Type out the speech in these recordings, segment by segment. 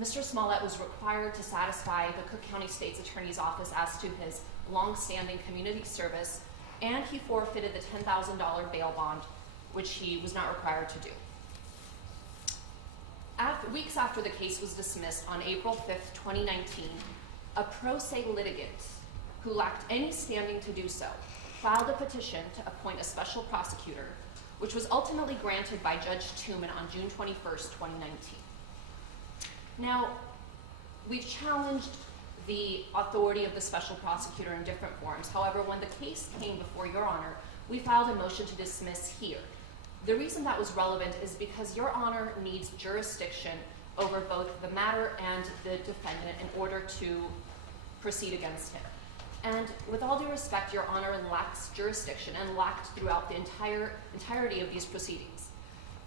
Mr. Smollett was required to satisfy the Cook County State's Attorney's Office as to his long-standing community service, and he forfeited the $10,000 bail bond, which he was not required to do. Weeks after the case was dismissed on April 5th, 2019, a pro se litigant who lacked any standing to do so filed a petition to appoint a special prosecutor, which was ultimately granted by Judge Tooman on June 21st, 2019. Now, we've challenged the authority of the special prosecutor in different forms. However, when the case came before Your Honor, we filed a motion to dismiss here. The reason that was relevant is because Your Honor needs jurisdiction over both the matter and the defendant in order to proceed against him. And with all due respect, Your Honor lacks jurisdiction and lacked throughout the entirety of these proceedings.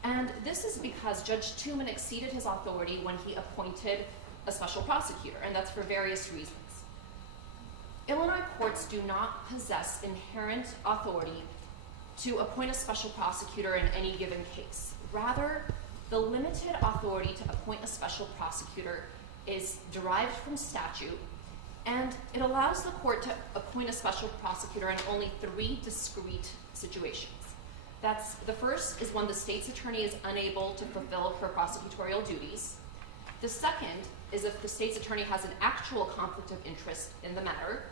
And this is because Judge Tooman exceeded his authority when he appointed a special prosecutor, and that's for various reasons. Illinois courts do not possess inherent authority to appoint a special prosecutor in any given case. Rather, the limited authority to appoint a special prosecutor is derived from statute, and it allows the court to appoint a special prosecutor in only 3 discrete situations. The first is when the state's attorney is unable to fulfill her prosecutorial duties. The second is if the state's attorney has an actual conflict of interest in the matter.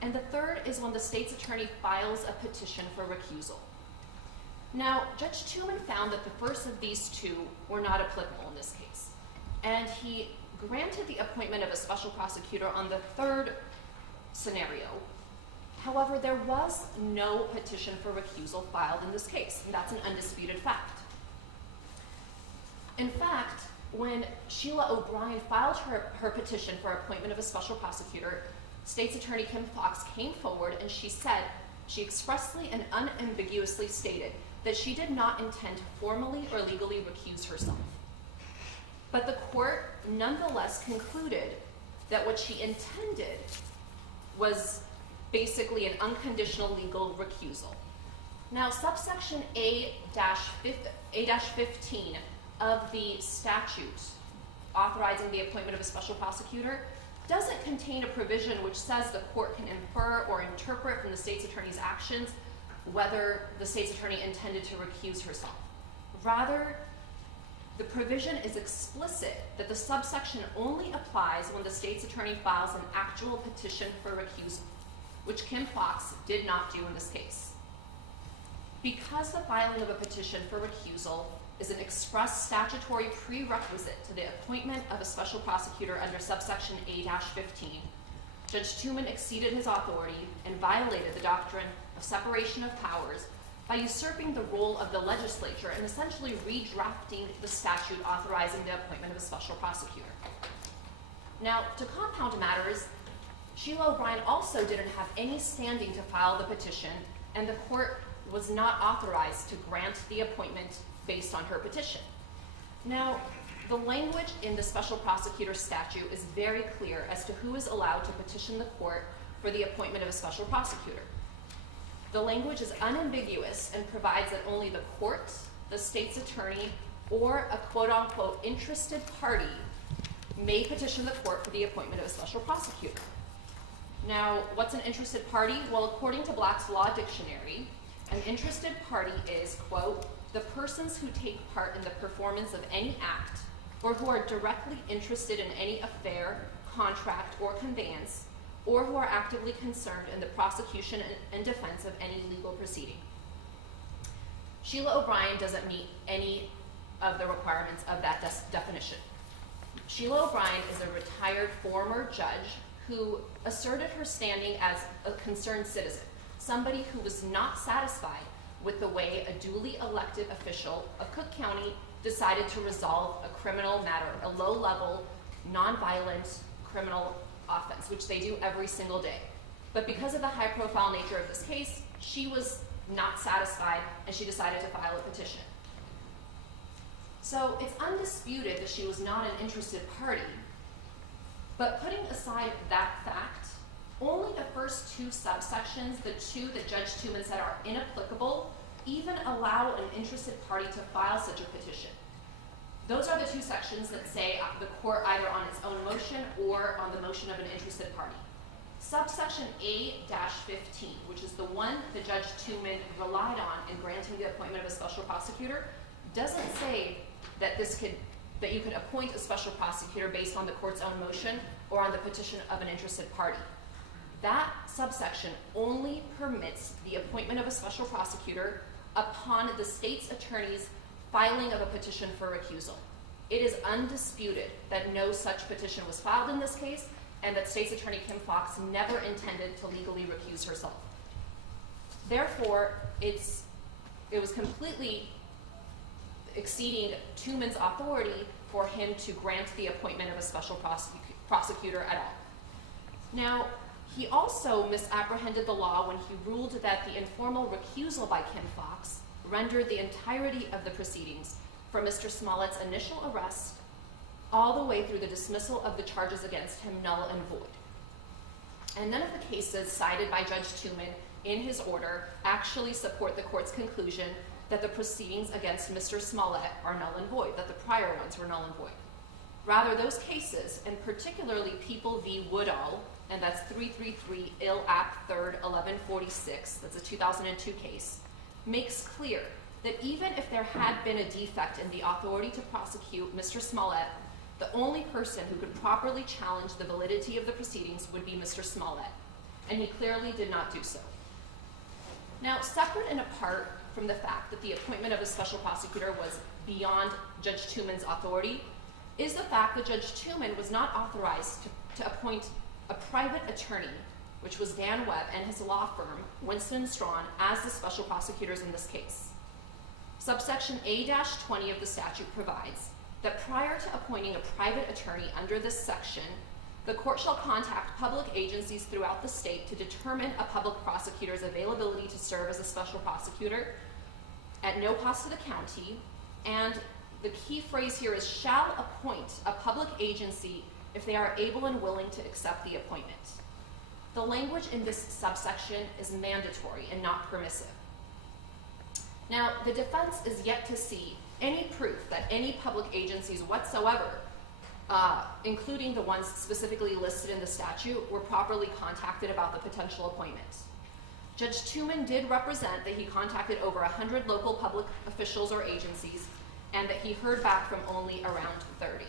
And the third is when the state's attorney files a petition for recusal. Now, Judge Tooman found that the first of these two were not applicable in this case, and he granted the appointment of a special prosecutor on the third scenario. However, there was no petition for recusal filed in this case, and that's an undisputed fact. In fact, when Sheila O'Brien filed her petition for appointment of a special prosecutor, State's Attorney Kim Fox came forward and she expressly and unambiguously stated that she did not intend to formally or legally recuse herself. But the court nonetheless concluded that what she intended was basically an unconditional legal recusal. Now, subsection A-15 of the statute authorizing the appointment of a special prosecutor doesn't contain a provision which says the court can infer or interpret from the state's attorney's actions whether the state's attorney intended to recuse herself. Rather, the provision is explicit that the subsection only applies when the state's attorney files an actual petition for recusal, which Kim Fox did not do in this case. Because the filing of a petition for recusal is an express statutory prerequisite to the appointment of a special prosecutor under subsection A-15, Judge Tooman exceeded his authority and violated the doctrine of separation of powers by usurping the role of the legislature and essentially redrafting the statute authorizing the appointment of a special prosecutor. Now, to compound matters, Sheila O'Brien also didn't have any standing to file the petition, and the court was not authorized to grant the appointment based on her petition. Now, the language in the special prosecutor statute is very clear as to who is allowed to petition the court for the appointment of a special prosecutor. The language is unambiguous and provides that only the court, the state's attorney, or a quote-unquote interested party may petition the court for the appointment of a special prosecutor. Now, what's an interested party? Well, according to Black's Law Dictionary, an interested party is, quote, the persons who take part in the performance of any act or who are directly interested in any affair, contract, or conveyance, or who are actively concerned in the prosecution and defense of any legal proceeding. Sheila O'Brien doesn't meet any of the requirements of that definition. Sheila O'Brien is a retired former judge who asserted her standing as a concerned citizen, somebody who was not satisfied with the way a duly elected official of Cook County decided to resolve a criminal matter, a low-level, non-violent criminal offense, which they do every single day. But because of the high-profile nature of this case, she was not satisfied, and she decided to file a petition. So it's undisputed that she was not an interested party, but putting aside that fact, only the first two subsections, the two that Judge Tooman said are inapplicable, even allow an interested party to file such a petition. Those are the two sections that say the court either on its own motion or on the motion of an interested party. Subsection A-15, which is the one that Judge Tooman relied on in granting the appointment of a special prosecutor, doesn't say that you could appoint a special prosecutor based on the court's own motion or on the petition of an interested party. That subsection only permits the appointment of a special prosecutor upon the state's attorney's filing of a petition for recusal. It is undisputed that no such petition was filed in this case, and that State's Attorney Kim Foxx never intended to legally recuse herself. Therefore, it was completely exceeding Tooman's authority for him to grant the appointment of a special prosecutor at all. Now, he also misapprehended the law when he ruled that the informal recusal by Kim Foxx rendered the entirety of the proceedings from Mr. Smollett's initial arrest all the way through the dismissal of the charges against him null and void. And none of the cases cited by Judge Tooman in his order actually support the court's conclusion that the proceedings against Mr. Smollett are null and void, that the prior ones were null and void. Rather, those cases, and particularly People v. Woodall, and that's 333 Ill App 3rd 1146, that's a 2002 case, makes clear that even if there had been a defect in the authority to prosecute Mr. Smollett, the only person who could properly challenge the validity of the proceedings would be Mr. Smollett, and he clearly did not do so. Now, separate and apart from the fact that the appointment of a special prosecutor was beyond Judge Tooman's authority, is the fact that Judge Tooman was not authorized to appoint a private attorney, which was Dan Webb and his law firm, Winston & Strawn, as the special prosecutors in this case. Subsection A-20 of the statute provides that prior to appointing a private attorney under this section, the court shall contact public agencies throughout the state to determine a public prosecutor's availability to serve as a special prosecutor at no cost to the county, and the key phrase here is shall appoint a public agency if they are able and willing to accept the appointment. The language in this subsection is mandatory and not permissive. Now, the defense is yet to see any proof that any public agencies whatsoever, including the ones specifically listed in the statute, were properly contacted about the potential appointment. Judge Tooman did represent that he contacted over 100 local public officials or agencies, and that he heard back from only around 30.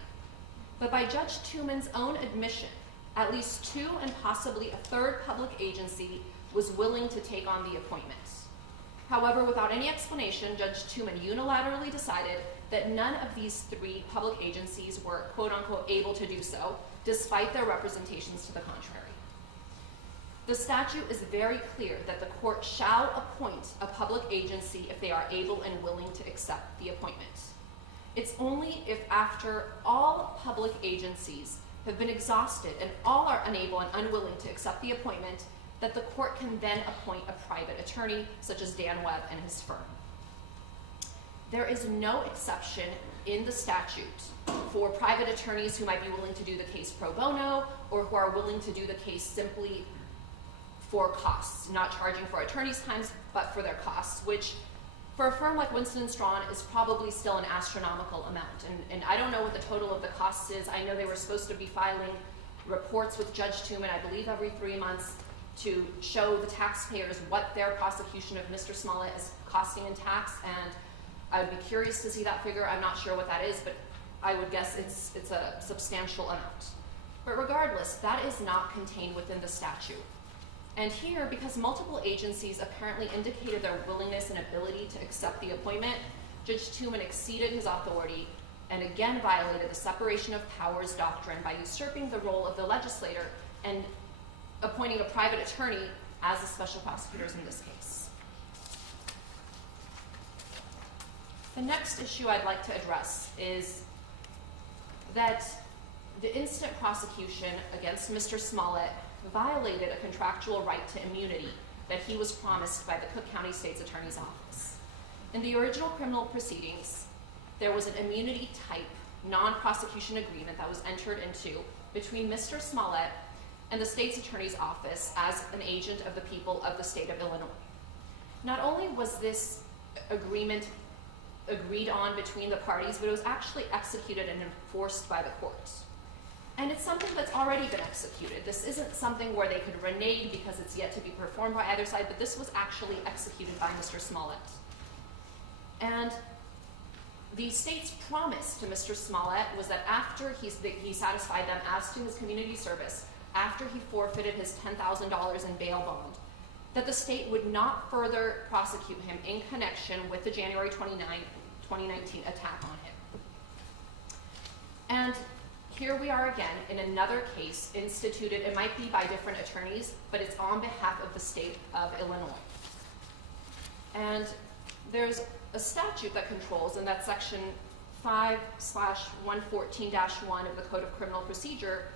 But by Judge Tooman's own admission, at least 2 and possibly a third public agency was willing to take on the appointment. However, without any explanation, Judge Tooman unilaterally decided that none of these 3 public agencies were quote-unquote able to do so, despite their representations to the contrary. The statute is very clear that the court shall appoint a public agency if they are able and willing to accept the appointment. It's only if after all public agencies have been exhausted and all are unable and unwilling to accept the appointment that the court can then appoint a private attorney, such as Dan Webb and his firm. There is no exception in the statute for private attorneys who might be willing to do the case pro bono or who are willing to do the case simply for costs, not charging for attorney's times, but for their costs, which for a firm like Winston & Strawn is probably still an astronomical amount. And I don't know what the total of the costs is. I know they were supposed to be filing reports with Judge Tooman, I believe every 3 months, to show the taxpayers what their prosecution of Mr. Smollett is costing in tax, and I would be curious to see that figure. I'm not sure what that is, but I would guess it's a substantial amount. But regardless, that is not contained within the statute. And here, because multiple agencies apparently indicated their willingness and ability to accept the appointment, Judge Tooman exceeded his authority and again violated the separation of powers doctrine by usurping the role of the legislator and appointing a private attorney as the special prosecutors in this case. The next issue I'd like to address is that the instant prosecution against Mr. Smollett violated a contractual right to immunity that he was promised by the Cook County State's Attorney's Office. In the original criminal proceedings, there was an immunity-type non-prosecution agreement that was entered into between Mr. Smollett and the State's Attorney's Office as an agent of the people of the state of Illinois. Not only was this agreement agreed on between the parties, but it was actually executed and enforced by the courts. And it's something that's already been executed. This isn't something where they could renege because it's yet to be performed by either side, but this was actually executed by Mr. Smollett. And the state's promise to Mr. Smollett was that after he satisfied them as to his community service, after he forfeited his $10,000 in bail bond, that the state would not further prosecute him in connection with the January 29, 2019 attack on him. And here we are again in another case instituted, it might be by different attorneys, but it's on behalf of the state of Illinois. And there's a statute that controls, and that's section 5/114-1 of the Code of Criminal Procedure,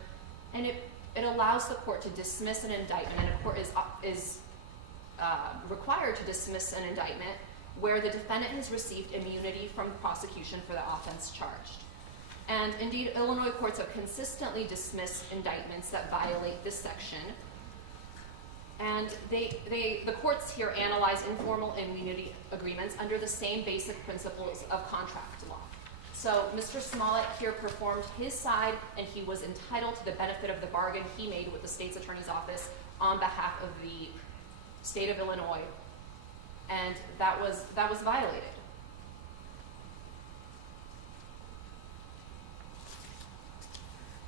and it allows the court to dismiss an indictment, and a court is required to dismiss an indictment where the defendant has received immunity from prosecution for the offense charged. And indeed, Illinois courts have consistently dismissed indictments that violate this section. And the courts here analyze informal immunity agreements under the same basic principles of contract law. So Mr. Smollett here performed his side, and he was entitled to the benefit of the bargain he made with the state's attorney's office on behalf of the state of Illinois, and that was violated.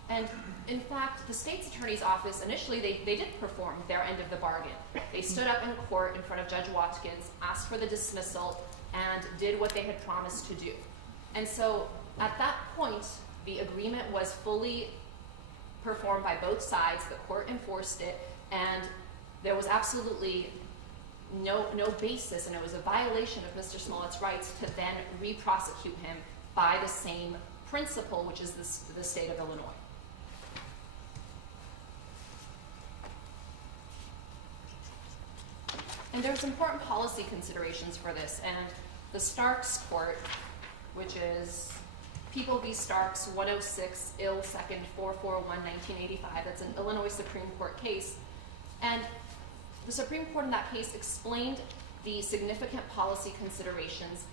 And in fact, the state's attorney's office, initially they did perform their end of the bargain. They stood up in court in front of Judge Watkins, asked for the dismissal, and did what they had promised to do. And so at that point, the agreement was fully performed by both sides. The court enforced it, and there was absolutely no basis, and it was a violation of Mr. Smollett's rights to then re-prosecute him by the same principle, which is the state of Illinois. And there's important policy considerations for this, and the Starks Court, which is People v. Starks 106 Ill 2nd 441 1985, that's an Illinois Supreme Court case, and the Supreme Court in that case explained the significant policy considerations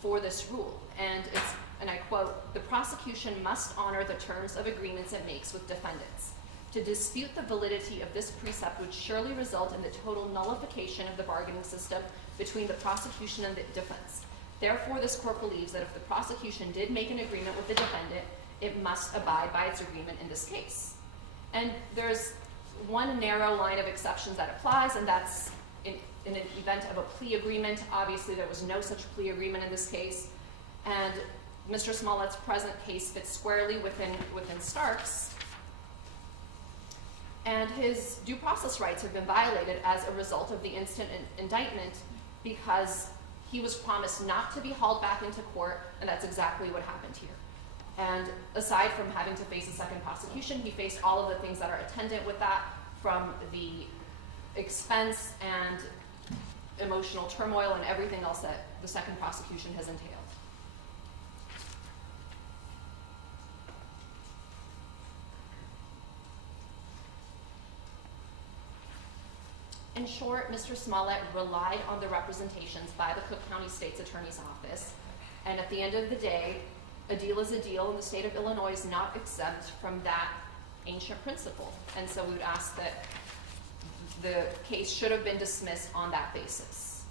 for this rule, and I quote, "The prosecution must honor the terms of agreements it makes with defendants. To dispute the validity of this precept would surely result in the total nullification of the bargaining system between the prosecution and the defense. Therefore, this court believes that if the prosecution did make an agreement with the defendant, it must abide by its agreement in this case." And there's one narrow line of exceptions that applies, and that's in an event of a plea agreement. Obviously, there was no such plea agreement in this case, and Mr. Smollett's present case fits squarely within Starks. And his due process rights have been violated as a result of the instant indictment because he was promised not to be hauled back into court, and that's exactly what happened here. And aside from having to face a second prosecution, he faced all of the things that are attendant with that, from the expense and emotional turmoil and everything else that the second prosecution has entailed. In short, Mr. Smollett relied on the representations by the Cook County State's Attorney's Office, and at the end of the day, a deal is a deal, and the state of Illinois is not exempt from that ancient principle. And so we would ask that the case should have been dismissed on that basis.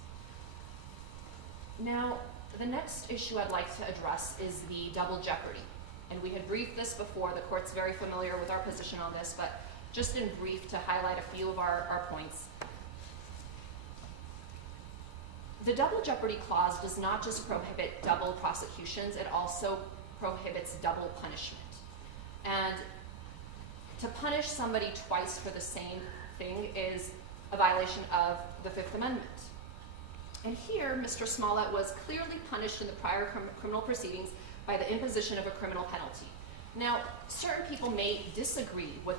Now, the next issue I'd like to address is the double jeopardy. And we had briefed this before. The court's very familiar with our position on this, but just in brief to highlight a few of our points. The double jeopardy clause does not just prohibit double prosecutions, it also prohibits double punishment. And to punish somebody twice for the same thing is a violation of the Fifth Amendment. And here, Mr. Smollett was clearly punished in the prior criminal proceedings by the imposition of a criminal penalty. Now, certain people may disagree with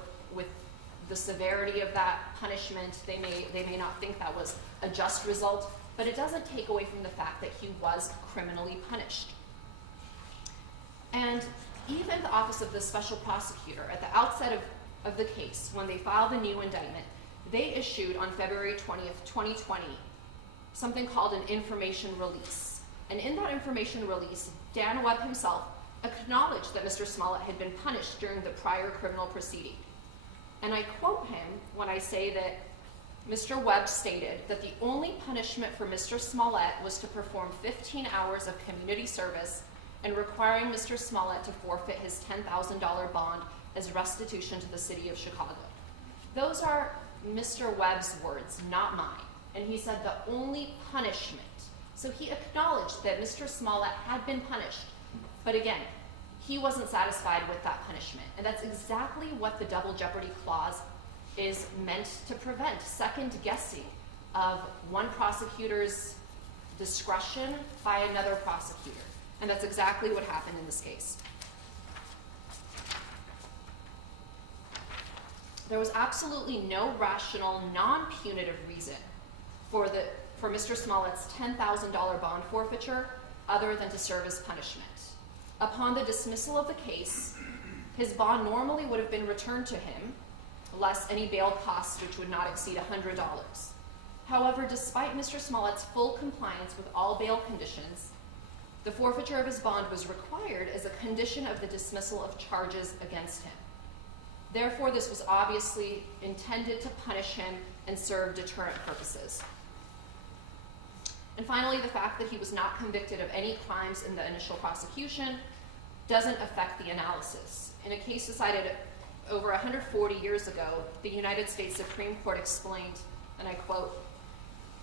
the severity of that punishment. They may not think that was a just result, but it doesn't take away from the fact that he was criminally punished. And even the Office of the Special Prosecutor, at the outset of the case, when they filed the new indictment, they issued on February 20th, 2020, something called an information release. And in that information release, Dan Webb himself acknowledged that Mr. Smollett had been punished during the prior criminal proceeding. And I quote him when I say that Mr. Webb stated that the only punishment for Mr. Smollett was to perform 15 hours of community service and requiring Mr. Smollett to forfeit his $10,000 bond as restitution to the city of Chicago. Those are Mr. Webb's words, not mine. And he said the only punishment. So he acknowledged that Mr. Smollett had been punished. But again, he wasn't satisfied with that punishment. And that's exactly what the double jeopardy clause is meant to prevent, second guessing of one prosecutor's discretion by another prosecutor. And that's exactly what happened in this case. There was absolutely no rational, non-punitive reason for Mr. Smollett's $10,000 bond forfeiture other than to serve as punishment. Upon the dismissal of the case, his bond normally would have been returned to him, less any bail costs, which would not exceed $100. However, despite Mr. Smollett's full compliance with all bail conditions, the forfeiture of his bond was required as a condition of the dismissal of charges against him. Therefore, this was obviously intended to punish him and serve deterrent purposes. And finally, the fact that he was not convicted of any crimes in the initial prosecution doesn't affect the analysis. In a case decided over 140 years ago, the United States Supreme Court explained, and I quote,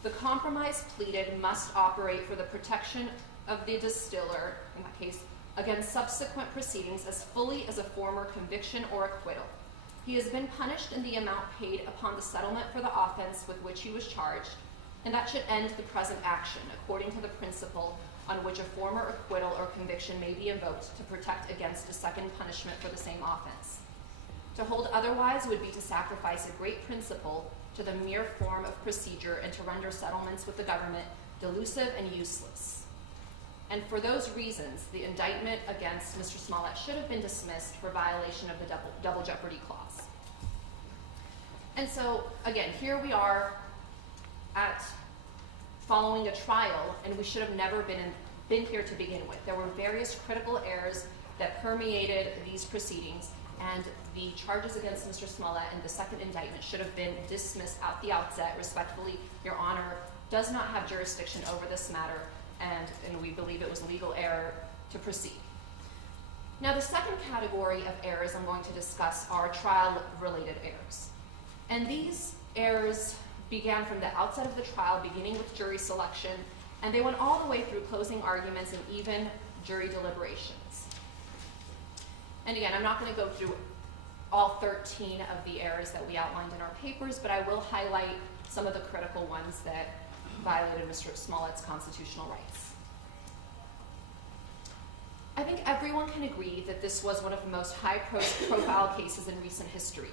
"The compromise pleaded must operate for the protection of the distiller, in that case, against subsequent proceedings as fully as a former conviction or acquittal. He has been punished in the amount paid upon the settlement for the offense with which he was charged, and that should end the present action, according to the principle on which a former acquittal or conviction may be invoked to protect against a second punishment for the same offense. To hold otherwise would be to sacrifice a great principle to the mere form of procedure and to render settlements with the government delusive and useless. And for those reasons, the indictment against Mr. Smollett should have been dismissed for violation of the double jeopardy clause." And so, again, here we are at following a trial, and we should have never been here to begin with. There were various critical errors that permeated these proceedings, and the charges against Mr. Smollett and the second indictment should have been dismissed at the outset. Respectfully, Your Honor does not have jurisdiction over this matter, and we believe it was legal error to proceed. Now, the second category of errors I'm going to discuss are trial-related errors. And these errors began from the outset of the trial, beginning with jury selection, and they went all the way through closing arguments and even jury deliberations. And again, I'm not going to go through all 13 of the errors that we outlined in our papers, but I will highlight some of the critical ones that violated Mr. Smollett's constitutional rights. I think everyone can agree that this was one of the most high-profile cases in recent history.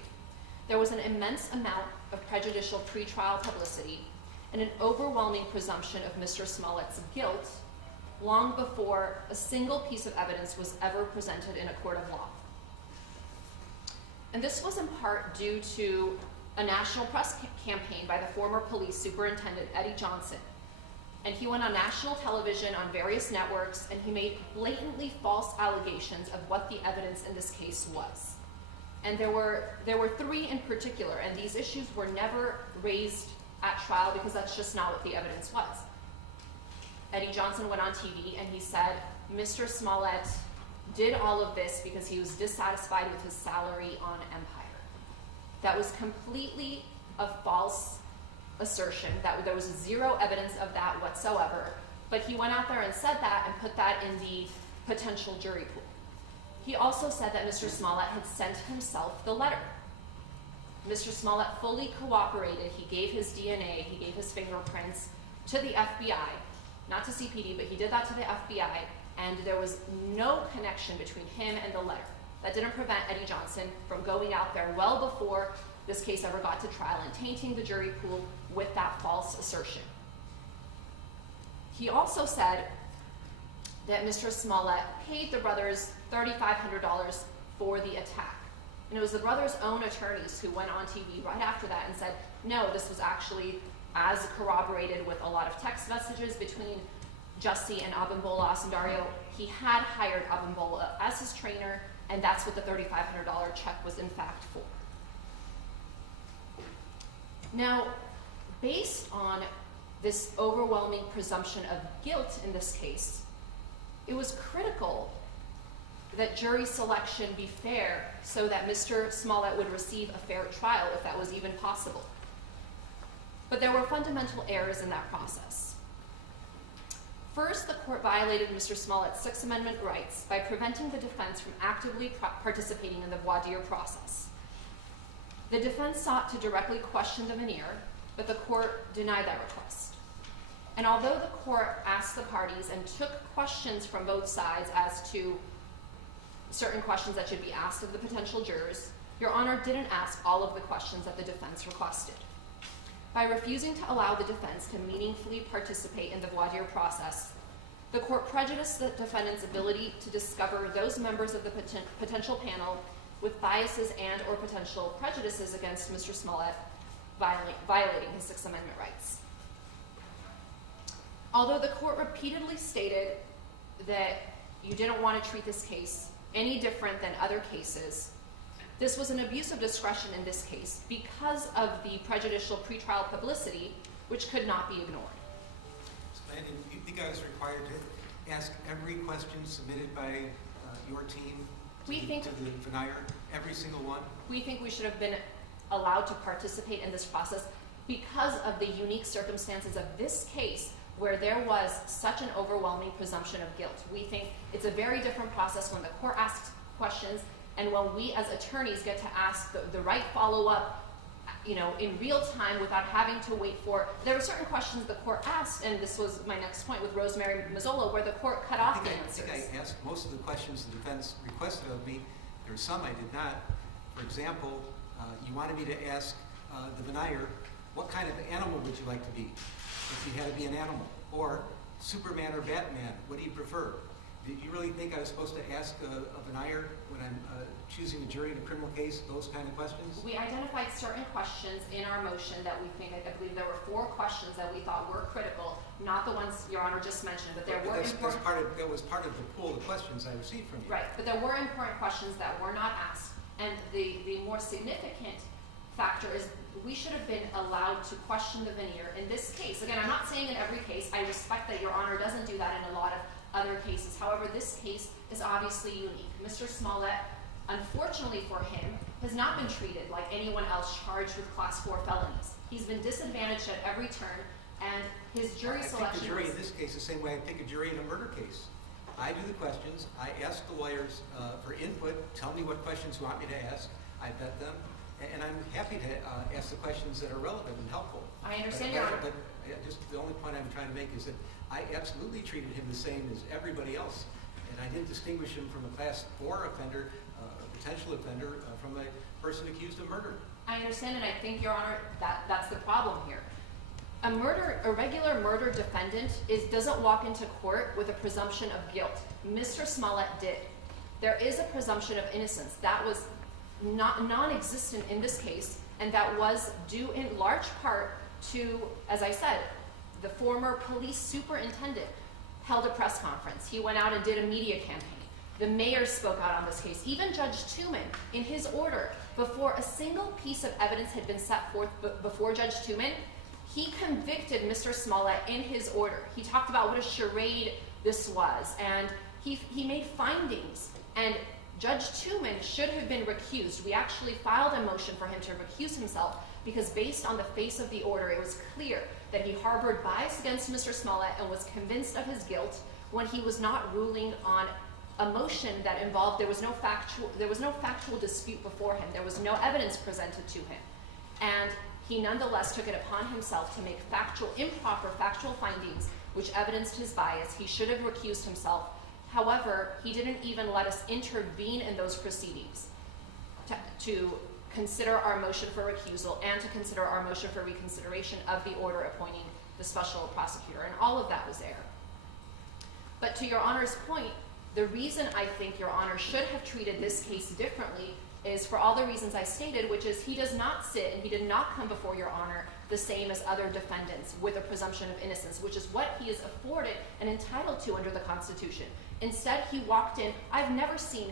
There was an immense amount of prejudicial pretrial publicity and an overwhelming presumption of Mr. Smollett's guilt long before a single piece of evidence was ever presented in a court of law. And this was in part due to a national press campaign by the former police superintendent, Eddie Johnson. And he went on national television on various networks, and he made blatantly false allegations of what the evidence in this case was. And there were three in particular, and these issues were never raised at trial because that's just not what the evidence was. Eddie Johnson went on TV and he said Mr. Smollett did all of this because he was dissatisfied with his salary on Empire. That was completely a false assertion. That there was zero evidence of that whatsoever. But he went out there and said that and put that in the potential jury pool. He also said that Mr. Smollett had sent himself the letter. Mr. Smollett fully cooperated. He gave his DNA, he gave his fingerprints to the FBI, not to CPD, but he did that to the FBI, and there was no connection between him and the letter. That didn't prevent Eddie Johnson from going out there well before this case ever got to trial and tainting the jury pool with that false assertion. He also said that Mr. Smollett paid the brothers $3,500 for the attack. And it was the brothers' own attorneys who went on TV right after that and said, no, this was actually as corroborated with a lot of text messages between Jussie and Abimbola Asundario, he had hired Abimbola as his trainer, and that's what the $3,500 check was in fact for. Now, based on this overwhelming presumption of guilt in this case, it was critical that jury selection be fair so that Mr. Smollett would receive a fair trial, if that was even possible. But there were fundamental errors in that process. First, the court violated Mr. Smollett's Sixth Amendment rights by preventing the defense from actively participating in the voir dire process. The defense sought to directly question the veneer, but the court denied that request. And although the court asked the parties and took questions from both sides as to certain questions that should be asked of the potential jurors, Your Honor didn't ask all of the questions that the defense requested. By refusing to allow the defense to meaningfully participate in the voir dire process, the court prejudiced the defendant's ability to discover those members of the potential panel with biases and or potential prejudices against Mr. Smollett, violating his Sixth Amendment rights. Although the court repeatedly stated that you didn't want to treat this case any different than other cases, this was an abuse of discretion in this case because of the prejudicial pretrial publicity, which could not be ignored. And you think I was required to ask every question submitted by your team to the veneer, every single one? We think we should have been allowed to participate in this process because of the unique circumstances of this case where there was such an overwhelming presumption of guilt. We think it's a very different process when the court asks questions and when we as attorneys get to ask the right follow-up, in real time without having to wait for. There were certain questions the court asked, and this was my next point with Rosemary Mazzola, where the court cut off the answers. I think I asked most of the questions the defense requested of me. There were some I did not. For example, you wanted me to ask the veneer, what kind of animal would you like to be if you had to be an animal? Or Superman or Batman, what do you prefer? Did you really think I was supposed to ask a veneer when I'm choosing a jury in a criminal case, those kind of questions? We identified certain questions in our motion that we think, I believe there were 4 questions that we thought were critical, not the ones Your Honor just mentioned, but there were important. That was part of the pool of questions I received from you. Right, but there were important questions that were not asked, and the more significant factor is we should have been allowed to question the veneer in this case. Again, I'm not saying in every case. I respect that Your Honor doesn't do that in a lot of other cases. However, this case is obviously unique. Mr. Smollett, unfortunately for him, has not been treated like anyone else charged with Class 4 felonies. He's been disadvantaged at every turn, and his jury selection. I pick a jury in this case the same way I pick a jury in a murder case. I do the questions. I ask the lawyers for input. Tell me what questions you want me to ask. I vet them, and I'm happy to ask the questions that are relevant and helpful. I understand, Your Honor. But just the only point I'm trying to make is that I absolutely treated him the same as everybody else, and I didn't distinguish him from a Class 4 offender, a potential offender, from a person accused of murder. I understand, and I think, Your Honor, that's the problem here. A regular murder defendant doesn't walk into court with a presumption of guilt. Mr. Smollett did. There is a presumption of innocence. That was non-existent in this case, and that was due in large part to, as I said, the former police superintendent held a press conference. He went out and did a media campaign. The mayor spoke out on this case. Even Judge Tooman, in his order, before a single piece of evidence had been set forth before Judge Tooman, he convicted Mr. Smollett in his order. He talked about what a charade this was, and he made findings. And Judge Tooman should have been recused. We actually filed a motion for him to recuse himself because based on the face of the order, it was clear that he harbored bias against Mr. Smollett and was convinced of his guilt when he was not ruling on a motion that involved, there was no factual dispute before him. There was no evidence presented to him. And he nonetheless took it upon himself to make improper factual findings which evidenced his bias. He should have recused himself. However, he didn't even let us intervene in those proceedings to consider our motion for recusal and to consider our motion for reconsideration of the order appointing the special prosecutor, and all of that was there. But to Your Honor's point, the reason I think Your Honor should have treated this case differently is for all the reasons I stated, which is he does not sit and he did not come before your honor the same as other defendants with a presumption of innocence, which is what he is afforded and entitled to under the Constitution. Instead, he walked in. I've never seen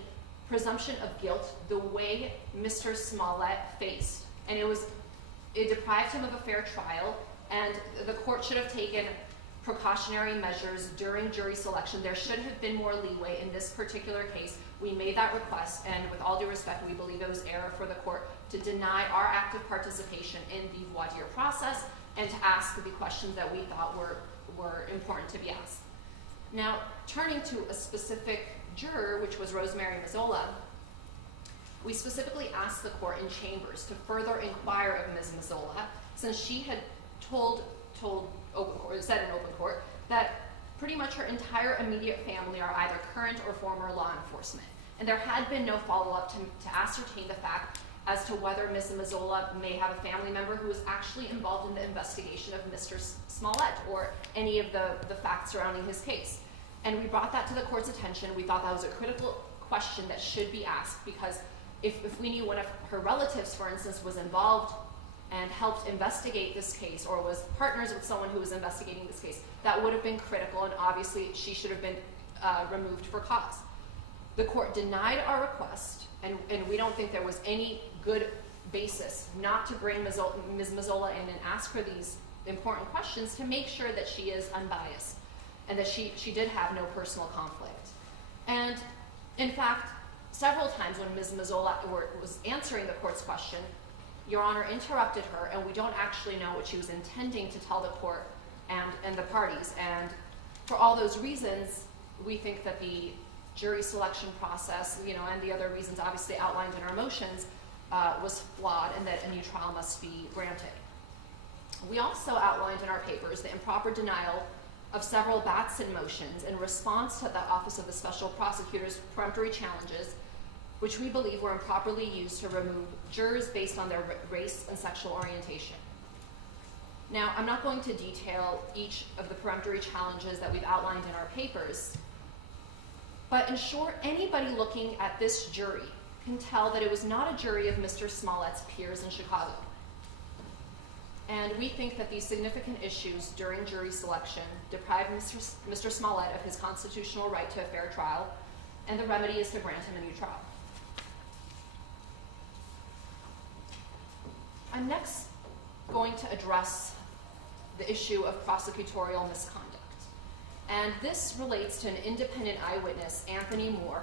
presumption of guilt the way Mr. Smollett faced. And it deprived him of a fair trial, and the court should have taken precautionary measures during jury selection. There should have been more leeway in this particular case. We made that request, and with all due respect, we believe it was error for the court to deny our active participation in the voir dire process and to ask the questions that we thought were important to be asked. Now, turning to a specific juror, which was Rosemary Mazzola, we specifically asked the court in chambers to further inquire of Ms. Mazzola, since she had said in open court that pretty much her entire immediate family are either current or former law enforcement. And there had been no follow-up to ascertain the fact as to whether Ms. Mazzola may have a family member who was actually involved in the investigation of Mr. Smollett or any of the facts surrounding his case. And we brought that to the court's attention. We thought that was a critical question that should be asked, because if we knew one of her relatives, for instance, was involved and helped investigate this case or was partners with someone who was investigating this case, that would have been critical, and obviously she should have been removed for cause. The court denied our request, and we don't think there was any good basis not to bring Ms. Mazzola in and ask her these important questions to make sure that she is unbiased and that she did have no personal conflict. And in fact, several times when Ms. Mazzola was answering the court's question, Your Honor interrupted her, and we don't actually know what she was intending to tell the court and the parties. And for all those reasons, we think that the jury selection process, and the other reasons obviously outlined in our motions, was flawed, and that a new trial must be granted. We also outlined in our papers the improper denial of several Batson motions in response to the Office of the Special Prosecutor's peremptory challenges, which we believe were improperly used to remove jurors based on their race and sexual orientation. Now, I'm not going to detail each of the peremptory challenges that we've outlined in our papers, but in short, anybody looking at this jury can tell that it was not a jury of Mr. Smollett's peers in Chicago. And we think that these significant issues during jury selection deprived Mr. Smollett of his constitutional right to a fair trial, and the remedy is to grant him a new trial. I'm next going to address the issue of prosecutorial misconduct. And this relates to an independent eyewitness, Anthony Moore,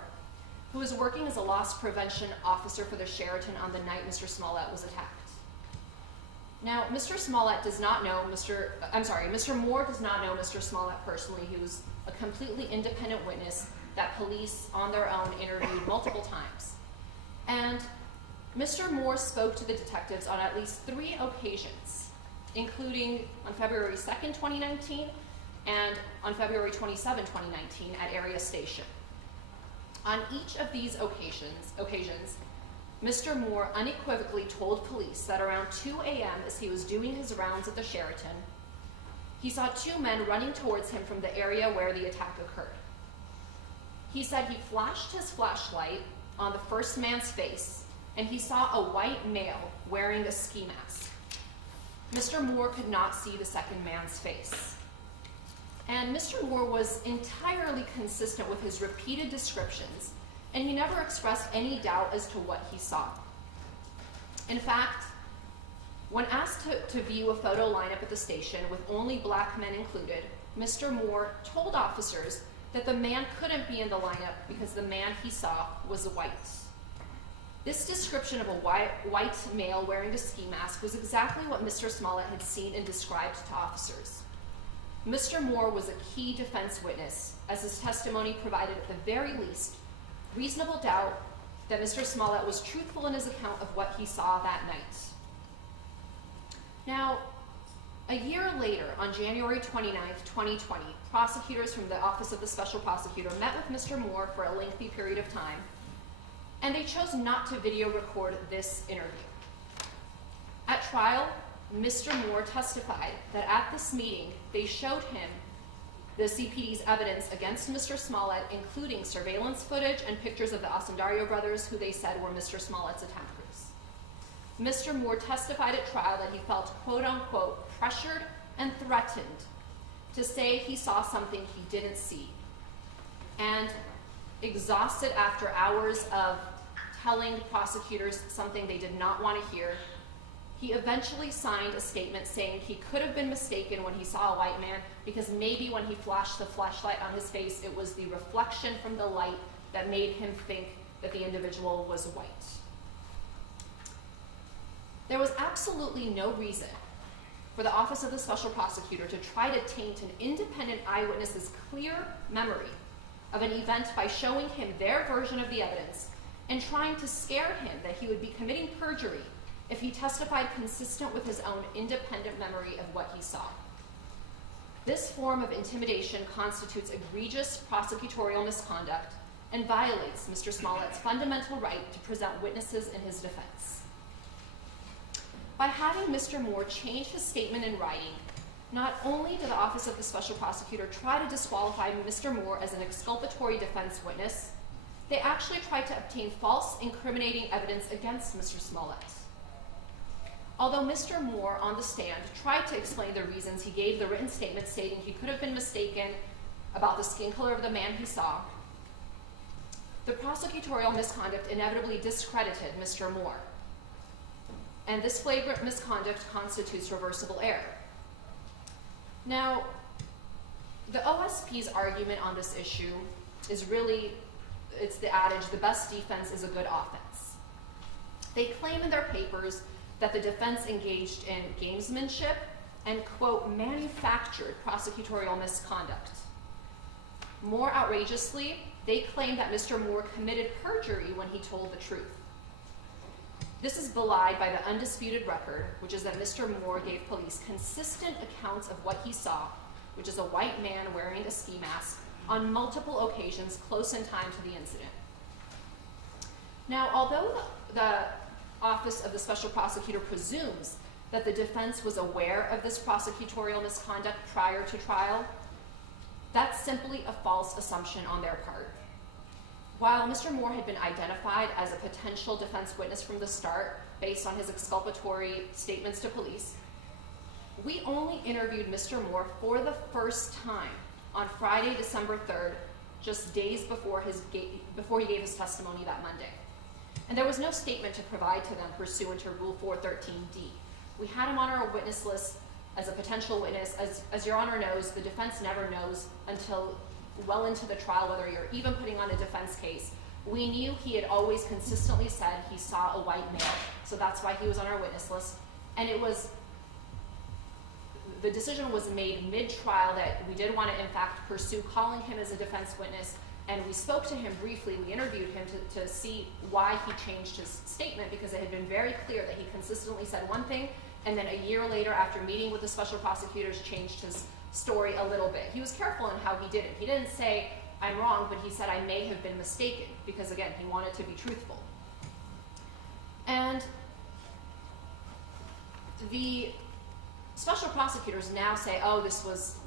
who was working as a loss prevention officer for the Sheraton on the night Mr. Smollett was attacked. Now, Mr. Moore does not know Mr. Smollett personally. He was a completely independent witness that police on their own interviewed multiple times. And Mr. Moore spoke to the detectives on at least 3 occasions, including on February 2nd, 2019, and on February 27, 2019 at Area Station. On each of these occasions, Mr. Moore unequivocally told police that around 2 a.m. as he was doing his rounds at the Sheraton, he saw 2 men running towards him from the area where the attack occurred. He said he flashed his flashlight on the first man's face, and he saw a white male wearing a ski mask. Mr. Moore could not see the second man's face. And Mr. Moore was entirely consistent with his repeated descriptions, and he never expressed any doubt as to what he saw. In fact, when asked to view a photo lineup at the station with only black men included, Mr. Moore told officers that the man couldn't be in the lineup because the man he saw was white. This description of a white male wearing a ski mask was exactly what Mr. Smollett had seen and described to officers. Mr. Moore was a key defense witness, as his testimony provided at the very least reasonable doubt that Mr. Smollett was truthful in his account of what he saw that night. Now, a year later, on January 29th, 2020, prosecutors from the Office of the Special Prosecutor met with Mr. Moore for a lengthy period of time, and they chose not to video record this interview. At trial, Mr. Moore testified that at this meeting, they showed him the CPD's evidence against Mr. Smollett, including surveillance footage and pictures of the Ascendario brothers, who they said were Mr. Smollett's attackers. Mr. Moore testified at trial that he felt, quote unquote, pressured and threatened to say he saw something he didn't see. And exhausted after hours of telling prosecutors something they did not want to hear, he eventually signed a statement saying he could have been mistaken when he saw a white man, because maybe when he flashed the flashlight on his face, it was the reflection from the light that made him think that the individual was white. There was absolutely no reason for the Office of the Special Prosecutor to try to taint an independent eyewitness's clear memory of an event by showing him their version of the evidence and trying to scare him that he would be committing perjury if he testified consistent with his own independent memory of what he saw. This form of intimidation constitutes egregious prosecutorial misconduct and violates Mr. Smollett's fundamental right to present witnesses in his defense. By having Mr. Moore change his statement in writing, not only did the Office of the Special Prosecutor try to disqualify Mr. Moore as an exculpatory defense witness, they actually tried to obtain false incriminating evidence against Mr. Smollett. Although Mr. Moore, on the stand, tried to explain the reasons he gave the written statement stating he could have been mistaken about the skin color of the man he saw, the prosecutorial misconduct inevitably discredited Mr. Moore. And this flagrant misconduct constitutes reversible error. Now, the OSP's argument on this issue is really, it's the adage, the best defense is a good offense. They claim in their papers that the defense engaged in gamesmanship and, quote, manufactured prosecutorial misconduct. More outrageously, they claim that Mr. Moore committed perjury when he told the truth. This is belied by the undisputed record, which is that Mr. Moore gave police consistent accounts of what he saw, which is a white man wearing a ski mask, on multiple occasions close in time to the incident. Now, although the Office of the Special Prosecutor presumes that the defense was aware of this prosecutorial misconduct prior to trial, that's simply a false assumption on their part. While Mr. Moore had been identified as a potential defense witness from the start based on his exculpatory statements to police, we only interviewed Mr. Moore for the first time on Friday, December 3rd, just days before he gave his testimony that Monday. And there was no statement to provide to them pursuant to Rule 413D. We had him on our witness list as a potential witness. As Your Honor knows, the defense never knows until well into the trial whether you're even putting on a defense case. We knew he had always consistently said he saw a white male, so that's why he was on our witness list. And the decision was made mid-trial that we did want to, in fact, pursue calling him as a defense witness, and we spoke to him briefly. We interviewed him to see why he changed his statement, because it had been very clear that he consistently said one thing, and then a year later, after meeting with the special prosecutors, changed his story a little bit. He was careful in how he did it. He didn't say, I'm wrong, but he said, I may have been mistaken, because again, he wanted to be truthful. And the special prosecutors now say, oh, this was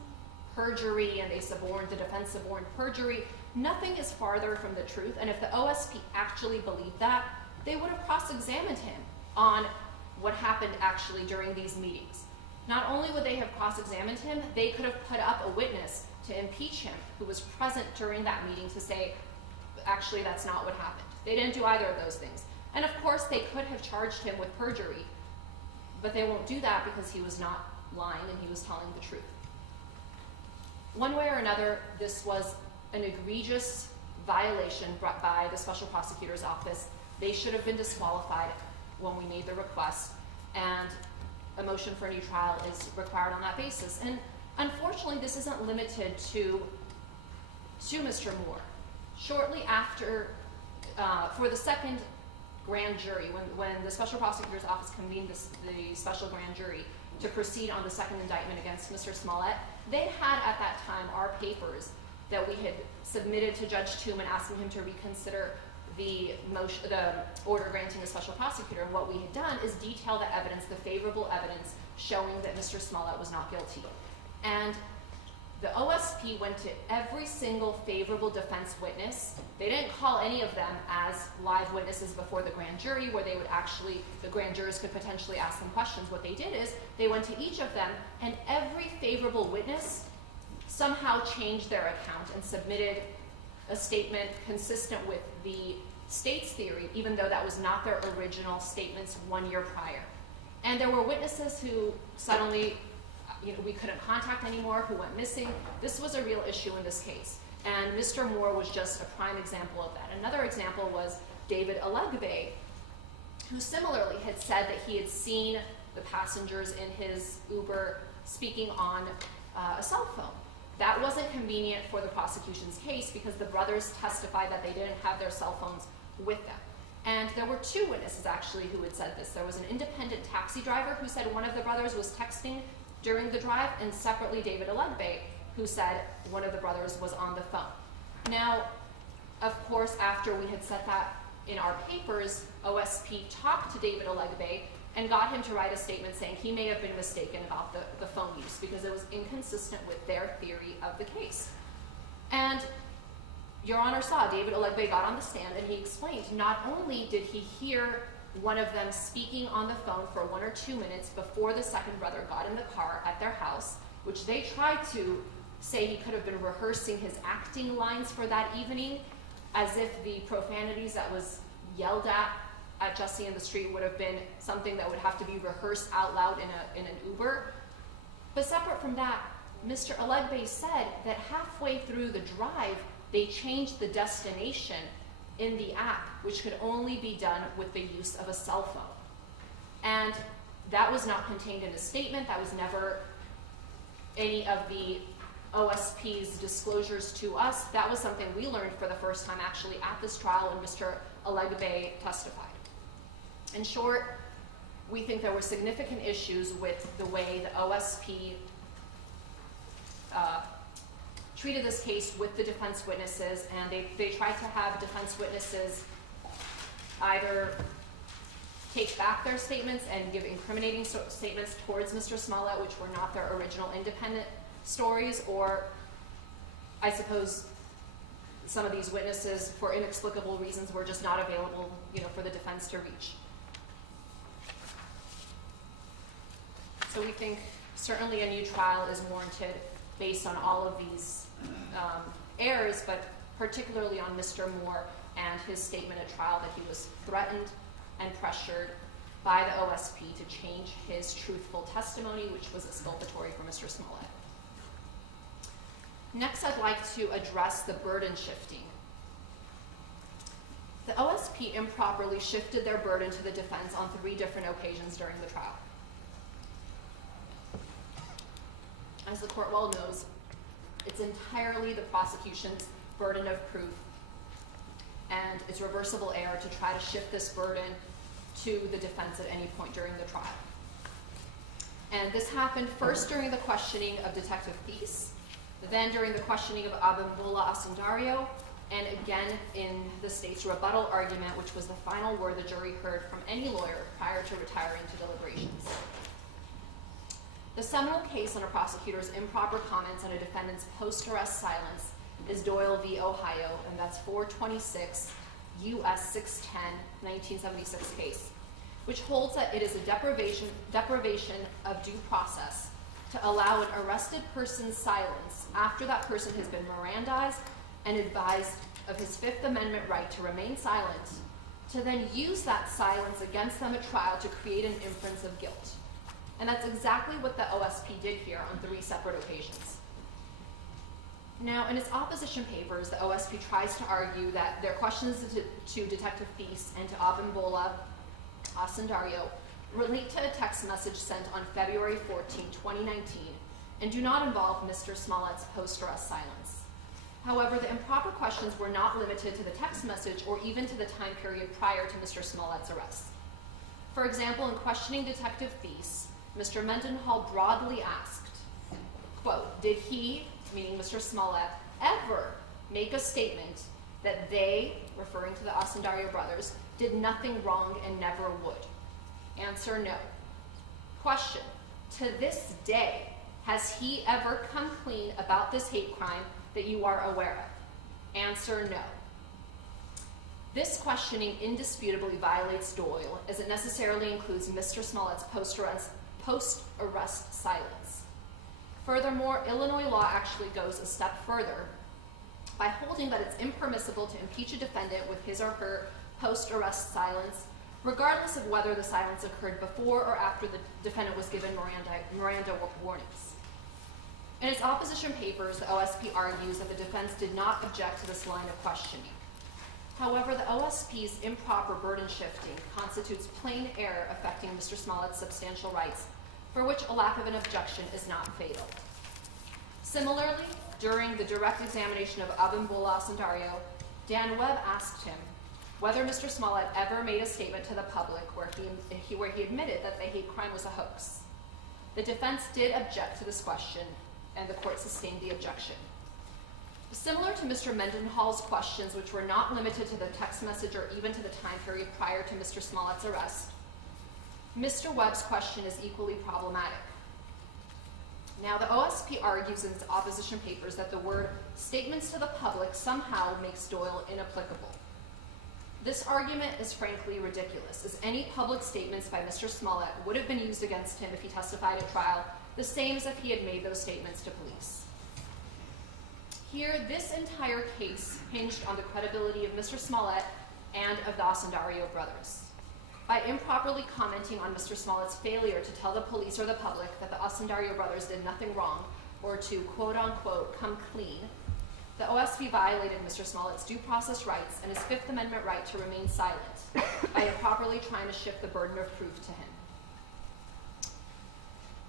perjury, and the defense suborned perjury. Nothing is farther from the truth, and if the OSP actually believed that, they would have cross-examined him on what happened actually during these meetings. Not only would they have cross-examined him, they could have put up a witness to impeach him who was present during that meeting to say, actually, that's not what happened. They didn't do either of those things. And of course, they could have charged him with perjury, but they won't do that because he was not lying and he was telling the truth. One way or another, this was an egregious violation brought by the special prosecutor's office. They should have been disqualified when we made the request, and a motion for a new trial is required on that basis. And unfortunately, this isn't limited to Mr. Moore. Shortly after, for the second grand jury, when the special prosecutor's office convened the special grand jury to proceed on the second indictment against Mr. Smollett, they had at that time our papers that we had submitted to Judge Tooman asking him to reconsider the order granting the special prosecutor. And what we had done is detail the evidence, the favorable evidence, showing that Mr. Smollett was not guilty. And the OSP went to every single favorable defense witness. They didn't call any of them as live witnesses before the grand jury where they would actually, the grand jurors could potentially ask them questions. What they did is they went to each of them, and every favorable witness somehow changed their account and submitted a statement consistent with the state's theory, even though that was not their original statements 1 year prior. And there were witnesses who suddenly, we couldn't contact anymore, who went missing. This was a real issue in this case. And Mr. Moore was just a prime example of that. Another example was David Alegbe, who similarly had said that he had seen the passengers in his Uber speaking on a cell phone. That wasn't convenient for the prosecution's case because the brothers testified that they didn't have their cell phones with them. And there were two witnesses actually who had said this. There was an independent taxi driver who said one of the brothers was texting during the drive, and separately David Alegbe, who said one of the brothers was on the phone. Now, of course, after we had set that in our papers, OSP talked to David Alegbe and got him to write a statement saying he may have been mistaken about the phone use because it was inconsistent with their theory of the case. And Your Honor saw David Alegbe got on the stand and he explained not only did he hear one of them speaking on the phone for 1 or 2 minutes before the second brother got in the car at their house, which they tried to say he could have been rehearsing his acting lines for that evening, as if the profanities that was yelled at Jussie in the street would have been something that would have to be rehearsed out loud in an Uber. But separate from that, Mr. Alegbe said that halfway through the drive, they changed the destination in the app, which could only be done with the use of a cell phone. And that was not contained in a statement. That was never any of the OSP's disclosures to us. That was something we learned for the first time actually at this trial when Mr. Alegbe testified. In short, we think there were significant issues with the way the OSP treated this case with the defense witnesses, and they tried to have defense witnesses either take back their statements and give incriminating statements towards Mr. Smollett, which were not their original independent stories, or I suppose some of these witnesses, for inexplicable reasons, were just not available, for the defense to reach. So we think certainly a new trial is warranted based on all of these errors, but particularly on Mr. Moore and his statement at trial that he was threatened and pressured by the OSP to change his truthful testimony, which was exculpatory for Mr. Smollett. Next, I'd like to address the burden shifting. The OSP improperly shifted their burden to the defense on 3 different occasions during the trial. As the court well knows, it's entirely the prosecution's burden of proof, and it's reversible error to try to shift this burden to the defense at any point during the trial. And this happened first during the questioning of Detective Thies, then during the questioning of Abimbola Asundario, and again in the state's rebuttal argument, which was the final word the jury heard from any lawyer prior to retiring to deliberations. The seminal case on a prosecutor's improper comments on a defendant's post-arrest silence is Doyle v. Ohio, and that's 426 U.S. 610, 1976 case, which holds that it is a deprivation of due process to allow an arrested person's silence after that person has been Mirandized and advised of his Fifth Amendment right to remain silent, to then use that silence against them at trial to create an inference of guilt. And that's exactly what the OSP did here on 3 separate occasions. Now, in its opposition papers, the OSP tries to argue that their questions to Detective Thies and to Abimbola Asundario relate to a text message sent on February 14, 2019, and do not involve Mr. Smollett's post-arrest silence. However, the improper questions were not limited to the text message or even to the time period prior to Mr. Smollett's arrest. For example, in questioning Detective Thies, Mr. Mendenhall broadly asked, quote, did he, meaning Mr. Smollett, ever make a statement that they, referring to the Asundario brothers, did nothing wrong and never would? Answer, no. Question, to this day, Has he ever come clean about this hate crime that you are aware of? Answer, no. This questioning indisputably violates Doyle, as it necessarily includes Mr. Smollett's post-arrest silence. Furthermore, Illinois law actually goes a step further by holding that it's impermissible to impeach a defendant with his or her post-arrest silence, regardless of whether the silence occurred before or after the defendant was given Miranda warnings. In its opposition papers, the OSP argues that the defense did not object to this line of questioning. However, the OSP's improper burden shifting constitutes plain error affecting Mr. Smollett's substantial rights, for which a lack of an objection is not fatal. Similarly, during the direct examination of Abimbola Osundario, Dan Webb asked him whether Mr. Smollett ever made a statement to the public where he admitted that the hate crime was a hoax. The defense did object to this question, and the court sustained the objection. Similar to Mr. Mendenhall's questions, which were not limited to the text message or even to the time period prior to Mr. Smollett's arrest, Mr. Webb's question is equally problematic. Now, the OSP argues in its opposition papers that the word statements to the public somehow makes Doyle inapplicable. This argument is frankly ridiculous, as any public statements by Mr. Smollett would have been used against him if he testified at trial, the same as if he had made those statements to police. Here, this entire case hinged on the credibility of Mr. Smollett and of the Osundario brothers. By improperly commenting on Mr. Smollett's failure to tell the police or the public that the Osundario brothers did nothing wrong, or to quote-unquote come clean, the OSP violated Mr. Smollett's due process rights and his Fifth Amendment right to remain silent by improperly trying to shift the burden of proof to him.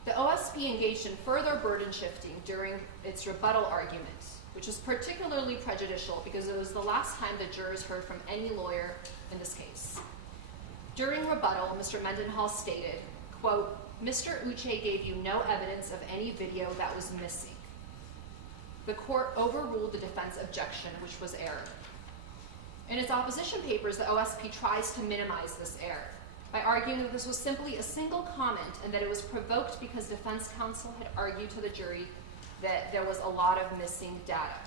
The OSP engaged in further burden shifting during its rebuttal argument, which was particularly prejudicial because it was the last time the jurors heard from any lawyer in this case. During rebuttal, Mr. Mendenhall stated, quote, "Mr. Uche gave you no evidence of any video that was missing." The court overruled the defense objection, which was error. In its opposition papers, the OSP tries to minimize this error by arguing that this was simply a single comment and that it was provoked because defense counsel had argued to the jury that there was a lot of missing data.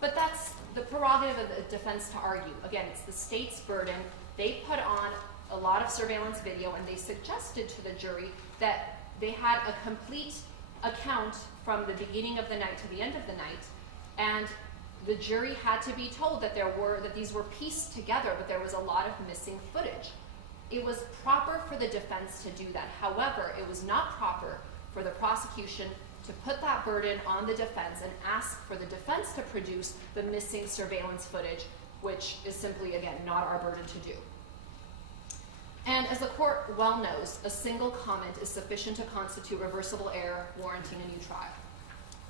But that's the prerogative of the defense to argue. Again, it's the state's burden. They put on a lot of surveillance video and they suggested to the jury that they had a complete account from the beginning of the night to the end of the night, and the jury had to be told that these were pieced together, but there was a lot of missing footage. It was proper for the defense to do that. However, it was not proper for the prosecution to put that burden on the defense and ask for the defense to produce the missing surveillance footage, which is simply, again, not our burden to do. And as the court well knows, a single comment is sufficient to constitute reversible error warranting a new trial.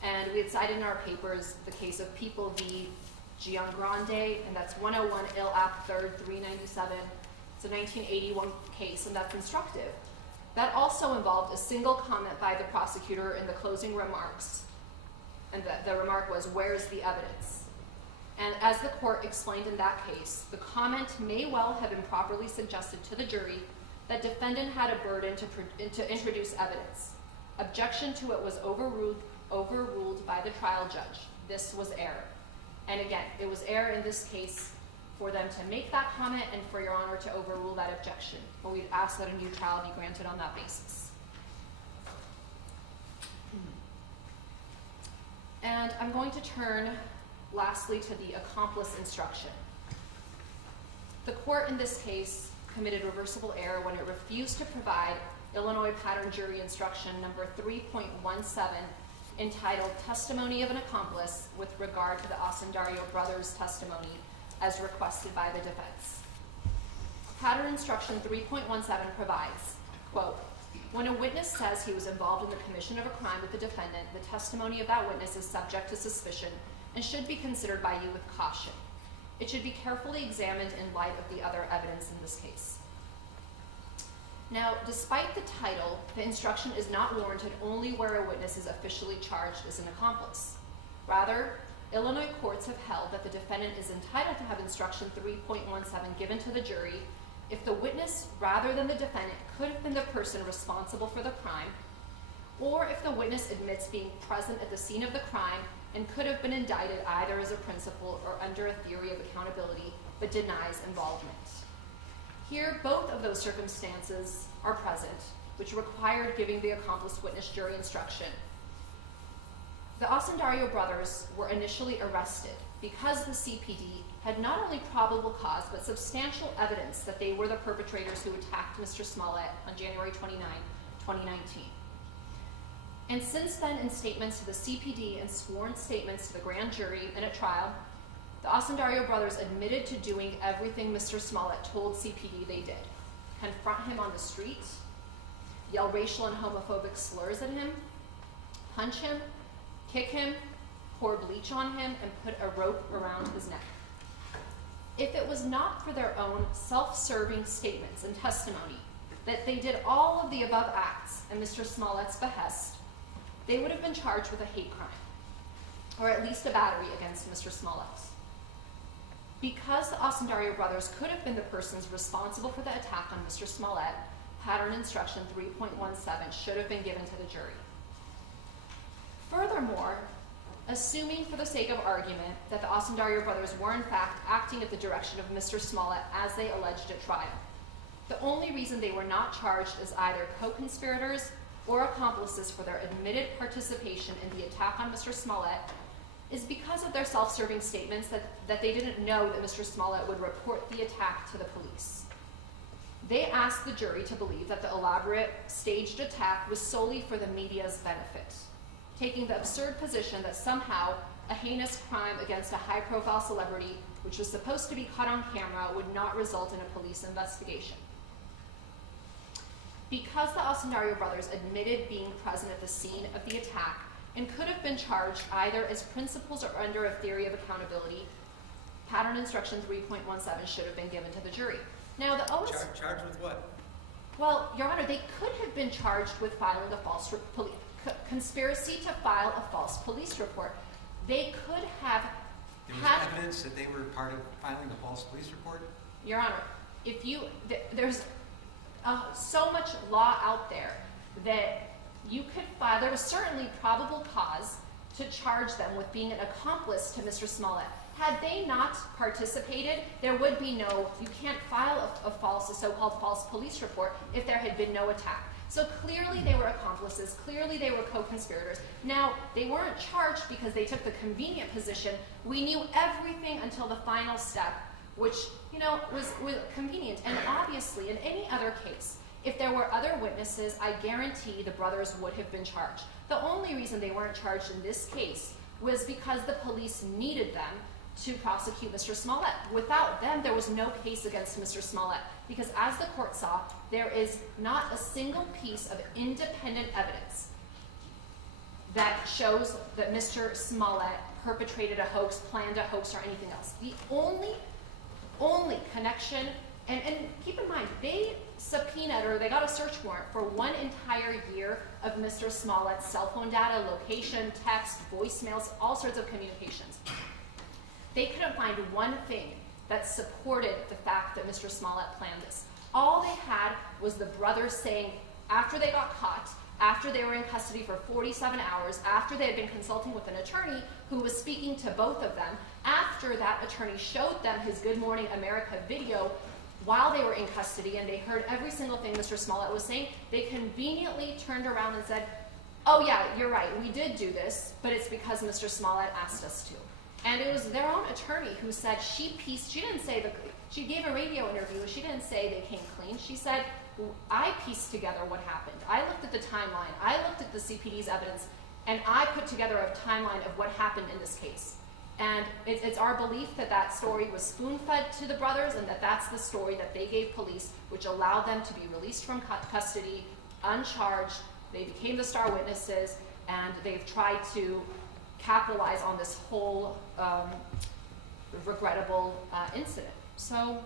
And we had cited in our papers the case of People v. Giangrande, and that's 101 Ill App 3rd 397. It's a 1981 case, and that's instructive. That also involved a single comment by the prosecutor in the closing remarks. And the remark was, "Where's the evidence?" And as the court explained in that case, the comment may well have improperly suggested to the jury that defendant had a burden to introduce evidence. Objection to it was overruled by the trial judge. This was error. And again, it was error in this case for them to make that comment and for Your Honor to overrule that objection. But we'd ask that a new trial be granted on that basis. And I'm going to turn lastly to the accomplice instruction. The court in this case committed reversible error when it refused to provide Illinois Pattern Jury Instruction number 3.17, entitled Testimony of an Accomplice with regard to the Osundario brothers' testimony as requested by the defense. Pattern Instruction 3.17 provides, quote, "When a witness says he was involved in the commission of a crime with the defendant, the testimony of that witness is subject to suspicion and should be considered by you with caution. It should be carefully examined in light of the other evidence in this case." Now, despite the title, the instruction is not warranted only where a witness is officially charged as an accomplice. Rather, Illinois courts have held that the defendant is entitled to have Instruction 3.17 given to the jury if the witness, rather than the defendant, could have been the person responsible for the crime, or if the witness admits being present at the scene of the crime and could have been indicted either as a principal or under a theory of accountability, but denies involvement. Here, both of those circumstances are present, which required giving the accomplice witness jury instruction. The Osundario brothers were initially arrested because the CPD had not only probable cause, but substantial evidence that they were the perpetrators who attacked Mr. Smollett on January 29, 2019. And since then, in statements to the CPD and sworn statements to the grand jury and at trial, the Osundario brothers admitted to doing everything Mr. Smollett told CPD they did. Confront him on the street, yell racial and homophobic slurs at him, punch him, kick him, pour bleach on him, and put a rope around his neck. If it was not for their own self-serving statements and testimony that they did all of the above acts at Mr. Smollett's behest, they would have been charged with a hate crime, or at least a battery against Mr. Smollett. Because the Osundario brothers could have been the persons responsible for the attack on Mr. Smollett, pattern instruction 3.17 should have been given to the jury. Furthermore, assuming for the sake of argument that the Osundario brothers were in fact acting at the direction of Mr. Smollett as they alleged at trial, the only reason they were not charged as either co-conspirators or accomplices for their admitted participation in the attack on Mr. Smollett is because of their self-serving statements that they didn't know that Mr. Smollett would report the attack to the police. They asked the jury to believe that the elaborate, staged attack was solely for the media's benefit, taking the absurd position that somehow a heinous crime against a high-profile celebrity, which was supposed to be caught on camera, would not result in a police investigation. Because the Osundario brothers admitted being present at the scene of the attack and could have been charged either as principals or under a theory of accountability, pattern instruction 3.17 should have been given to the jury. Now, the OS... Charged with what? Well, Your Honor, they could have been charged with filing a false conspiracy to file a false police report. They could have There was evidence that they were part of filing a false police report? Your Honor, if you... there's so much law out there that you could file. There was certainly probable cause to charge them with being an accomplice to Mr. Smollett. Had they not participated, there would be no, you can't file a so-called false police report if there had been no attack. So clearly they were accomplices, clearly they were co-conspirators. Now, they weren't charged because they took the convenient position. We knew everything until the final step, which, was convenient. And obviously, in any other case, if there were other witnesses, I guarantee the brothers would have been charged. The only reason they weren't charged in this case was because the police needed them to prosecute Mr. Smollett. Without them, there was no case against Mr. Smollett, because as the court saw, there is not a single piece of independent evidence that shows that Mr. Smollett perpetrated a hoax, planned a hoax, or anything else. The only connection, and keep in mind, they subpoenaed, or they got a search warrant for 1 entire year of Mr. Smollett's cell phone data, location, text, voicemails, all sorts of communications. They couldn't find one thing that supported the fact that Mr. Smollett planned this. All they had was the brothers saying, after they got caught, after they were in custody for 47 hours, after they had been consulting with an attorney who was speaking to both of them, after that attorney showed them his Good Morning America video while they were in custody and they heard every single thing Mr. Smollett was saying, they conveniently turned around and said, oh yeah, you're right, we did do this, but it's because Mr. Smollett asked us to. And it was their own attorney who said she gave a radio interview, she didn't say they came clean, she said, I pieced together what happened. I looked at the timeline, I looked at the CPD's evidence, and I put together a timeline of what happened in this case. And it's our belief that that story was spoon-fed to the brothers and that that's the story that they gave police, which allowed them to be released from custody, uncharged. They became the star witnesses, and they've tried to capitalize on this whole regrettable incident. So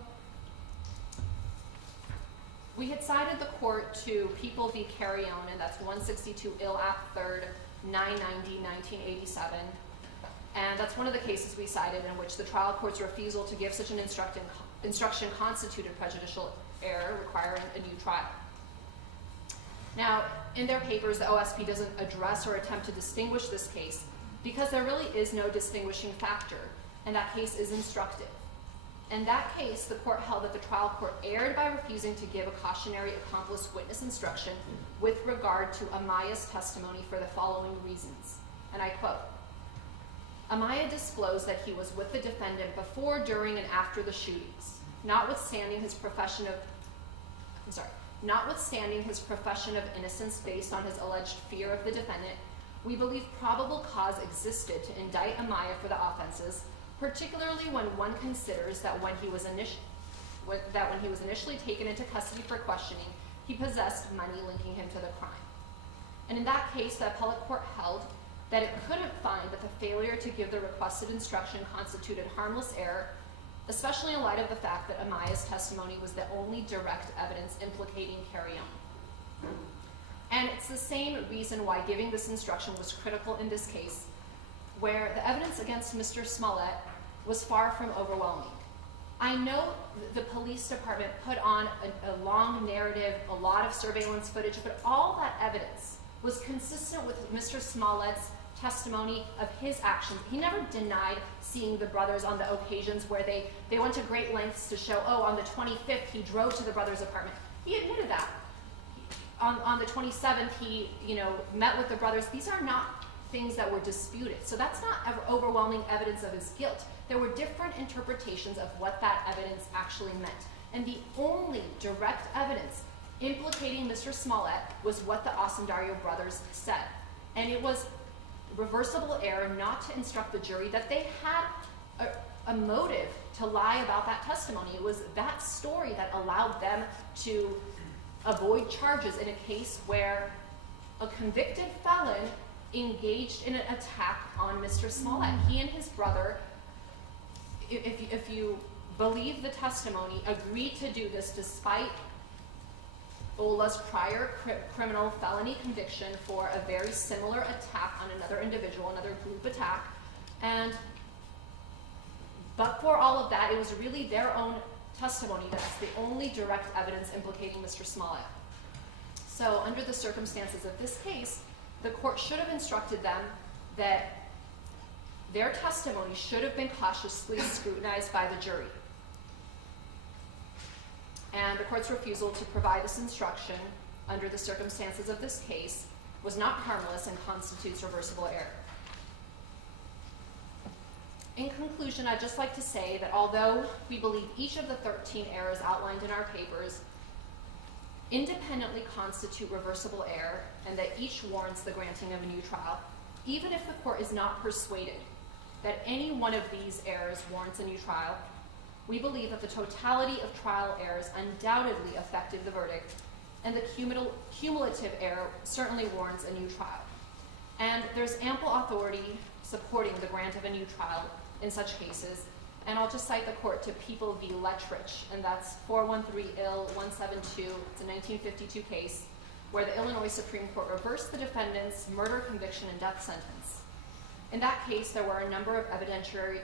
we had cited the court to People v. Carrion, and that's 162 Ill App 3rd, 990, 1987. And that's one of the cases we cited in which the trial court's refusal to give such an instruction constituted prejudicial error requiring a new trial. Now, in their papers, the OSP doesn't address or attempt to distinguish this case because there really is no distinguishing factor, and that case is instructive. In that case, the court held that the trial court erred by refusing to give a cautionary accomplice witness instruction with regard to Amaya's testimony for the following reasons. And I quote, Amaya disclosed that he was with the defendant before, during, and after the shootings. Notwithstanding his profession of innocence based on his alleged fear of the defendant, we believe probable cause existed to indict Amaya for the offenses, particularly when one considers that when he was initially taken into custody for questioning, he possessed money linking him to the crime. And in that case, the appellate court held that it couldn't find that the failure to give the requested instruction constituted harmless error, especially in light of the fact that Amaya's testimony was the only direct evidence implicating Carry On. And it's the same reason why giving this instruction was critical in this case, where the evidence against Mr. Smollett was far from overwhelming. I know the police department put on a long narrative, a lot of surveillance footage, but all that evidence was consistent with Mr. Smollett's testimony of his actions. He never denied seeing the brothers on the occasions where they went to great lengths to show, oh, on the 25th he drove to the brothers' apartment. He admitted that. On the 27th he, met with the brothers. These are not things that were disputed. So that's not overwhelming evidence of his guilt. There were different interpretations of what that evidence actually meant. And the only direct evidence implicating Mr. Smollett was what the Osundario brothers said. And it was reversible error not to instruct the jury that they had a motive to lie about that testimony. It was that story that allowed them to avoid charges in a case where a convicted felon engaged in an attack on Mr. Smollett. He and his brother, if you believe the testimony, agreed to do this despite Ola's prior criminal felony conviction for a very similar attack on another individual, another group attack. But for all of that, it was really their own testimony that's the only direct evidence implicating Mr. Smollett. So under the circumstances of this case, the court should have instructed them that their testimony should have been cautiously scrutinized by the jury. And the court's refusal to provide this instruction under the circumstances of this case was not harmless and constitutes reversible error. In conclusion, I'd just like to say that although we believe each of the 13 errors outlined in our papers independently constitute reversible error and that each warrants the granting of a new trial, even if the court is not persuaded that any one of these errors warrants a new trial, we believe that the totality of trial errors undoubtedly affected the verdict, and the cumulative error certainly warrants a new trial. And there's ample authority supporting the grant of a new trial in such cases, and I'll just cite the court to People v. Lettrich, and that's 413 Ill 172. It's a 1952 case where the Illinois Supreme Court reversed the defendant's murder conviction and death sentence. In that case, there were a number of evidentiary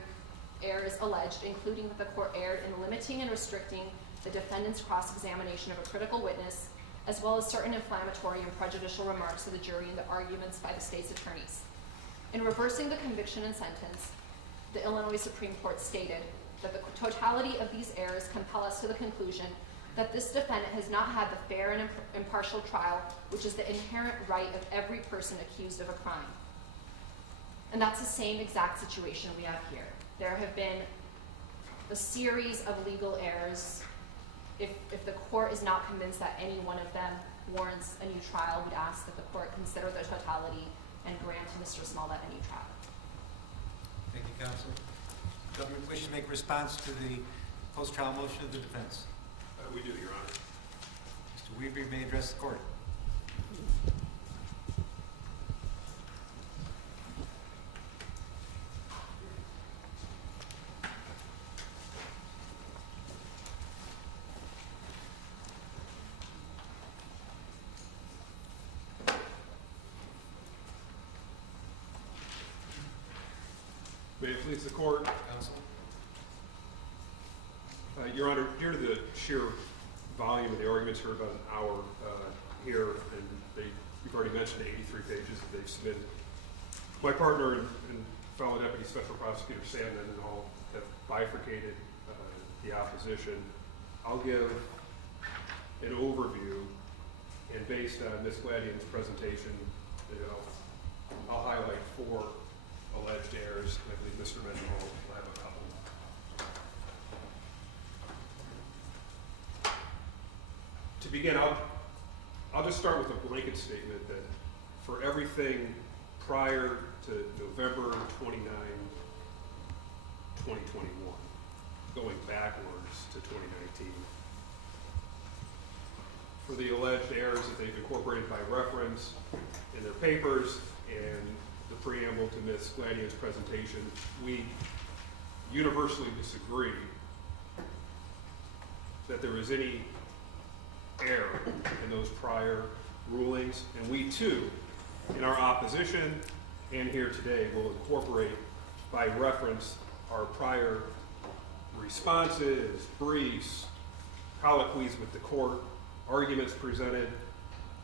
errors alleged, including that the court erred in limiting and restricting the defendant's cross-examination of a critical witness, as well as certain inflammatory and prejudicial remarks to the jury in the arguments by the state's attorneys. In reversing the conviction and sentence, the Illinois Supreme Court stated that the totality of these errors compel us to the conclusion that this defendant has not had the fair and impartial trial, which is the inherent right of every person accused of a crime. And that's the same exact situation we have here. There have been a series of legal errors. If the court is not convinced that any one of them warrants a new trial, we'd ask that the court consider the totality and grant Mr. Smollett a new trial. Thank you, counsel. Government wish to make a response to the post-trial motion of the defense? We do, Your Honor. Mr. Weaver, you may address the court. May it please the court. Counsel. Your Honor, due to the sheer volume of the arguments for about an hour, here, and we've already mentioned the 83 pages that they've submitted. My partner and fellow deputy special prosecutor Sam and all have bifurcated the opposition. I'll give an overview, and based on Ms. Gladian's presentation, I'll highlight 4 alleged errors. I believe Mr. Mendenhall will have a couple. To begin, I'll just start with a blanket statement that for everything prior to November 29, 2021, going backwards to 2019, for the alleged errors that they've incorporated by reference in their papers and the preamble to Ms. Gladian's presentation, we universally disagree that there is any error in those prior rulings, and we too, in our opposition and here today, will incorporate by reference our prior responses, briefs, colloquies with the court, arguments presented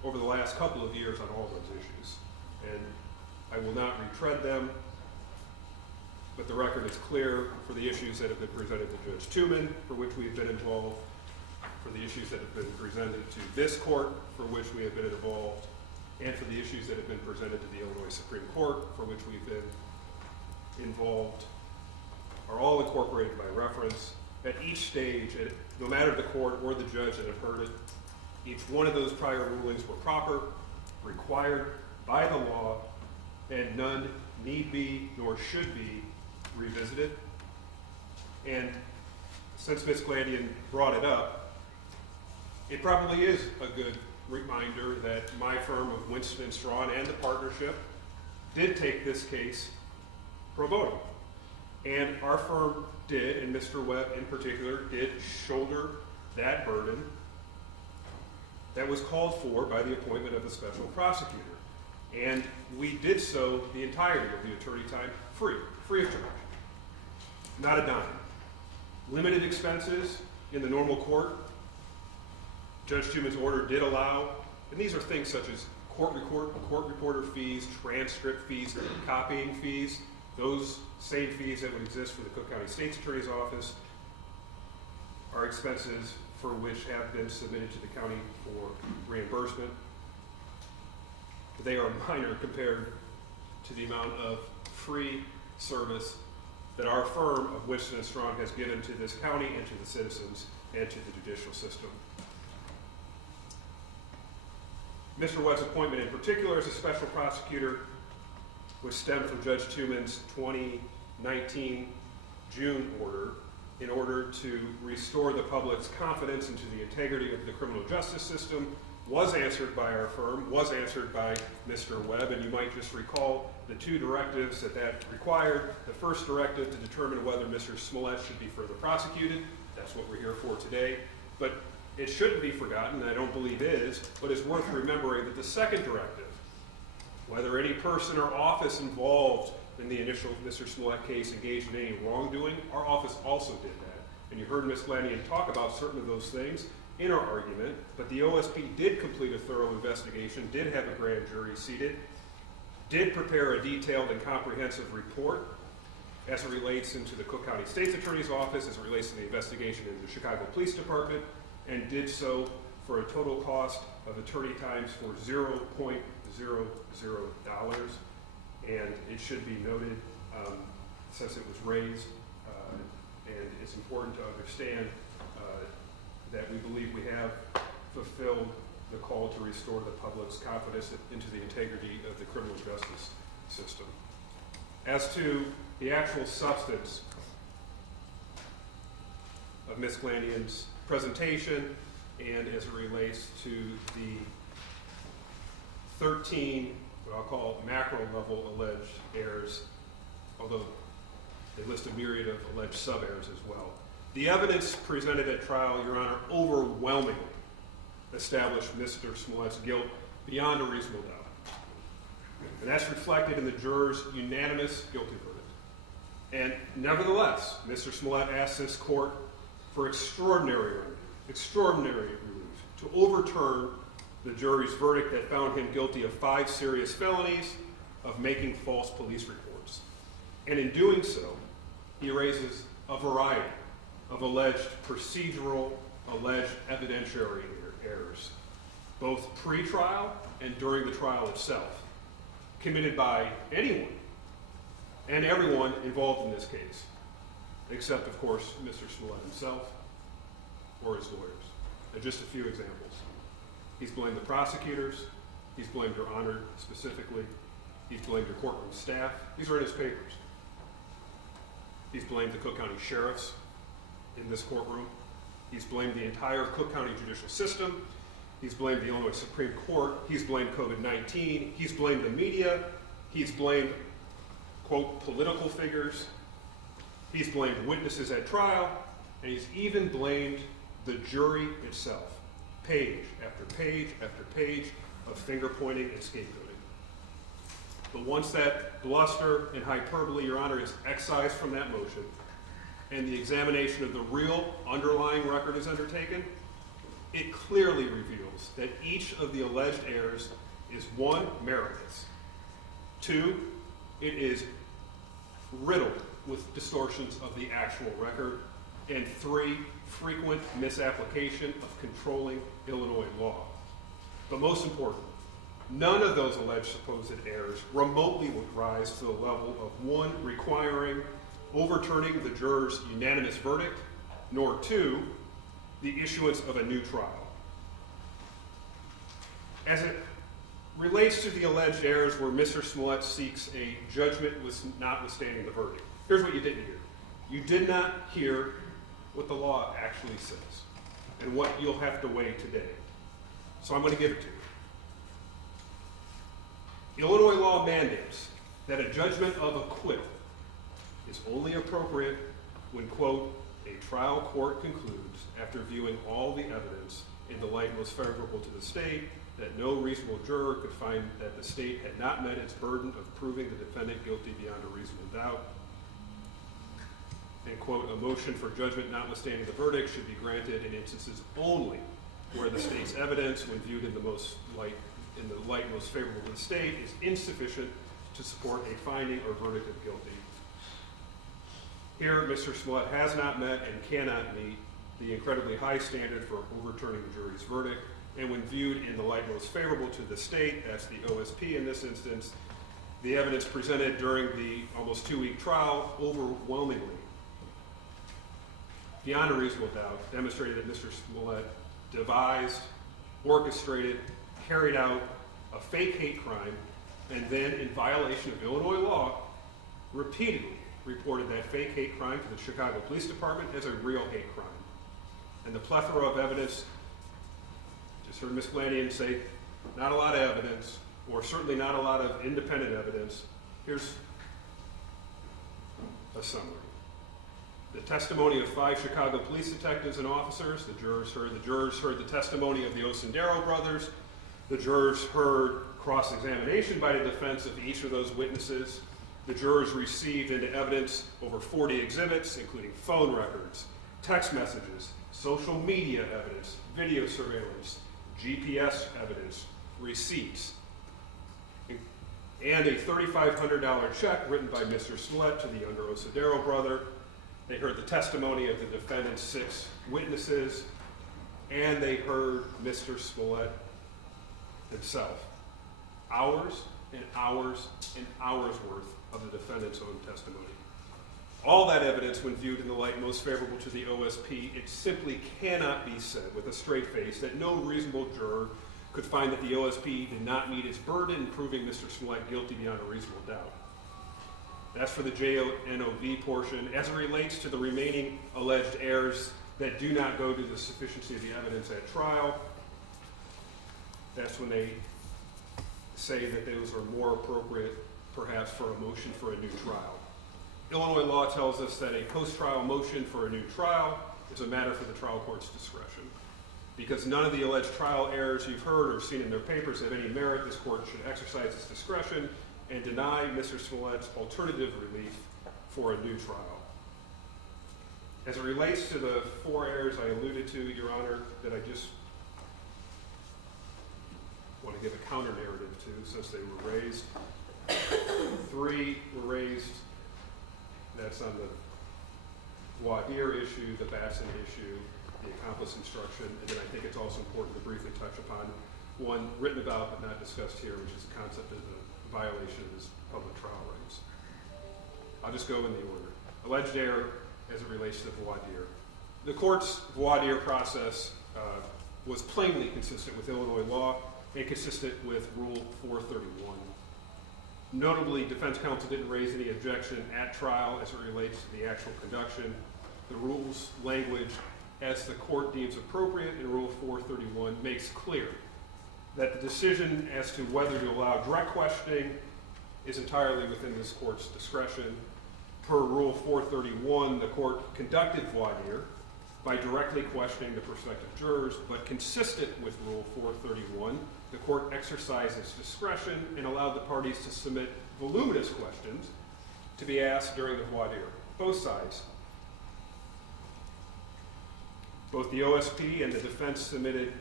over the last couple of years on all those issues. And I will not retread them, but the record is clear for the issues that have been presented to Judge Tooman, for which we have been involved, for the issues that have been presented to this court, for which we have been involved, and for the issues that have been presented to the Illinois Supreme Court, for which we've been involved, are all incorporated by reference. At each stage, no matter the court or the judge that have heard it, each one of those prior rulings were proper, required by the law, and none need be nor should be revisited. And since Ms. Gladian brought it up, it probably is a good reminder that my firm of Winston & Strawn and the partnership did take this case pro bono. And our firm did, and Mr. Webb in particular, did shoulder that burden that was called for by the appointment of the special prosecutor. And we did so the entirety of the attorney time free of charge. Not a dime. Limited expenses in the normal court. Judge Tooman's order did allow, and these are things such as court reporter fees, transcript fees, copying fees, those same fees that would exist for the Cook County State's Attorney's Office are expenses for which have been submitted to the county for reimbursement. They are minor compared to the amount of free service that our firm of Winston & Strawn has given to this county and to the citizens and to the judicial system. Mr. Webb's appointment in particular as a special prosecutor was stemmed from Judge Tooman's 2019 June order in order to restore the public's confidence into the integrity of the criminal justice system, was answered by our firm, was answered by Mr. Webb, and you might just recall the 2 directives that required. The first directive to determine whether Mr. Smollett should be further prosecuted. That's what we're here for today. But it shouldn't be forgotten, and I don't believe is, but it's worth remembering that the second directive, whether any person or office involved in the initial Mr. Smollett case engaged in any wrongdoing, our office also did that. And you heard Ms. Gladian talk about certain of those things in our argument, but the OSP did complete a thorough investigation, did have a grand jury seated, did prepare a detailed and comprehensive report as it relates into the Cook County State's Attorney's Office, as it relates to the investigation in the Chicago Police Department, and did so for a total cost of attorney times for $0.00. And it should be noted, since it was raised, and it's important to understand that we believe we have fulfilled the call to restore the public's confidence into the integrity of the criminal justice system. As to the actual substance of Ms. Gladian's presentation, and as it relates to the 13, what I'll call macro level alleged errors, although they list a myriad of alleged sub-errors as well. The evidence presented at trial, Your Honor, overwhelmingly established Mr. Smollett's guilt beyond a reasonable doubt. And that's reflected in the jurors' unanimous guilty verdict. And nevertheless, Mr. Smollett asked this court for extraordinary relief to overturn the jury's verdict that found him guilty of 5 serious felonies of making false police reports. And in doing so, he raises a variety of alleged procedural, alleged evidentiary errors, both pre-trial and during the trial itself, committed by anyone and everyone involved in this case, except, of course, Mr. Smollett himself or his lawyers. And just a few examples. He's blamed the prosecutors. He's blamed Your Honor specifically. He's blamed your courtroom staff. These are in his papers. He's blamed the Cook County sheriffs in this courtroom. He's blamed the entire Cook County judicial system. He's blamed the Illinois Supreme Court. He's blamed COVID-19. He's blamed the media. He's blamed, quote, political figures. He's blamed witnesses at trial. And he's even blamed the jury itself. Page after page after page of finger pointing and scapegoating. But once that bluster and hyperbole, Your Honor, is excised from that motion, and the examination of the real underlying record is undertaken, it clearly reveals that each of the alleged errors is 1, meritless, 2, it is riddled with distortions of the actual record, and 3, frequent misapplication of controlling Illinois law. But most important, none of those alleged supposed errors remotely would rise to the level of 1, requiring overturning the juror's unanimous verdict, nor 2, the issuance of a new trial. As it relates to the alleged errors where Mr. Smollett seeks a judgment notwithstanding the verdict, here's what you didn't hear. You did not hear what the law actually says and what you'll have to weigh today. So I'm going to give it to you. Illinois law mandates that a judgment of acquittal is only appropriate when, quote, a trial court concludes, after viewing all the evidence in the light most favorable to the state, that no reasonable juror could find that the state had not met its burden of proving the defendant guilty beyond a reasonable doubt. And, quote, a motion for judgment notwithstanding the verdict should be granted in instances only where the state's evidence, when viewed in the light most favorable to the state, is insufficient to support a finding or verdict of guilty. Here, Mr. Smollett has not met and cannot meet the incredibly high standard for overturning the jury's verdict, and when viewed in the light most favorable to the state, that's the OSP in this instance, the evidence presented during the almost 2-week trial overwhelmingly, beyond a reasonable doubt, demonstrated that Mr. Smollett devised, orchestrated, carried out a fake hate crime, and then, in violation of Illinois law, repeatedly reported that fake hate crime to the Chicago Police Department as a real hate crime. And the plethora of evidence, just heard Ms. Glanian say, not a lot of evidence, or certainly not a lot of independent evidence. Here's a summary. The testimony of 5 Chicago police detectives and officers. The jurors heard the testimony of the Osendero brothers. The jurors heard cross-examination by the defense of each of those witnesses. The jurors received into evidence over 40 exhibits, including phone records, text messages, social media evidence, video surveillance, GPS evidence, receipts, and a $3,500 check written by Mr. Smollett to the younger Osendero brother. They heard the testimony of the defendant's 6 witnesses, and they heard Mr. Smollett himself. Hours and hours and hours worth of the defendant's own testimony. All that evidence, when viewed in the light most favorable to the OSP, it simply cannot be said with a straight face that no reasonable juror could find that the OSP did not meet its burden in proving Mr. Smollett guilty beyond a reasonable doubt. That's for the JNOV portion. As it relates to the remaining alleged errors that do not go to the sufficiency of the evidence at trial, that's when they say that those are more appropriate, perhaps, for a motion for a new trial. Illinois law tells us that a post-trial motion for a new trial is a matter for the trial court's discretion. Because none of the alleged trial errors you've heard or seen in their papers have any merit, this court should exercise its discretion and deny Mr. Smollett's alternative relief for a new trial. As it relates to the 4 errors I alluded to, Your Honor, that I just to give a counter narrative to, since they were raised. 3 were raised, that's on the voir dire issue, the Batson issue, the accomplice instruction, and then I think it's also important to briefly touch upon one written about but not discussed here, which is the concept of the violation of his public trial rights. I'll just go in the order. Alleged error as it relates to the voir dire. The court's voir dire process was plainly consistent with Illinois law and consistent with Rule 431. Notably, defense counsel didn't raise any objection at trial as it relates to the actual conduction. The rules language, as the court deems appropriate in Rule 431, makes clear that the decision as to whether to allow direct questioning is entirely within this court's discretion. Per Rule 431, the court conducted voir dire by directly questioning the prospective jurors, but consistent with Rule 431, the court exercised its discretion and allowed the parties to submit voluminous questions to be asked during the voir dire. Both sides. Both the OSP and the defense submitted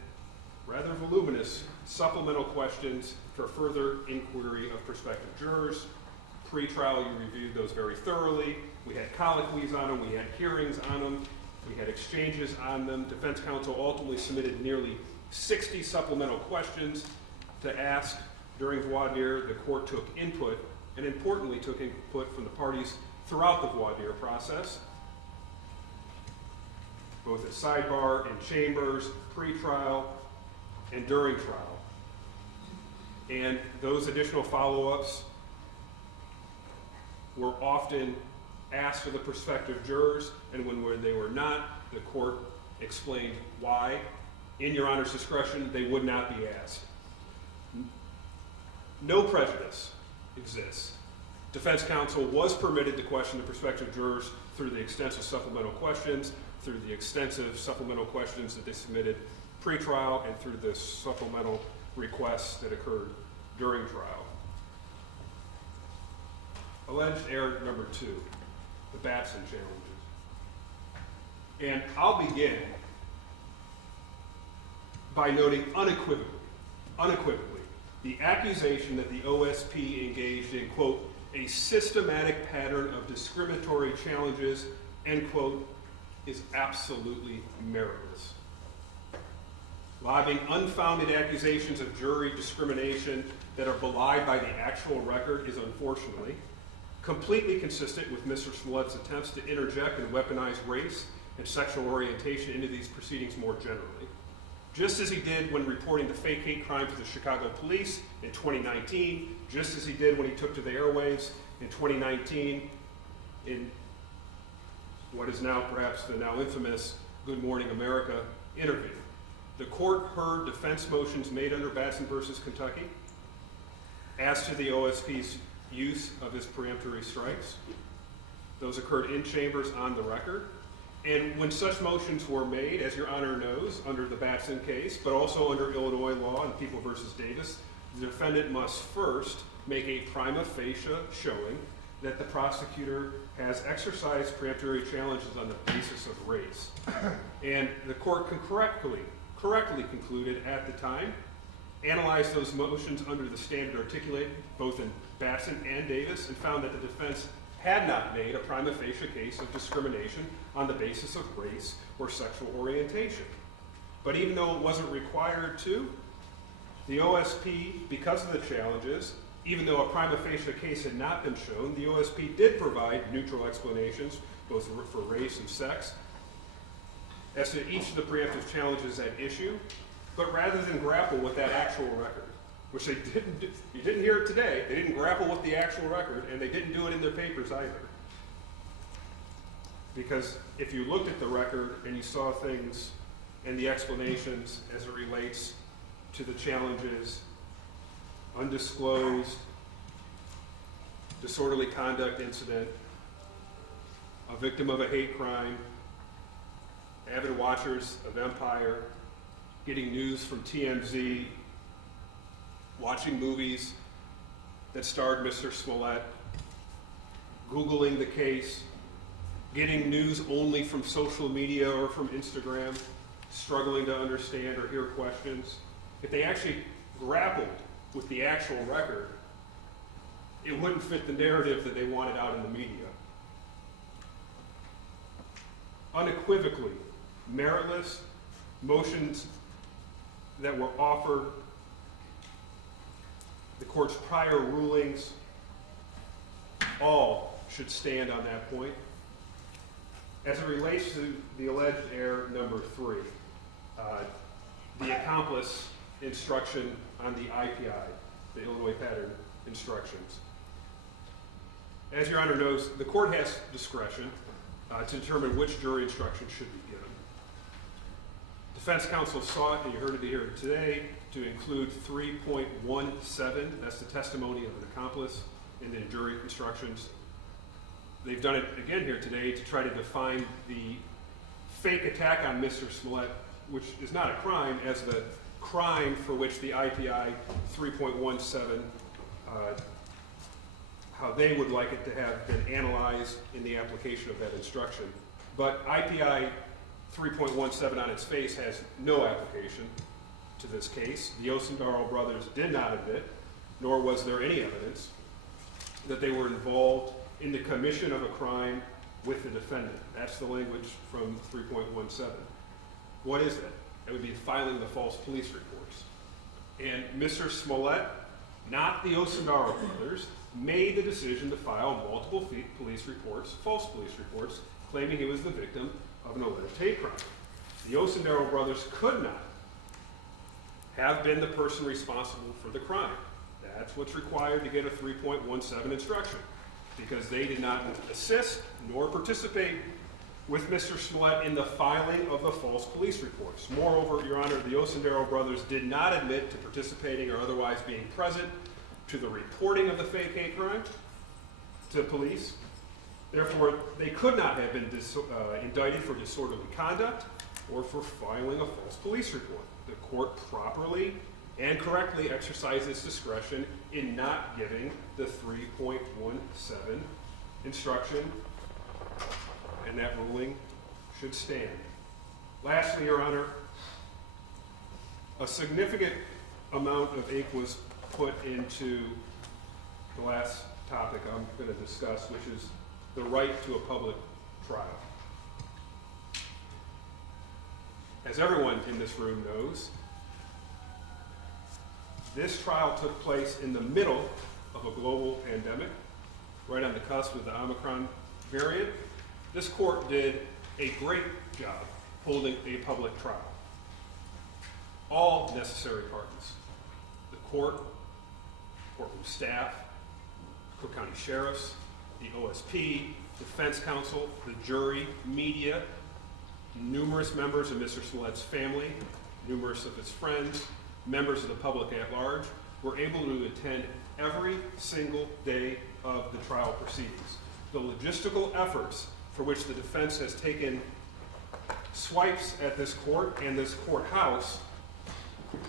rather voluminous supplemental questions for further inquiry of prospective jurors. Pre-trial, you reviewed those very thoroughly. We had colloquies on them. We had hearings on them. We had exchanges on them. Defense counsel ultimately submitted nearly 60 supplemental questions to ask during voir dire. The court took input, and importantly took input from the parties throughout the voir dire process, both at sidebar, in chambers, pre-trial, and during trial. And those additional follow-ups were often asked of the prospective jurors, and when they were not, the court explained why. In Your Honor's discretion, they would not be asked. No prejudice exists. Defense counsel was permitted to question the prospective jurors through the extensive supplemental questions, through the extensive supplemental questions that they submitted pre-trial, and through the supplemental requests that occurred during trial. Alleged error number 2, the Batson challenges. And I'll begin by noting unequivocally, the accusation that the OSP engaged in, quote, a systematic pattern of discriminatory challenges, end quote, is absolutely meritless. Lobbing unfounded accusations of jury discrimination that are belied by the actual record is unfortunately completely consistent with Mr. Smollett's attempts to interject and weaponize race and sexual orientation into these proceedings more generally. Just as he did when reporting the fake hate crime to the Chicago police in 2019, just as he did when he took to the airwaves in 2019 in what is now perhaps the now infamous Good Morning America interview. The court heard defense motions made under Batson versus Kentucky as to the OSP's use of his preemptory strikes. Those occurred in chambers on the record. And when such motions were made, as Your Honor knows, under the Batson case, but also under Illinois law in People versus Davis, the defendant must first make a prima facie showing that the prosecutor has exercised preemptory challenges on the basis of race. And the court correctly concluded at the time, analyzed those motions under the standard articulated both in Batson and Davis, and found that the defense had not made a prima facie case of discrimination on the basis of race or sexual orientation. But even though it wasn't required to, the OSP, because of the challenges, even though a prima facie case had not been shown, the OSP did provide neutral explanations, both for race and sex, as to each of the preemptive challenges at issue. But rather than grapple with that actual record, which they didn't do, you didn't hear it today, they didn't grapple with the actual record, and they didn't do it in their papers either. Because if you looked at the record and you saw things and the explanations as it relates to the challenges, undisclosed, disorderly conduct incident, a victim of a hate crime, avid watchers of Empire, getting news from TMZ, watching movies that starred Mr. Smollett, Googling the case, getting news only from social media or from Instagram, struggling to understand or hear questions. If they actually grappled with the actual record, it wouldn't fit the narrative that they wanted out in the media. Unequivocally, meritless motions that were offered, the court's prior rulings, all should stand on that point. As it relates to the alleged error number 3, the accomplice instruction on the IPI, the Illinois Pattern Instructions. As Your Honor knows, the court has discretion to determine which jury instruction should be given. Defense counsel sought, and you heard it here today, to include 3.17, that's the testimony of an accomplice, in the jury instructions. They've done it again here today to try to define the fake attack on Mr. Smollett, which is not a crime, as the crime for which the IPI 3.17, how they would like it to have been analyzed in the application of that instruction. But IPI 3.17 on its face has no application to this case. The Osendaro brothers did not admit, nor was there any evidence, that they were involved in the commission of a crime with the defendant. That's the language from 3.17. What is that? It would be filing the false police reports. And Mr. Smollett, not the Osendaro brothers, made the decision to file multiple police reports, false police reports, claiming he was the victim of an alleged hate crime. The Osendaro brothers could not have been the person responsible for the crime. That's what's required to get a 3.17 instruction, because they did not assist nor participate with Mr. Smollett in the filing of the false police reports. Moreover, Your Honor, the Osendaro brothers did not admit to participating or otherwise being present to the reporting of the fake hate crime to police. Therefore, they could not have been indicted for disorderly conduct or for filing a false police report. The court properly and correctly exercised its discretion in not giving the 3.17 instruction, and that ruling should stand. Lastly, Your Honor, a significant amount of ink was put into the last topic I'm going to discuss, which is the right to a public trial. As everyone in this room knows, this trial took place in the middle of a global pandemic, right on the cusp of the Omicron variant. This court did a great job holding a public trial. All necessary parties, the court, courtroom staff, Cook County sheriffs, the OSP, defense counsel, the jury, media, numerous members of Mr. Smollett's family, numerous of his friends, members of the public at large, were able to attend every single day of the trial proceedings. The logistical efforts for which the defense has taken swipes at this court and this courthouse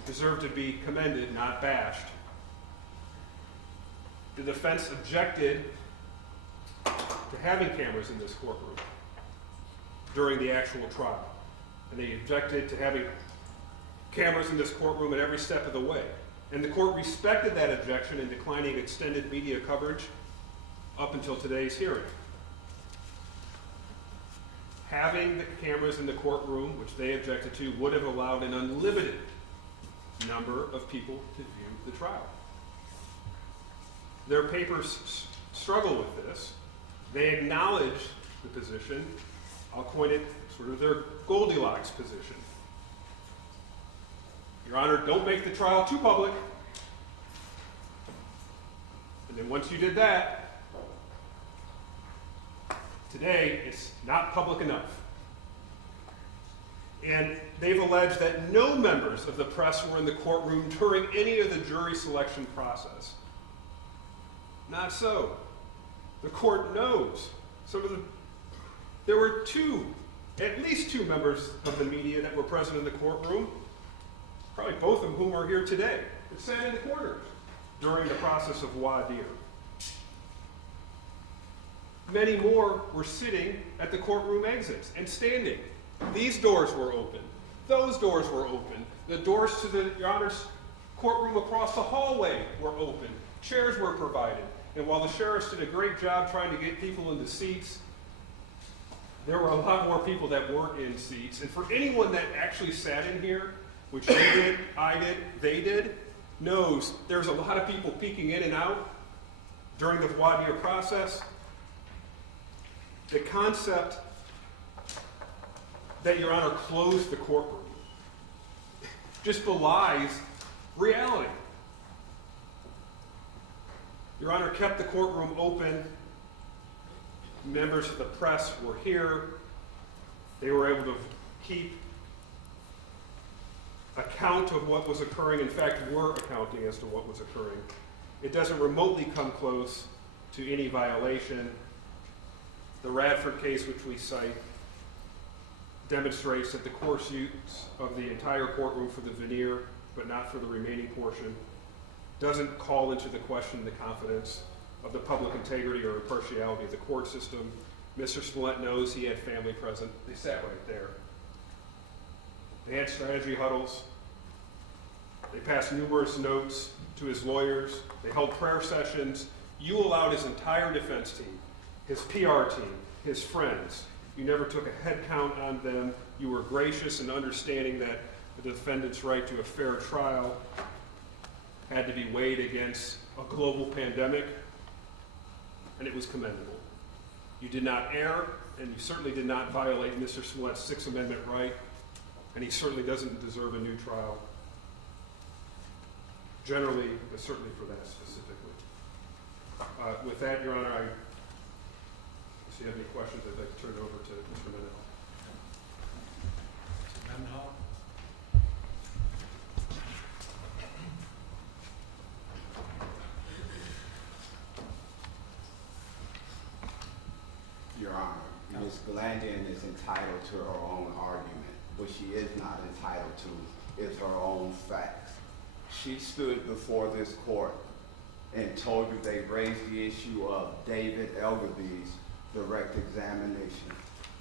deserve to be commended, not bashed. The defense objected to having cameras in this courtroom during the actual trial. And they objected to having cameras in this courtroom at every step of the way. And the court respected that objection in declining extended media coverage up until today's hearing. Having the cameras in the courtroom, which they objected to, would have allowed an unlimited number of people to view the trial. Their papers struggle with this. They acknowledge the position. I'll coin it sort of their Goldilocks position. Your Honor, don't make the trial too public. And then once you did that, today it's not public enough. And they've alleged that no members of the press were in the courtroom during any of the jury selection process. Not so. The court knows there were at least two members of the media that were present in the courtroom, probably both of whom are here today, that sat in the corners during the process of voir dire. Many more were sitting at the courtroom exits and standing. These doors were open. Those doors were open. The doors to Your Honor's Courtroom across the hallway were open. Chairs were provided. And while the sheriffs did a great job trying to get people into seats, there were a lot more people that weren't in seats. And for anyone that actually sat in here, which you did, I did, they did, knows there's a lot of people peeking in and out during the voir dire process. The concept that Your Honor closed the courtroom just belies reality. Your Honor kept the courtroom open. Members of the press were here. They were able to keep account of what was occurring. In fact, were accounting as to what was occurring. It doesn't remotely come close to any violation. The Radford case, which we cite, demonstrates that the course use of the entire courtroom for the veneer, but not for the remaining portion, doesn't call into the question the confidence of the public integrity or impartiality of the court system. Mr. Smollett knows he had family present. They sat right there. They had strategy huddles. They passed numerous notes to his lawyers. They held prayer sessions. You allowed his entire defense team, his PR team, his friends. You never took a head count on them. You were gracious in understanding that the defendant's right to a fair trial had to be weighed against a global pandemic, and it was commendable. You did not err, and you certainly did not violate Mr. Smollett's Sixth Amendment right, and he certainly doesn't deserve a new trial. Generally, but certainly for that specifically. With that, Your Honor, if you have any questions, I'd like to turn it over to Mr. Mendenhall. Mr. Mendenhall? Your Honor, Ms. Glandian is entitled to her own argument. What she is not entitled to is her own facts. She stood before this court and told you they raised the issue of David Elderby's direct examination.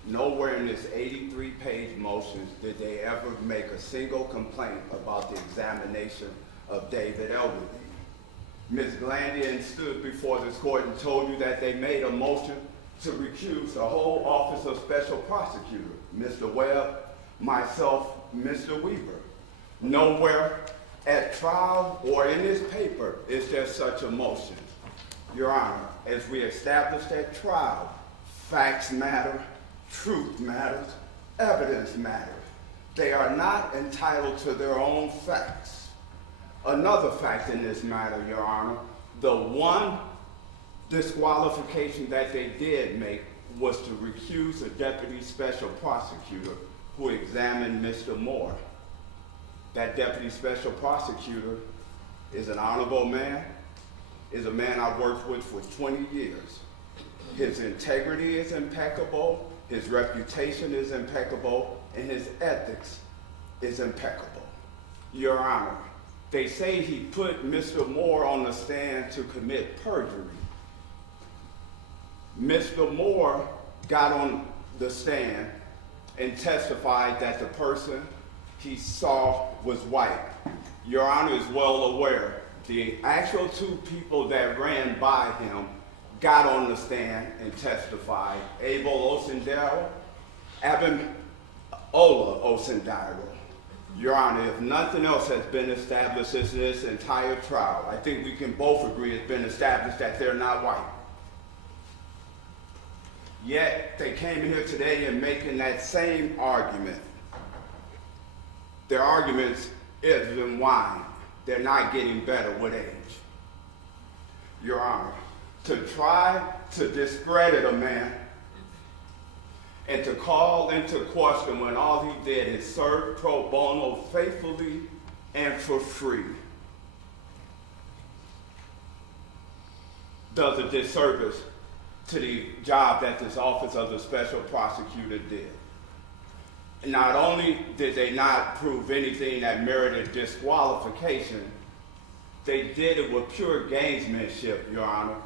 Nowhere in this 83-page motions did they ever make a single complaint about the examination of David Elderby. Ms. Glandian stood before this court and told you that they made a motion to recuse the whole Office of Special Prosecutor, Mr. Webb, myself, Mr. Weaver. Nowhere at trial or in this paper is there such a motion. Your Honor, as we established at trial, facts matter, truth matters, evidence matters. They are not entitled to their own facts. Another fact in this matter, Your Honor, the one disqualification that they did make was to recuse a deputy special prosecutor who examined Mr. Moore. That deputy special prosecutor is an honorable man, is a man I've worked with for 20 years. His integrity is impeccable, his reputation is impeccable, and his ethics is impeccable. Your Honor, they say he put Mr. Moore on the stand to commit perjury. Mr. Moore got on the stand and testified that the person he saw was white. Your Honor is well aware the actual two people that ran by him got on the stand and testified. Abel Osendaro, Ola Osendaro. Your Honor, if nothing else has been established in this entire trial, I think we can both agree it's been established that they're not white. Yet, they came in here today and making that same argument. Their arguments is in wine. They're not getting better with age. Your Honor, to try to discredit a man and to call into question when all he did is serve pro bono faithfully and for free does a disservice to the job that this Office of the Special Prosecutor did. Not only did they not prove anything that merited disqualification, they did it with pure gamesmanship, Your Honor.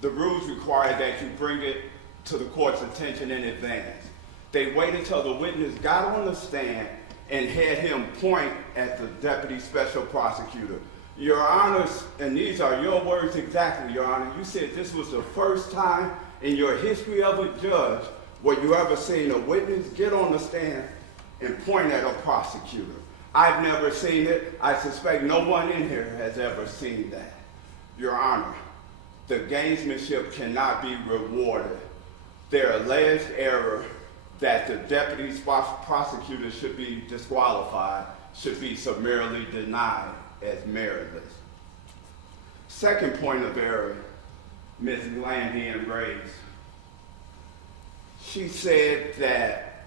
The rules require that you bring it to the court's attention in advance. They waited till the witness got on the stand and had him point at the deputy special prosecutor. Your Honor, and these are your words exactly, Your Honor, you said this was the first time in your history of a judge where you ever seen a witness get on the stand and point at a prosecutor. I've never seen it. I suspect no one in here has ever seen that. Your Honor, the gamesmanship cannot be rewarded. Their alleged error that the deputy prosecutor should be disqualified should be summarily denied as meritless. Second point of error, Ms. Glandian raised. She said that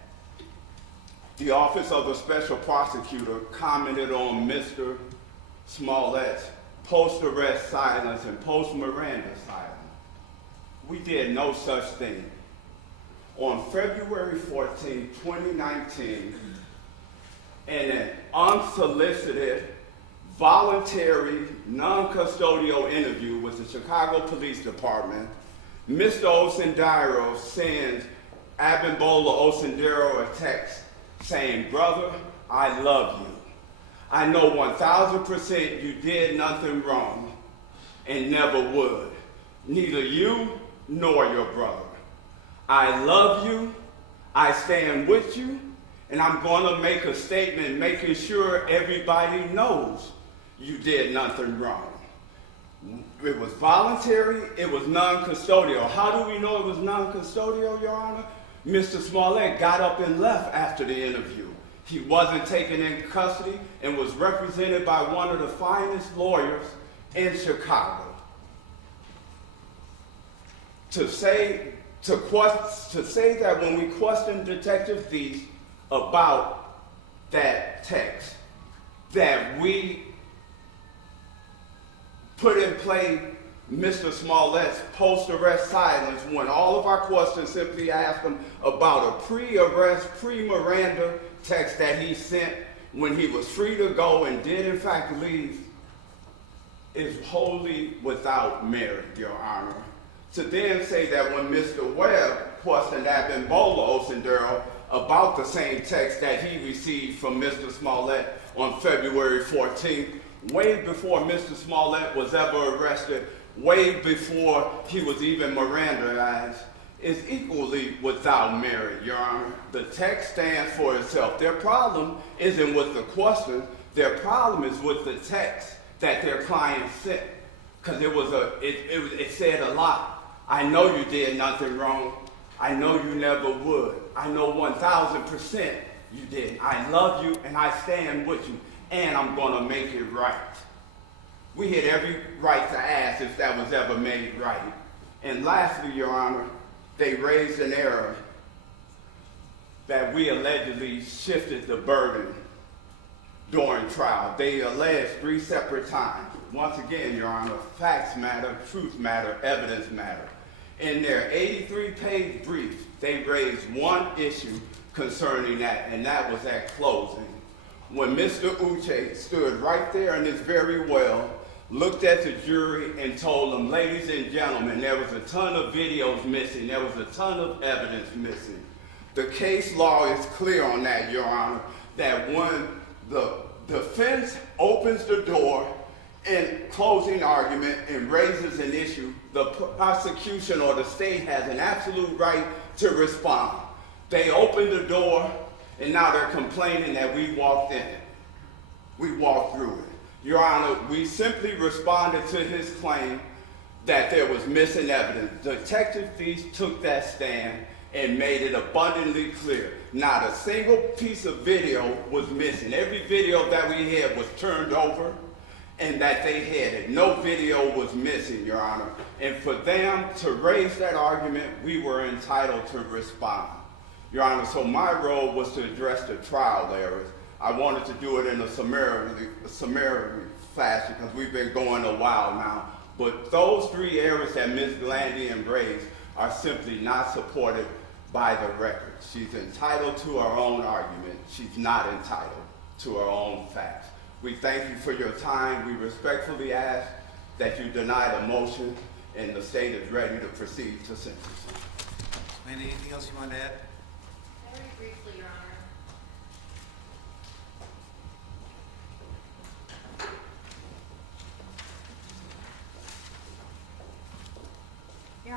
the Office of the Special Prosecutor commented on Mr. Smollett's post-arrest silence and post-Miranda silence. We did no such thing. On February 14, 2019, in an unsolicited, voluntary, non-custodial interview with the Chicago Police Department, Mr. Osendiro sends Abimbola Osendiro a text saying, "Brother, I love you. I know 1000% you did nothing wrong and never would. Neither you nor your brother. I love you, I stand with you, and I'm going to make a statement making sure everybody knows you did nothing wrong." It was voluntary, it was non-custodial. How do we know it was non-custodial, Your Honor? Mr. Smollett got up and left after the interview. He wasn't taken in custody and was represented by one of the finest lawyers in Chicago. To say that when we questioned Detective Deese about that text, that we put in play Mr. Smollett's post-arrest silence when all of our questions simply asked him about a pre-arrest, pre-Miranda text that he sent when he was free to go and did in fact leave, is wholly without merit, Your Honor. To then say that when Mr. Webb questioned Abimbola Osendiro about the same text that he received from Mr. Smollett on February 14th, way before Mr. Smollett was ever arrested, way before he was even Mirandized, is equally without merit, Your Honor. The text stands for itself. Their problem isn't with the question, their problem is with the text that their client sent. Because it said a lot. I know you did nothing wrong. I know you never would. I know 1000% you did. I love you and I stand with you, and I'm gonna make it right. We had every right to ask if that was ever made right. And lastly, Your Honor, they raised an error that we allegedly shifted the burden during trial. They alleged 3 separate times. Once again, Your Honor, facts matter, truth matter, evidence matter. In their 83-page brief, they raised one issue concerning that, and that was at closing. When Mr. Uche stood right there in his very well, looked at the jury and told them, "Ladies and gentlemen, there was a ton of videos missing, there was a ton of evidence missing." The case law is clear on that, Your Honor, that when the defense opens the door in closing argument and raises an issue, the prosecution or the state has an absolute right to respond. They opened the door and now they're complaining that we walked in it. We walked through it. Your Honor, we simply responded to his claim that there was missing evidence. Detective Deese took that stand and made it abundantly clear. Not a single piece of video was missing. Every video that we had was turned over and that they had it. No video was missing, Your Honor. And for them to raise that argument, we were entitled to respond. Your Honor, so my role was to address the trial errors. I wanted to do it in a summary fashion because we've been going a while now. But those 3 errors that Ms. Glandian raised are simply not supported by the record. She's entitled to her own argument. She's not entitled to her own facts. We thank you for your time. We respectfully ask that you deny the motion, and the state is ready to proceed to sentencing. Anything else you want to add? Very briefly, Your Honor.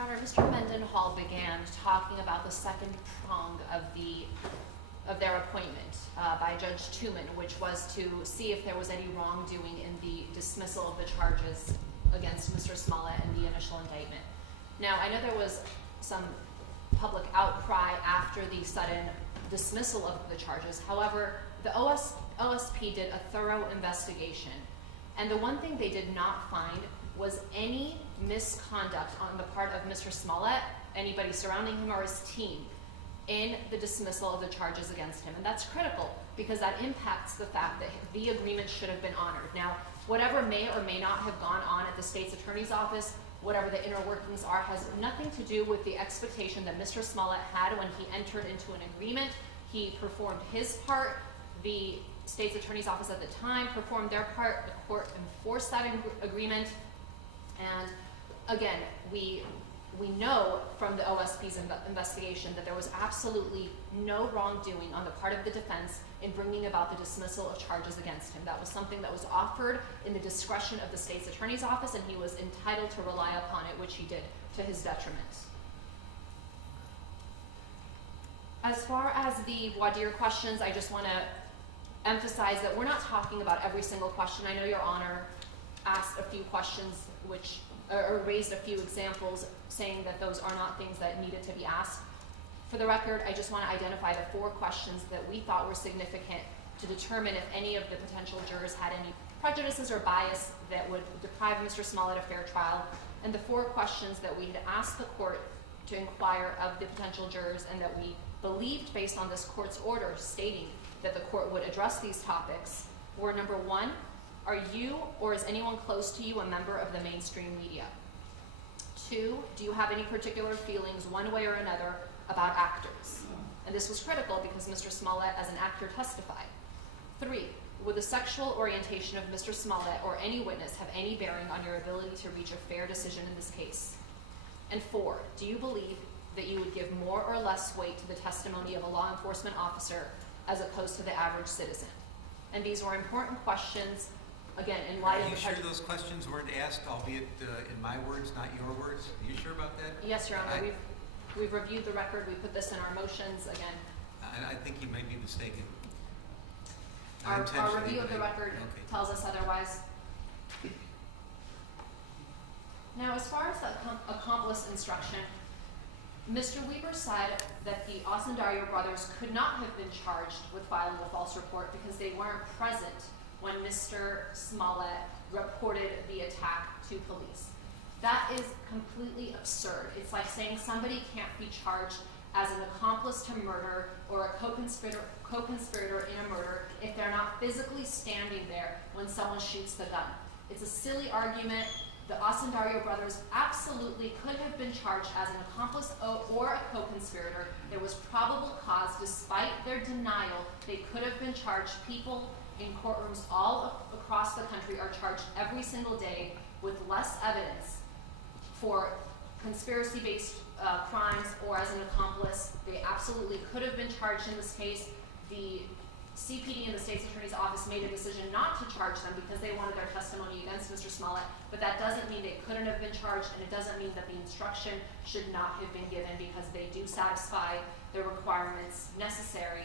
Honor, Mr. Mendenhall began talking about the second prong of their appointment by Judge Tooman, which was to see if there was any wrongdoing in the dismissal of the charges against Mr. Smollett in the initial indictment. Now, I know there was some public outcry after the sudden dismissal of the charges. However, the OSP did a thorough investigation, and the one thing they did not find was any misconduct on the part of Mr. Smollett, anybody surrounding him, or his team in the dismissal of the charges against him. And that's critical because that impacts the fact that the agreement should have been honored. Now, whatever may or may not have gone on at the state's attorney's office, whatever the inner workings are, has nothing to do with the expectation that Mr. Smollett had when he entered into an agreement. He performed his part. The state's attorney's office at the time performed their part. The court enforced that agreement. And again, we know from the OSP's investigation that there was absolutely no wrongdoing on the part of the defense in bringing about the dismissal of charges against him. That was something that was offered in the discretion of the state's attorney's office, and he was entitled to rely upon it, which he did to his detriment. As far as the voir dire questions, I just want to emphasize that we're not talking about every single question. I know Your Honor asked a few questions or raised a few examples saying that those are not things that needed to be asked. For the record, I just want to identify the 4 questions that we thought were significant to determine if any of the potential jurors had any prejudices or bias that would deprive Mr. Smollett a fair trial, and the 4 questions that we had asked the court to inquire of the potential jurors and that we believed, based on this court's order stating that the court would address these topics, were: number 1, are you or is anyone close to you a member of the mainstream media? 2, do you have any particular feelings one way or another about actors? And this was critical because Mr. Smollett as an actor testified. 3, would the sexual orientation of Mr. Smollett or any witness have any bearing on your ability to reach a fair decision in this case? And 4, do you believe that you would give more or less weight to the testimony of a law enforcement officer as opposed to the average citizen? And these were important questions, again, in light of the— Are you sure those questions weren't asked, albeit in my words, not your words? Are you sure about that? Yes, Your Honor. We've reviewed the record. We put this in our motions again. I think you might be mistaken. Our review of the record tells us otherwise. Now, as far as the accomplice instruction, Mr. Weber said that the Osundario brothers could not have been charged with filing a false report because they weren't present when Mr. Smollett reported the attack to police. That is completely absurd. It's like saying somebody can't be charged as an accomplice to murder or a co-conspirator in a murder if they're not physically standing there when someone shoots the gun. It's a silly argument. The Osundario brothers absolutely could have been charged as an accomplice or a co-conspirator. There was probable cause. Despite their denial, they could have been charged. People in courtrooms all across the country are charged every single day with less evidence for conspiracy-based crimes or as an accomplice. They absolutely could have been charged in this case. The CPD and the state's attorney's office made a decision not to charge them because they wanted their testimony against Mr. Smollett, but that doesn't mean they couldn't have been charged, and it doesn't mean that the instruction should not have been given because they do satisfy the requirements necessary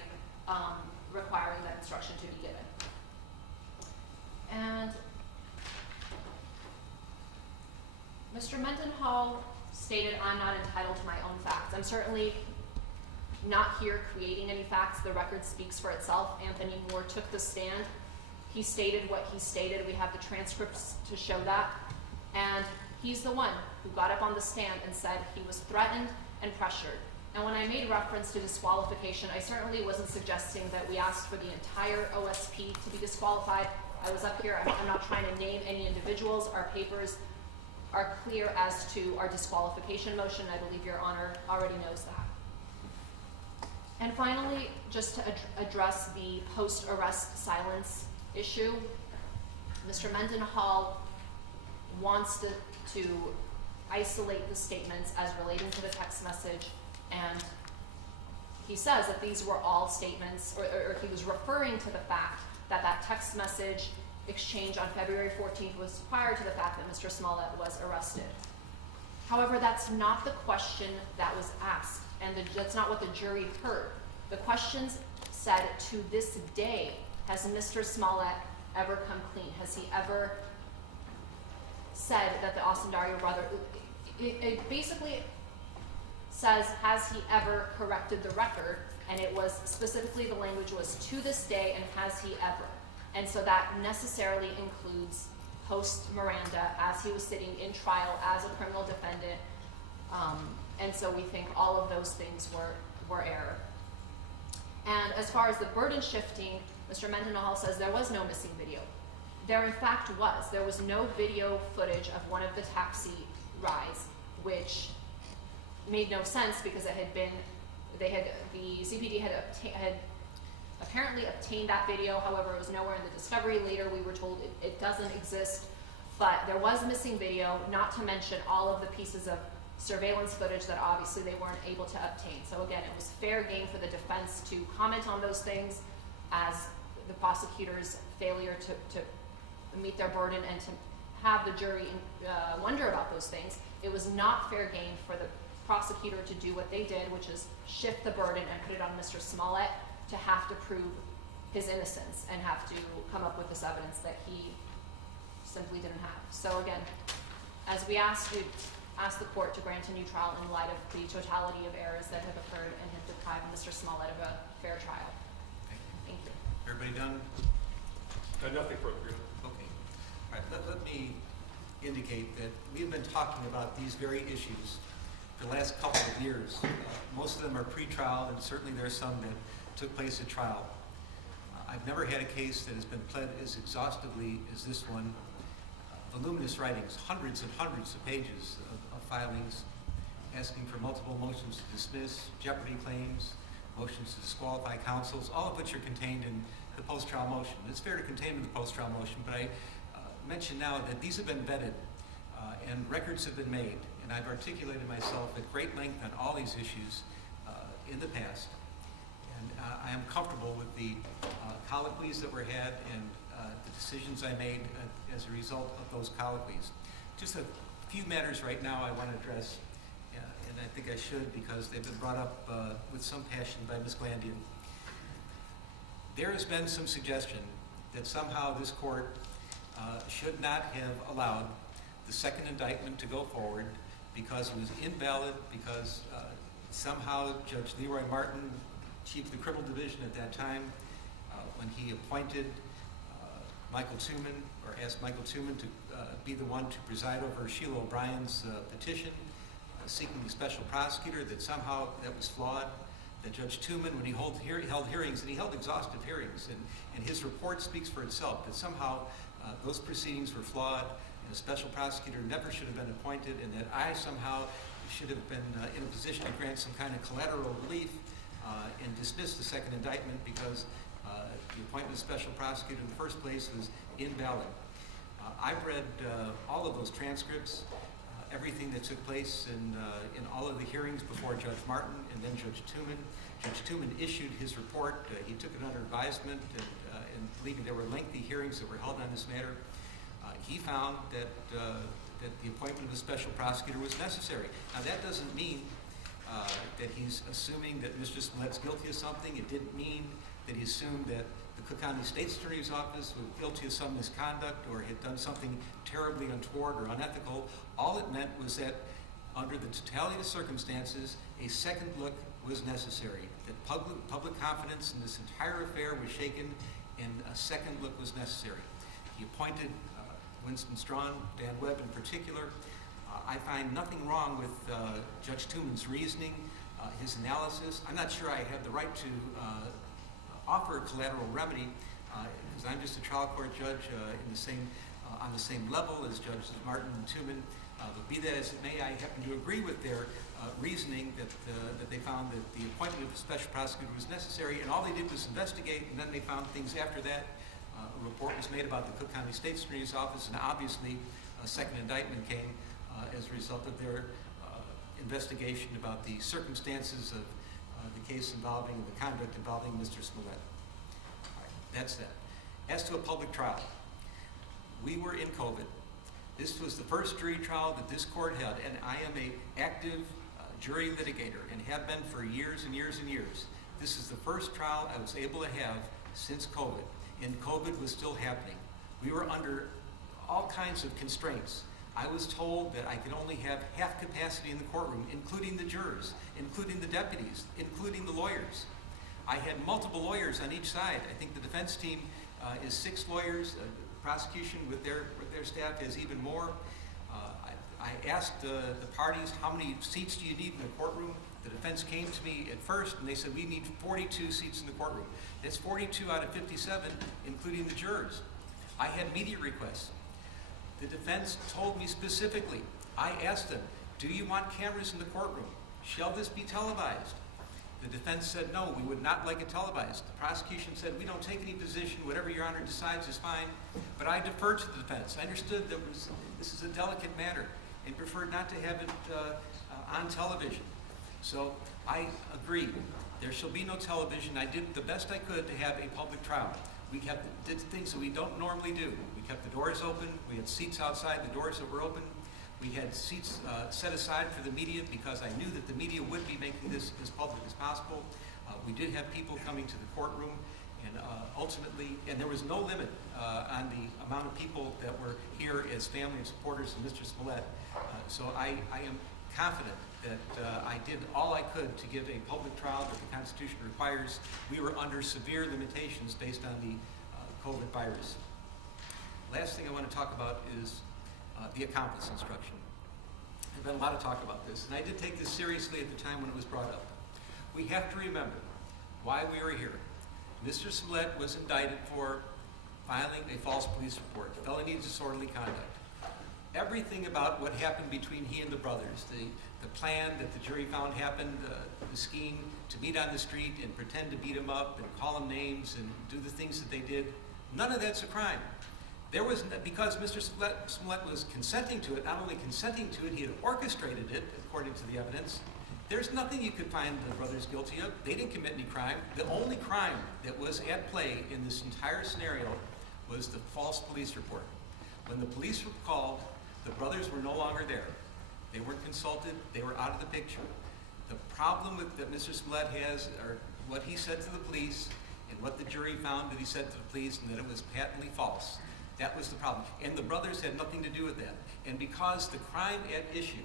requiring that instruction to be given. And Mr. Mendenhall stated, I'm not entitled to my own facts. I'm certainly not here creating any facts. The record speaks for itself. Anthony Moore took the stand. He stated what he stated. We have the transcripts to show that. And he's the one who got up on the stand and said he was threatened and pressured. And when I made reference to disqualification, I certainly wasn't suggesting that we asked for the entire OSP to be disqualified. I was up here. I'm not trying to name any individuals. Our papers are clear as to our disqualification motion. I believe Your Honor already knows that. And finally, just to address the post-arrest silence issue, Mr. Mendenhall wants to isolate the statements as relating to the text message, and he says that these were all statements, or he was referring to the fact that that text message exchange on February 14th was prior to the fact that Mr. Smollett was arrested. However, that's not the question that was asked, and that's not what the jury heard. The questions said, to this day, has Mr. Smollett ever come clean? Has he ever said that the Osundario brother, it basically says, has he ever corrected the record? And it was specifically, the language was to this day, and has he ever? And so that necessarily includes post Miranda, as he was sitting in trial as a criminal defendant. And so we think all of those things were error. And as far as the burden shifting, Mr. Mendenhall says there was no missing video. There in fact was. There was no video footage of one of the taxi rides, which made no sense because it had been, the CPD had apparently obtained that video. However, it was nowhere in the discovery. Later we were told it doesn't exist, but there was missing video, not to mention all of the pieces of surveillance footage that obviously they weren't able to obtain. So again, it was fair game for the defense to comment on those things as the prosecutor's failure to meet their burden and to have the jury wonder about those things. It was not fair game for the prosecutor to do what they did, which is shift the burden and put it on Mr. Smollett to have to prove his innocence and have to come up with this evidence that he simply didn't have. So again, as we asked the court to grant a new trial in light of the totality of errors that have occurred and have deprived Mr. Smollett of a fair trial. Thank you. Everybody done? Nothing further. Okay. All right, let me indicate that we have been talking about these very issues for the last couple of years. Most of them are pre-trial, and certainly there are some that took place at trial. I've never had a case that has been pled as exhaustively as this one. Voluminous writings, hundreds and hundreds of pages of filings, asking for multiple motions to dismiss, Jeopardy claims, motions to disqualify counsels, all of which are contained in the post-trial motion. It's fair to contain in the post-trial motion, but I mention now that these have been vetted and records have been made, and I've articulated myself at great length on all these issues in the past. And I am comfortable with the colloquies that were had and the decisions I made as a result of those colloquies. Just a few matters right now I want to address, and I think I should because they've been brought up with some passion by Ms. Glandian. There has been some suggestion that somehow this court should not have allowed the second indictment to go forward because it was invalid, because somehow Judge Leroy Martin, chief of the criminal division at that time, when he appointed Michael Tuman, or asked Michael Tuman to be the one to preside over Sheila O'Brien's petition seeking a special prosecutor, that somehow that was flawed, that Judge Tuman, when he held hearings, and he held exhaustive hearings, and his report speaks for itself, that somehow those proceedings were flawed, and a special prosecutor never should have been appointed, and that I somehow should have been in a position to grant some kind of collateral relief and dismiss the second indictment because the appointment of special prosecutor in the first place was invalid. I've read all of those transcripts, everything that took place in all of the hearings before Judge Martin and then Judge Tuman. Judge Tuman issued his report. He took it under advisement, and believing there were lengthy hearings that were held on this matter. He found that the appointment of a special prosecutor was necessary. Now that doesn't mean that he's assuming that Mr. Smollett's guilty of something. It didn't mean that he assumed that the Cook County State's Attorney's Office was guilty of some misconduct or had done something terribly untoward or unethical. All it meant was that under the totality of the circumstances, a second look was necessary, that public confidence in this entire affair was shaken and a second look was necessary. He appointed Winston Strawn, Dan Webb in particular. I find nothing wrong with Judge Tuman's reasoning, his analysis. I'm not sure I have the right to offer a collateral remedy because I'm just a trial court judge on the same level as Judges Martin and Tuman. But be that as it may, I happen to agree with their reasoning that they found that the appointment of a special prosecutor was necessary, and all they did was investigate, and then they found things after that. A report was made about the Cook County State's Attorney's Office, and obviously a second indictment came as a result of their investigation about the circumstances of the case involving the conduct involving Mr. Smollett. All right, that's that. As to a public trial, we were in COVID. This was the first jury trial that this court held, and I am an active jury litigator and have been for years and years and years. This is the first trial I was able to have since COVID, and COVID was still happening. We were under all kinds of constraints. I was told that I could only have half capacity in the courtroom, including the jurors, including the deputies, including the lawyers. I had multiple lawyers on each side. I think the defense team is 6 lawyers. The prosecution with their staff has even more. I asked the parties, how many seats do you need in the courtroom? The defense came to me at first and they said, we need 42 seats in the courtroom. That's 42 out of 57, including the jurors. I had media requests. The defense told me specifically, I asked them, do you want cameras in the courtroom? Shall this be televised? The defense said, no, we would not like it televised. The prosecution said, we don't take any position, whatever Your Honor decides is fine. But I deferred to the defense. I understood that this is a delicate matter and preferred not to have it on television. So I agreed. There shall be no television. I did the best I could to have a public trial. We did things that we don't normally do. We kept the doors open. We had seats outside the doors that were open. We had seats set aside for the media because I knew that the media would be making this as public as possible. We did have people coming to the courtroom, and ultimately, and there was no limit on the amount of people that were here as family and supporters of Mr. Smollett. So I am confident that I did all I could to give a public trial that the Constitution requires. We were under severe limitations based on the COVID virus. Last thing I want to talk about is the Accomplice Instruction. There's been a lot of talk about this, and I did take this seriously at the time when it was brought up. We have to remember why we are here. Mr. Smollett was indicted for filing a false police report, felony disorderly conduct. Everything about what happened between he and the brothers, the plan that the jury found happened, the scheme to meet on the street and pretend to beat him up and call him names and do the things that they did, none of that's a crime. There was, because Mr. Smollett was consenting to it, not only consenting to it, he had orchestrated it, according to the evidence. There's nothing you could find the brothers guilty of. They didn't commit any crime. The only crime that was at play in this entire scenario was the false police report. When the police were called, the brothers were no longer there. They weren't consulted. They were out of the picture. The problem that Mr. Smollett has are what he said to the police and what the jury found that he said to the police, and that it was patently false. That was the problem. And the brothers had nothing to do with that. And because the crime at issue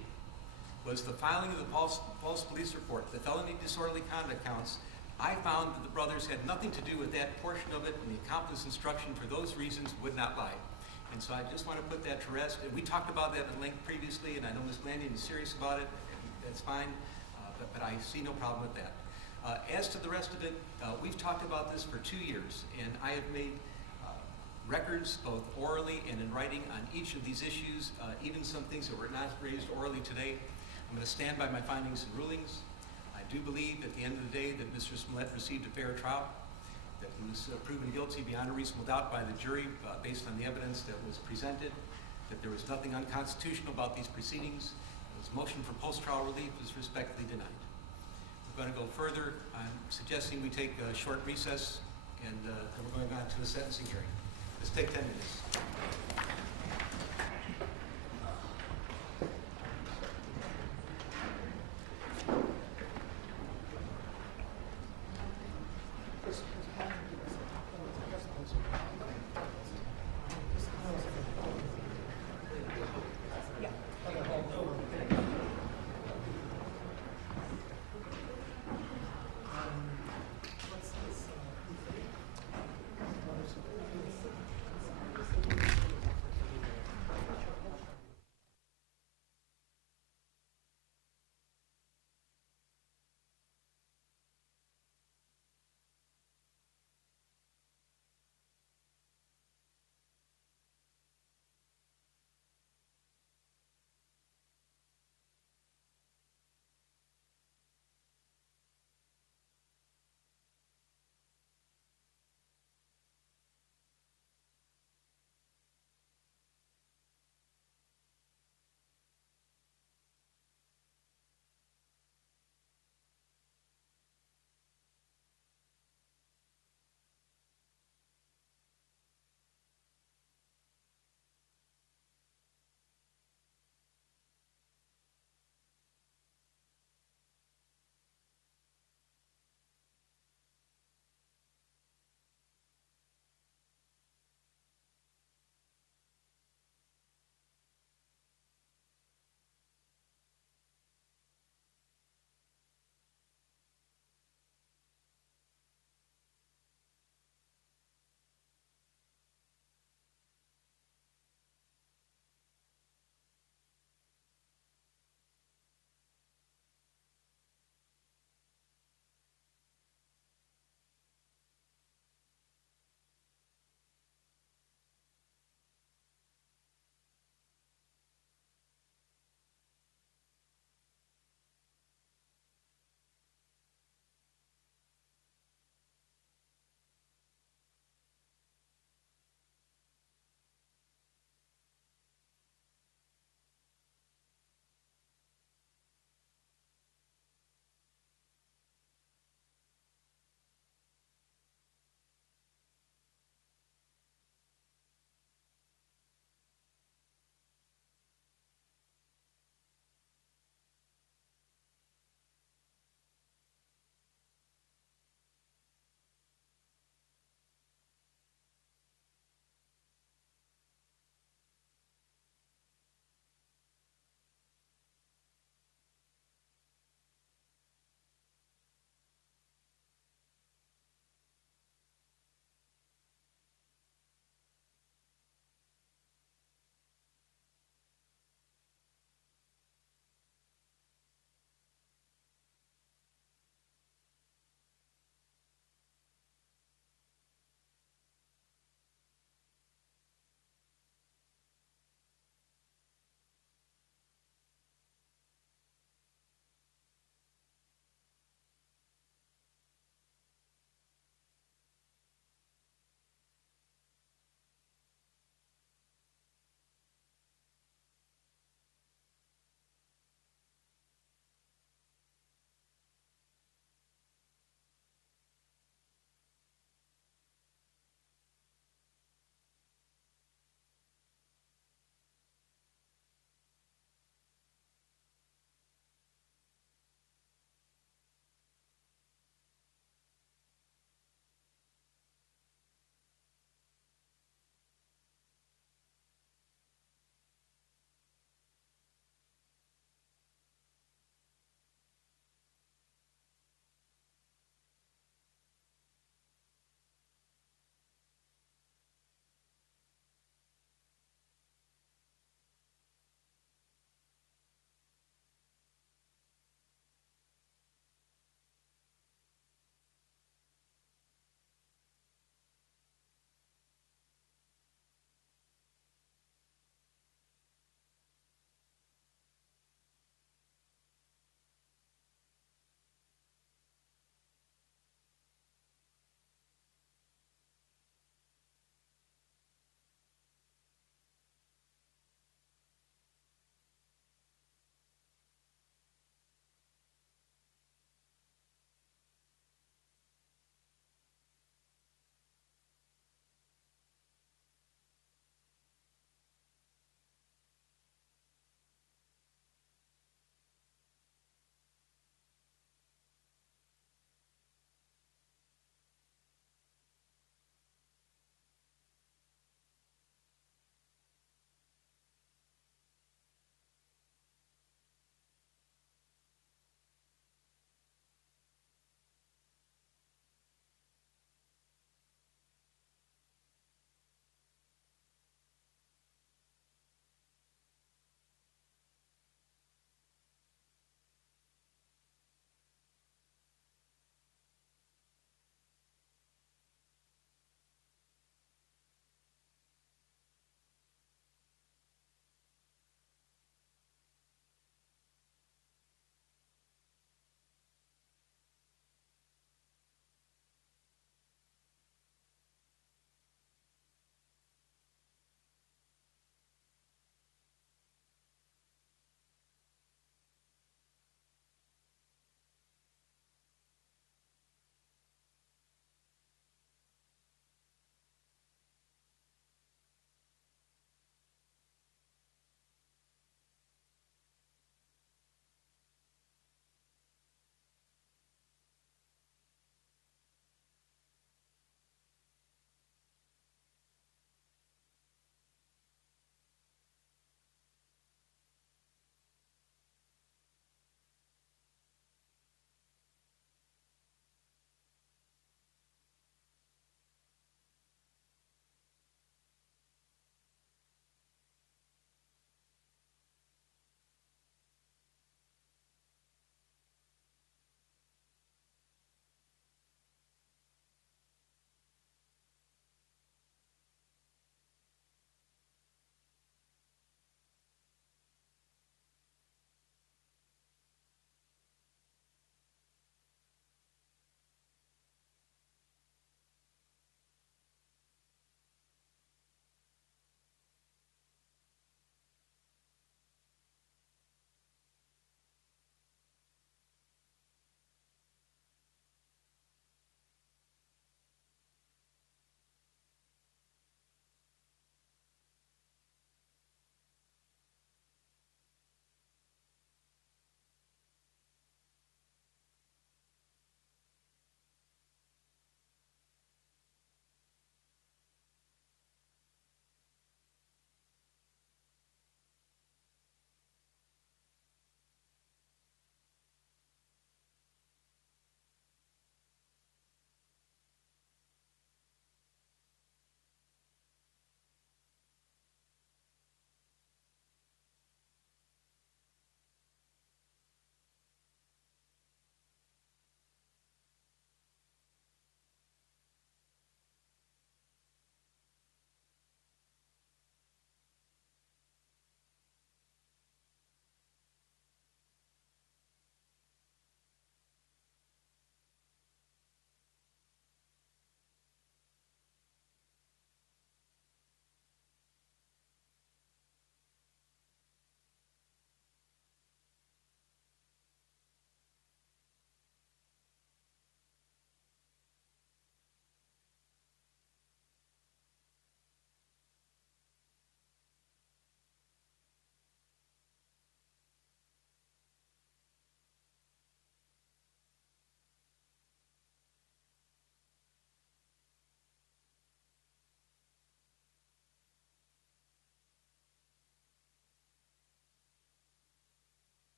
was the filing of the false police report, the felony disorderly conduct counts, I found that the brothers had nothing to do with that portion of it, and the accomplice instruction for those reasons would not lie. And so I just want to put that to rest. And we talked about that at length previously, and I know Ms. Glandian is serious about it, and that's fine, but I see no problem with that. As to the rest of it, we've talked about this for 2 years, and I have made records, both orally and in writing, on each of these issues, even some things that were not raised orally today. I'm going to stand by my findings and rulings. I do believe at the end of the day that Mr. Smollett received a fair trial, that he was proven guilty beyond a reasonable doubt by the jury based on the evidence that was presented, that there was nothing unconstitutional about these proceedings. His motion for post-trial relief is respectfully denied. We're going to go further. I'm suggesting we take a short recess, and then we're going on to the sentencing hearing. Let's take 10 minutes.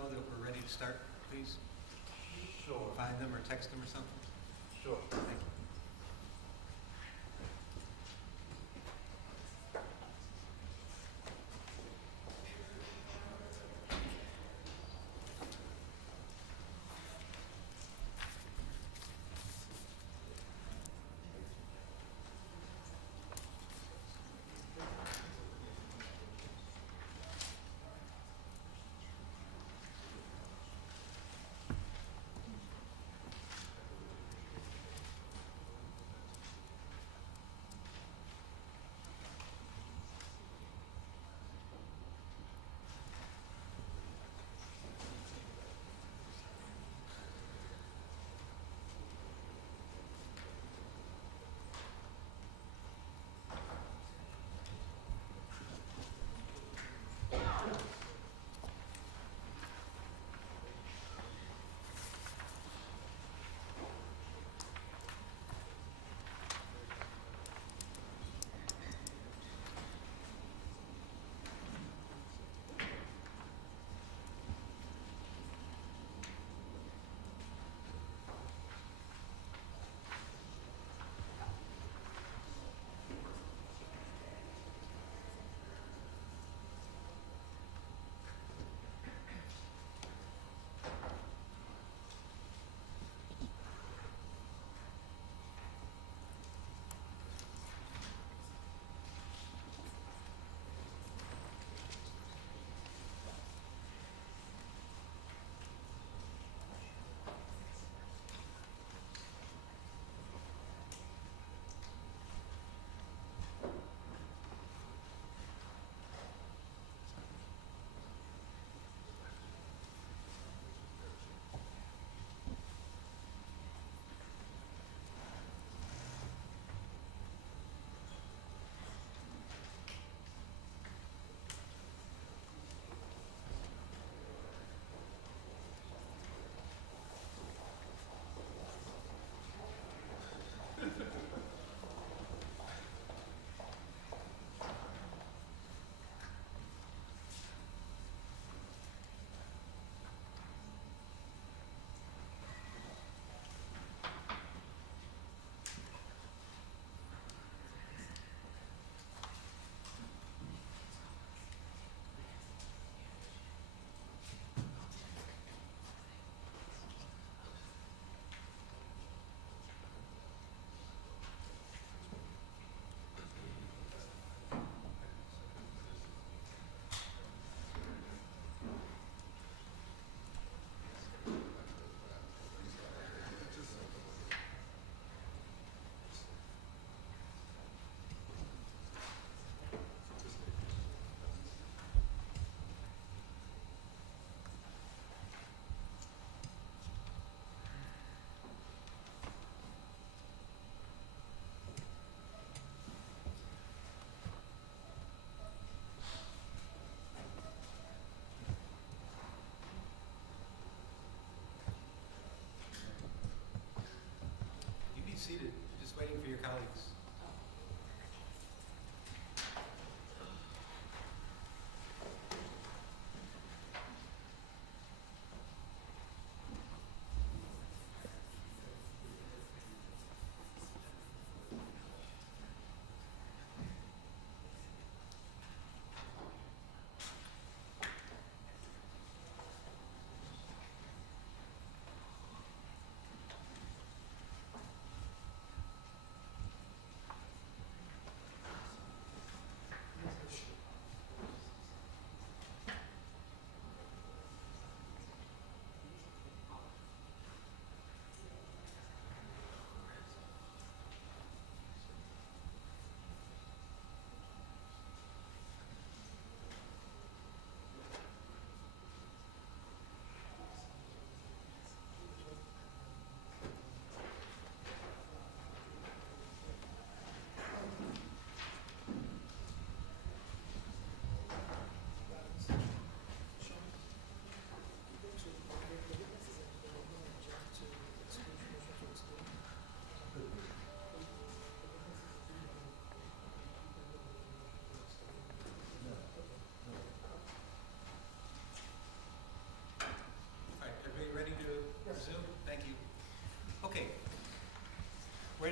know that we're ready to start, please? Sure, Find them or text them or something? sure. Thank you.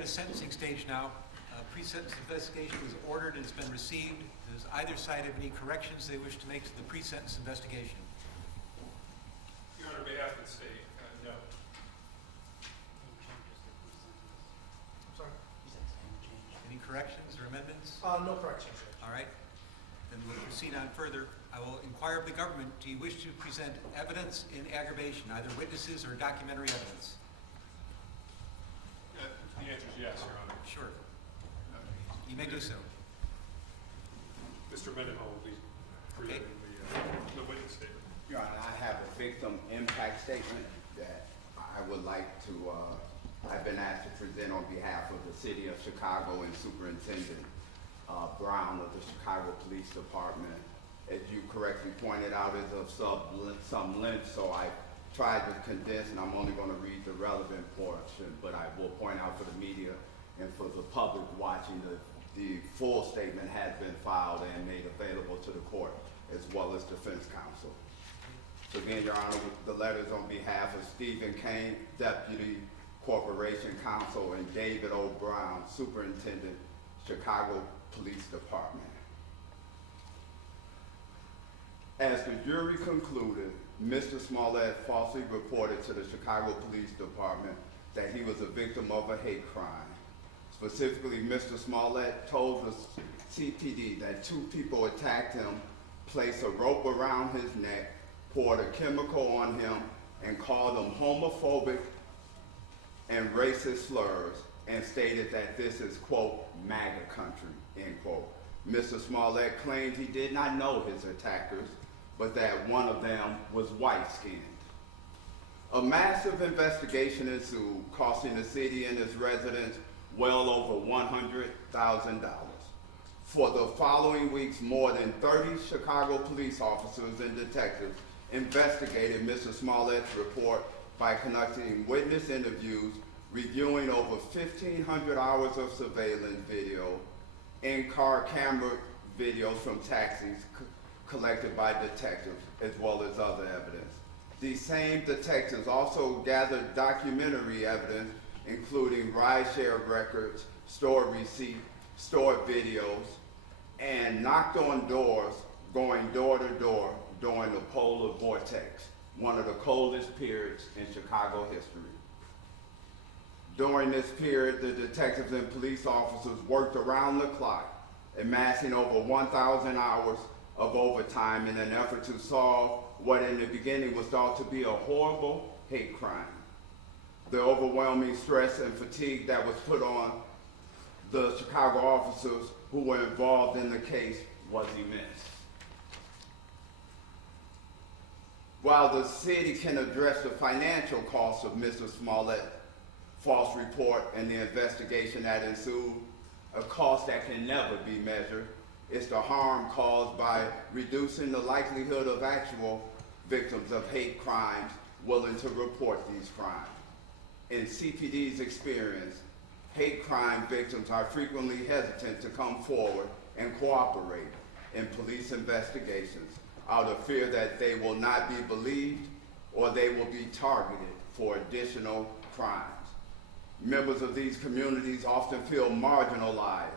sentencing stage now. Pre-sentence investigation is ordered and it's been received. Does either side have any corrections they wish to make to the pre-sentence investigation? Your Honor, on behalf of the state, no. Sorry? Any corrections or amendments? No corrections, Judge. All right. Then we'll proceed on further. I will inquire of the government, do you wish to present evidence in aggravation, either witnesses or documentary evidence? The answer is yes, Your Honor. Sure. You may do so. Mr. Mendenhall will be presenting the witness statement. Your Honor, I have a victim impact statement that I would like to, I've been asked to present on behalf of the City of Chicago and Superintendent Brown of the Chicago Police Department. As you correctly pointed out, is of some length, so I tried to condense, and I'm only going to read the relevant portion, but I will point out for the media and for the public watching, the full statement has been filed and made available to the court, as well as defense counsel. So again, Your Honor, the letters on behalf of Stephen Kane, Deputy Corporation Counsel, and David O. Brown, Superintendent, Chicago Police Department. As the jury concluded, Mr. Smollett falsely reported to the Chicago Police Department that he was a victim of a hate crime. Specifically, Mr. Smollett told the CPD that two people attacked him, placed a rope around his neck, poured a chemical on him, and called him homophobic and racist slurs, and stated that this is, quote, MAGA country, end quote. Mr. Smollett claimed he did not know his attackers, but that one of them was white-skinned. A massive investigation ensued, costing the city and its residents well over $100,000. For the following weeks, more than 30 Chicago police officers and detectives investigated Mr. Smollett's report by conducting witness interviews, reviewing over 1,500 hours of surveillance video, in-car camera videos from taxis collected by detectives, as well as other evidence. These same detectives also gathered documentary evidence, including rideshare records, store receipts, store videos, and knocked on doors, going door to door during the polar vortex, one of the coldest periods in Chicago history. During this period, the detectives and police officers worked around the clock, amassing over 1,000 hours of overtime in an effort to solve what in the beginning was thought to be a horrible hate crime. The overwhelming stress and fatigue that was put on the Chicago officers who were involved in the case was immense. While the city can address the financial costs of Mr. Smollett's false report and the investigation that ensued, a cost that can never be measured is the harm caused by reducing the likelihood of actual victims of hate crimes willing to report these crimes. In CPD's experience, hate crime victims are frequently hesitant to come forward and cooperate in police investigations out of fear that they will not be believed or they will be targeted for additional crimes. Members of these communities often feel marginalized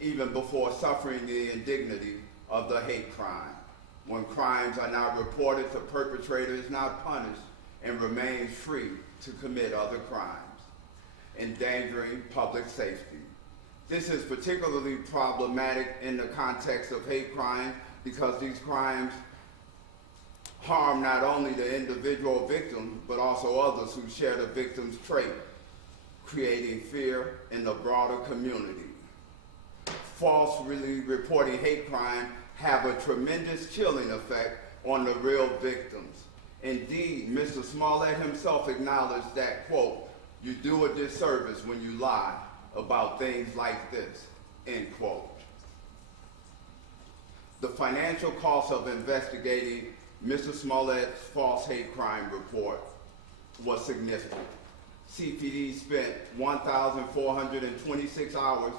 even before suffering the indignity of the hate crime. When crimes are not reported, the perpetrator is not punished and remains free to commit other crimes, endangering public safety. This is particularly problematic in the context of hate crime because these crimes harm not only the individual victim, but also others who share the victim's trait, creating fear in the broader community. Falsely reporting hate crime have a tremendous chilling effect on the real victims. Indeed, Mr. Smollett himself acknowledged that, quote, "You do a disservice when you lie about things like this," end quote. The financial cost of investigating Mr. Smollett's false hate crime report was significant. CPD spent 1,426 hours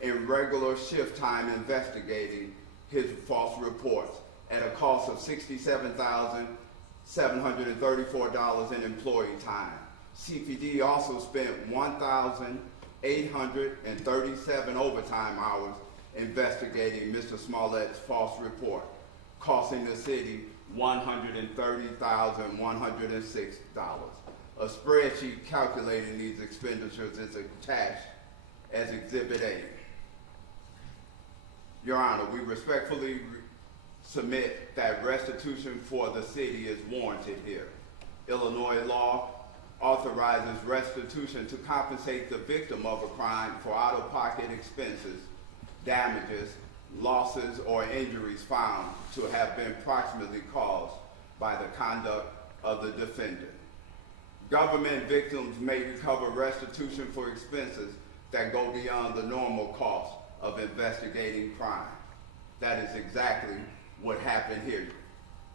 in regular shift time investigating his false reports at a cost of $67,734 in employee time. CPD also spent 1,000 837 overtime hours investigating Mr. Smollett's false report, costing the city $130,106. A spreadsheet calculating these expenditures is attached as Exhibit A. Your Honor, we respectfully submit that restitution for the city is warranted here. Illinois law authorizes restitution to compensate the victim of a crime for out-of-pocket expenses, damages, losses, or injuries found to have been proximately caused by the conduct of the defendant. Government victims may recover restitution for expenses that go beyond the normal cost of investigating crime. That is exactly what happened here.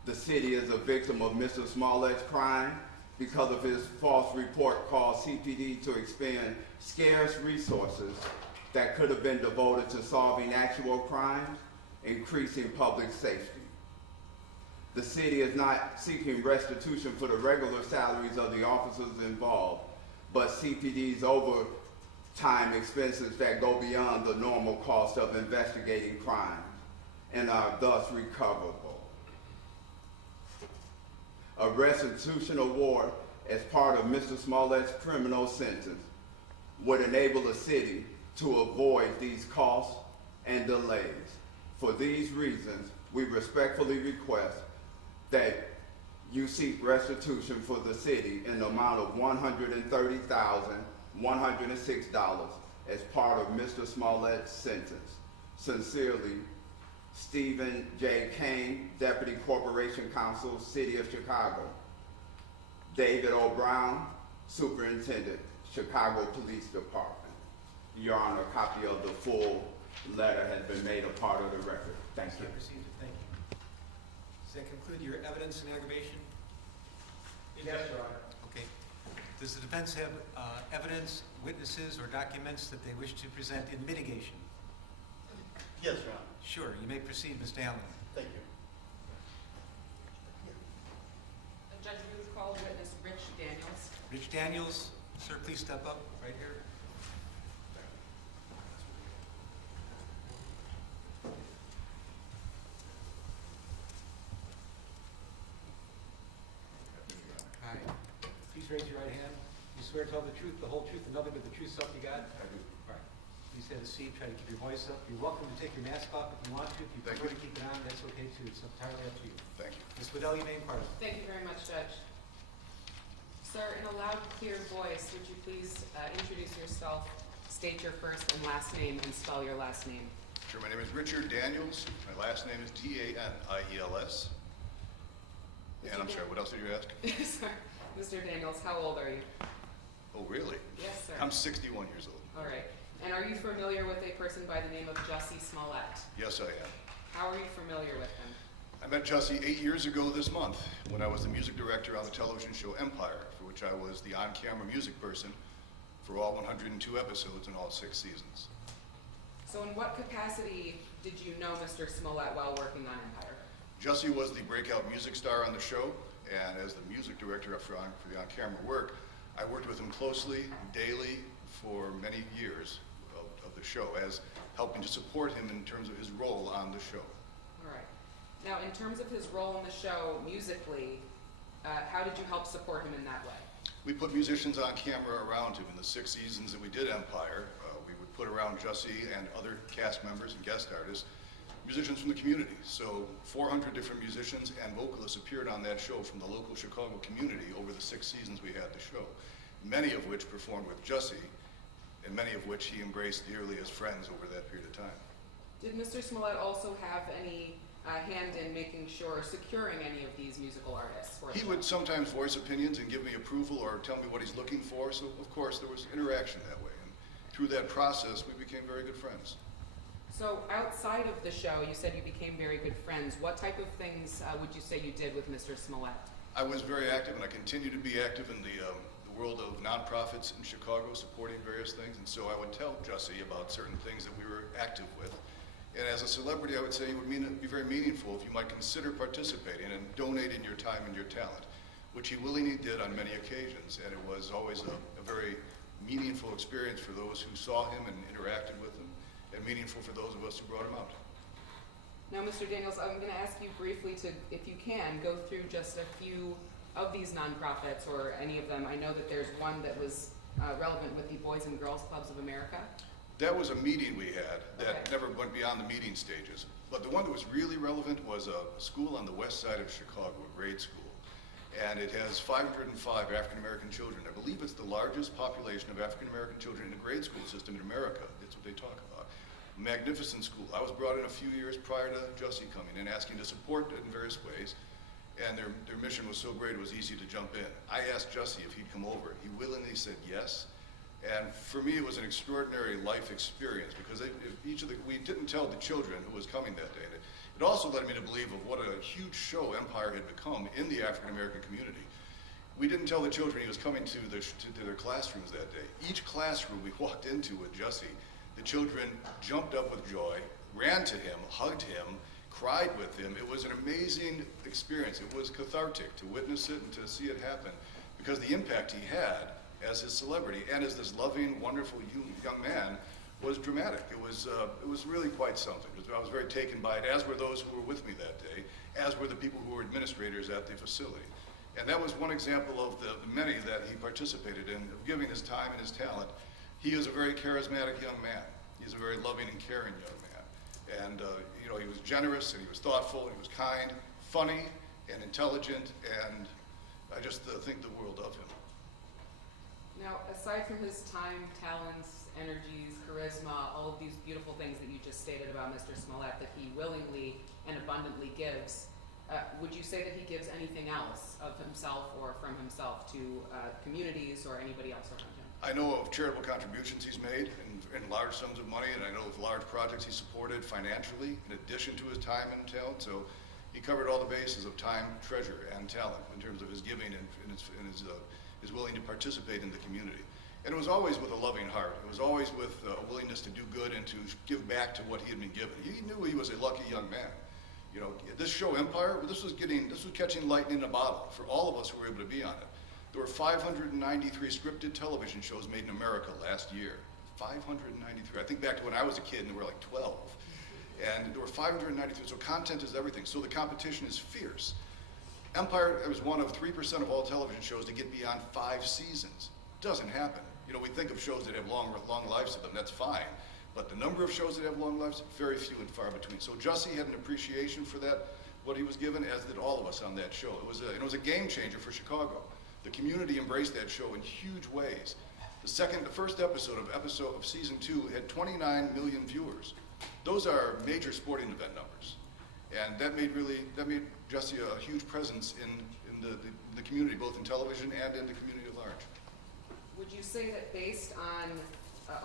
The city is a victim of Mr. Smollett's crime because of his false report caused CPD to expend scarce resources that could have been devoted to solving actual crimes, increasing public safety. The city is not seeking restitution for the regular salaries of the officers involved, but CPD's overtime expenses that go beyond the normal cost of investigating crimes and are thus recoverable. A restitution award as part of Mr. Smollett's criminal sentence would enable the city to avoid these costs and delays. For these reasons, we respectfully request that you seek restitution for the city in the amount of $130,106 as part of Mr. Smollett's sentence. Sincerely, Stephen J. Kane, Deputy Corporation Counsel, City of Chicago. David O. Brown, Superintendent, Chicago Police Department. Your Honor, a copy of the full letter has been made a part of the record. Thank you. Received it. Thank you. Does that conclude your evidence in aggravation? Yes, Your Honor. Okay. Does the defense have evidence, witnesses, or documents that they wish to present in mitigation? Yes, Your Honor. Sure. You may proceed, Ms. Dallin. Thank you. Judge, we would call witness Rich Daniels. Rich Daniels, sir, please step up right here. Hi. Please raise your right hand. You swear to tell the truth, the whole truth, and nothing but the truth, so help you God? I do. All right. Please have a seat. Try to keep your voice up. You're welcome to take your mask off if you want to. If you Thank prefer you. to keep it on, that's okay too. It's entirely up to you. Thank you. Ms. Waddell, you may impart. Thank you very much, Judge. Sir, in a loud, clear voice, would you please introduce yourself, state your first and last name, and spell your last name? Sure, my name is Richard Daniels. My last name is D-A-N-I-E-L-S. And I'm sorry, what else did you ask? Sorry. Mr. Daniels, how old are you? Oh, really? Yes, sir. I'm 61 years old. All right. And are you familiar with a person by the name of Jussie Smollett? Yes, I am. How are you familiar with him? I met Jussie 8 years ago this month when I was the music director on the television show Empire, for which I was the on-camera music person for all 102 episodes and all 6 seasons. So in what capacity did you know Mr. Smollett while working on Empire? Jussie was the breakout music star on the show, and as the music director for the on-camera work, I worked with him closely, daily, for many years of the show, as helping to support him in terms of his role on the show. All right. Now, in terms of his role in the show musically, how did you help support him in that way? We put musicians on camera around him in the 6 seasons that we did Empire. We would put around Jussie and other cast members and guest artists, musicians from the community. So 400 different musicians and vocalists appeared on that show from the local Chicago community over the 6 seasons we had the show, many of which performed with Jussie, and many of which he embraced dearly as friends over that period of time. Did Mr. Smollett also have any hand in making sure, securing any of these musical artists for the He show? would sometimes voice opinions and give me approval or tell me what he's looking for, so of course there was interaction that way. And through that process, we became very good friends. So outside of the show, you said you became very good friends. What type of things would you say you did with Mr. Smollett? I was very active, and I continue to be active in the world of nonprofits in Chicago, supporting various things, and so I would tell Jussie about certain things that we were active with. And as a celebrity, I would say it would be very meaningful if you might consider participating and donating your time and your talent, which he willingly did on many occasions, and it was always a very meaningful experience for those who saw him and interacted with him, and meaningful for those of us who brought him out. Now, Mr. Daniels, I'm going to ask you briefly to, if you can, go through just a few of these nonprofits or any of them. I know that there's one that was relevant with the Boys and Girls Clubs of America. That was a meeting we had that Okay. never went beyond the meeting stages. But the one that was really relevant was a school on the west side of Chicago, a grade school. And it has 505 African-American children. I believe it's the largest population of African-American children in a grade school system in America. That's what they talk about. Magnificent school. I was brought in a few years prior to Jussie coming in, asking to support it in various ways. And their mission was so great it was easy to jump in. I asked Jussie if he'd come over. He willingly said yes. And for me, it was an extraordinary life experience because we didn't tell the children who was coming that day. It also led me to believe of what a huge show Empire had become in the African-American community. We didn't tell the children he was coming to their classrooms that day. Each classroom we walked into with Jussie, the children jumped up with joy, ran to him, hugged him, cried with him. It was an amazing experience. It was cathartic to witness it and to see it happen because the impact he had as his celebrity and as this loving, wonderful young man was dramatic. It was really quite something. I was very taken by it, as were those who were with me that day, as were the people who were administrators at the facility. And that was one example of the many that he participated in, of giving his time and his talent. He is a very charismatic young man. He's a very loving and caring young man. And you know, he was generous and he was thoughtful and he was kind, funny and intelligent, and I just think the world of him. Now, aside from his time, talents, energies, charisma, all of these beautiful things that you just stated about Mr. Smollett that he willingly and abundantly gives, would you say that he gives anything else of himself or from himself to communities or anybody else around him? I know of charitable contributions he's made in large sums of money, and I know of large projects he supported financially in addition to his time and talent. So he covered all the bases of time, treasure, and talent in terms of his giving and his willing to participate in the community. And it was always with a loving heart. It was always with a willingness to do good and to give back to what he had been given. He knew he was a lucky young man. You know, this show Empire, this was catching lightning in a bottle for all of us who were able to be on it. There were 593 scripted television shows made in America last year. 593. I think back to when I was a kid and there were like 12. And there were 593, so content is everything. So the competition is fierce. Empire was one of 3% of all television shows to get beyond 5 seasons. Doesn't happen. You know, we think of shows that have long lives to them, that's fine. But the number of shows that have long lives, very few and far between. So Jussie had an appreciation for that, what he was given, as did all of us on that show. It was a game changer for Chicago. The community embraced that show in huge ways. The first episode of season 2 had 29 million viewers. Those are major sporting event numbers. And that made Jussie a huge presence in the community, both in television and in the community at large. Would you say that based on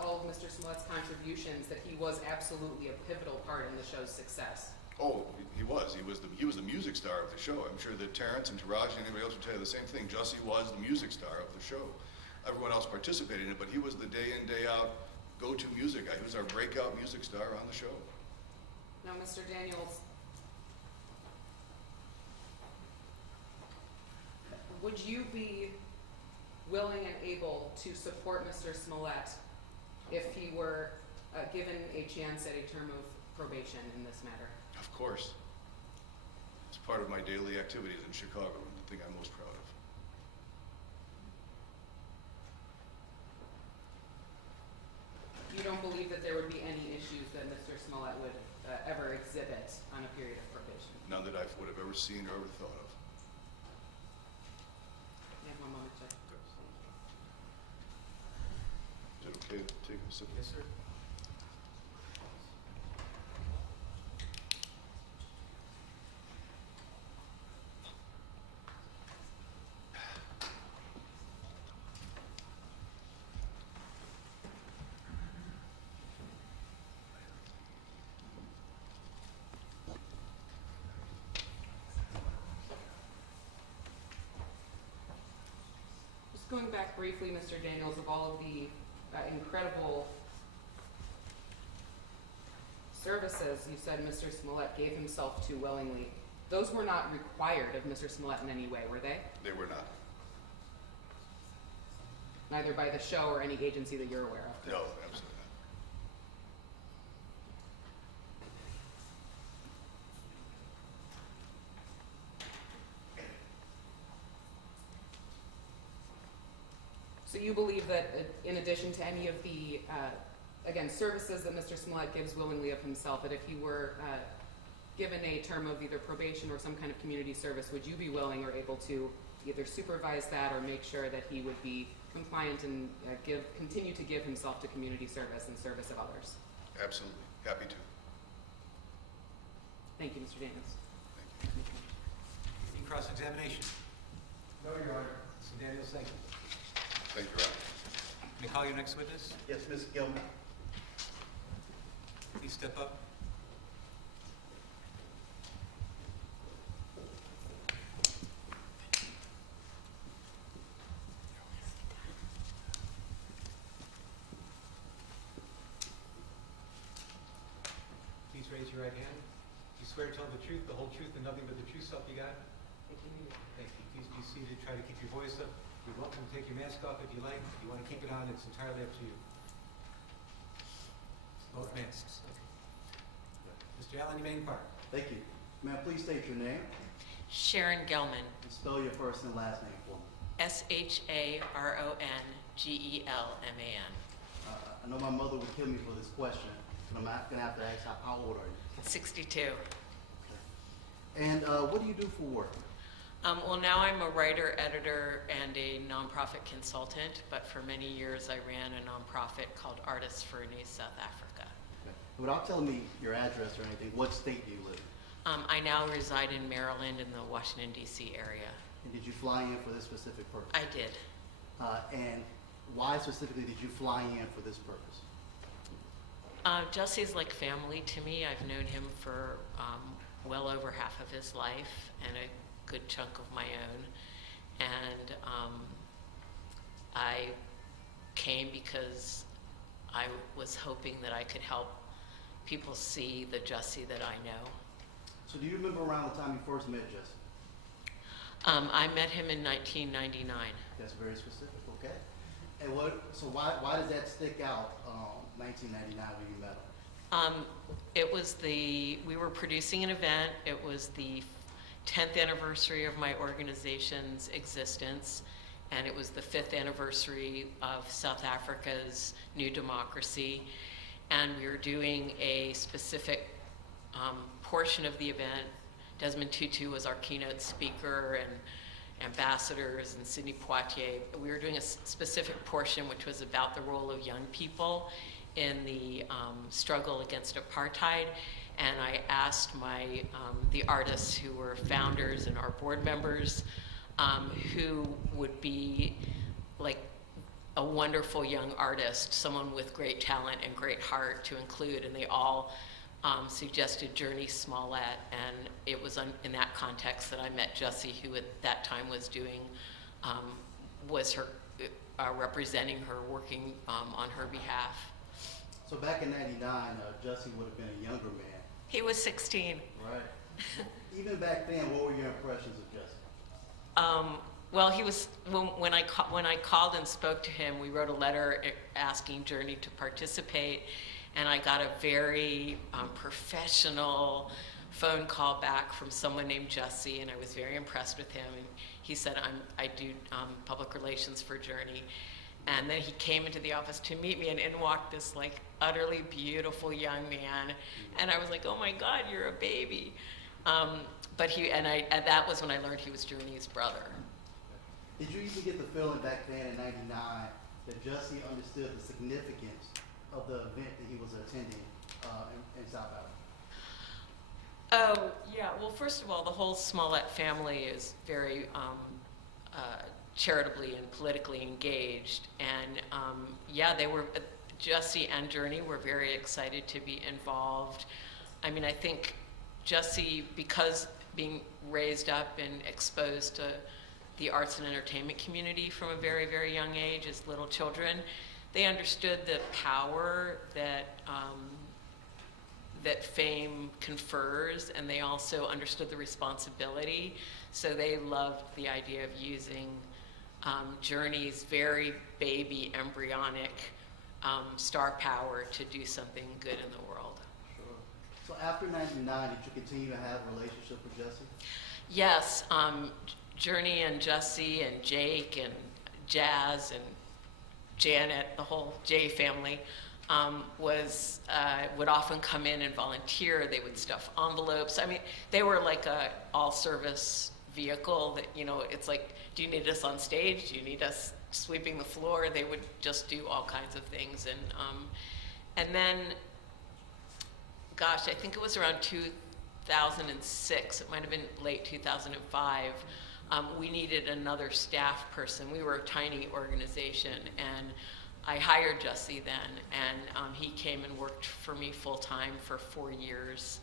all of Mr. Smollett's contributions that he was absolutely a pivotal part in the show's success? Oh, he was. He was the music star of the show. I'm sure that Terrence and Taraji and anybody else would tell you the same thing. Jussie was the music star of the show. Everyone else participated in it, but he was the day in, day out go-to music guy. He was our breakout music star on the show. Now, Mr. Daniels, would you be willing and able to support Mr. Smollett if he were given a chance at a term of probation in this matter? Of course. It's part of my daily activities in Chicago and the thing I'm most proud of. You don't believe that there would be any issues that Mr. Smollett would ever exhibit on a period of probation? None that I would have ever seen or ever thought of. You have 1 moment, Jeff. Is it okay to take a sip? Yes, sir. Just going back briefly, Mr. Daniels, of all of the incredible services you said Mr. Smollett gave himself to willingly, those were not required of Mr. Smollett in any way, were they? They were not. neither by the show or any agency that you're aware of? No, absolutely not. So you believe that in addition to any of the, again, services that Mr. Smollett gives willingly of himself, that if he were given a term of either probation or some kind of community service, would you be willing or able to either supervise that or make sure that he would be compliant and continue to give himself to community service and service of others? Absolutely. Happy to. Thank you, Mr. Daniels. Thank you. Any cross-examination? No, Your Honor. Mr. Daniels, thank you. Thank you, Your Honor. May I call your next witness? Yes, Ms. Gilman. Please step up. Please raise your right hand. Do you swear to tell the truth, the whole truth, and nothing but the truth, so help you God? Thank you. Please be seated. Try to keep your voice up. You're welcome to take your mask off if you like. If you want to keep it on, it's entirely up to you. Both masks. Mr. Allen, you may depart. Thank you. Ma'am, please state your name Sharon Gelman, and spell your first and last name for me. SharonGelman. I know my mother would kill me for this question, but I'm not going to have to ask how old are you? 62. And what do you do for work? Well, now I'm a writer, editor, and a nonprofit consultant, but for many years I ran a nonprofit called Artists for a New South Africa. Okay. Without telling me your address or anything, what state do you live in? I now reside in Maryland in the Washington, D.C. area. And did you fly in for this specific purpose? I did. And why specifically did you fly in for this purpose? Jussie's like family to me. I've known him for well over half of his life and a good chunk of my own. And I came because I was hoping that I could help people see the Jussie that I know. So do you remember around the time you first met Jussie? I met him in 1999. That's very specific, okay. And so why does that stick out, 1999 when you met him? It was we were producing an event. It was the 10th anniversary of my organization's existence, and it was the 5th anniversary of South Africa's new democracy. And we were doing a specific portion of the event. Desmond Tutu was our keynote speaker, and ambassadors, and Sidney Poitier. We were doing a specific portion which was about the role of young people in the struggle against apartheid. And I asked the artists who were founders and our board members who would be like a wonderful young artist, someone with great talent and great heart to include, and they all suggested Jussie Smollett, and it was in that context that I met Jussie, who at that time was representing her, working on her behalf. So back in 99, Jussie would have been a younger man. He was 16. Right. Even back then, what were your impressions of Jussie? Well, he was when I called and spoke to him. We wrote a letter asking Journey to participate, and I got a very professional phone call back from someone named Jussie, and I was very impressed with him. And he said, I do public relations for Journey. And then he came into the office to meet me, and in walked this like utterly beautiful young man, and I was like, oh my God, you're a baby. And that was when I learned he was Journey's brother. Did you even get the feeling back then in 99 that Jussie understood the significance of the event that he was attending in South Africa? Oh, yeah. Well, first of all, the whole Smollett family is very charitably and politically engaged. And they were, Jussie and Journey were very excited to be involved. I mean, I think Jussie, because being raised up and exposed to the arts and entertainment community from a very, very young age as little children, they understood the power that that fame confers, and they also understood the responsibility. So they loved the idea of using Journey's very baby, embryonic star power to do something good in the world. Sure. So after 99, did you continue to have a relationship with Jussie? Yes, Journey and Jussie and Jake and Jazz and Janet, the whole J family, would often come in and volunteer. They would stuff envelopes. I mean, they were like a all-service vehicle that, you know, it's like, do you need us on stage? Do you need us sweeping the floor? They would just do all kinds of things. And then, gosh, I think it was around 2006. It might have been late 2005. We needed another staff person. We were a tiny organization, and I hired Jussie then, and he came and worked for me full-time for 4 years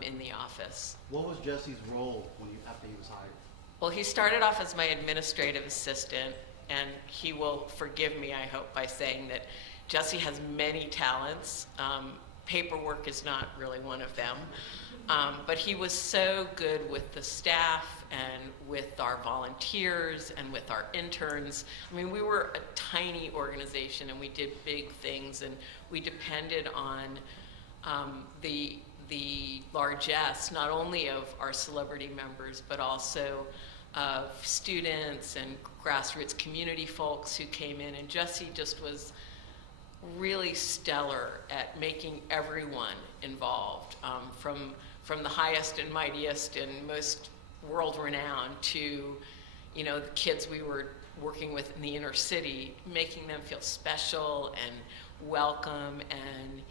in the office. What was Jussie's role after he was hired? Well, he started off as my administrative assistant, and he will forgive me, I hope, by saying that Jussie has many talents. Paperwork is not really one of them. But he was so good with the staff and with our volunteers and with our interns. I mean, we were a tiny organization, and we did big things, and we depended on the largesse, not only of our celebrity members, but also of students and grassroots community folks who came in. And Jussie just was really stellar at making everyone involved, from the highest and mightiest and most world-renowned to, you know, the kids we were working with in the inner city, making them feel special and welcome. And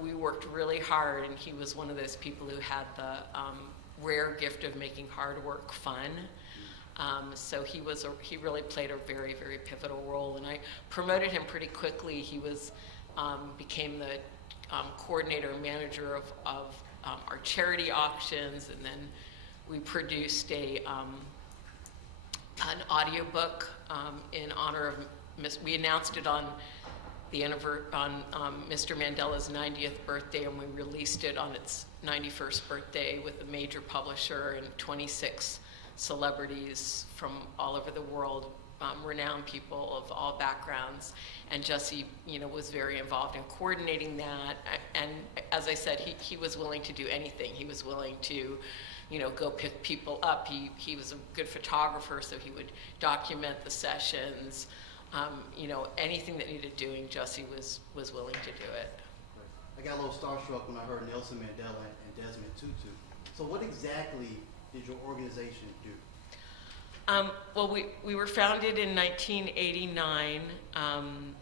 we worked really hard, and he was one of those people who had the rare gift of making hard work fun. So he really played a very, very pivotal role, and I promoted him pretty quickly. He became the coordinator and manager of our charity auctions, and then we produced an audiobook in honor of we announced it on Mr. Mandela's 90th birthday, and we released it on its 91st birthday with a major publisher and 26 celebrities from all over the world, renowned people of all backgrounds. And Jussie, you know, was very involved in coordinating that. And as I said, he was willing to do anything. He was willing to, you know, go pick people up. He was a good photographer, so he would document the sessions. You know, anything that needed doing, Jussie was willing to do it. I got a little starstruck when I heard Nelson Mandela and Desmond Tutu. So what exactly did your organization do? Well, we were founded in 1989.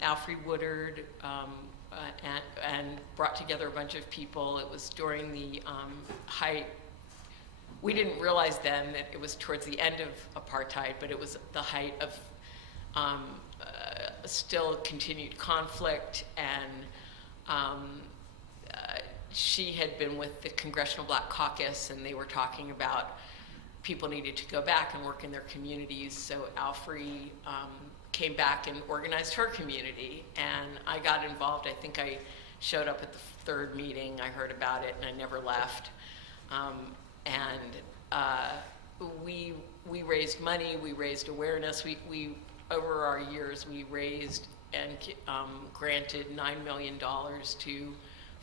Alfre Woodard and brought together a bunch of people. It was during the height. We didn't realize then that it was towards the end of apartheid, but it was the height of still continued conflict. And she had been with the Congressional Black Caucus, and they were talking about people needed to go back and work in their communities. So Alfre came back and organized her community, and I got involved. I think I showed up at the third meeting. I heard about it, and I never left. We raised money. We raised awareness. We over our years, we raised and granted $9 million to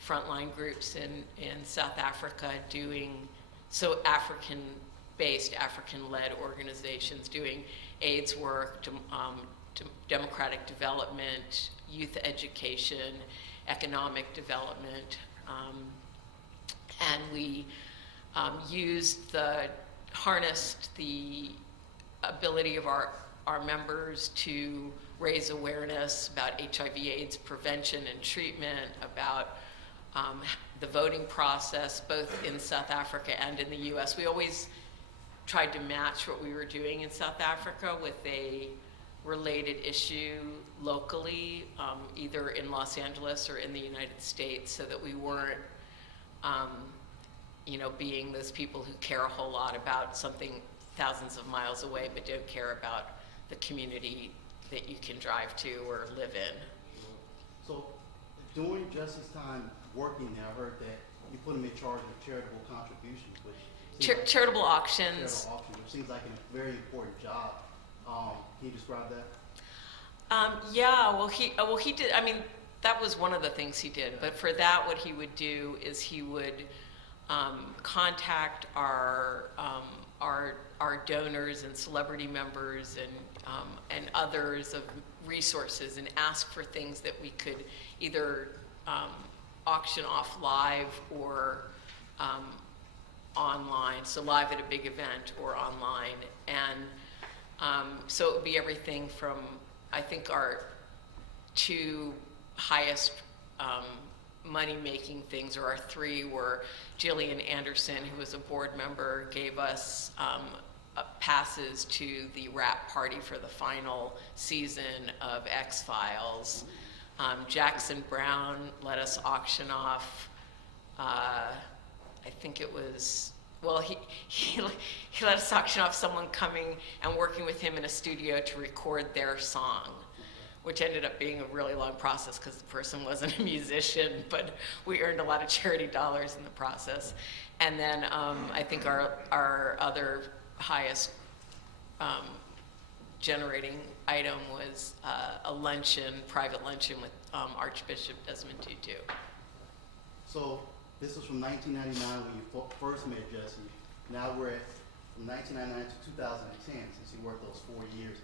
frontline groups in South Africa African-based, African-led organizations doing AIDS work, democratic development, youth education, economic development, and we harnessed the ability of our members to raise awareness about HIV/AIDS prevention and treatment, about the voting process, both in South Africa and in the US. We always tried to match what we were doing in South Africa with a related issue locally, either in Los Angeles or in the United States, so that we weren't, being those people who care a whole lot about something thousands of miles away, but don't care about the community that you can drive to or live in. So during Jussie's time working there, I heard that you put him in charge of charitable contributions, which Charitable auctions. Charitable auctions, which seems like a very important job. Can you describe that? Yeah, well, he did. I mean, that was one of the things he did. But for that, what he would do is he would contact our donors and celebrity members and others of resources and ask for things that we could either auction off live or online. So live at a big event or online, and so it would be everything from, I think our two highest money-making things, or our three, were Gillian Anderson, who was a board member, gave us passes to the wrap party for the final season of X-Files. Jackson Brown let us auction off, I think it was, well, he let us auction off someone coming and working with him in a studio to record their song, which ended up being a really long process because the person wasn't a musician, but we earned a lot of charity dollars in the process. And then I think our other highest generating item was a luncheon, private luncheon with Archbishop Desmond Tutu. So this was from 1999 when you first met Jussie. Now we're at from 1999 to 2010 since you worked those 4 years.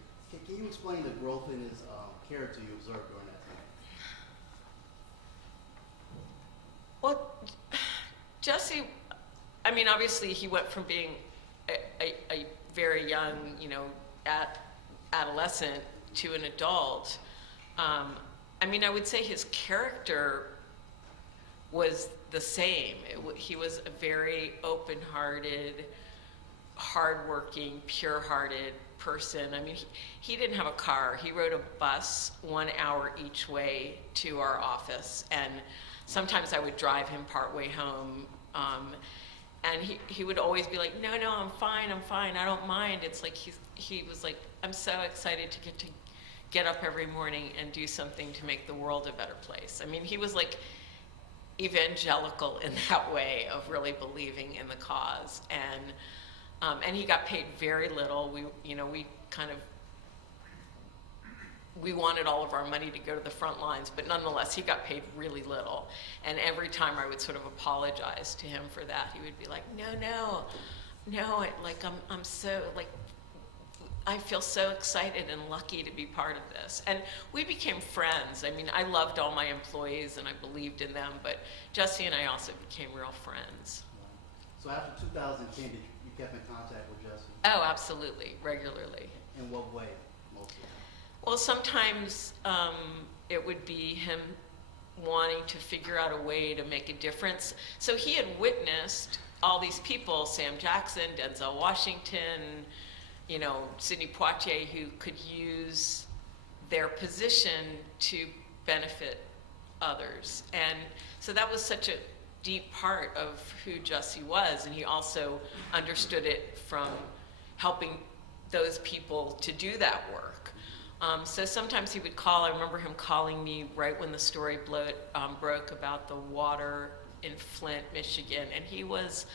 Can you explain the growth in his character you observed during that time? Well, Jussie, I mean, obviously he went from being a very young, adolescent to an adult. I mean, I would say his character was the same. He was a very open-hearted, hardworking, pure-hearted person. I mean, he didn't have a car. He rode a bus 1 hour each way to our office, and sometimes I would drive him partway home. And he would always be like, no, I'm fine, I don't mind. It's like he was like, I'm so excited to get up every morning and do something to make the world a better place. I mean, he was like evangelical in that way of really believing in the cause. And he got paid very little. We wanted all of our money to go to the front lines, but nonetheless, he got paid really little. And every time I would sort of apologize to him for that, he would be like, no, I'm so, like, I feel so excited and lucky to be part of this. And we became friends. I mean, I loved all my employees and I believed in them, but Jussie and I also became real friends. So after 2010, you kept in contact with Jussie? Oh, absolutely, regularly. In what way, mostly? Well, sometimes it would be him wanting to figure out a way to make a difference. So he had witnessed all these people, Sam Jackson, Denzel Washington, Sidney Poitier, who could use their position to benefit others. And so that was such a deep part of who Jussie was, and he also understood it from helping those people to do that work. So sometimes he would call. I remember him calling me right when the story broke about the water in Flint, Michigan, and he was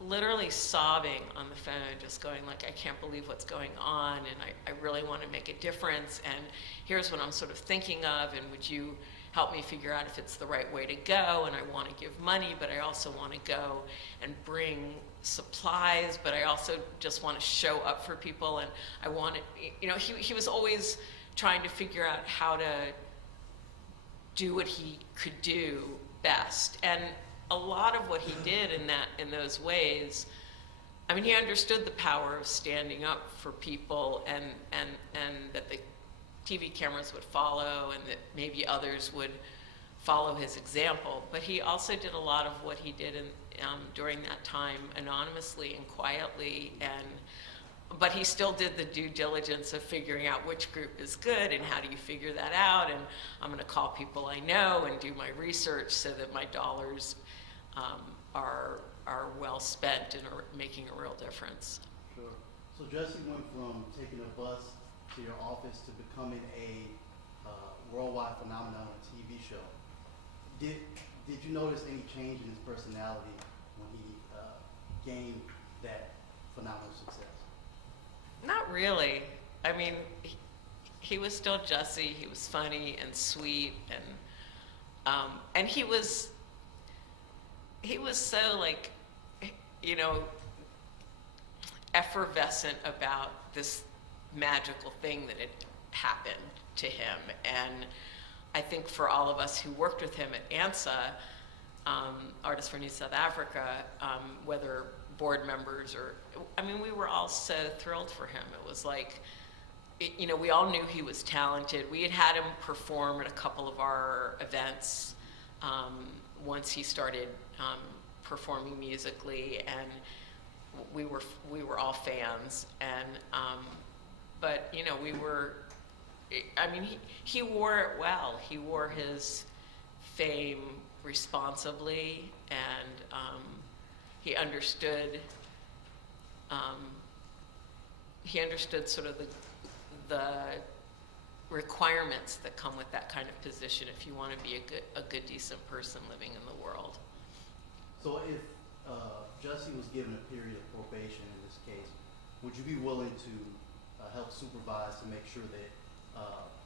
literally sobbing on the phone, just going like, I can't believe what's going on, and I really want to make a difference, and here's what I'm sort of thinking of, and would you help me figure out if it's the right way to go? And I want to give money, but I also want to go and bring supplies, but I also just want to show up for people, and I want to, he was always trying to figure out how to do what he could do best. And a lot of what he did in those ways, I mean, he understood the power of standing up for people, and that the TV cameras would follow, and that maybe others would follow his example. But he also did a lot of what he did during that time anonymously and quietly, but he still did the due diligence of figuring out which group is good and how do you figure that out, and I'm going to call people I know and do my research so that my dollars are well spent and are making a real difference. Sure. So Jussie went from taking a bus to your office to becoming a worldwide phenomenon on a TV show. Did you notice any change in his personality when he gained that phenomenal success? Not really. I mean, he was still Jussie. He was funny and sweet, and he was so, like, you know, effervescent about this magical thing that had happened to him. And I think for all of us who worked with him at ANSA, Artists for New South Africa, whether board members or, I mean, we were all so thrilled for him. It was like, you know, we all knew he was talented. We had him perform at a couple of our events once he started performing musically, and we were all fans. And but you know, I mean, he wore it well. He wore his fame responsibly, and he understood sort of the requirements that come with that kind of position if you want to be a good decent person living in the world. So if Jussie was given a period of probation in this case, would you be willing to help supervise to make sure that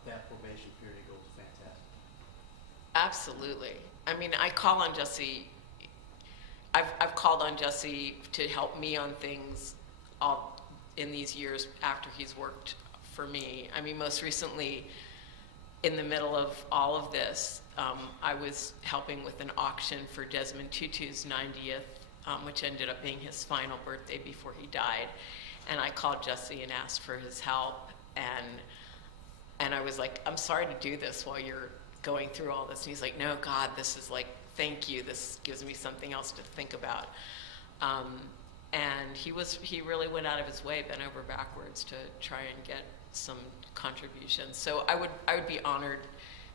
that probation period goes fantastic? Absolutely. I mean, I call on Jussie. I've called on Jussie to help me on things all in these years after he's worked for me. I mean, most recently, in the middle of all of this, I was helping with an auction for Desmond Tutu's 90th, which ended up being his final birthday before he died. And I called Jussie and asked for his help. And I was like, I'm sorry to do this while you're going through all this. And he's like, no, God, this is like, thank you. This gives me something else to think about. And he really went out of his way, bent over backwards to try and get some contributions. So I would be honored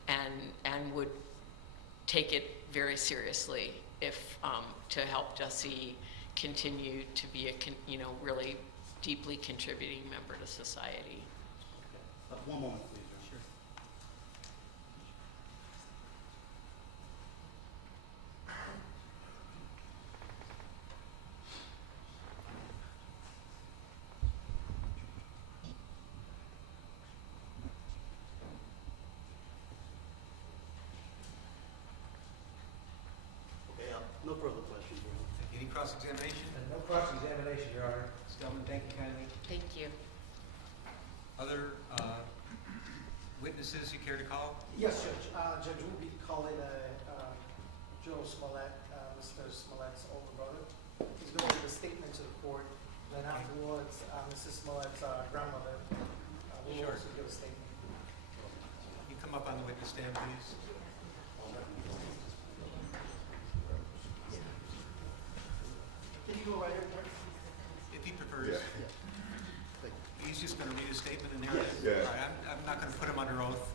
and would take it very seriously if to help Jussie continue to be a really deeply contributing member to society. One moment, please. Sure. Okay, no further questions. Any cross-examination? No cross-examination, Your Honor. Stillman, thank you kindly. Thank you. Other witnesses you care to call? Yes, Judge. Judge, we'll be calling Joe Smollett, Mr. Smollett's older brother. He's going to give a statement to the court. Then afterwards, Mrs. Smollett's grandmother will Sure. also give a statement. You come up on the witness stand, please. Can you go right here? If he prefers. Yeah. He's just going to read a statement and narrative. Yeah. All right, I'm not going to put him under oath.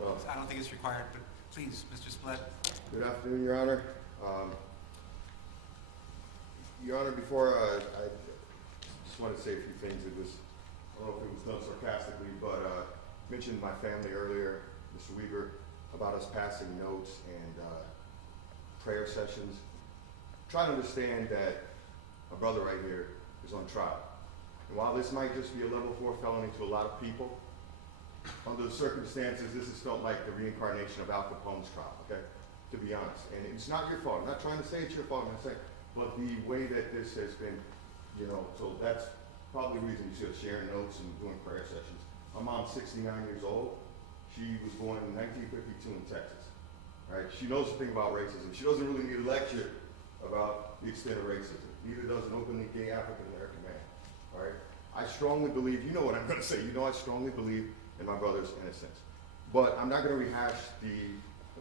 Well. I don't think it's required, but please, Mr. Smollett. Good afternoon, Your Honor. Your Honor, before I just want to say a few things. I don't know if it was done sarcastically, but mentioned my family earlier, Mr. Weaver, about us passing notes and prayer sessions. Try to understand that my brother right here is on trial. And while this might just be a level 4 felony to a lot of people, under the circumstances, this has felt like the reincarnation of Al Capone's trial, okay? To be honest. And it's not your fault. I'm not trying to say it's your fault, I'm not saying, but the way that this has been, so that's probably the reason you see us sharing notes and doing prayer sessions. My mom's 69 years old. She was born in 1952 in Texas, right? She knows the thing about racism. She doesn't really need a lecture about the extent of racism. Neither does an openly gay African-American man, all right? I strongly believe, you know what I'm gonna say, I strongly believe in my brother's innocence. But I'm not gonna rehash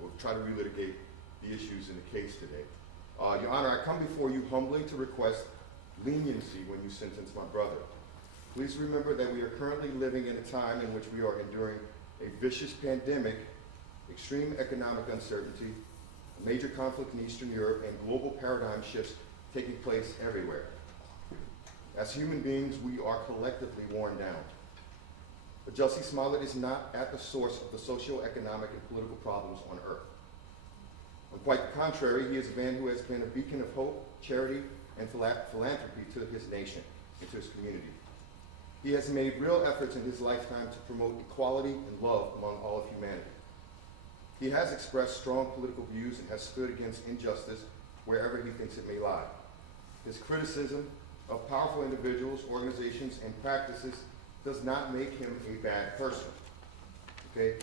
or try to relitigate the issues in the case today. Your Honor, I come before you humbly to request leniency when you sentence my brother. Please remember that we are currently living in a time in which we are enduring a vicious pandemic, extreme economic uncertainty, a major conflict in Eastern Europe, and global paradigm shifts taking place everywhere. As human beings, we are collectively worn down. But Jussie Smollett is not at the source of the socio-economic and political problems on earth. On quite the contrary, he is a man who has been a beacon of hope, charity, and philanthropy to his nation and to his community. He has made real efforts in his lifetime to promote equality and love among all of humanity. He has expressed strong political views and has stood against injustice wherever he thinks it may lie. His criticism of powerful individuals, organizations, and practices does not make him a bad person, okay,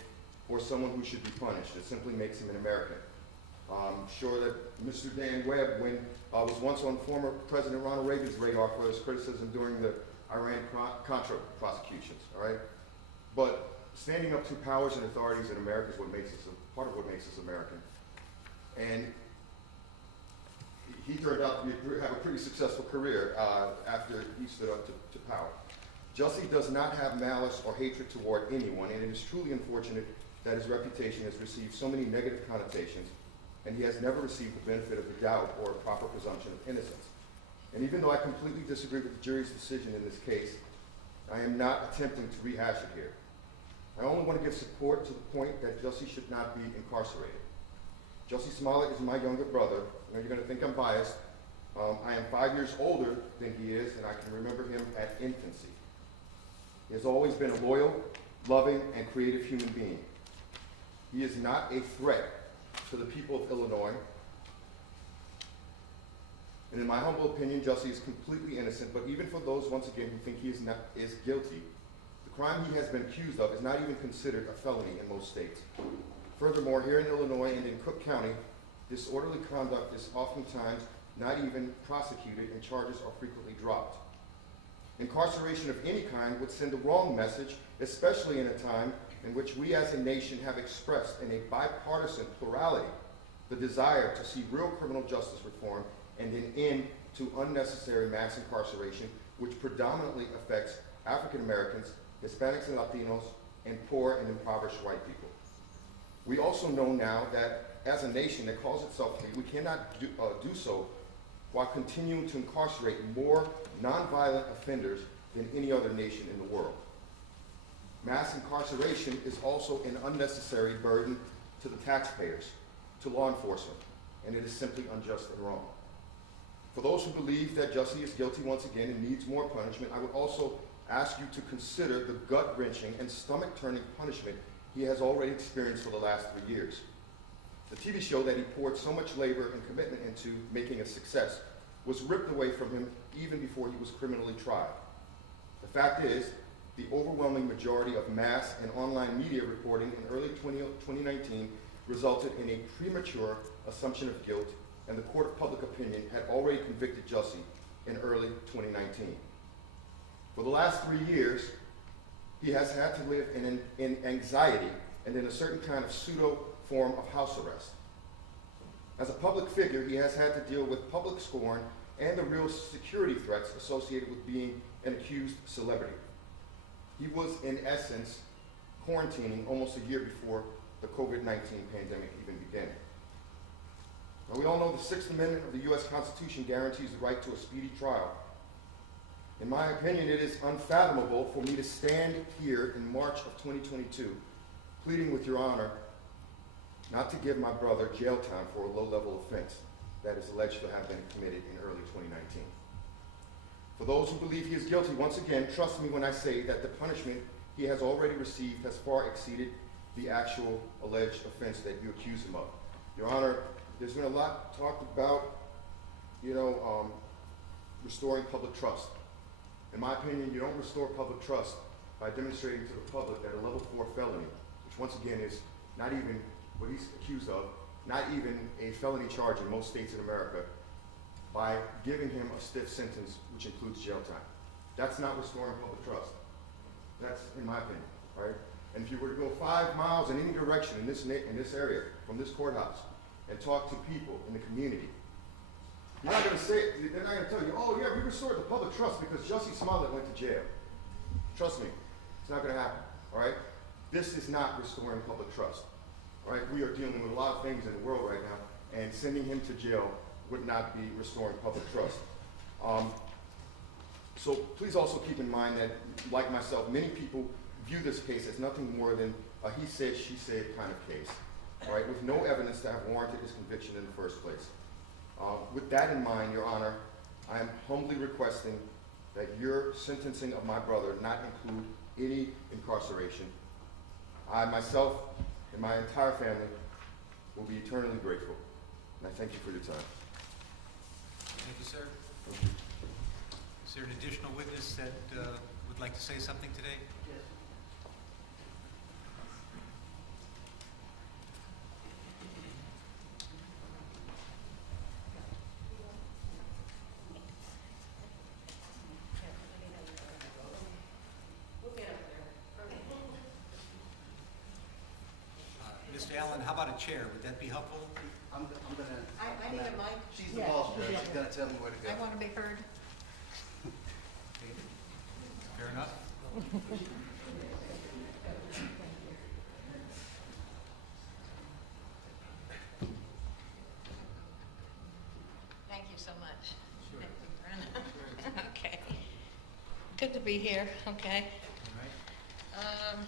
or someone who should be punished. It simply makes him an American. I'm sure that Mr. Dan Webb was once on former President Ronald Reagan's radar for his criticism during the Iran-Contra prosecutions, all right? But standing up to powers and authorities in America is what makes us, part of what makes us American. And he turned out to have a pretty successful career after he stood up to power. Jussie does not have malice or hatred toward anyone, and it is truly unfortunate that his reputation has received so many negative connotations, and he has never received the benefit of the doubt or a proper presumption of innocence. And even though I completely disagree with the jury's decision in this case, I am not attempting to rehash it here. I only want to give support to the point that Jussie should not be incarcerated. Jussie Smollett is my younger brother. You're going to think I'm biased. I am 5 years older than he is, and I can remember him at infancy. He has always been a loyal, loving, and creative human being. He is not a threat to the people of Illinois. And in my humble opinion, Jussie is completely innocent, but even for those, once again, who think he is guilty, the crime he has been accused of is not even considered a felony in most states. Furthermore, here in Illinois and in Cook County, disorderly conduct is oftentimes not even prosecuted and charges are frequently dropped. Incarceration of any kind would send the wrong message, especially in a time in which we as a nation have expressed in a bipartisan plurality the desire to see real criminal justice reform and an end to unnecessary mass incarceration, which predominantly affects African Americans, Hispanics and Latinos, and poor and impoverished white people. We also know now that as a nation that calls itself free, we cannot do so while continuing to incarcerate more nonviolent offenders than any other nation in the world. Mass incarceration is also an unnecessary burden to the taxpayers, to law enforcement, and it is simply unjust and wrong. For those who believe that Jussie is guilty once again and needs more punishment, I would also ask you to consider the gut-wrenching and stomach-turning punishment he has already experienced for the last 3 years. The TV show that he poured so much labor and commitment into making a success was ripped away from him even before he was criminally tried. The fact is, the overwhelming majority of mass and online media reporting in early 2019 resulted in a premature assumption of guilt, and the court of public opinion had already convicted Jussie in early 2019. For the last 3 years, he has had to live in anxiety and in a certain kind of pseudo form of house arrest. As a public figure, he has had to deal with public scorn and the real security threats associated with being an accused celebrity. He was, in essence, quarantining almost a year before the COVID-19 pandemic even began. Now, we all know the Sixth Amendment of the U.S. Constitution guarantees the right to a speedy trial. In my opinion, it is unfathomable for me to stand here in March of 2022 pleading with Your Honor not to give my brother jail time for a low-level offense that is alleged to have been committed in early 2019. For those who believe he is guilty, once again, trust me when I say that the punishment he has already received has far exceeded the actual alleged offense that you accuse him of. Your Honor, there's been a lot talked about, restoring public trust. In my opinion, you don't restore public trust by demonstrating to the public that a level 4 felony, which once again is not even what he's accused of, not even a felony charge in most states in America, by giving him a stiff sentence, which includes jail time. That's not restoring public trust. That's in my opinion, right? And if you were to go 5 miles in any direction in this area, from this courthouse, and talk to people in the community, you're not going to say, they're not going to tell you, oh yeah, we restored the public trust because Jussie Smollett went to jail. Trust me, it's not going to happen, all right? This is not restoring public trust, all right? We are dealing with a lot of things in the world right now, and sending him to jail would not be restoring public trust. So please also keep in mind that, like myself, many people view this case as nothing more than a he said, she said kind of case, all right, with no evidence to have warranted his conviction in the first place. With that in mind, Your Honor, I am humbly requesting that your sentencing of my brother not include any incarceration. I myself and my entire family will be eternally grateful. And I thank you for your time. Thank you, sir. Is there an additional witness that would like to say something today? Yes. Mr. Allen, how about a chair? Would that be helpful? I'm gonna. I need a mic. She's the boss, Judge. She's gonna tell me where to go. I want to be heard. Okay. Fair enough. Thank you so much. Sure. Okay. Good to be here, okay? All right.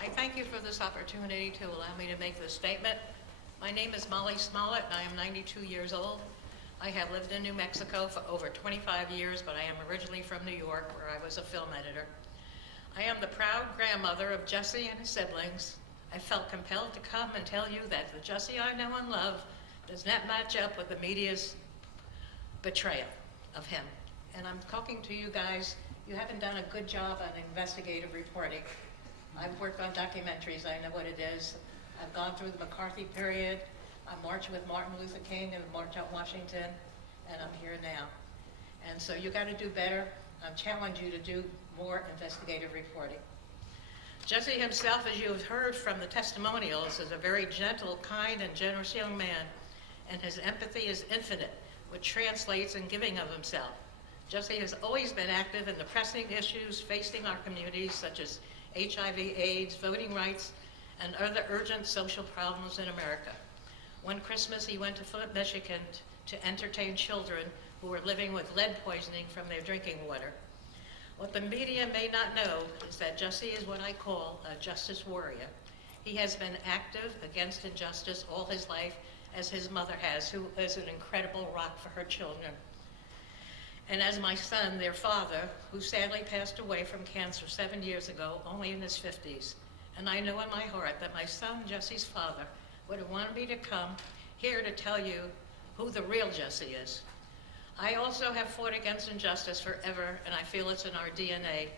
I thank you for this opportunity to allow me to make this statement. My name is Molly Smollett, and I am 92 years old. I have lived in New Mexico for over 25 years, but I am originally from New York, where I was a film editor. I am the proud grandmother of Jussie and his siblings. I felt compelled to come and tell you that the Jussie I know and love does not match up with the media's betrayal of him. And I'm talking to you guys, you haven't done a good job on investigative reporting. I've worked on documentaries, I know what it is. I've gone through the McCarthy period. I marched with Martin Luther King and March on Washington, and I'm here now. And so you gotta do better. I challenge you to do more investigative reporting. Jussie himself, as you have heard from the testimonials, is a very gentle, kind, and generous young man, and his empathy is infinite, which translates in giving of himself. Jussie has always been active in the pressing issues facing our communities, such as HIV, AIDS, voting rights, and other urgent social problems in America. One Christmas, he went to Flint, Michigan to entertain children who were living with lead poisoning from their drinking water. What the media may not know is that Jussie is what I call a justice warrior. He has been active against injustice all his life, as his mother has, who is an incredible rock for her children. And as my son, their father, who sadly passed away from cancer 7 years ago, only in his 50s. And I know in my heart that my son, Jussie's father, would have wanted me to come here to tell you who the real Jussie is. I also have fought against injustice forever, and I feel it's in our DNA.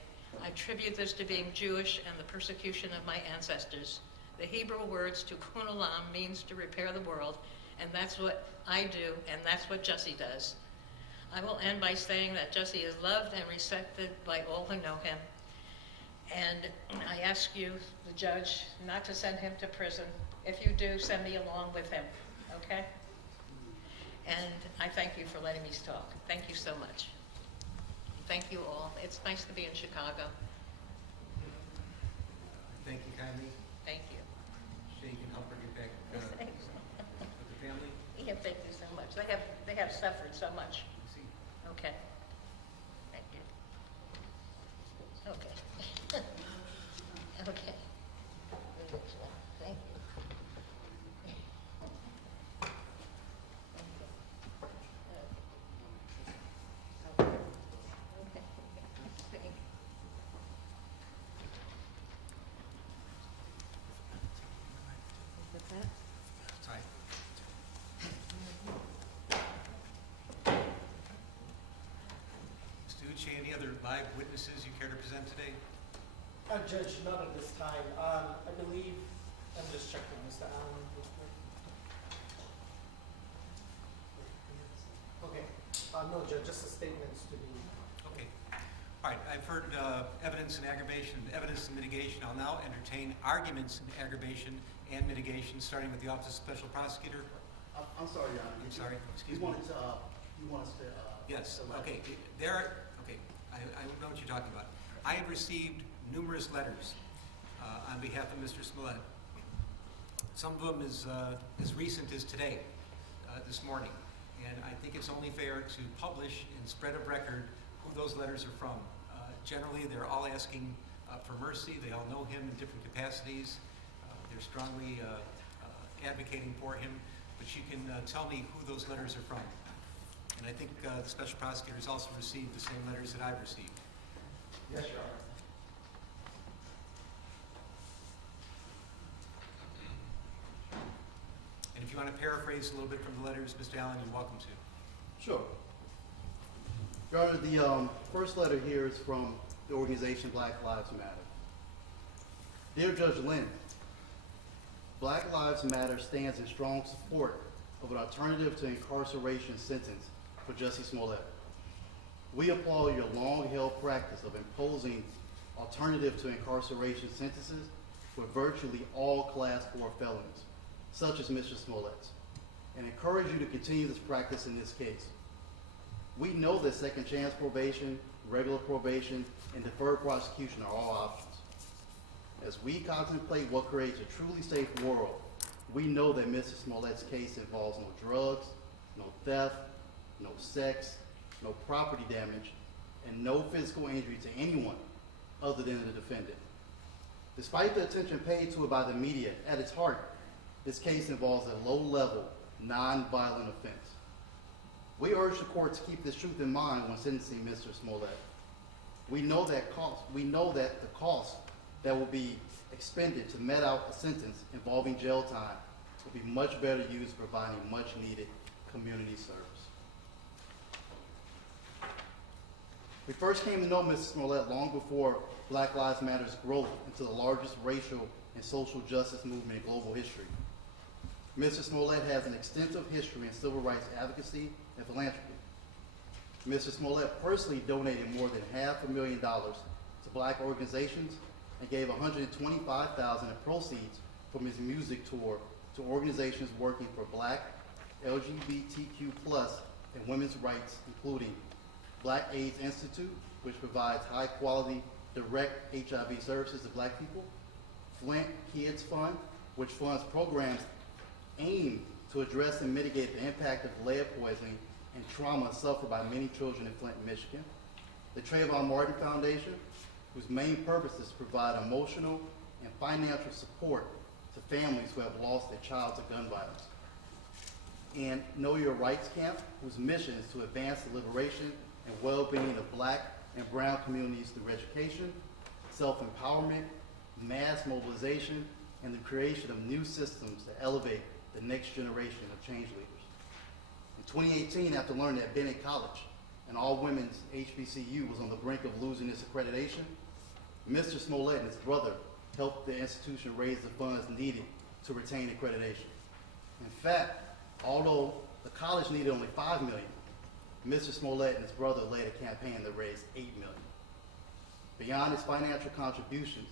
I attribute this to being Jewish and the persecution of my ancestors. The Hebrew words tikkun olam means to repair the world, and that's what I do, and that's what Jussie does. I will end by saying that Jussie is loved and respected by all who know him. And I ask you, the judge, not to send him to prison. If you do, send me along with him, okay? And I thank you for letting me talk. Thank you so much. Thank you all. It's nice to be in Chicago. Thank you kindly. Thank you. Shay, you can help her get back Thanks. with the family. Yeah, thank you so much. They have suffered so much. You see. Okay. Thank you. Okay. Okay. Thank you. Hi. Mr. Uche, any other live witnesses you care to present today? Judge, not at this time. I believe, I'm just checking, Mr. Allen. Okay. No, Judge, just the statements to be. Okay. All right, I've heard evidence in aggravation, evidence in mitigation. I'll now entertain arguments in aggravation and mitigation, starting with the Office of Special Prosecutor. I'm sorry, Your Honor. I'm sorry, excuse You me. wanted to, you want us to, Yes, select- okay, I know what you're talking about. I have received numerous letters on behalf of Mr. Smollett. Some of them as recent as today, this morning. And I think it's only fair to publish and spread of record who those letters are from. Generally, they're all asking for mercy. They all know him in different capacities. They're strongly advocating for him. But you can tell me who those letters are from. And And I think the special prosecutors also received the same letters that I've received. Yes, Your Honor. And if you want to paraphrase a little bit from the letters, Mr. Allen, you're welcome to. Sure. Your Honor, the first letter here is from the organization Black Lives Matter. Dear Judge Lynn, Black Lives Matter stands in strong support of an alternative to incarceration sentence for Jussie Smollett. We applaud your long-held practice of imposing alternative to incarceration sentences for virtually all Class 4 felonies, such as Mr. Smollett's, and encourage you to continue this practice in this case. We know that second chance probation, regular probation, and deferred prosecution are all options. As we contemplate what creates a truly safe world, we know that Mr. Smollett's case involves no drugs, no theft, no sex, no property damage, and no physical injury to anyone other than the defendant. Despite the attention paid to it by the media, at its heart, this case involves a low-level, non-violent offense. We urge the court to keep this truth in mind when sentencing Mr. Smollett. We know that the cost that will be expended to met out a sentence involving jail time will be much better used providing much-needed community service. We first came to know Mr. Smollett long before Black Lives Matter's growth into the largest racial and social justice movement in global history. Mr. Smollett has an extensive history in civil rights advocacy and philanthropy. Mr. Smollett personally donated more than $500,000 to Black organizations and gave $125,000 in proceeds from his music tour to organizations working for Black, LGBTQ+, and women's rights, including Black AIDS Institute, which provides high-quality, direct HIV services to Black people, Flint Kids Fund, which funds programs aimed to address and mitigate the impact of lead poisoning and trauma suffered by many children in Flint, Michigan, the Trayvon Martin Foundation, whose main purpose is to provide emotional and financial support to families who have lost a child to gun violence, and Know Your Rights Camp, whose mission is to advance the liberation and well-being of Black and brown communities through education, self-empowerment, mass mobilization, and the creation of new systems to elevate the next generation of change leaders. In 2018, after learning that Bennett College, an all-women's HBCU, was on the brink of losing its accreditation, Mr. Smollett and his brother helped the institution raise the funds needed to retain accreditation. In fact, although the college needed only $5 million, Mr. Smollett and his brother led a campaign that raised $8 million. Beyond his financial contributions,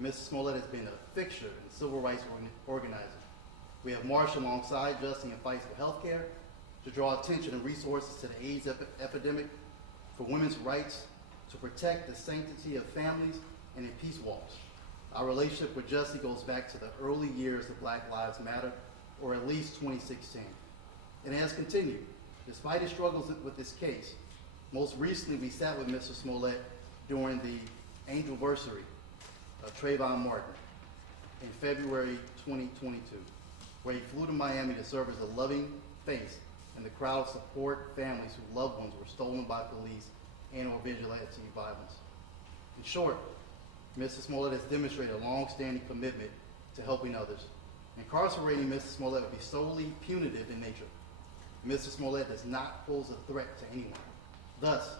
Mr. Smollett has been a fixture in civil rights organizing. We have marched alongside Jussie in fights for health care, to draw attention and resources to the AIDS epidemic, for women's rights, to protect the sanctity of families, and in peace walks. Our relationship with Jussie goes back to the early years of Black Lives Matter, or at least 2016. And it has continued. Despite his struggles with this case, most recently we sat with Mr. Smollett during the anniversary of Trayvon Martin in February 2022, where he flew to Miami to serve as a loving face in the crowd of support families whose loved ones were stolen by police and or vigilante violence. In short, Mr. Smollett has demonstrated a long-standing commitment to helping others. Incarcerating Mr. Smollett would be solely punitive in nature. Mr. Smollett does not pose a threat to anyone. Thus,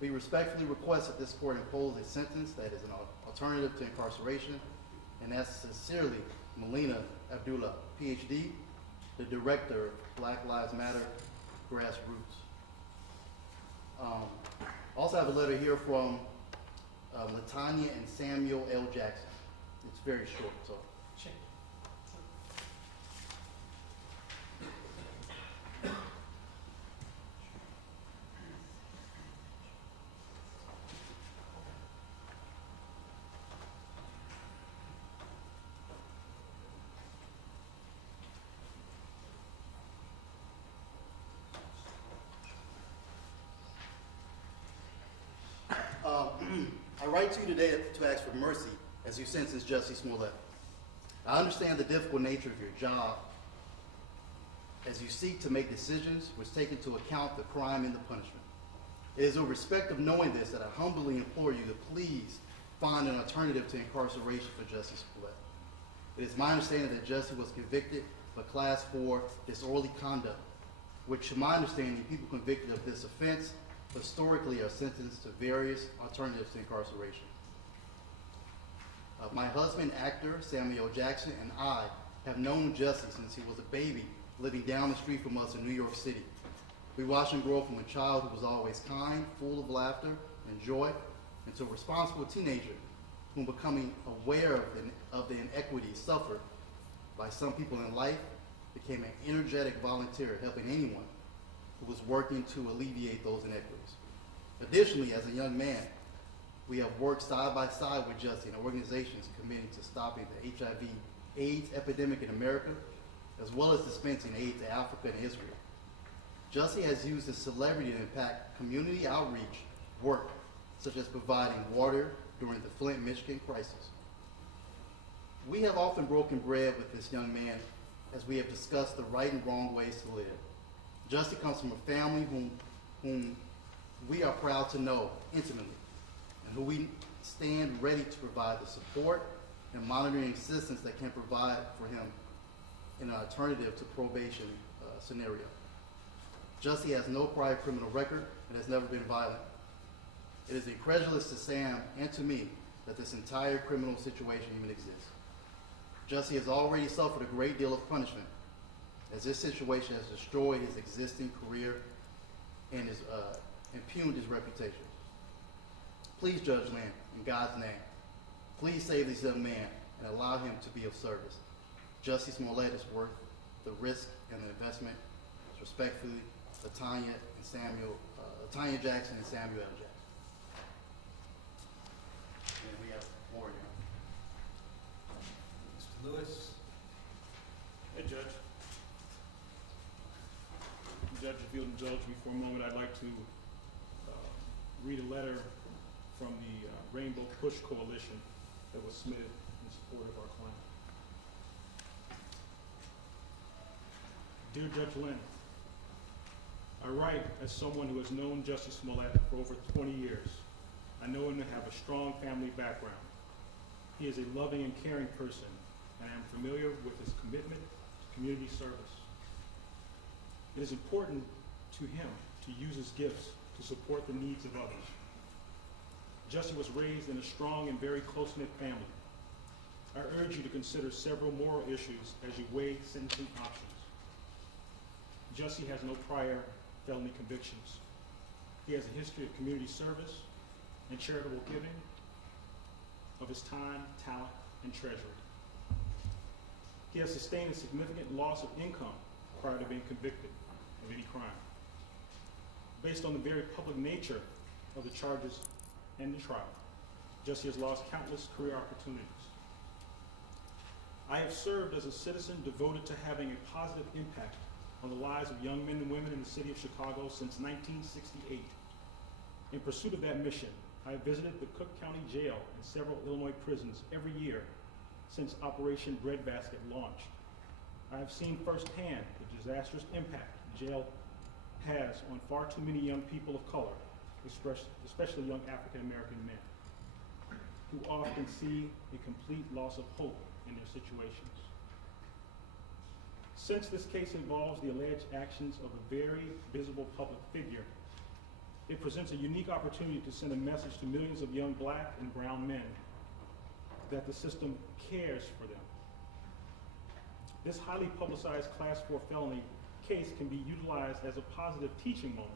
we respectfully request that this court impose a sentence that is an alternative to incarceration, and that's sincerely Melina Abdullah, PhD, the director of Black Lives Matter Grassroots. Also have a letter here from Latanya and Samuel L. Jackson. It's very short, so. I write to you today to ask for mercy as you sentence Jussie Smollett. I understand the difficult nature of your job as you seek to make decisions which take into account the crime and the punishment. It is with respect of knowing this that I humbly implore you to please find an alternative to incarceration for Jussie Smollett. It is my understanding that Jussie was convicted of a Class 4 disorderly conduct, which, to my understanding, people convicted of this offense historically are sentenced to various alternatives to incarceration. My husband, actor Samuel Jackson, and I have known Jussie since he was a baby living down the street from us in New York City. We watched him grow from a child who was always kind, full of laughter and joy, into a responsible teenager whom, becoming aware of the inequities suffered by some people in life, became an energetic volunteer helping anyone who was working to alleviate those inequities. Additionally, as a young man, we have worked side by side with Jussie in organizations committed to stopping the HIV/AIDS epidemic in America, as well as dispensing aid to Africa and Israel. Jussie has used his celebrity to impact community outreach work, such as providing water during the Flint, Michigan crisis. We have often broken bread with this young man as we have discussed the right and wrong ways to live. Jussie comes from a family whom we are proud to know intimately, and who we stand ready to provide the support and monitoring assistance that can provide for him in an alternative to probation scenario. Jussie has no prior criminal record and has never been violent. It is incredulous to Sam and to me that this entire criminal situation even exists. Jussie has already suffered a great deal of punishment, as this situation has destroyed his existing career and has impugned his reputation. Please, Judge Lynn, in God's name, please save this young man and allow him to be of service. Jussie Smollett is worth the risk and the investment. Respectfully, Latanya Jackson and Samuel L. Jackson. And we have more here. Mr. Lewis? Hey, Judge. Judge, if you'll indulge me for a moment, I'd like to read a letter from the Rainbow Push Coalition that was submitted in support of our client. Dear Judge Lynn, I write as someone who has known Jussie Smollett for over 20 years. I know him to have a strong family background. He is a loving and caring person, and I am familiar with his commitment to community service. It is important to him to use his gifts to support the needs of others. Jussie was raised in a strong and very close-knit family. I urge you to consider several moral issues as you weigh sentencing options. Jussie has no prior felony convictions. He has a history of community service and charitable giving of his time, talent, and treasury. He has sustained a significant loss of income prior to being convicted of any crime. Based on the very public nature of the charges and the trial, Jussie has lost countless career opportunities. I have served as a citizen devoted to having a positive impact on the lives of young men and women in the city of Chicago since 1968. In pursuit of that mission, I have visited the Cook County Jail and several Illinois prisons every year since Operation Breadbasket launched. I have seen firsthand the disastrous impact the jail has on far too many young people of color, especially young African American men, who often see a complete loss of hope in their situations. Since this case involves the alleged actions of a very visible public figure, it presents a unique opportunity to send a message to millions of young black and brown men that the system cares for them. This highly publicized Class 4 felony case can be utilized as a positive teaching moment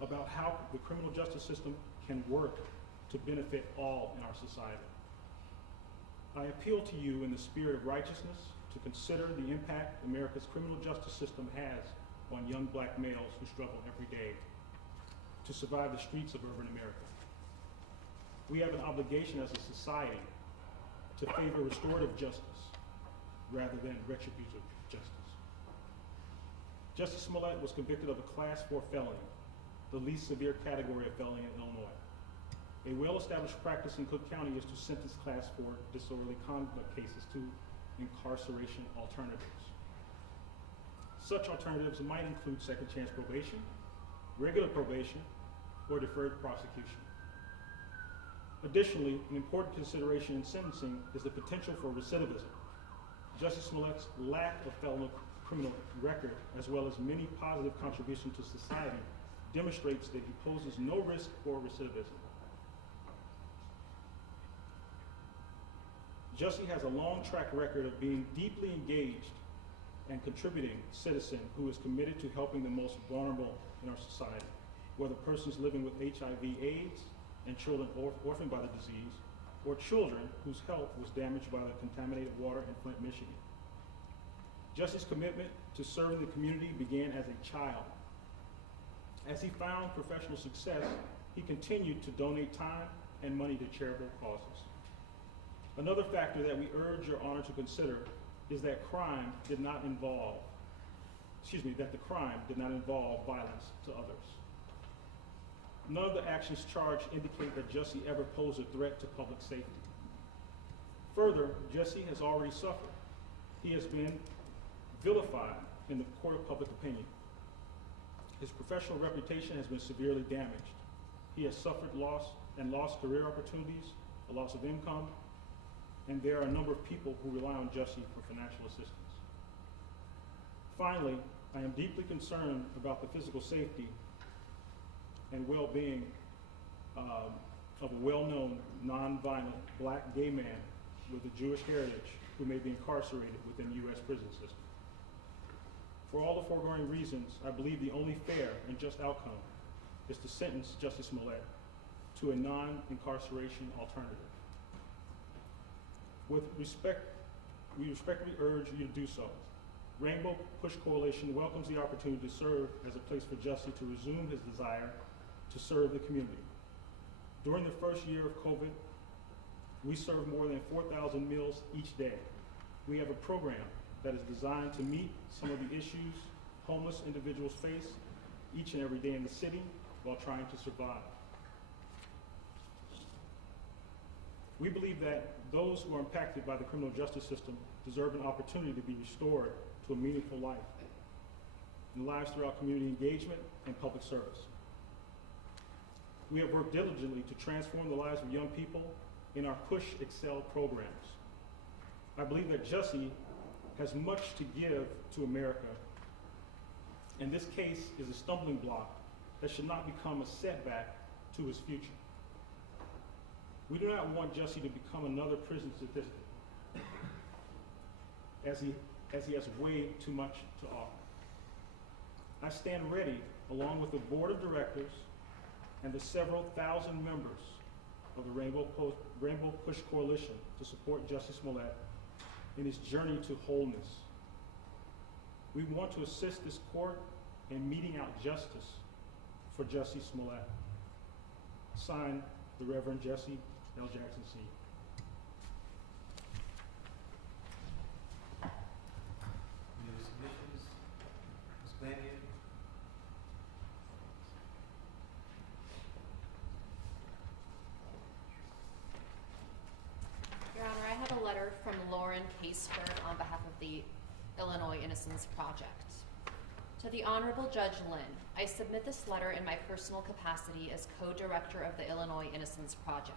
about how the criminal justice system can work to benefit all in our society. I appeal to you in the spirit of righteousness to consider the impact America's criminal justice system has on young black males who struggle every day to survive the streets of urban America. We have an obligation as a society to favor restorative justice rather than retributive justice. Jussie Smollett was convicted of a Class 4 felony, the least severe category of felony in Illinois. A well-established practice in Cook County is to sentence Class 4 disorderly conduct cases to incarceration alternatives. Such alternatives might include second chance probation, regular probation, or deferred prosecution. Additionally, an important consideration in sentencing is the potential for recidivism. Jussie Smollett's lack of felony criminal record, as well as many positive contributions to society, demonstrates that he poses no risk for recidivism. Jussie has a long track record of being deeply engaged and contributing citizen who is committed to helping the most vulnerable in our society, whether persons living with HIV/AIDS and children orphaned by the disease, or children whose health was damaged by the contaminated water in Flint, Michigan. Jussie's commitment to serving the community began as a child. As he found professional success, he continued to donate time and money to charitable causes. Another factor that we urge your honor to consider is that the crime did not involve violence to others. None of the actions charged indicate that Jussie ever posed a threat to public safety. Further, Jussie has already suffered. He has been vilified in the court of public opinion. His professional reputation has been severely damaged. He has suffered loss career opportunities, a loss of income, and there are a number of people who rely on Jussie for financial assistance. Finally, I am deeply concerned about the physical safety and well-being of a well-known, non-violent black gay man with a Jewish heritage who may be incarcerated within the U.S. prison system. For all the foregoing reasons, I believe the only fair and just outcome is to sentence Jussie Smollett to a non-incarceration alternative. We respectfully urge you to do so. Rainbow Push Coalition welcomes the opportunity to serve as a place for Jussie to resume his desire to serve the community. During the first year of COVID, we served more than 4,000 meals each day. We have a program that is designed to meet some of the issues homeless individuals face each and every day in the city while trying to survive. We believe that those who are impacted by the criminal justice system deserve an opportunity to be restored to a meaningful life and lives throughout community engagement and public service. We have worked diligently to transform the lives of young people in our Push Excel programs. I believe that Jussie has much to give to America, and this case is a stumbling block that should not become a setback to his future. We do not want Jussie to become another prison statistic, as he has way too much to offer. I stand ready, along with the board of directors and the several thousand members of the Rainbow Push Coalition, to support Jussie Smollett in his journey to wholeness. We want to assist this court in meting out justice for Jussie Smollett. Signed, the Reverend Jesse L. Jackson, C. Any other submissions? Ms. Glandian? Your Honor, I have a letter from Lauren Caseburg on behalf of the Illinois Innocence Project. To the Honorable Judge Lynn, I submit this letter in my personal capacity as co-director of the Illinois Innocence Project.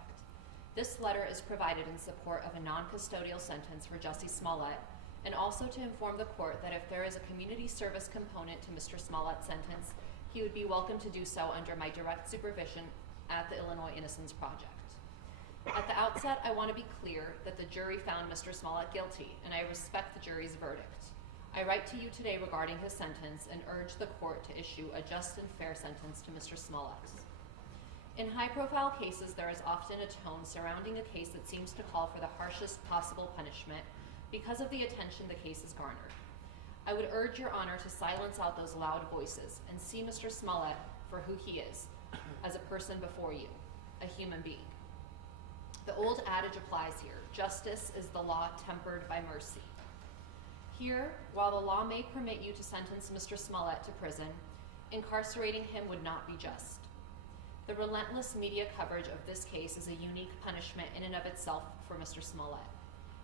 This letter is provided in support of a non-custodial sentence for Jussie Smollett, and also to inform the court that if there is a community service component to Mr. Smollett's sentence, he would be welcome to do so under my direct supervision at the Illinois Innocence Project. At the outset, I want to be clear that the jury found Mr. Smollett guilty, and I respect the jury's verdict. I write to you today regarding his sentence and urge the court to issue a just and fair sentence to Mr. Smollett. In high-profile cases, there is often a tone surrounding a case that seems to call for the harshest possible punishment because of the attention the case has garnered. I would urge Your Honor to silence out those loud voices and see Mr. Smollett for who he is, as a person before you, a human being. The old adage applies here: justice is the law tempered by mercy. Here, while the law may permit you to sentence Mr. Smollett to prison, incarcerating him would not be just. The relentless media coverage of this case is a unique punishment in and of itself for Mr. Smollett.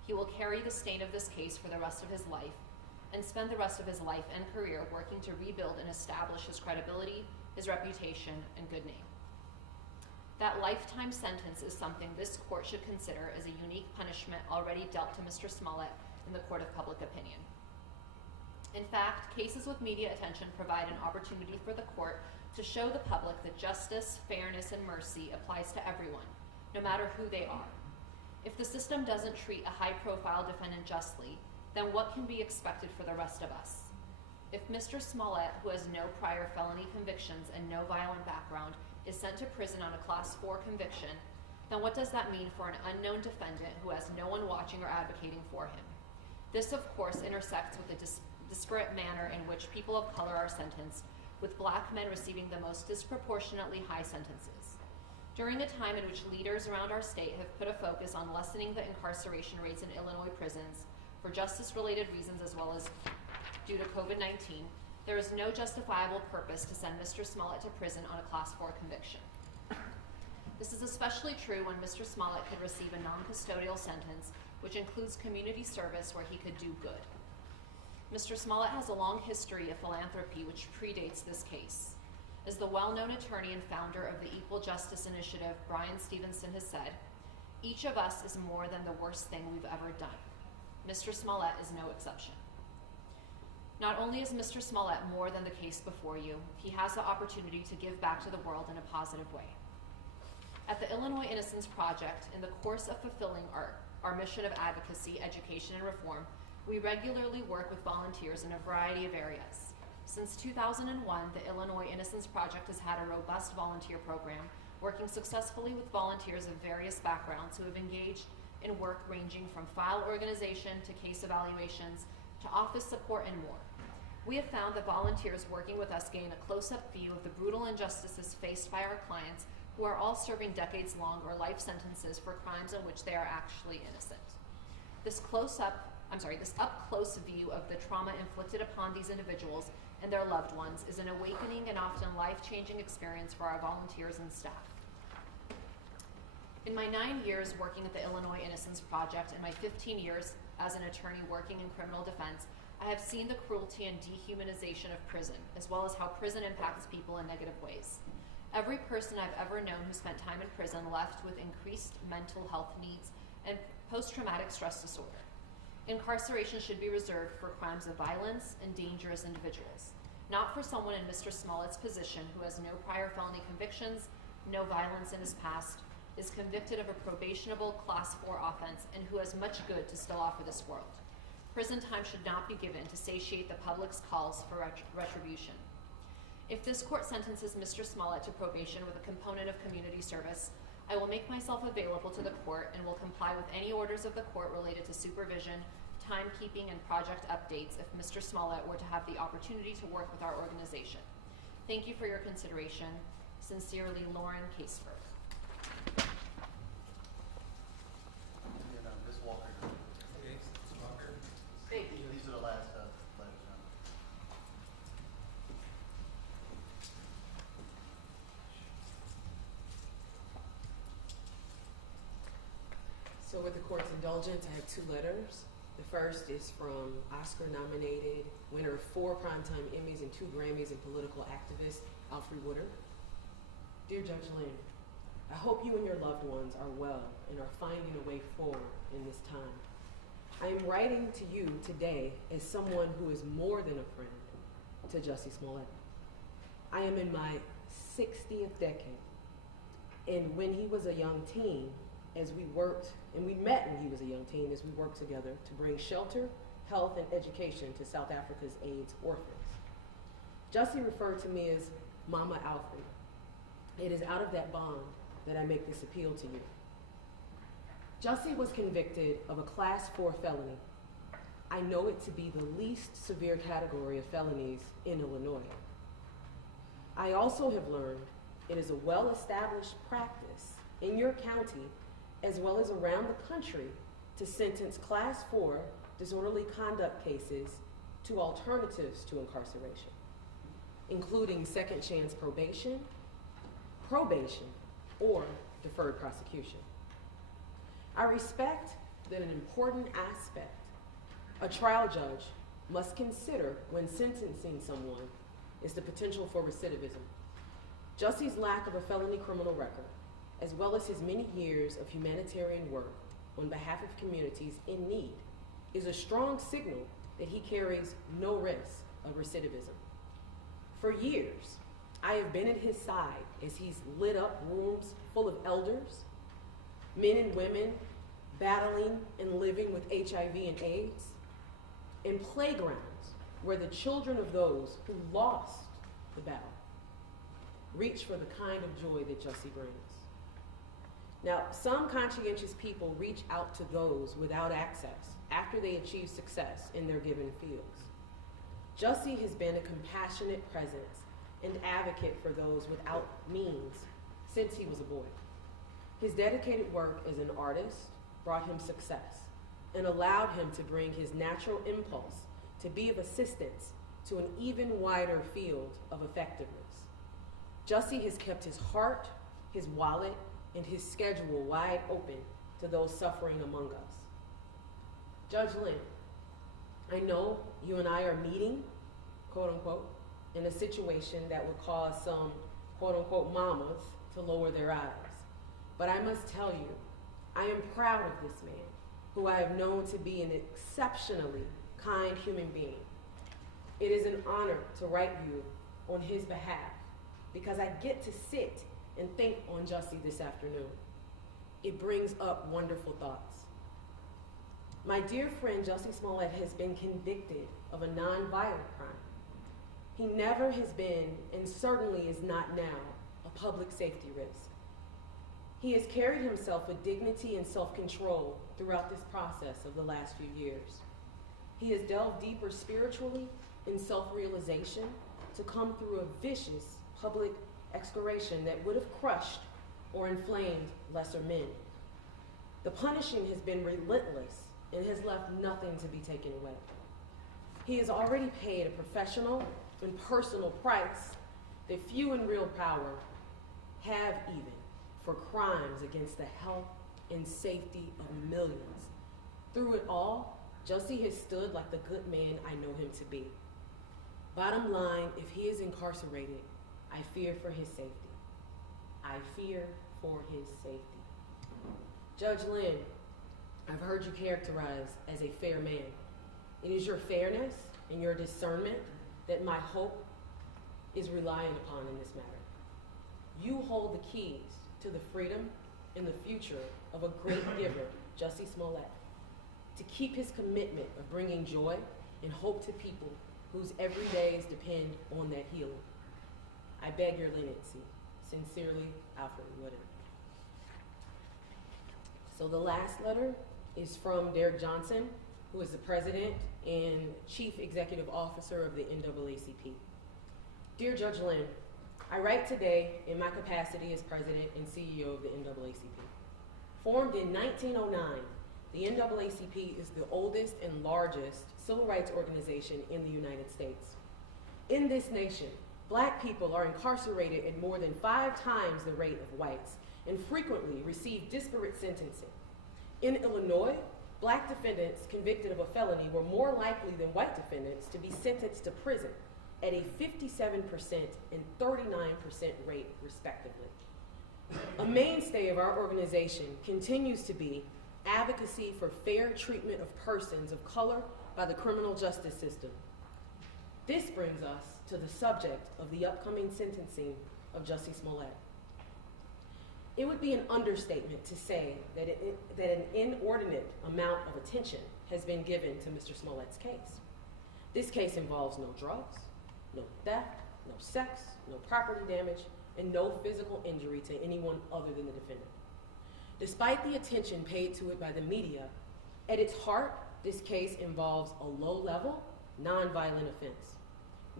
He will carry the stain of this case for the rest of his life, and spend the rest of his life and career working to rebuild and establish his credibility, his reputation, and good name. That lifetime sentence is something this court should consider as a unique punishment already dealt to Mr. Smollett in the court of public opinion. In fact, cases with media attention provide an opportunity for the court to show the public that justice, fairness, and mercy applies to everyone, no matter who they are. If the system doesn't treat a high-profile defendant justly, then what can be expected for the rest of us? If Mr. Smollett, who has no prior felony convictions and no violent background, is sent to prison on a Class 4 conviction, then what does that mean for an unknown defendant who has no one watching or advocating for him? This, of course, intersects with the disparate manner in which people of color are sentenced, with black men receiving the most disproportionately high sentences. During a time in which leaders around our state have put a focus on lessening the incarceration rates in Illinois prisons for justice-related reasons as well as due to COVID-19, there is no justifiable purpose to send Mr. Smollett to prison on a Class 4 conviction. This is especially true when Mr. Smollett could receive a non-custodial sentence, which includes community service where he could do good. Mr. Smollett has a long history of philanthropy which predates this case. As the well-known attorney and founder of the Equal Justice Initiative, Brian Stevenson, has said, "Each of us is more than the worst thing we've ever done." Mr. Smollett is no exception. Not only is Mr. Smollett more than the case before you, he has the opportunity to give back to the world in a positive way. At the Illinois Innocence Project, in the course of fulfilling our mission of advocacy, education, and reform, we regularly work with volunteers in a variety of areas. Since 2001, the Illinois Innocence Project has had a robust volunteer program, working successfully with volunteers of various backgrounds who have engaged in work ranging from file organization to case evaluations to office support and more. We have found that volunteers working with us gain a close-up view of the brutal injustices faced by our clients who are all serving decades-long or life sentences for crimes in which they are actually innocent. This up-close view of the trauma inflicted upon these individuals and their loved ones is an awakening and often life-changing experience for our volunteers and staff. In my 9 years working at the Illinois Innocence Project and my 15 years as an attorney working in criminal defense, I have seen the cruelty and dehumanization of prison, as well as how prison impacts people in negative ways. Every person I've ever known who spent time in prison left with increased mental health needs and post-traumatic stress disorder. Incarceration should be reserved for crimes of violence and dangerous individuals, not for someone in Mr. Smollett's position who has no prior felony convictions, no violence in his past, is convicted of a probationable Class 4 offense, and who has much good to still offer this world. Prison time should not be given to satiate the public's calls for retribution. If this court sentences Mr. Smollett to probation with a component of community service, I will make myself available to the court and will comply with any orders of the court related to supervision, timekeeping, and project updates if Mr. Smollett were to have the opportunity to work with our organization. Thank you for your consideration. Sincerely, Lauren Caseberg. Ms. Walker. Okay, Mr. Walker. Hey. These are the last letters. So with the court's indulgence, I have 2 letters. The first is from Oscar-nominated winner of 4 Primetime Emmys and 2 Grammys and political activist, Alfre Woodard. Dear Judge Lynn, I hope you and your loved ones are well and are finding a way forward in this time. I am writing to you today as someone who is more than a friend to Jussie Smollett. I am in my 60th decade, and when he was a young teen, as we worked, and we met when he was a young teen, as we worked together to bring shelter, health, and education to South Africa's AIDS orphans. Jussie referred to me as Mama Alfred. It is out of that bond that I make this appeal to you. Jussie was convicted of a Class 4 felony. I know it to be the least severe category of felonies in Illinois. I also have learned it is a well-established practice in your county as well as around the country to sentence Class 4 disorderly conduct cases to alternatives to incarceration, including second chance probation, or deferred prosecution. I respect that an important aspect a trial judge must consider when sentencing someone is the potential for recidivism. Jussie's lack of a felony criminal record, as well as his many years of humanitarian work on behalf of communities in need, is a strong signal that he carries no risk of recidivism. For years, I have been at his side as he's lit up rooms full of elders, men and women battling and living with HIV and AIDS, and playgrounds where the children of those who lost the battle reach for the kind of joy that Jussie brings. Now, some conscientious people reach out to those without access after they achieve success in their given fields. Jussie has been a compassionate presence and advocate for those without means since he was a boy. His dedicated work as an artist brought him success and allowed him to bring his natural impulse to be of assistance to an even wider field of effectiveness. Jussie has kept his heart, his wallet, and his schedule wide open to those suffering among us. Judge Lynn, I know you and I are meeting, quote unquote, in a situation that would cause some, quote unquote, mamas to lower their eyes. But I must tell you, I am proud of this man, who I have known to be an exceptionally kind human being. It is an honor to write you on his behalf because I get to sit and think on Jussie this afternoon. It brings up wonderful thoughts. My dear friend Jussie Smollett has been convicted of a nonviolent crime. He never has been, and certainly is not now, a public safety risk. He has carried himself with dignity and self-control throughout this process of the last few years. He has delved deeper spiritually in self-realization to come through a vicious public excoriation that would have crushed or inflamed lesser men. The punishing has been relentless and has left nothing to be taken away. He has already paid a professional and personal price that few in real power have even for crimes against the health and safety of millions. Through it all, Jussie has stood like the good man I know him to be. Bottom line, if he is incarcerated, I fear for his safety. I fear for his safety. Judge Lynn, I've heard you characterized as a fair man. It is your fairness and your discernment that my hope is relying upon in this matter. You hold the keys to the freedom and the future of a great giver, Jussie Smollett, to keep his commitment of bringing joy and hope to people whose everydays depend on that healing. I beg your leniency. Sincerely, Alfred Woodard. So the last letter is from Derek Johnson, who is the president and chief executive officer of the NAACP. Dear Judge Lynn, I write today in my capacity as president and CEO of the NAACP. Formed in 1909, the NAACP is the oldest and largest civil rights organization in the United States. In this nation, Black people are incarcerated at more than 5 times the rate of whites and frequently receive disparate sentencing. In Illinois, Black defendants convicted of a felony were more likely than white defendants to be sentenced to prison at a 57% and 39% rate, respectively. A mainstay of our organization continues to be advocacy for fair treatment of persons of color by the criminal justice system. This brings us to the subject of the upcoming sentencing of Jussie Smollett. It would be an understatement to say that an inordinate amount of attention has been given to Mr. Smollett's case. This case involves no drugs, no theft, no sex, no property damage, and no physical injury to anyone other than the defendant. Despite the attention paid to it by the media, at its heart, this case involves a low-level, nonviolent offense.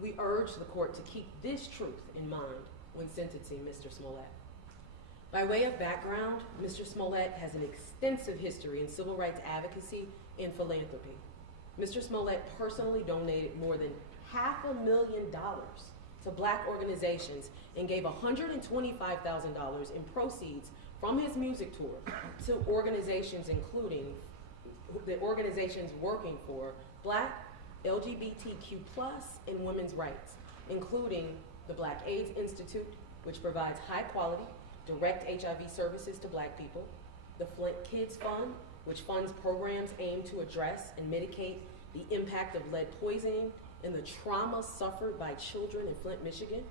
We urge the court to keep this truth in mind when sentencing Mr. Smollett. By way of background, Mr. Smollett has an extensive history in civil rights advocacy and philanthropy. Mr. Smollett personally donated more than $500,000 to Black organizations and gave $125,000 in proceeds from his music tour to organizations including the organizations working for Black, LGBTQ+, and women's rights, including the Black AIDS Institute, which provides high-quality, direct HIV services to Black people, the Flint Kids Fund, which funds programs aimed to address and mitigate the impact of lead poisoning and the trauma suffered by children in Flint, Michigan,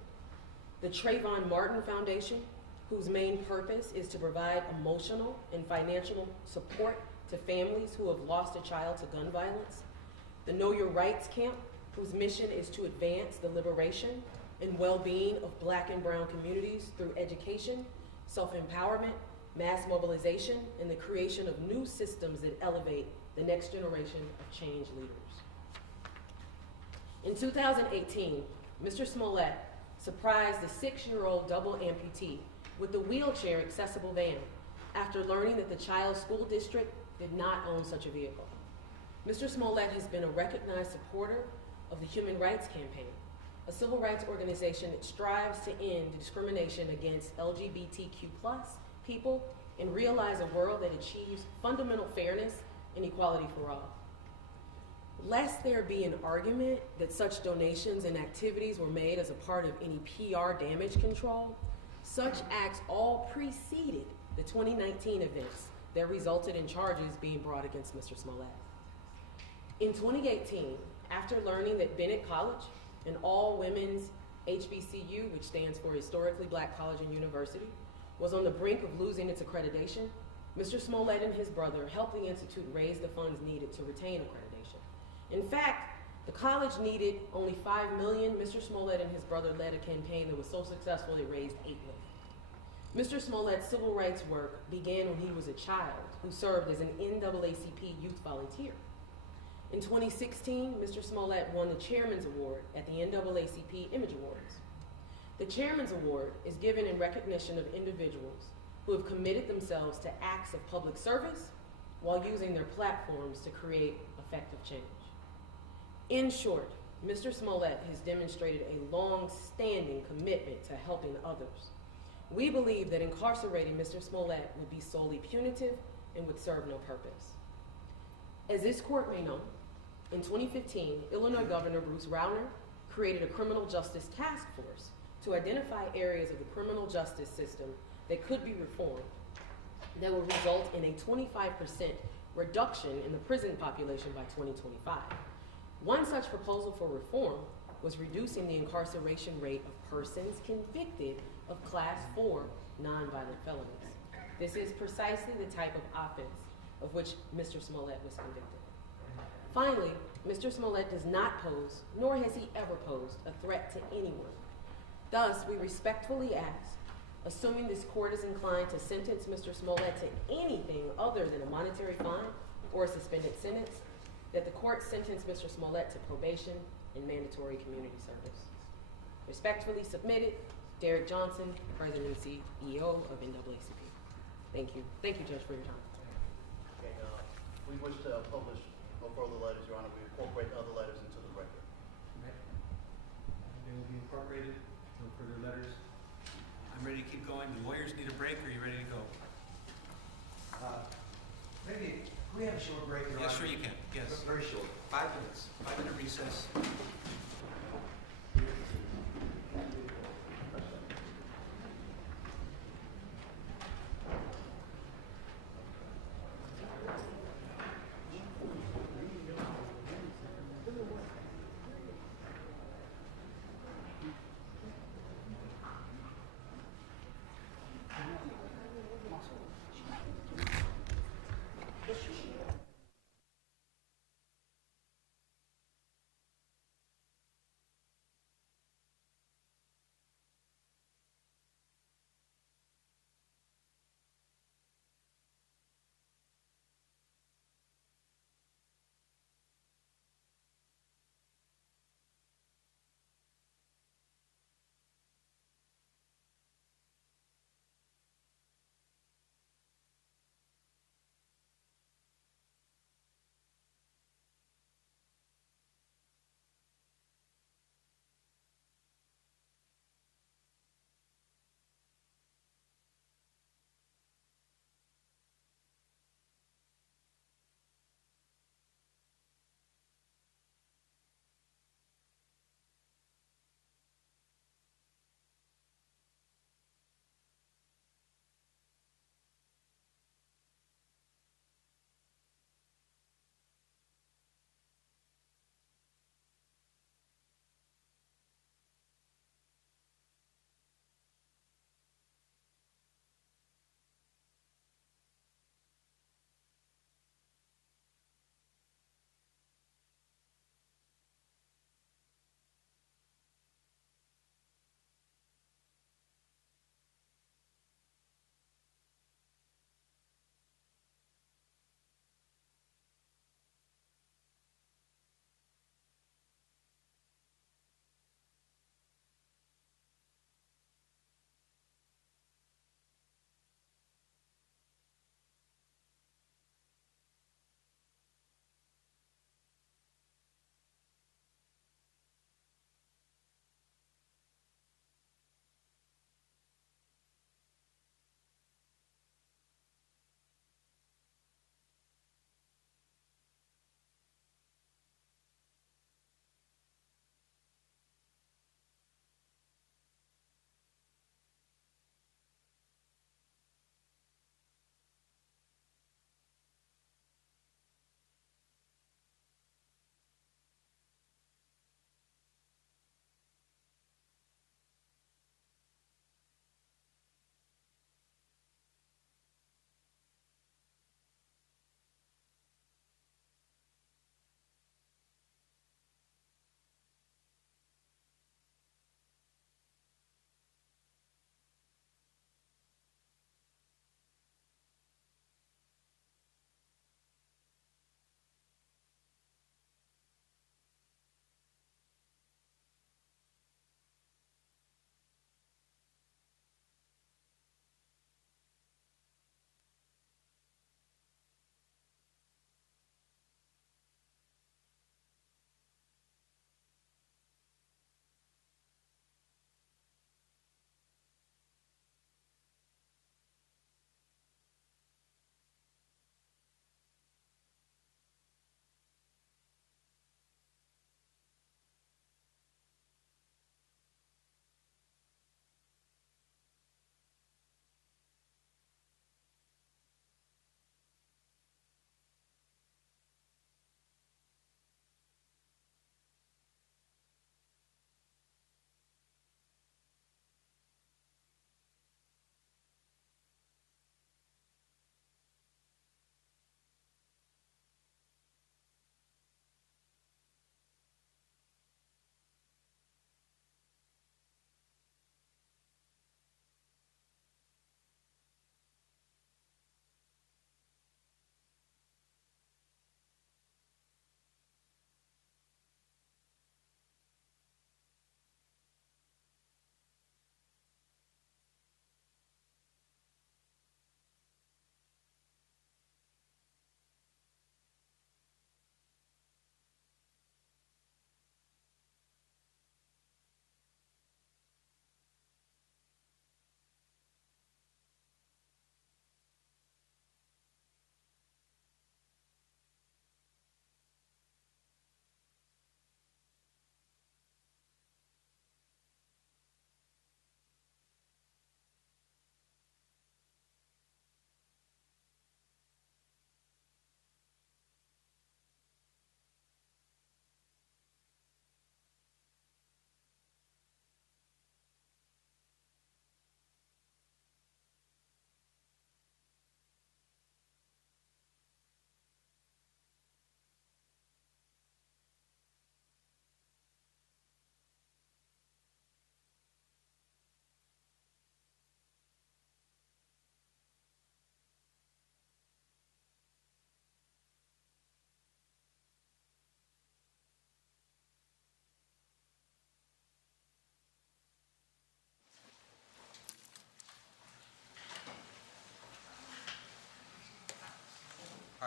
the Trayvon Martin Foundation, whose main purpose is to provide emotional and financial support to families who have lost a child to gun violence, the Know Your Rights Camp, whose mission is to advance the liberation and well-being of Black and brown communities through education, self-empowerment, mass mobilization, and the creation of new systems that elevate the next generation of change leaders. In 2018, Mr. Smollett surprised a 6-year-old double amputee with a wheelchair accessible van after learning that the child's school district did not own such a vehicle. Mr. Smollett has been a recognized supporter of the Human Rights Campaign, a civil rights organization that strives to end discrimination against LGBTQ+ people and realize a world that achieves fundamental fairness and equality for all. Lest there be an argument that such donations and activities were made as a part of any PR damage control, such acts all preceded the 2019 events that resulted in charges being brought against Mr. Smollett. In 2018, after learning that Bennett College, an all-women's HBCU, which stands for Historically Black College and University, was on the brink of losing its accreditation, Mr. Smollett and his brother helped the institute raise the funds needed to retain accreditation. In fact, the college needed only $5 million. Mr. Smollett and his brother led a campaign that was so successful it raised $8 million. Mr. Smollett's civil rights work began when he was a child who served as an NAACP youth volunteer. In 2016, Mr. Smollett won the Chairman's Award at the NAACP Image Awards. The Chairman's Award is given in recognition of individuals who have committed themselves to acts of public service while using their platforms to create effective change. In short, Mr. Smollett has demonstrated a long-standing commitment to helping others. We believe that incarcerating Mr. Smollett would be solely punitive and would serve no purpose. As this court may know, in 2015, Illinois Governor Bruce Rauner created a criminal justice task force to identify areas of the criminal justice system that could be reformed that would result in a 25% reduction in the prison population by 2025. One such proposal for reform was reducing the incarceration rate of persons convicted of Class 4 nonviolent felonies. This is precisely the type of offense of which Mr. Smollett was convicted. Finally, Mr. Smollett does not pose, nor has he ever posed, a threat to anyone. Thus, we respectfully ask, assuming this court is inclined to sentence Mr. Smollett to anything other than a monetary fine or a suspended sentence, that the court sentence Mr. Smollett to probation and mandatory community service. Respectfully submitted, Derek Johnson, President and CEO of NAACP. Thank you. Thank you, Judge, for your time. Okay, we wish to publish no further letters, Your Honor. We incorporate other letters into the record. They will be incorporated, no further letters. I'm ready to keep going. Do lawyers need a break, or are you ready to go? Maybe, can we have a short break, Your Yes, Honor? sure you can. Yes. Very short. 5 minutes. 5-minute recess.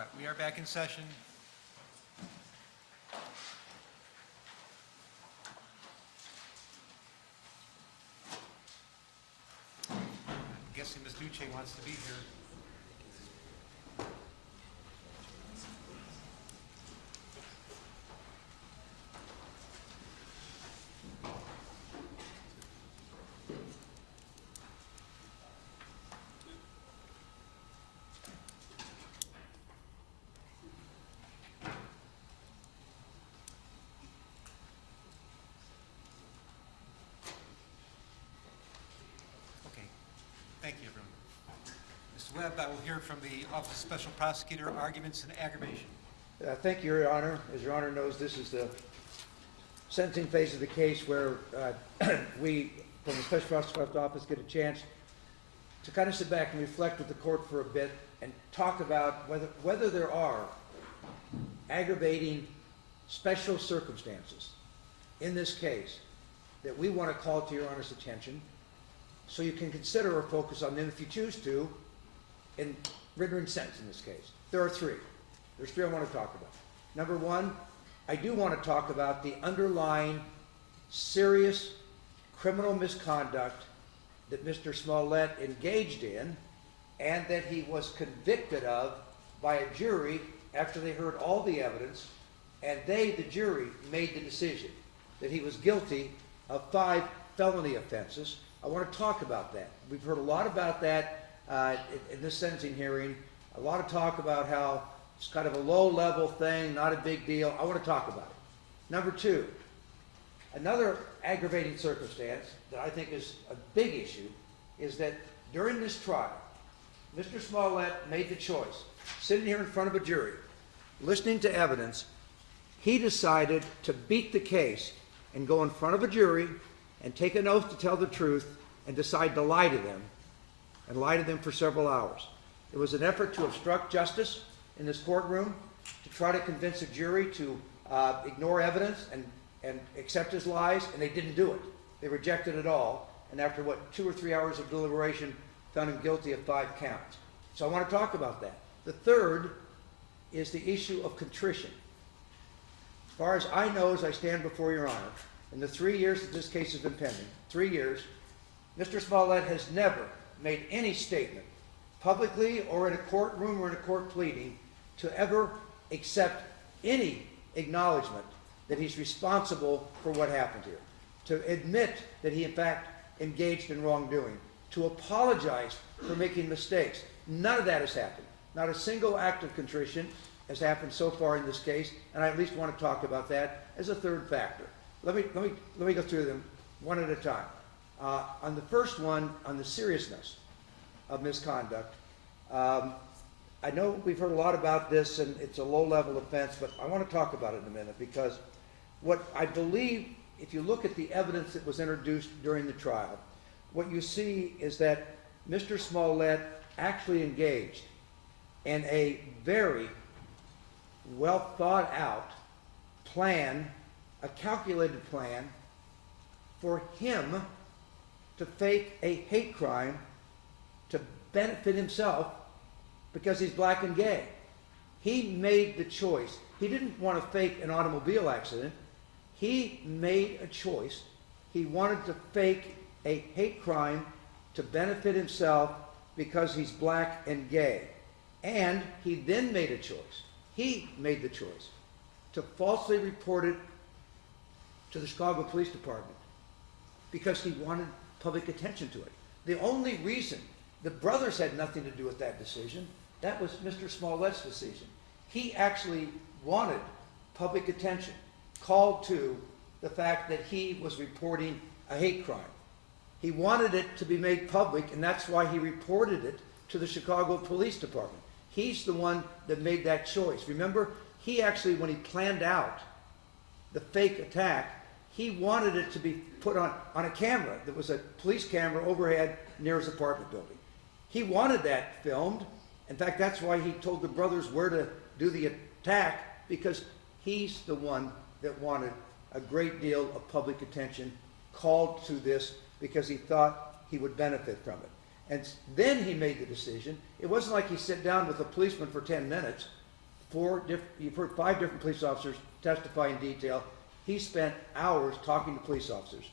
right, we are back in session. I'm guessing Ms. Duce wants to be here. Okay, thank you, everyone. Mr. Webb, I will hear from the Office of Special Prosecutor, arguments and aggravation. Thank you, Your Honor. As Your Honor knows, this is the sentencing phase of the case where we, from the Special Prosecutor's Office, get a chance to kind of sit back and reflect with the court for a bit and talk about whether there are aggravating special circumstances in this case that we want to call to Your Honor's attention so you can consider or focus on them if you choose to in rendering sentence in this case. There are three. There's three I want to talk about. Number one, I do want to talk about the underlying serious criminal misconduct that Mr. Smollett engaged in and that he was convicted of by a jury after they heard all the evidence, and they, the jury, made the decision that he was guilty of 5 felony offenses. I want to talk about that. We've heard a lot about that in this sentencing hearing, a lot of talk about how it's kind of a low-level thing, not a big deal. I want to talk about it. Number two, another aggravating circumstance that I think is a big issue is that during this trial, Mr. Smollett made the choice, sitting here in front of a jury, listening to evidence, he decided to beat the case and go in front of a jury and take an oath to tell the truth and decide to lie to them, and lie to them for several hours. It was an effort to obstruct justice in this courtroom, to try to convince a jury to ignore evidence and accept his lies, and they didn't do it. They rejected it all, and after, 2 or 3 hours of deliberation, found him guilty of 5 counts. So I want to talk about that. The third is the issue of contrition. As far as I know, as I stand before Your Honor, in the 3 years that this case has been pending, 3 years, Mr. Smollett has never made any statement, publicly or in a courtroom or in a court pleading, to ever accept any acknowledgement that he's responsible for what happened here, to admit that he in fact engaged in wrongdoing, to apologize for making mistakes. None of that has happened. Not a single act of contrition has happened so far in this case, and I at least want to talk about that as a third factor. Let me go through them one at a time. On the first one, on the seriousness of misconduct, I know we've heard a lot about this and it's a low-level offense, but I want to talk about it in a minute because what I believe, if you look at the evidence that was introduced during the trial, what you see is that Mr. Smollett actually engaged in a very well thought out plan, a calculated plan for him to fake a hate crime to benefit himself because he's black and gay. He made the choice. He didn't want to fake an automobile accident. He made a choice. He wanted to fake a hate crime to benefit himself because he's black and gay. And he then made a choice. He made the choice to falsely report it to the Chicago Police Department because he wanted public attention to it. The only reason, the brothers had nothing to do with that decision. That was Mr. Smollett's decision. He actually wanted public attention, called to the fact that he was reporting a hate crime. He wanted it to be made public, and that's why he reported it to the Chicago Police Department. He's the one that made that choice. Remember, he actually, when he planned out the fake attack, he wanted it to be put on a camera. There was a police camera overhead near his apartment building. He wanted that filmed. In fact, that's why he told the brothers where to do the attack, because he's the one that wanted a great deal of public attention, called to this because he thought he would benefit from it. And then he made the decision. It wasn't like he sat down with a policeman for 10 minutes you've heard 5 different police officers testify in detail. He spent hours talking to police officers,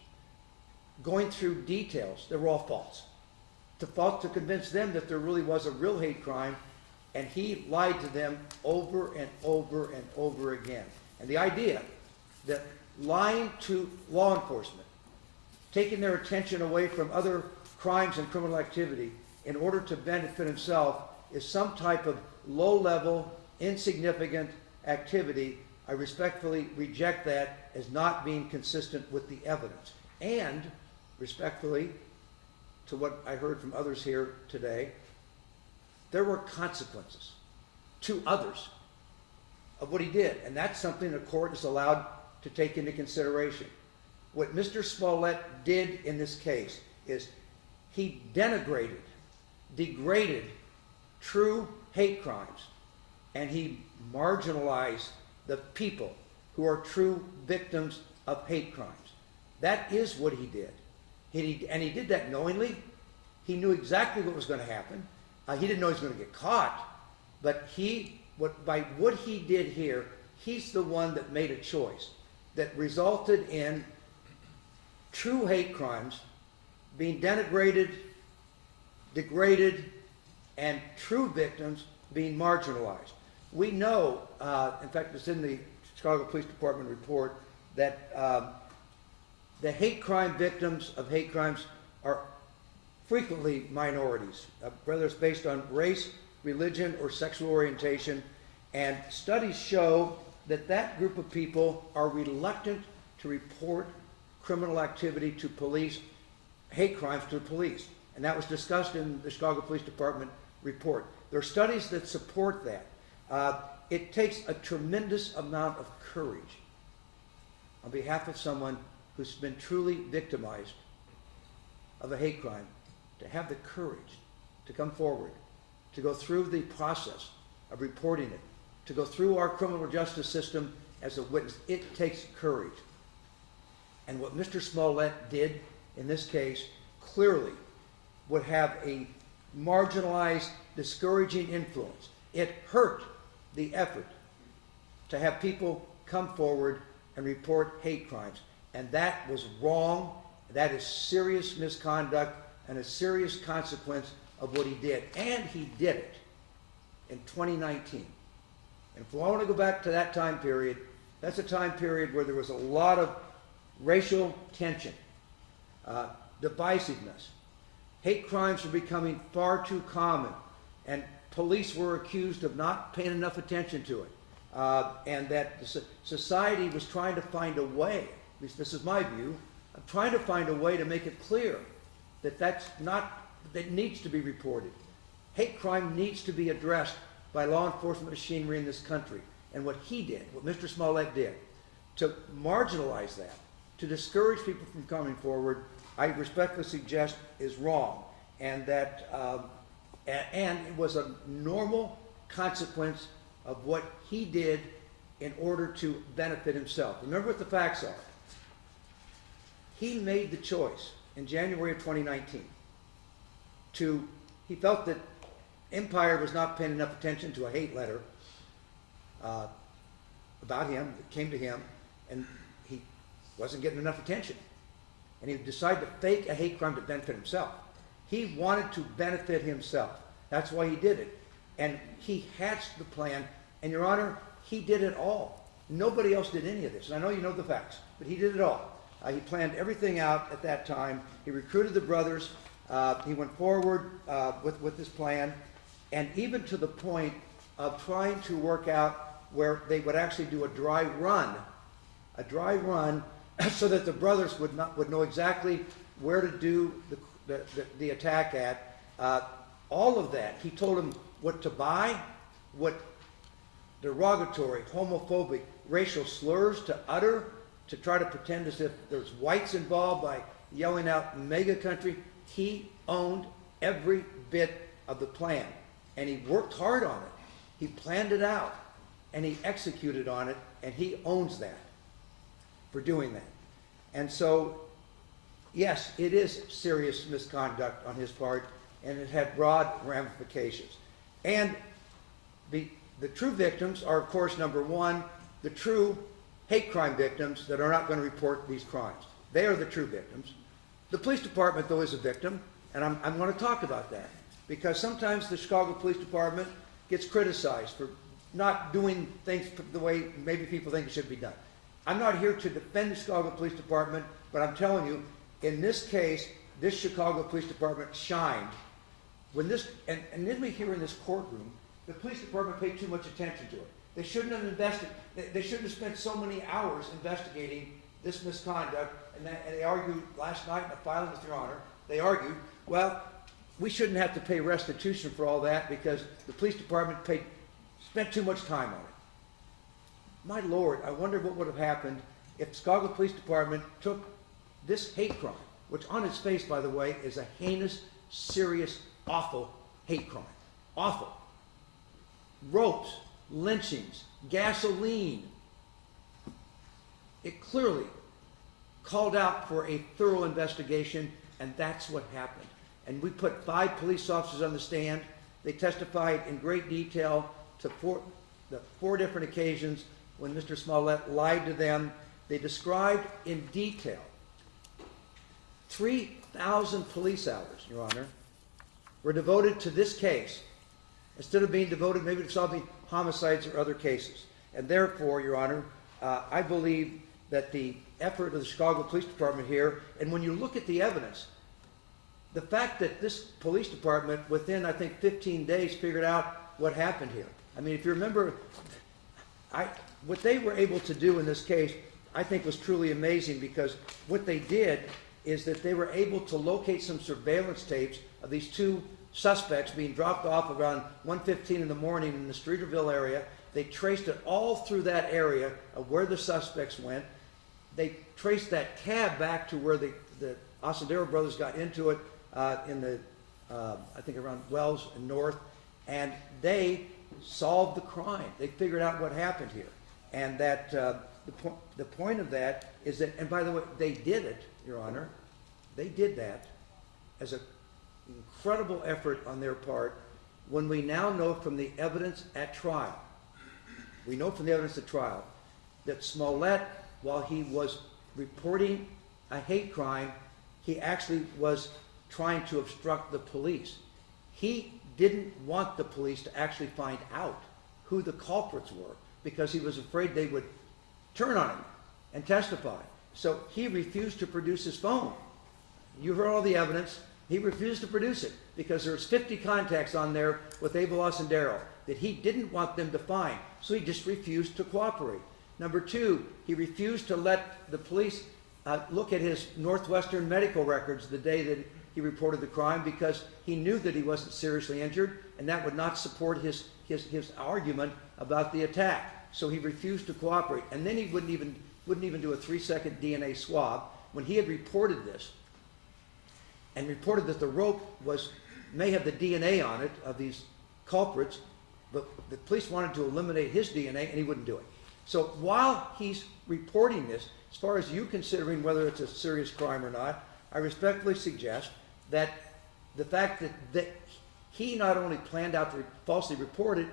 going through details that were all false, to convince them that there really was a real hate crime, and he lied to them over and over and over again. And the idea that lying to law enforcement, taking their attention away from other crimes and criminal activity in order to benefit himself is some type of low-level, insignificant activity. I respectfully reject that as not being consistent with the evidence. And, respectfully, to what I heard from others here today, there were consequences to others of what he did. And that's something the court is allowed to take into consideration. What Mr. Smollett did in this case is he denigrated, degraded true hate crimes, and he marginalized the people who are true victims of hate crimes. That is what he did. And he did that knowingly. He knew exactly what was going to happen. He didn't know he was going to get caught, but by what he did here, he's the one that made a choice that resulted in true hate crimes being denigrated, degraded, and true victims being marginalized. We know, in fact, it's in the Chicago Police Department report, that the hate crime victims of hate crimes are frequently minorities, whether it's based on race, religion, or sexual orientation. And studies show that that group of people are reluctant to report criminal activity to police, hate crimes to the police. And that was discussed in the Chicago Police Department report. There are studies that support that. It takes a tremendous amount of courage on behalf of someone who's been truly victimized of a hate crime to have the courage to come forward, to go through the process of reporting it, to go through our criminal justice system as a witness. It takes courage. And what Mr. Smollett did in this case clearly would have a marginalized, discouraging influence. It hurt the effort to have people come forward and report hate crimes. And that was wrong. That is serious misconduct and a serious consequence of what he did. And he did it in 2019. And if I want to go back to that time period, that's a time period where there was a lot of racial tension, divisiveness. Hate crimes were becoming far too common, and police were accused of not paying enough attention to it. And that society was trying to find a way, at least this is my view, of trying to find a way to make it clear that that needs to be reported. Hate crime needs to be addressed by law enforcement machinery in this country. And what he did, what Mr. Smollett did, to marginalize that, to discourage people from coming forward, I respectfully suggest is wrong. And that and it was a normal consequence of what he did in order to benefit himself. Remember what the facts are. He made the choice in January of 2019 he felt that Empire was not paying enough attention to a hate letter about him that came to him, and he wasn't getting enough attention. And he decided to fake a hate crime to benefit himself. He wanted to benefit himself. That's why he did it. And he hatched the plan, and Your Honor, he did it all. Nobody else did any of this. And I know you know the facts, but he did it all. He planned everything out at that time. He recruited the brothers. He went forward with this plan, and even to the point of trying to work out where they would actually do a dry run so that the brothers would know exactly where to do the attack at. All of that. He told them what to buy, what derogatory, homophobic, racial slurs to utter, to try to pretend as if there's whites involved by yelling out mega country. He owned every bit of the plan, and he worked hard on it. He planned it out, and he executed on it, and he owns that for doing that. And so, yes, it is serious misconduct on his part, and it had broad ramifications. And the true victims are, of course, number one, the true hate crime victims that are not going to report these crimes. They are the true victims. The police department, though, is a victim, and I'm going to talk about that, because sometimes the Chicago Police Department gets criticized for not doing things the way maybe people think it should be done. I'm not here to defend the Chicago Police Department, but I'm telling you, in this case, this Chicago Police Department shined. When this, and then we hear in this courtroom, the police department paid too much attention to it. They shouldn't have they shouldn't have spent so many hours investigating this misconduct, and they argued last night in a filing with Your Honor, they argued, well, we shouldn't have to pay restitution for all that because the police department spent too much time on it. My Lord, I wonder what would have happened if the Chicago Police Department took this hate crime, which on its face, by the way, is a heinous, serious, awful hate crime. Awful. Ropes, lynchings, gasoline. It clearly called out for a thorough investigation, and that's what happened. And we put 5 police officers on the stand. They testified in great detail to the 4 different occasions when Mr. Smollett lied to them. They described in detail 3,000 police hours, Your Honor, were devoted to this case instead of being devoted maybe to solving homicides or other cases. And therefore, Your Honor, I believe that the effort of the Chicago Police Department here, and when you look at the evidence, the fact that this police department within, I think, 15 days figured out what happened here. I mean, if you remember, what they were able to do in this case, I think was truly amazing, because what they did is that they were able to locate some surveillance tapes of these 2 suspects being dropped off around 1:15 in the morning in the Streeterville area. They traced it all through that area of where the suspects went. They traced that cab back to where the Osendero brothers got into it in the, I think around Wells and North, and they solved the crime. They figured out what happened here. And that the point of that is that, and by the way, they did it, Your Honor, they did that as an incredible effort on their part, when we now know from the evidence at trial, that Smollett, while he was reporting a hate crime, he actually was trying to obstruct the police. He didn't want the police to actually find out who the culprits were, because he was afraid they would turn on him and testify. So he refused to produce his phone. You heard all the evidence. He refused to produce it because there's 50 contacts on there with Abel Osendero that he didn't want them to find. So he just refused to cooperate. Number 2, he refused to let the police look at his Northwestern medical records the day that he reported the crime, because he knew that he wasn't seriously injured, and that would not support his argument about the attack. So he refused to cooperate. And then he wouldn't even do a 3-second DNA swab when he had reported this, and reported that the rope may have the DNA on it of these culprits, but the police wanted to eliminate his DNA, and he wouldn't do it. So while he's reporting this, as far as you considering whether it's a serious crime or not, I respectfully suggest that the fact that he not only planned out to falsely report it,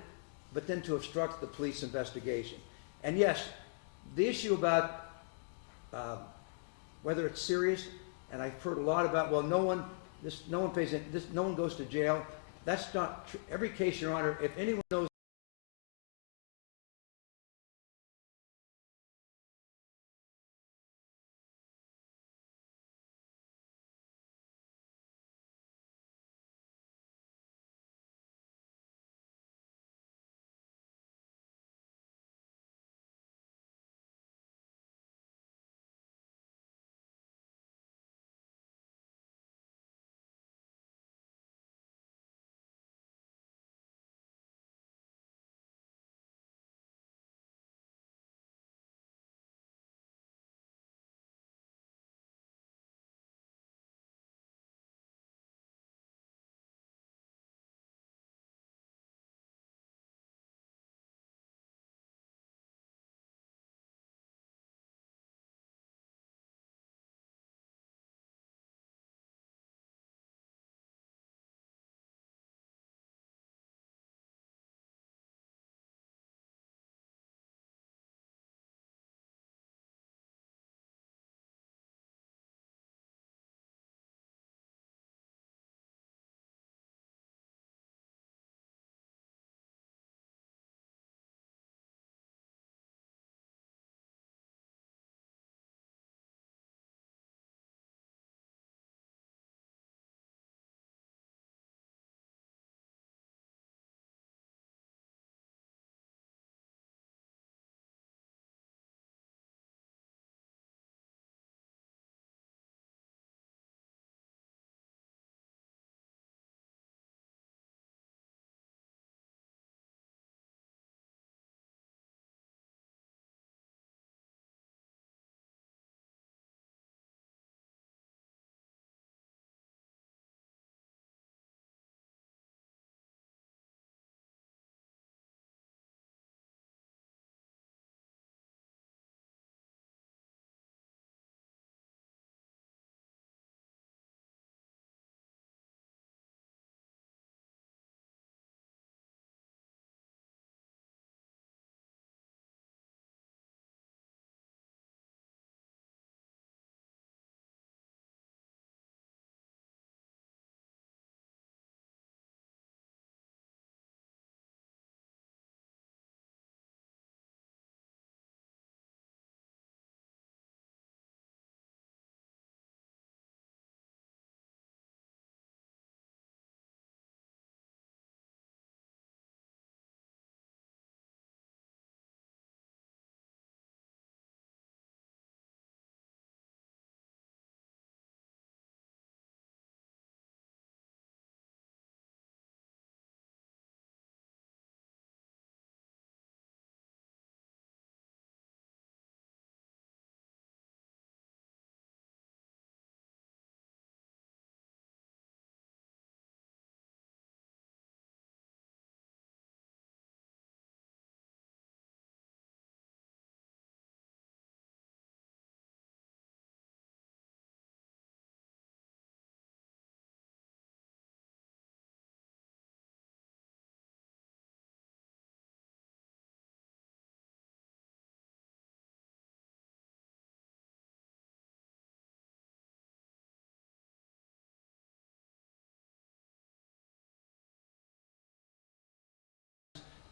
but then to obstruct the police investigation. And yes, the issue about whether it's serious, and I've heard a lot about, well, no one goes to jail. That's not true. Every case, Your Honor, if anyone knows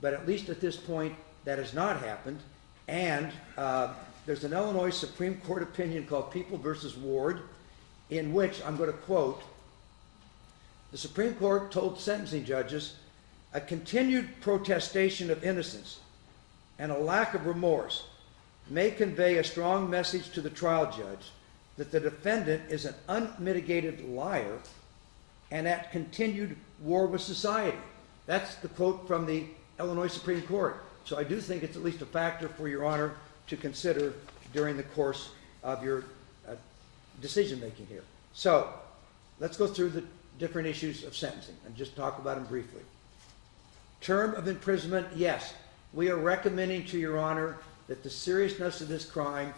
but at least at this point, that has not happened. And there's an Illinois Supreme Court opinion called People versus Ward, in which, I'm going to quote, the Supreme Court told sentencing judges, a continued protestation of innocence and a lack of remorse may convey a strong message to the trial judge that the defendant is an unmitigated liar and at continued war with society. That's the quote from the Illinois Supreme Court. So I do think it's at least a factor for Your Honor to consider during the course of your decision-making here. So let's go through the different issues of sentencing and just talk about them briefly. Term of imprisonment, yes. We are recommending to Your Honor that the seriousness of this crime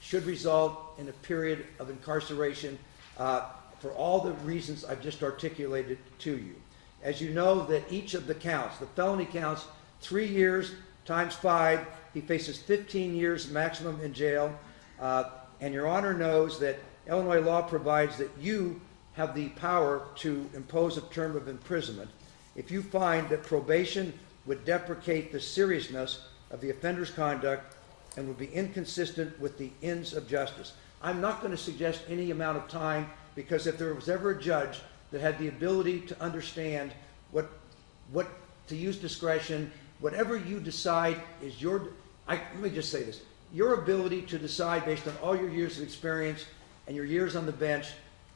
should result in a period of incarceration for all the reasons I've just articulated to you. As you know, that each of the counts, the felony counts, 3 years times 5, he faces 15 years maximum in jail. And Your Honor knows that Illinois law provides that you have the power to impose a term of imprisonment if you find that probation would deprecate the seriousness of the offender's conduct and would be inconsistent with the ends of justice. I'm not going to suggest any amount of time, because if there was ever a judge that had the ability to understand what to use discretion, whatever you decide is let me just say this, your ability to decide based on all your years of experience and your years on the bench,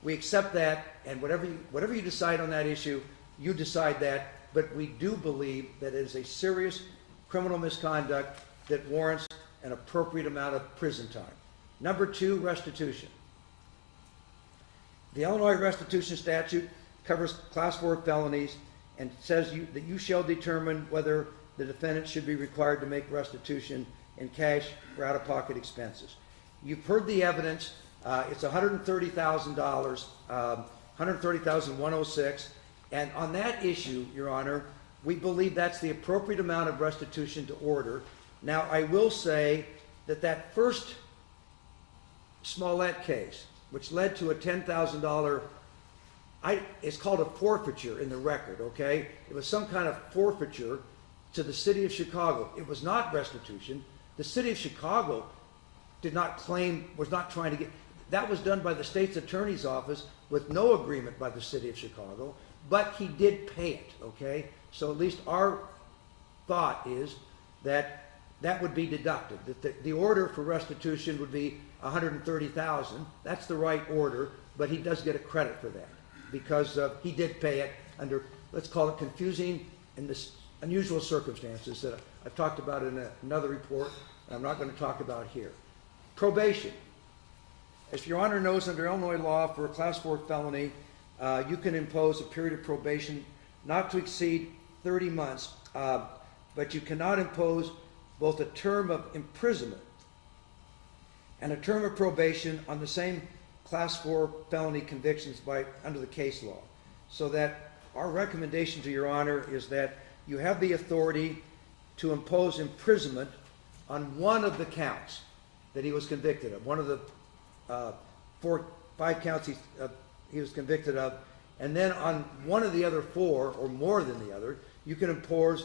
we accept that, and whatever you decide on that issue, you decide that, but we do believe that it is a serious criminal misconduct that warrants an appropriate amount of prison time. Number 2, restitution. The Illinois restitution statute covers class 4 felonies and says that you shall determine whether the defendant should be required to make restitution in cash for out-of-pocket expenses. You've heard the evidence. It's $130,000, $130,106, and on that issue, Your Honor, we believe that's the appropriate amount of restitution to order. Now, I will say that first Smollett case, which led to a $10,000, it's called a forfeiture in the record, okay? It was some kind of forfeiture to the city of Chicago. It was not restitution. The city of Chicago was not trying to get, that was done by the state's attorney's office with no agreement by the city of Chicago, but he did pay it, okay? So at least our thought is that would be deducted, that the order for restitution would be $130,000. That's the right order, but he does get a credit for that because he did pay it under, let's call it confusing and this unusual circumstances that I've talked about in another report, and I'm not going to talk about here. Probation. As Your Honor knows, under Illinois law, for a class 4 felony, you can impose a period of probation not to exceed 30 months, but you cannot impose both a term of imprisonment and a term of probation on the same class 4 felony convictions under the case law. So that our recommendation to Your Honor is that you have the authority to impose imprisonment on one of the counts that he was convicted of, one of the 5 counts he was convicted of, and then on one of the other 4, or more than the other, you can impose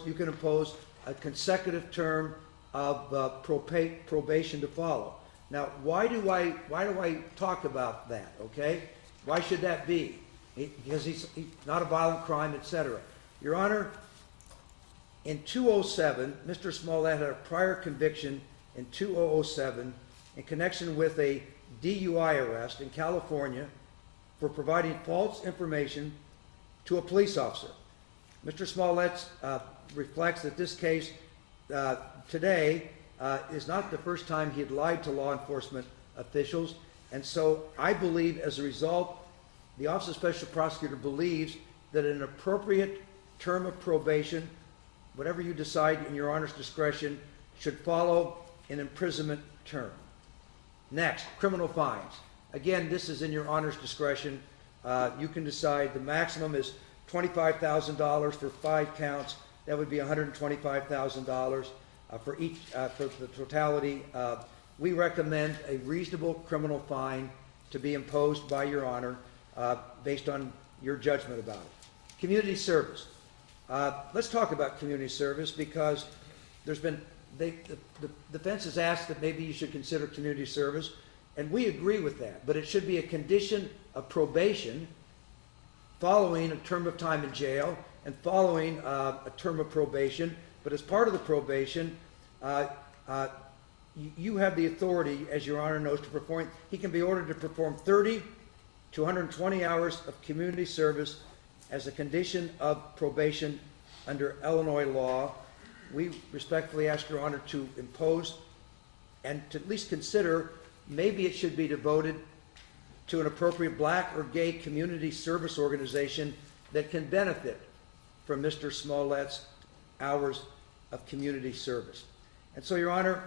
a consecutive term of probation to follow. Now, why do I talk about that? Okay, why should that be? Because he's not a violent crime, etc. Your Honor, in 2007, Mr. Smollett had a prior conviction in 2007 in connection with a DUI arrest in California for providing false information to a police officer. Mr. Smollett reflects that this case today is not the first time he had lied to law enforcement officials, and so I believe as a result, the Office of Special Prosecutor believes that an appropriate term of probation, whatever you decide in Your Honor's discretion, should follow an imprisonment term. Next, criminal fines. Again, this is in Your Honor's discretion. You can decide the maximum is $25,000 for 5 counts. That would be $125,000 for the totality. We recommend a reasonable criminal fine to be imposed by Your Honor based on your judgment about it. Community service. Let's talk about community service, because there's been, the defense has asked that maybe you should consider community service, and we agree with that, but it should be a condition of probation following a term of time in jail and following a term of probation. But as part of the probation, you have the authority, as Your Honor knows, to perform, he can be ordered to perform 30 to 120 hours of community service as a condition of probation under Illinois law. We respectfully ask Your Honor to impose and to at least consider maybe it should be devoted to an appropriate black or gay community service organization that can benefit from Mr. Smollett's hours of community service. And so, Your Honor,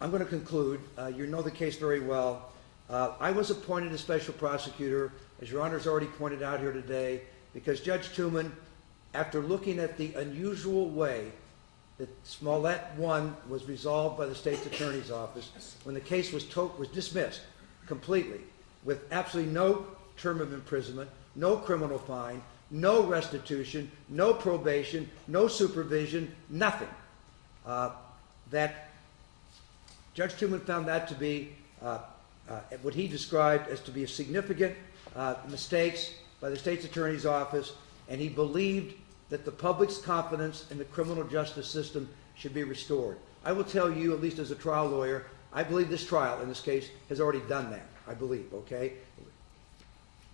I'm going to conclude. You know the case very well. I was appointed as special prosecutor, as Your Honor's already pointed out here today, because Judge Tooman, after looking at the unusual way that Smollett 1 was resolved by the state's attorney's office, when the case was dismissed completely, with absolutely no term of imprisonment, no criminal fine, no restitution, no probation, no supervision, nothing, that Judge Tooman found that to be what he described as to be a significant mistakes by the state's attorney's office, and he believed that the public's confidence in the criminal justice system should be restored. I will tell you, at least as a trial lawyer, I believe this trial in this case has already done that, I believe, okay?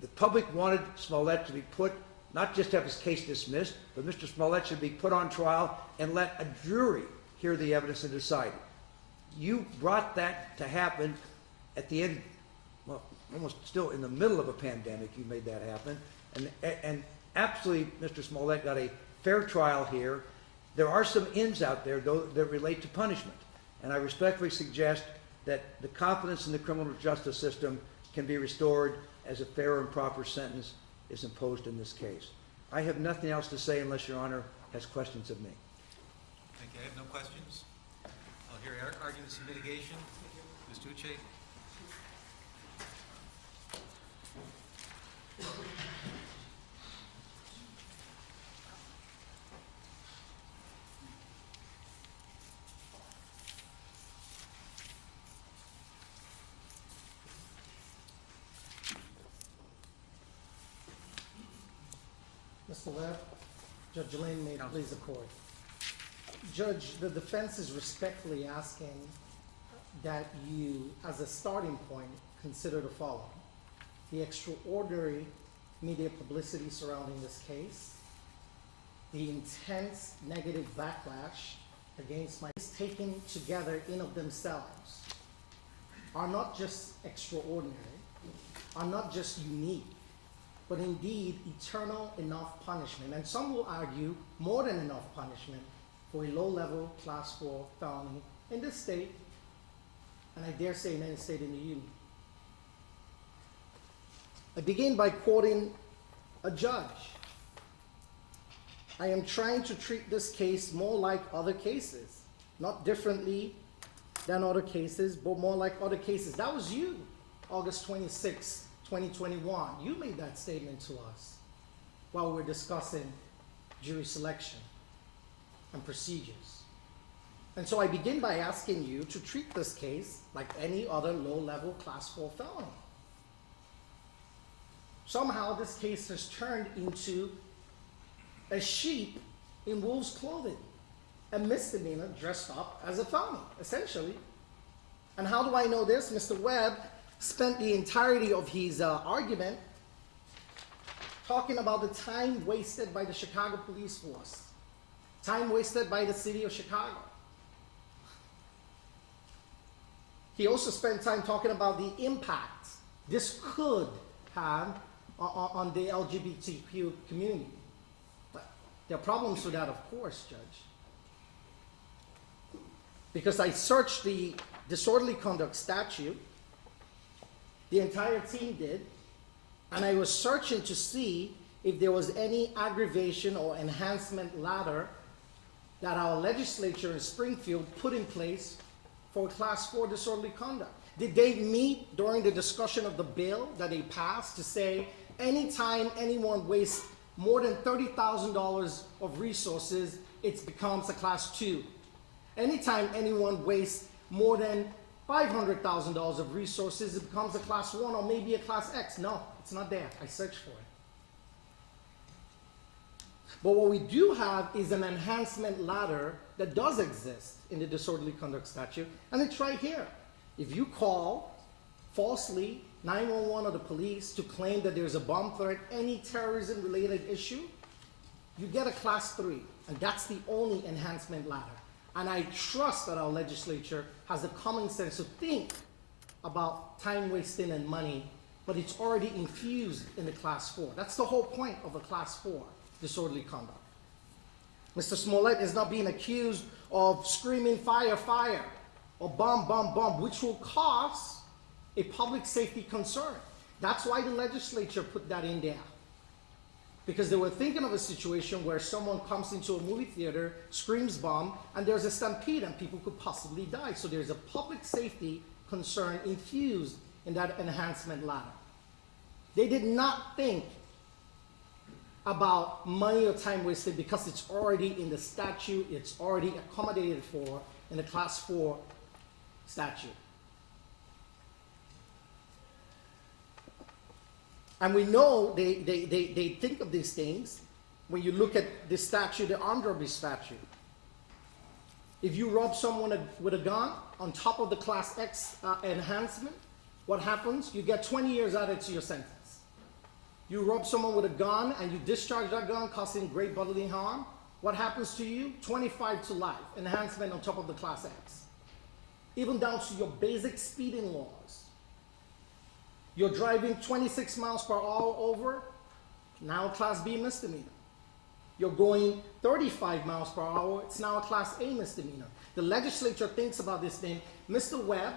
The public wanted Smollett to be put, not just have his case dismissed, but Mr. Smollett should be put on trial and let a jury hear the evidence and decide. You brought that to happen at the end, well, almost still in the middle of a pandemic, you made that happen. And absolutely, Mr. Smollett got a fair trial here. There are some ins out there, though, that relate to punishment. And I respectfully suggest that the confidence in the criminal justice system can be restored as a fair and proper sentence is imposed in this case. I have nothing else to say unless Your Honor has questions of me. Thank you. I have no questions. I'll hear arguments in mitigation. Ms. Duce. Mr. Webb, Judge Lane, may it please the court. Judge, the defense is respectfully asking that you, as a starting point, consider the following: the extraordinary media publicity surrounding this case, the intense negative backlash against my case taken together in of themselves are not just extraordinary, are not just unique, but indeed eternal enough punishment, and some will argue more than enough punishment for a low-level Class 4 felony in this state, and I dare say in any state in the Union. I begin by quoting a judge. I am trying to treat this case more like other cases, not differently than other cases, but more like other cases. That was you, August 26, 2021. You made that statement to us while we were discussing jury selection and procedures. And so I begin by asking you to treat this case like any other low-level Class 4 felony. Somehow this case has turned into a sheep in wolf's clothing, a misdemeanor dressed up as a felony, essentially. And how do I know this? Mr. Webb spent the entirety of his argument talking about the time wasted by the Chicago police force, time wasted by the city of Chicago. He also spent time talking about the impact this could have on the LGBTQ community. But there are problems with that, of course, Judge. Because I searched the disorderly conduct statute, the entire team did, and I was searching to see if there was any aggravation or enhancement ladder that our legislature in Springfield put in place for Class 4 disorderly conduct. Did they meet during the discussion of the bill that they passed to say anytime anyone wastes more than $30,000 of resources, it becomes a class 2. Anytime anyone wastes more than $500,000 of resources, it becomes a class 1 or maybe a class X. No, it's not there. I searched for it. But what we do have is an enhancement ladder that does exist in the disorderly conduct statute, and it's right here. If you call falsely 911 or the police to claim that there's a bomb threat, any terrorism-related issue, you get a class 3, and that's the only enhancement ladder. And I trust that our legislature has the common sense to think about time wasting and money, but it's already infused in the class 4. That's the whole point of a class 4 disorderly conduct. Mr. Smollett is not being accused of screaming fire, fire, or bomb, bomb, bomb, which will cause a public safety concern. That's why the legislature put that in there. Because they were thinking of a situation where someone comes into a movie theater, screams bomb, and there's a stampede and people could possibly die. So there's a public safety concern infused in that enhancement ladder. They did not think about money or time wasted because it's already in the statute, it's already accommodated for in the class 4 statute. And we know they think of these things when you look at the statute, the armed robbery statute. If you rob someone with a gun on top of the class X enhancement, what happens? You get 20 years added to your sentence. You rob someone with a gun and you discharge that gun causing great bodily harm, what happens to you? 25 to life, enhancement on top of the class X. Even down to your basic speeding laws. You're driving 26 miles per hour over, now class B misdemeanor. You're going 35 miles per hour, it's now a class A misdemeanor. The legislature thinks about this thing. Mr. Webb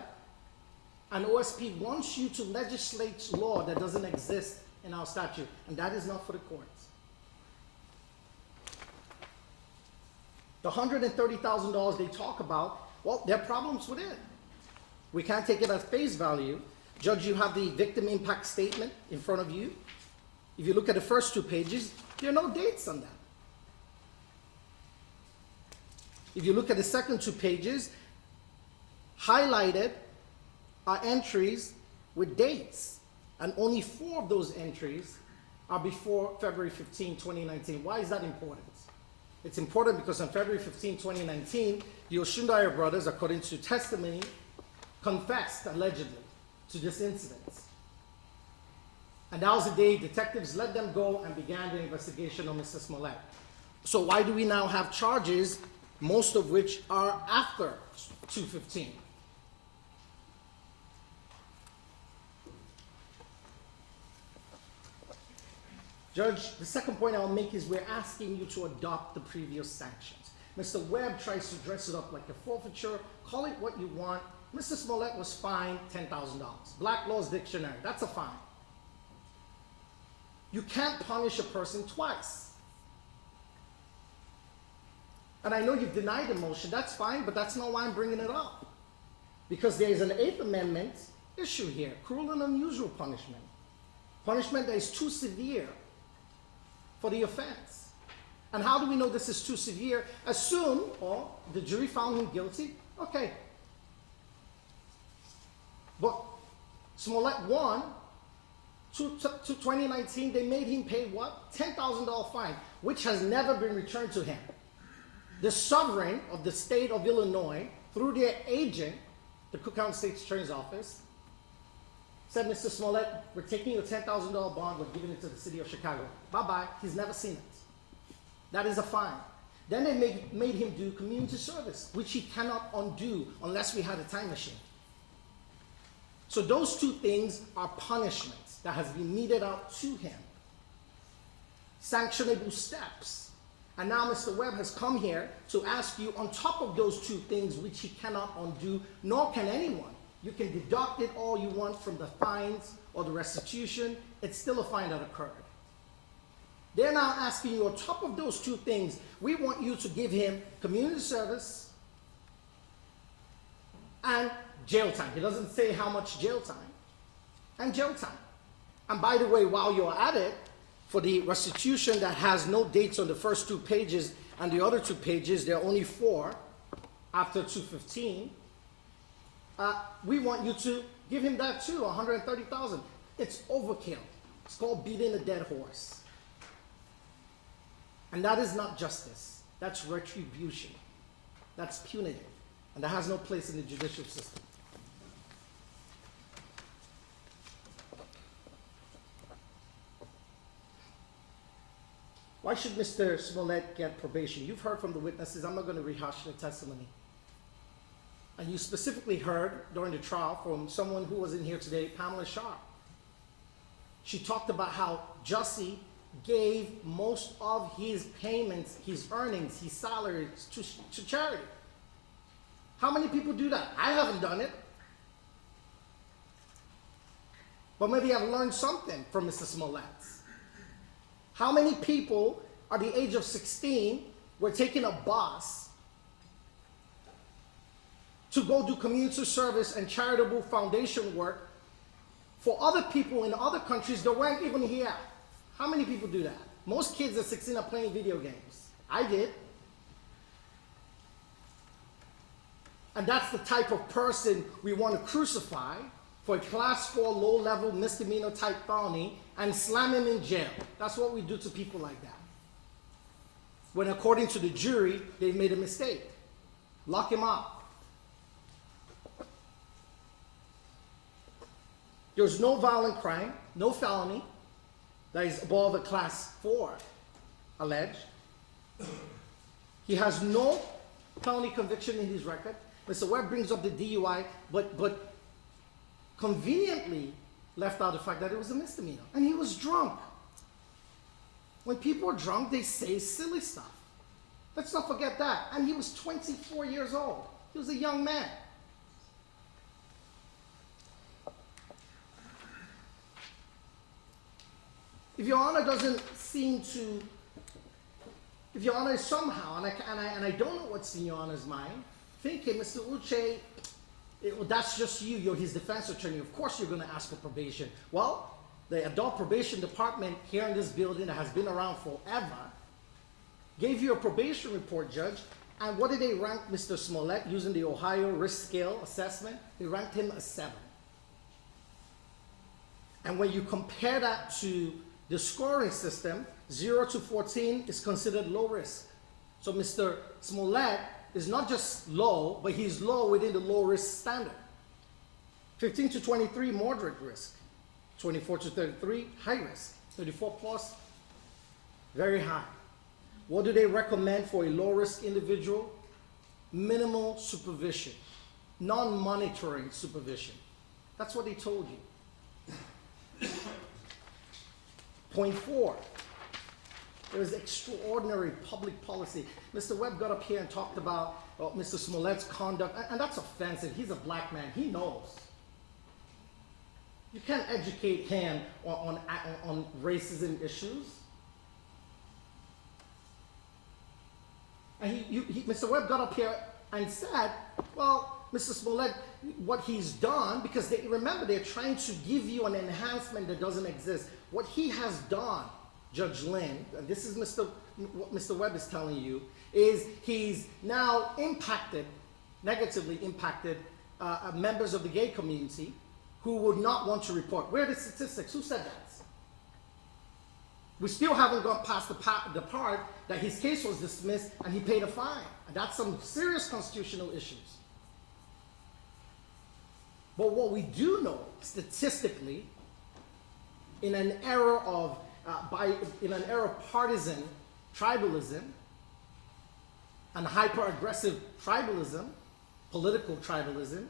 and OSP wants you to legislate law that doesn't exist in our statute, and that is not for the courts. The $130,000 they talk about, well, there are problems with it. We can't take it at face value. Judge, you have the victim impact statement in front of you. If you look at the first 2 pages, there are no dates on that. If you look at the second 2 pages, highlighted are entries with dates. And only 4 of those entries are before February 15, 2019. Why is that important? It's important because on February 15, 2019, the Oshundaya brothers, according to testimony, confessed allegedly to this incident. And that was the day detectives let them go and began the investigation on Mr. Smollett. So why do we now have charges, most of which are after 2/15? Judge, the second point I'll make is we're asking you to adopt the previous sanctions. Mr. Webb tries to dress it up like a forfeiture, call it what you want. Mr. Smollett was fined $10,000. Black Law's Dictionary, that's a fine. You can't punish a person twice. And I know you've denied the motion, that's fine, but that's not why I'm bringing it up. Because there's an 8th Amendment issue here, cruel and unusual punishment. Punishment that is too severe for the offense. And how do we know this is too severe? Assume, or the jury found him guilty, okay. But Smollett won, to 2019, they made him pay what? $10,000 fine, which has never been returned to him. The sovereign of the state of Illinois, through their agent, the Cook County State's Attorney's Office, said, Mr. Smollett, we're taking your $10,000 bond, we're giving it to the city of Chicago. Bye-bye, he's never seen it. That is a fine. Then they made him do community service, which he cannot undo unless we had a time machine. So those 2 things are punishments that has been meted out to him. Sanctionable steps. And now Mr. Webb has come here to ask you, on top of those 2 things which he cannot undo, nor can anyone, you can deduct it all you want from the fines or the restitution, it's still a fine that occurred. They're now asking you, on top of those 2 things, we want you to give him community service and jail time. He doesn't say how much jail time. And jail time. And by the way, while you're at it, for the restitution that has no dates on the first 2 pages, and the other 2 pages, there are only 4 after 215. We want you to give him that too, 130,000. It's overkill. It's called beating a dead horse. And that is not justice. That's retribution. That's punitive. And that has no place in the judicial system. Why should Mr. Smollett get probation? You've heard from the witnesses. I'm not going to rehash the testimony. And you specifically heard during the trial from someone who was in here today, Pamela Sharp. She talked about how Jussie gave most of his payments, his earnings, his salaries to charity. How many people do that? I haven't done it. But maybe I've learned something from Mr. Smollett. How many people at the age of 16 were taking a bus to go do community service and charitable foundation work for other people in other countries that weren't even here? How many people do that? Most kids at 16 are playing video games. I did. And that's the type of person we want to crucify for a class 4 low-level misdemeanor type felony and slam him in jail. That's what we do to people like that. When according to the jury, they made a mistake. Lock him up. There's no violent crime, no felony that is above a class 4, alleged. He has no felony conviction in his record. Mr. Webb brings up the DUI, but conveniently left out the fact that it was a misdemeanor. And he was drunk. When people are drunk, they say silly stuff. Let's not forget that. And he was 24 years old. He was a young man. If Your Honor doesn't seem to, if Your Honor is somehow, and I don't know what's in Your Honor's mind, thinking, Mr. Uche, that's just you, you're his defense attorney, of course you're going to ask for probation. Well, the adult probation department here in this building that has been around forever gave you a probation report, Judge, and what did they rank Mr. Smollett using the Ohio risk scale assessment? They ranked him a 7. And when you compare that to the scoring system, 0 to 14 is considered low risk. So Mr. Smollett is not just low, but he's low within the low risk standard. 15 to 23, moderate risk. 24 to 33, high risk. 34 plus, very high. What do they recommend for a low risk individual? Minimal supervision, non-monitoring supervision. That's what they told you. Point 4, there is extraordinary public policy. Mr. Webb got up here and talked about Mr. Smollett's conduct, and that's offensive. He's a black man. He knows. You can't educate him on racism issues. And Mr. Webb got up here and said, well, Mr. Smollett, what he's done, because remember, they're trying to give you an enhancement that doesn't exist. What he has done, Judge Lynn, and this is what Mr. Webb is telling you, is he's now negatively impacted members of the gay community who would not want to report. Where are the statistics? Who said that? We still haven't gone past the part that his case was dismissed and he paid a fine. And that's some serious constitutional issues. But what we do know, statistically, in an era of partisan tribalism and hyper-aggressive tribalism, political tribalism,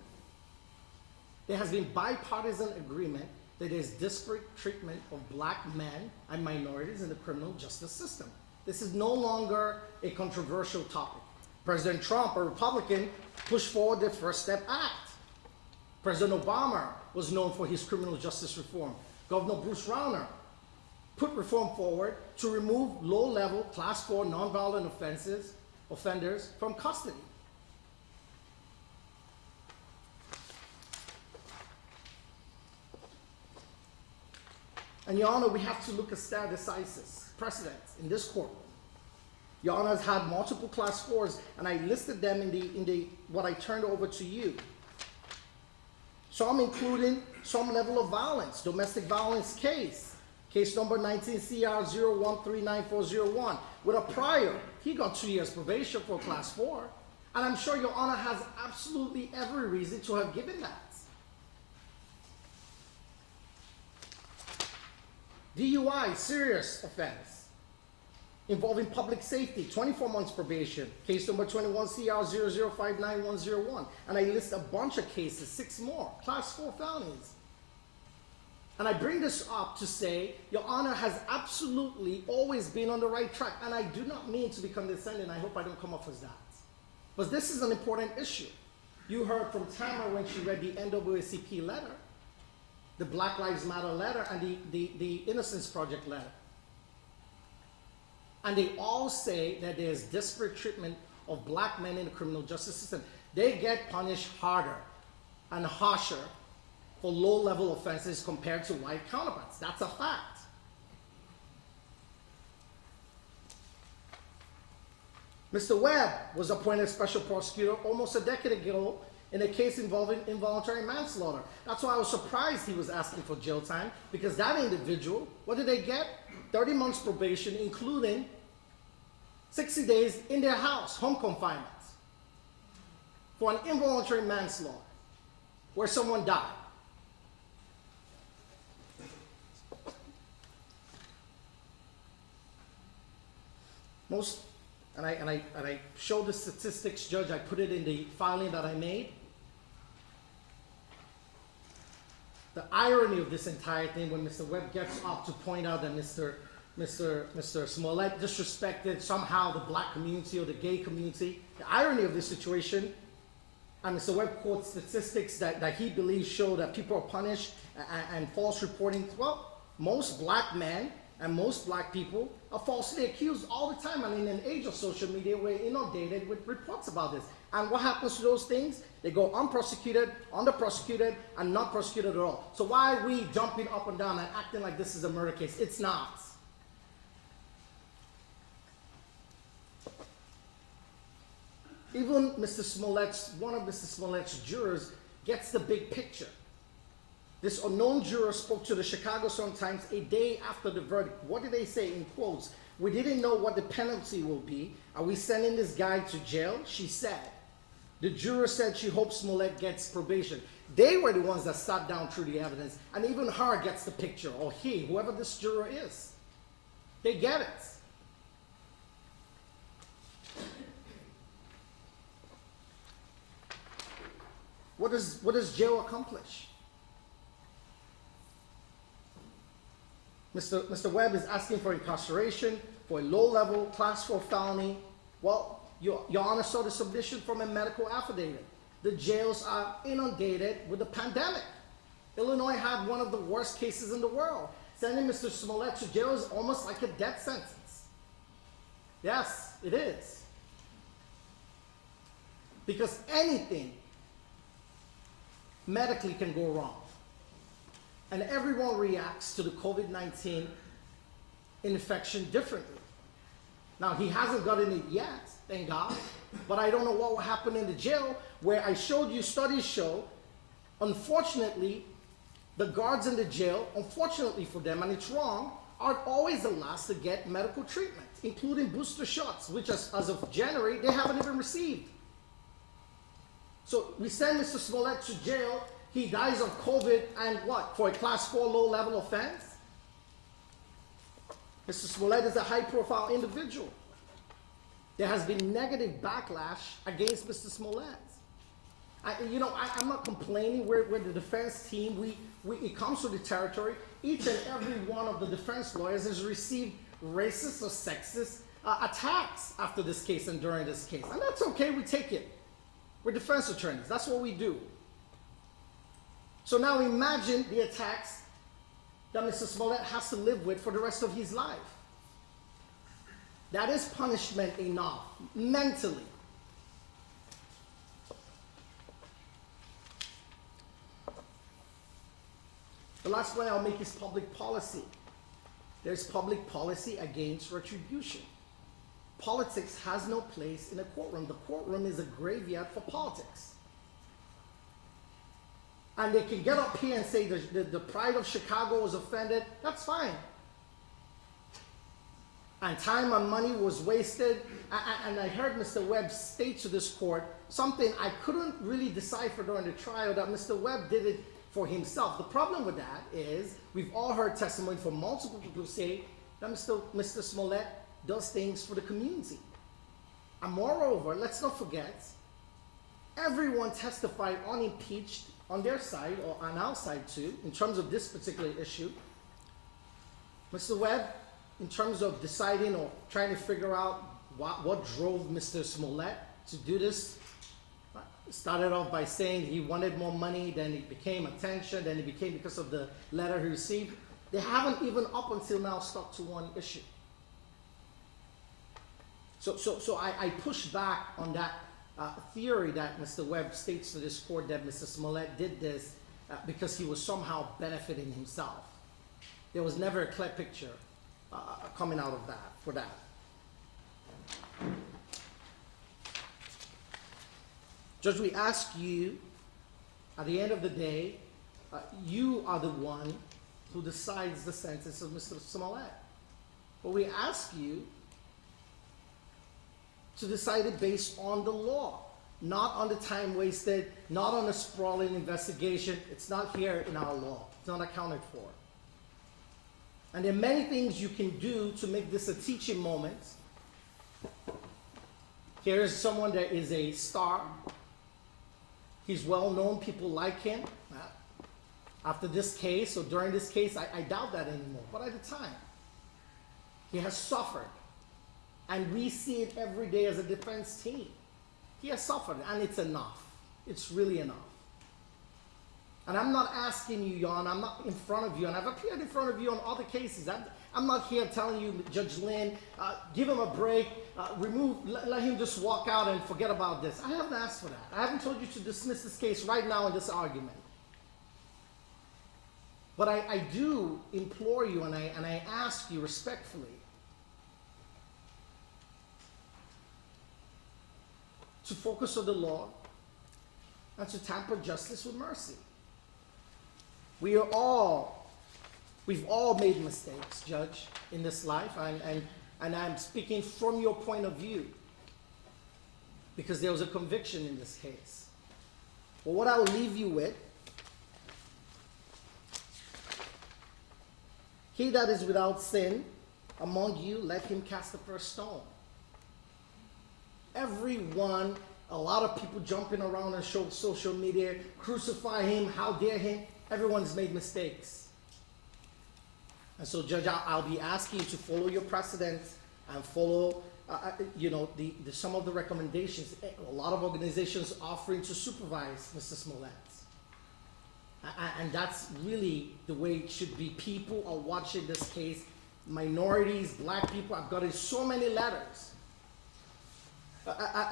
there has been bipartisan agreement that there's disparate treatment of black men and minorities in the criminal justice system. This is no longer a controversial topic. President Trump, a Republican, pushed forward the First Step Act. President Obama was known for his criminal justice reform. Governor Bruce Rauner put reform forward to remove low-level, class 4 nonviolent offenders from custody. And Your Honor, we have to look at stare decisis, precedents in this courtroom. Your Honor has had multiple class 4s, and I listed them in the what I turned over to you. Some including some level of violence, domestic violence case number 19 CR 0139401. With a prior, he got 2 years probation for class 4. And I'm sure Your Honor has absolutely every reason to have given that. DUI, serious offense, involving public safety, 24 months probation, case number 21 CR 0059101. And I list a bunch of cases, 6 more, class 4 felonies. And I bring this up to say, Your Honor has absolutely always been on the right track. And I do not mean to be condescending. I hope I don't come off as that. But this is an important issue. You heard from Tamara when she read the NAACP letter, the Black Lives Matter letter, and the Innocence Project letter. And they all say that there's disparate treatment of black men in the criminal justice system. They get punished harder and harsher for low-level offenses compared to white counterparts. That's a fact. Mr. Webb was appointed special prosecutor almost a decade ago in a case involving involuntary manslaughter. That's why I was surprised he was asking for jail time, because that individual, what did they get? 30 months probation, including 60 days in their house, home confinement, for an involuntary manslaughter where someone died. And I showed the statistics, Judge, I put it in the filing that I made. The irony of this entire thing, when Mr. Webb gets up to point out that Mr. Smollett disrespected somehow the black community or the gay community, the irony of this situation, and Mr. Webb quotes statistics that he believes show that people are punished and false reporting. Well, most black men and most black people are falsely accused all the time. And in an age of social media, we're inundated with reports about this. And what happens to those things? They go unprosecuted, underprosecuted, and not prosecuted at all. So why are we jumping up and down and acting like this is a murder case? It's not. Even one of Mr. Smollett's jurors gets the big picture. This unknown juror spoke to the Chicago Sun-Times a day after the verdict. What did they say in quotes? "We didn't know what the penalty will be. Are we sending this guy to jail?" she said. The juror said she hopes Smollett gets probation. They were the ones that sat down through the evidence, and even her gets the picture, or he, whoever this juror is. They get it. What does jail accomplish? Mr. Webb is asking for incarceration for a low-level class 4 felony. Well, Your Honor saw the submission from a medical affidavit. The jails are inundated with the pandemic. Illinois had one of the worst cases in the world. Sending Mr. Smollett to jail is almost like a death sentence. Yes, it is. Because anything medically can go wrong. And everyone reacts to the COVID-19 infection differently. Now, he hasn't gotten it yet, thank God, but I don't know what will happen in the jail, where I showed you studies show, unfortunately, the guards in the jail, unfortunately for them, and it's wrong, are always the last to get medical treatment, including booster shots, which as of January, they haven't even received. So we send Mr. Smollett to jail. He dies of COVID, and what? For a class 4 low-level offense? Mr. Smollett is a high-profile individual. There has been negative backlash against Mr. Smollett. I'm not complaining. We're the defense team. It comes to the territory. Each and every one of the defense lawyers has received racist or sexist attacks after this case and during this case. And that's okay. We take it. We're defense attorneys. That's what we do. So now imagine the attacks that Mr. Smollett has to live with for the rest of his life. That is punishment enough, mentally. The last point I'll make is public policy. There's public policy against retribution. Politics has no place in a courtroom. The courtroom is a graveyard for politics. And they can get up here and say the pride of Chicago was offended. That's fine. And time and money was wasted. And I heard Mr. Webb state to this court something I couldn't really decipher during the trial, that Mr. Webb did it for himself. The problem with that is we've all heard testimony from multiple people who say that Mr. Smollett does things for the community. And moreover, let's not forget, everyone testified unimpeached on their side, or on our side too, in terms of this particular issue. Mr. Webb, in terms of deciding or trying to figure out what drove Mr. Smollett to do this, started off by saying he wanted more money, then it became attention, then it became because of the letter he received. They haven't even up until now stuck to one issue. So I push back on that theory that Mr. Webb states to this court that Mr. Smollett did this because he was somehow benefiting himself. There was never a clear picture coming out of that, for that. Judge, we ask you, at the end of the day, you are the one who decides the sentence of Mr. Smollett. But we ask you to decide it based on the law, not on the time wasted, not on a sprawling investigation. It's not here in our law. It's not accounted for. And there are many things you can do to make this a teaching moment. Here is someone that is a star. He's well known, people like him. After this case, or during this case, I doubt that anymore. But at the time, he has suffered. And we see it every day as a defense team. He has suffered, and it's enough. It's really enough. And I'm not asking you, Jan, I'm not in front of you, and I've appeared in front of you on other cases. I'm not here telling you, Judge Lynn, give him a break, let him just walk out and forget about this. I haven't asked for that. I haven't told you to dismiss this case right now in this argument. But I do implore you, and I ask you respectfully, to focus on the law and to tamper justice with mercy. We've all made mistakes, Judge, in this life, and I'm speaking from your point of view because there was a conviction in this case. But what I will leave you with, he that is without sin among you, let him cast the first stone. Everyone, a lot of people jumping around on social media, crucify him, how dare him. Everyone's made mistakes. And so, Judge, I'll be asking you to follow your precedents and follow, some of the recommendations. A lot of organizations offering to supervise Mr. Smollett. And that's really the way it should be. People are watching this case. Minorities, black people. I've gotten so many letters.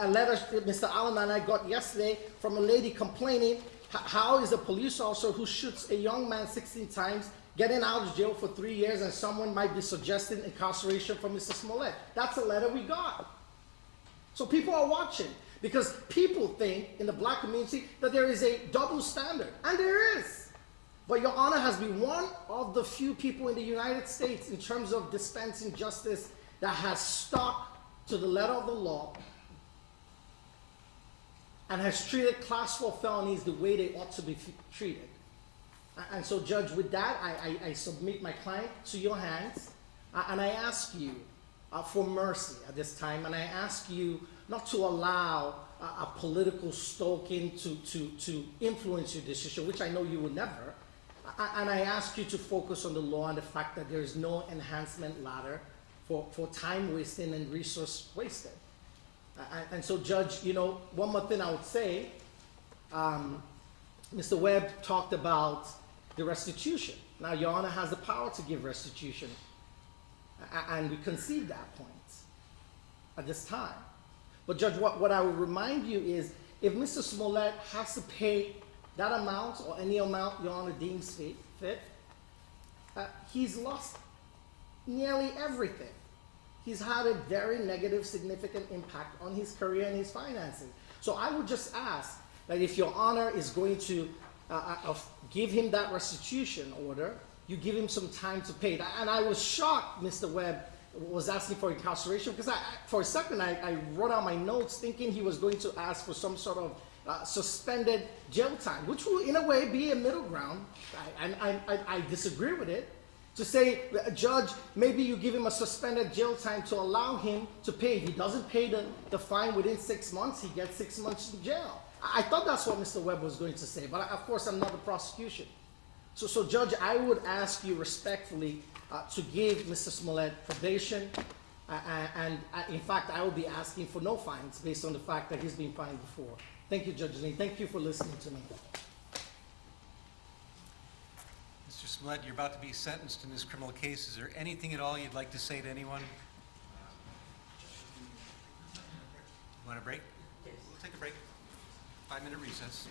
A letter Mr. Allen and I got yesterday from a lady complaining, how is a police officer who shoots a young man 16 times getting out of jail for 3 years, and someone might be suggesting incarceration for Mr. Smollett? That's a letter we got. So people are watching because people think in the black community that there is a double standard, and there is. But Your Honor has been one of the few people in the United States in terms of dispensing justice that has stuck to the letter of the law and has treated Class 4 felonies the way they ought to be treated. And so, Judge, with that, I submit my client to your hands, and I ask you for mercy at this time, and I ask you not to allow a political stoking to influence your decision, which I know you will never, and I ask you to focus on the law and the fact that there is no enhancement ladder for time wasting and resource wasted. And so, Judge, one more thing I would say, Mr. Webb talked about the restitution. Now, Your Honor has the power to give restitution, and we concede that point at this time. But, Judge, what I would remind you is, if Mr. Smollett has to pay that amount or any amount Your Honor deems fit, he's lost nearly everything. He's had a very negative, significant impact on his career and his finances. So I would just ask that if Your Honor is going to give him that restitution order, you give him some time to pay. And I was shocked Mr. Webb was asking for incarceration, because for a second I wrote out my notes thinking he was going to ask for some sort of suspended jail time, which will in a way be a middle ground. I disagree with it. To say, Judge, maybe you give him a suspended jail time to allow him to pay. If he doesn't pay the fine within 6 months, he gets 6 months in jail. I thought that's what Mr. Webb was going to say, but of course I'm not the prosecution. So Judge, I would ask you respectfully to give Mr. Smollett probation, and in fact, I will be asking for no fines based on the fact that he's been fined before. Thank you, Judge Lee. Thank you for listening to me. Mr. Smollett, you're about to be sentenced in this criminal case. Is there anything at all you'd like to say to anyone? Want a break? Yes. We'll take a break. 5-minute recess.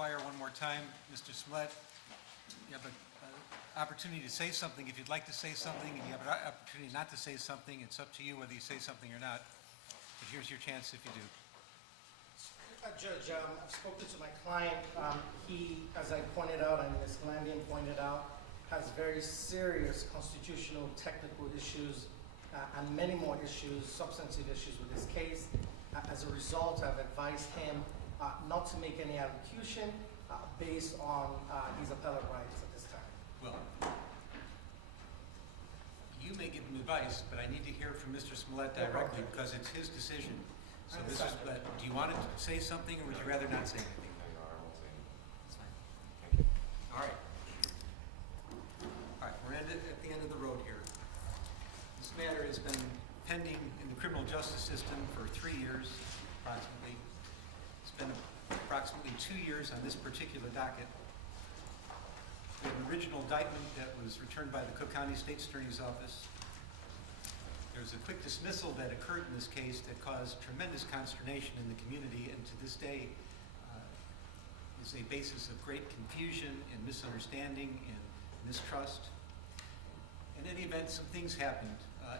inquire one more time. Mr. Smollett, you have an opportunity to say something if you'd like to say something, and you have an opportunity not to say something. It's up to you whether you say something or not. But here's your chance if you do. Judge, I've spoken to my client. He, as I pointed out, and Ms. Glandian pointed out, has very serious constitutional technical issues and many more issues, substantive issues with this case. As a result, I've advised him not to make any allocution based on his appellate rights at this time. Well, you may give him advice, but I need to hear from Mr. Smollett directly because it's his decision. So, Mr. Smollett, do you want to say something, or would you rather not say anything? No, Your Honor, I won't say anything. That's fine. Thank you. All right. All right, we're at the end of the road here. This matter has been pending in the criminal justice system for 3 years, approximately. It's been approximately 2 years on this particular docket. We have an original indictment that was returned by the Cook County State's Attorney's Office. There was a quick dismissal that occurred in this case that caused tremendous consternation in the community, and to this day is a basis of great confusion and misunderstanding and mistrust. In any event, some things happened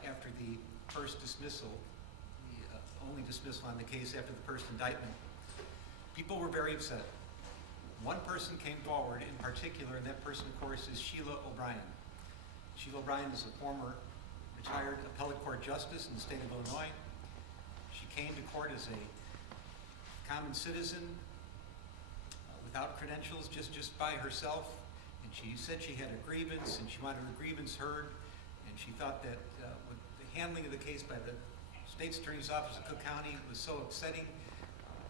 after the first dismissal, the only dismissal on the case after the first indictment. People were very upset. One person came forward in particular, and that person, of course, is Sheila O'Brien. Sheila O'Brien is a former retired appellate court justice in the state of Illinois. She came to court as a common citizen without credentials, just by herself, and she said she had a grievance and she wanted her grievance heard, and she thought that with the handling of the case by the State's Attorney's Office of Cook County was so upsetting,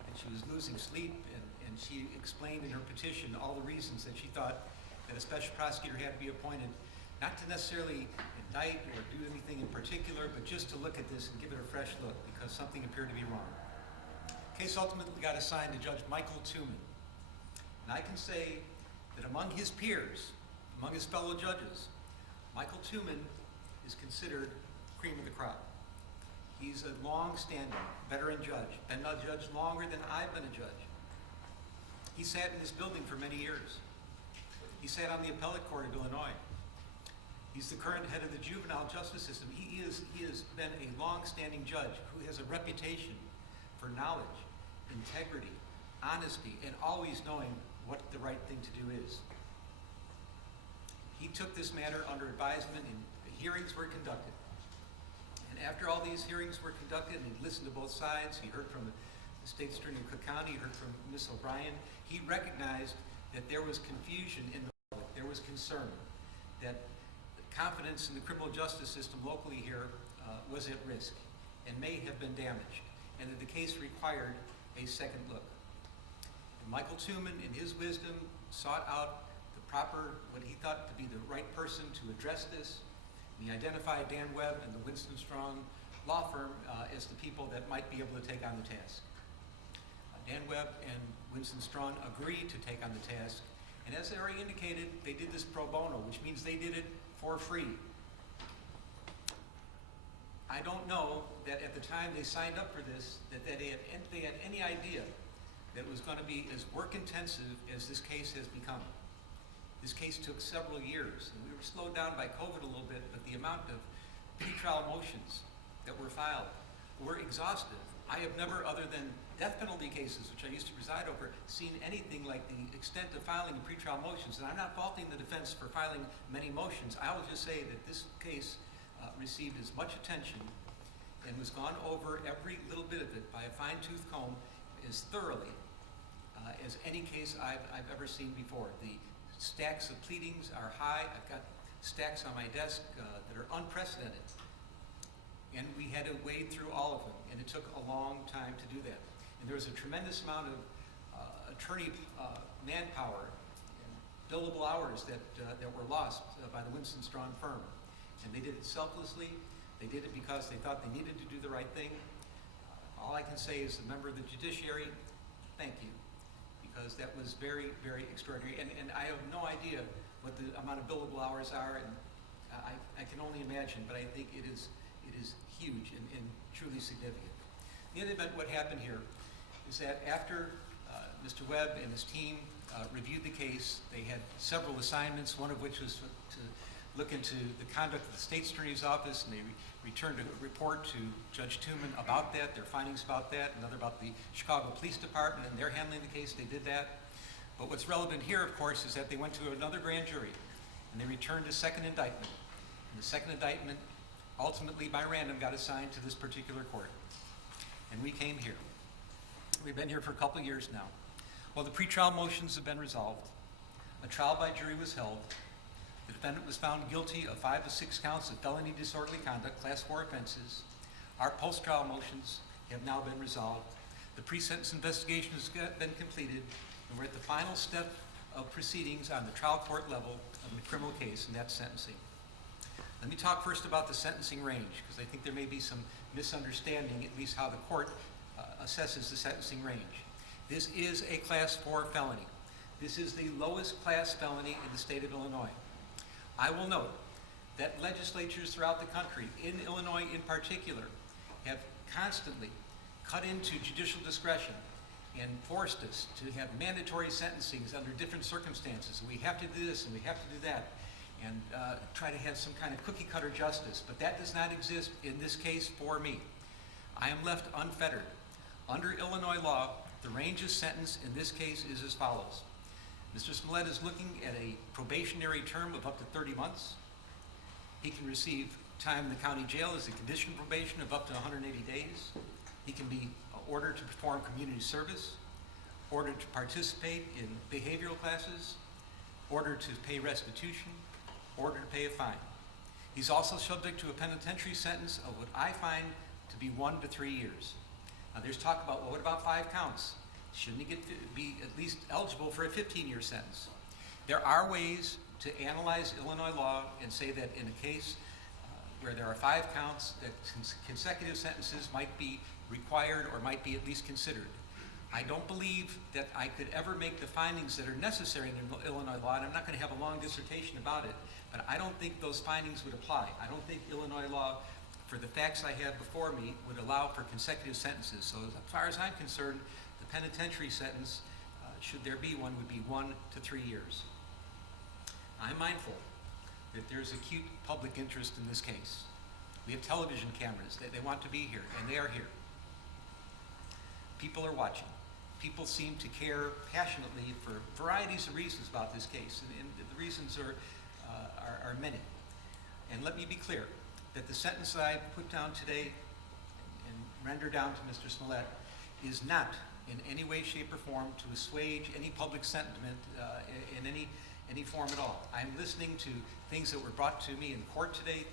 and she was losing sleep, and she explained in her petition all the reasons that she thought that a special prosecutor had to be appointed, not to necessarily indict or do anything in particular, but just to look at this and give it a fresh look because something appeared to be wrong. The case ultimately got assigned to Judge Michael Tooman. And I can say that among his peers, among his fellow judges, Michael Tooman is considered cream of the crop. He's a long-standing veteran judge, been a judge longer than I've been a judge. He sat in this building for many years. He sat on the appellate court of Illinois. He's the current head of the juvenile justice system. He has been a long-standing judge who has a reputation for knowledge, integrity, honesty, and always knowing what the right thing to do is. He took this matter under advisement, and the hearings were conducted. And after all these hearings were conducted, and he listened to both sides, he heard from the State's Attorney of Cook County, he heard from Ms. O'Brien, he recognized that there was confusion in the public, there was concern that confidence in the criminal justice system locally here was at risk and may have been damaged, and that the case required a second look. And Michael Tooman, in his wisdom, sought out the proper, what he thought to be the right person to address this, and he identified Dan Webb and the Winston Strong law firm as the people that might be able to take on the task. Dan Webb and Winston Strong agreed to take on the task, and as I already indicated, they did this pro bono, which means they did it for free. I don't know that at the time they signed up for this, that they had any idea that it was going to be as work-intensive as this case has become. This case took several years, and we were slowed down by COVID a little bit, but the amount of pretrial motions that were filed were exhaustive. I have never, other than death penalty cases, which I used to preside over, seen anything like the extent of filing of pretrial motions. And I'm not faulting the defense for filing many motions. I will just say that this case received as much attention and was gone over every little bit of it by a fine-tooth comb as thoroughly as any case I've ever seen before. The stacks of pleadings are high. I've got stacks on my desk that are unprecedented. And we had to wade through all of them, and it took a long time to do that. And there was a tremendous amount of attorney manpower and billable hours that were lost by the Winston Strong firm. And they did it selflessly. They did it because they thought they needed to do the right thing. All I can say as a member of the judiciary, thank you, because that was very, very extraordinary. And I have no idea what the amount of billable hours are, and I can only imagine, but I think it is huge and truly significant. In the event, what happened here is that after Mr. Webb and his team reviewed the case. They had several assignments, one of which was to look into the conduct of the State's Attorney's Office, and they returned a report to Judge Tooman about that, their findings about that, another about the Chicago Police Department and their handling the case. They did that. But what's relevant here, of course, is that they went to another grand jury, and they returned a second indictment. And the second indictment, ultimately by random, got assigned to this particular court. And we came here. We've been here for a couple of years now. Well, the pretrial motions have been resolved. A trial by jury was held. The defendant was found guilty of 5 to 6 counts of felony disorderly conduct, class 4 offenses. Our post-trial motions have now been resolved. The pre-sentence investigation has been completed, and we're at the final step of proceedings on the trial court level of the criminal case, and that's sentencing. Let me talk first about the sentencing range, because I think there may be some misunderstanding, at least how the court assesses the sentencing range. This is a class 4 felony. This is the lowest class felony in the state of Illinois. I will note that legislatures throughout the country, in Illinois in particular, have constantly cut into judicial discretion and forced us to have mandatory sentencings under different circumstances. We have to do this and we have to do that, and try to have some kind of cookie cutter justice. But that does not exist in this case for me. I am left unfettered. Under Illinois law, the range of sentence in this case is as follows. Mr. Smollett is looking at a probationary term of up to 30 months. He can receive time in the county jail as a condition of probation of up to 180 days. He can be ordered to perform community service, ordered to participate in behavioral classes, ordered to pay restitution, ordered to pay a fine. He's also subject to a penitentiary sentence of what I find to be 1 to 3 years. Now there's talk about, well, what about 5 counts? Shouldn't he be at least eligible for a 15-year sentence? There are ways to analyze Illinois law and say that in a case where there are 5 counts, that consecutive sentences might be required or might be at least considered. I don't believe that I could ever make the findings that are necessary in Illinois law, and I'm not going to have a long dissertation about it, but I don't think those findings would apply. I don't think Illinois law, for the facts I have before me, would allow for consecutive sentences. So as far as I'm concerned, the penitentiary sentence, should there be one, would be 1 to 3 years. I'm mindful that there's acute public interest in this case. We have television cameras. They want to be here, and they are here. People are watching. People seem to care passionately for varieties of reasons about this case, and the reasons are many. And let me be clear that the sentence that I put down today and render down to Mr. Smollett is not in any way, shape, or form to assuage any public sentiment in any form at all. I'm listening to things that were brought to me in court today,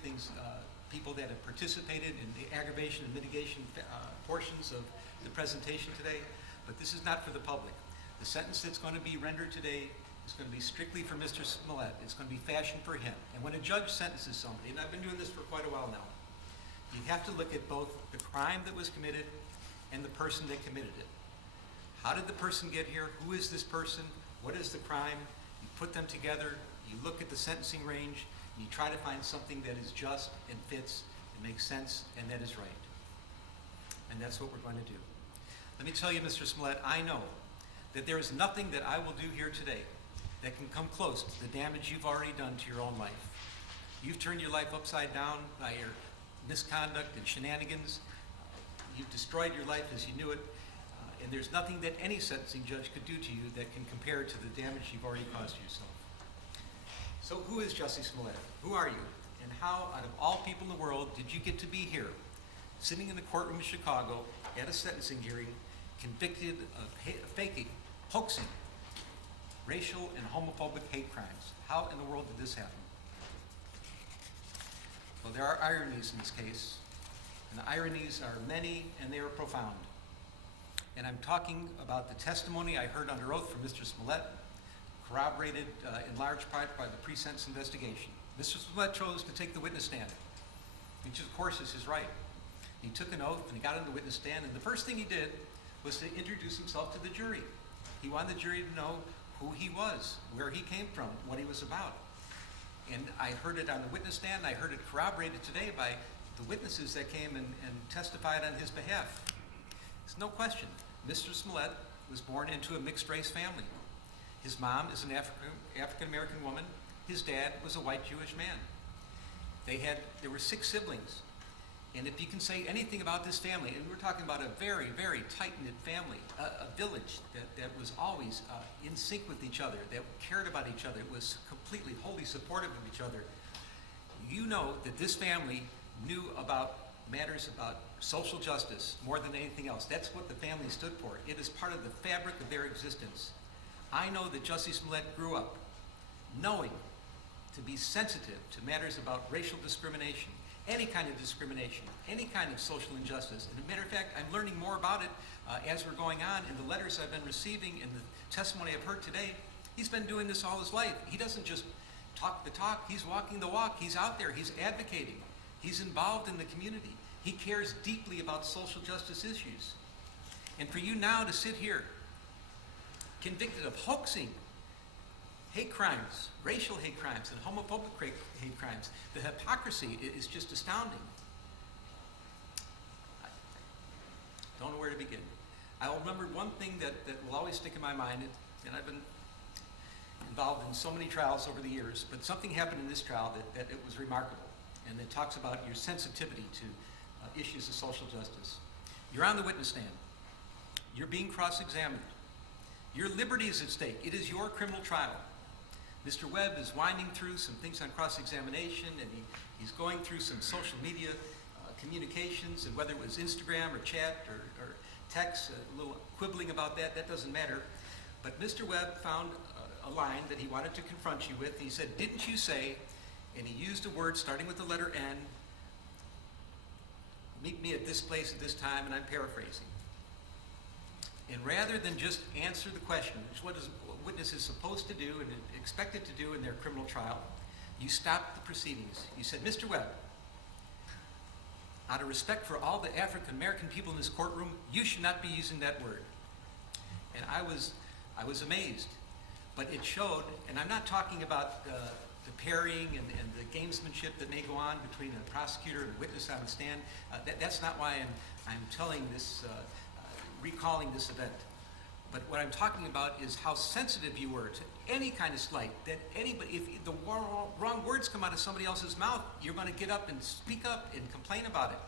people that have participated in the aggravation and mitigation portions of the presentation today, but this is not for the public. The sentence that's going to be rendered today is going to be strictly for Mr. Smollett. It's going to be fashioned for him. And when a judge sentences somebody, and I've been doing this for quite a while now, you have to look at both the crime that was committed and the person that committed it. How did the person get here? Who is this person? What is the crime? You put them together, you look at the sentencing range, and you try to find something that is just and fits and makes sense and that is right. And that's what we're going to do. Let me tell you, Mr. Smollett, I know that there is nothing that I will do here today that can come close to the damage you've already done to your own life. You've turned your life upside down by your misconduct and shenanigans. You've destroyed your life as you knew it. And there's nothing that any sentencing judge could do to you that can compare to the damage you've already caused yourself. So who is Jussie Smollett? Who are you? And how, out of all people in the world, did you get to be here, sitting in the courtroom in Chicago at a sentencing hearing, convicted of faking, hoaxing, racial and homophobic hate crimes? How in the world did this happen? Well, there are ironies in this case, and the ironies are many and they are profound. And I'm talking about the testimony I heard under oath from Mr. Smollett, corroborated in large part by the pre-sentence investigation. Mr. Smollett chose to take the witness stand, which of course is his right. He took an oath and he got on the witness stand, and the first thing he did was to introduce himself to the jury. He wanted the jury to know who he was, where he came from, what he was about. And I heard it on the witness stand, I heard it corroborated today by the witnesses that came and testified on his behalf. There's no question, Mr. Smollett was born into a mixed-race family. His mom is an African-American woman. His dad was a white Jewish man. There were 6 siblings. And if you can say anything about this family, and we're talking about a very, very tight-knit family, a village that was always in sync with each other, that cared about each other, was completely, wholly supportive of each other. You know that this family knew about matters about social justice more than anything else. That's what the family stood for. It is part of the fabric of their existence. I know that Jussie Smollett grew up knowing to be sensitive to matters about racial discrimination, any kind of discrimination, any kind of social injustice. And as a matter of fact, I'm learning more about it as we're going on in the letters I've been receiving and the testimony I've heard today. He's been doing this all his life. He doesn't just talk the talk, he's walking the walk. He's out there, he's advocating. He's involved in the community. He cares deeply about social justice issues. And for you now to sit here, convicted of hoaxing hate crimes, racial hate crimes, and homophobic hate crimes, the hypocrisy is just astounding. I don't know where to begin. I'll remember one thing that will always stick in my mind, and I've been involved in so many trials over the years, but something happened in this trial that it was remarkable, and it talks about your sensitivity to issues of social justice. You're on the witness stand. You're being cross-examined. Your liberty is at stake. It is your criminal trial. Mr. Webb is winding through some things on cross-examination, and he's going through some social media communications, and whether it was Instagram or chat or text, a little quibbling about that, that doesn't matter. But Mr. Webb found a line that he wanted to confront you with. He said, "Didn't you say," and he used a word starting with the letter N, "meet me at this place at this time," and I'm paraphrasing. And rather than just answer the question, which is what a witness is supposed to do and expected to do in their criminal trial, you stopped the proceedings. You said, "Mr. Webb, out of respect for all the African American people in this courtroom, you should not be using that word." And I was amazed. But it showed, and I'm not talking about the parrying and the gamesmanship that may go on between a prosecutor and a witness on the stand. That's not why I'm telling this, recalling this event. But what I'm talking about is how sensitive you were to any kind of slight, that anybody, if the wrong words come out of somebody else's mouth, you're going to get up and speak up and complain about it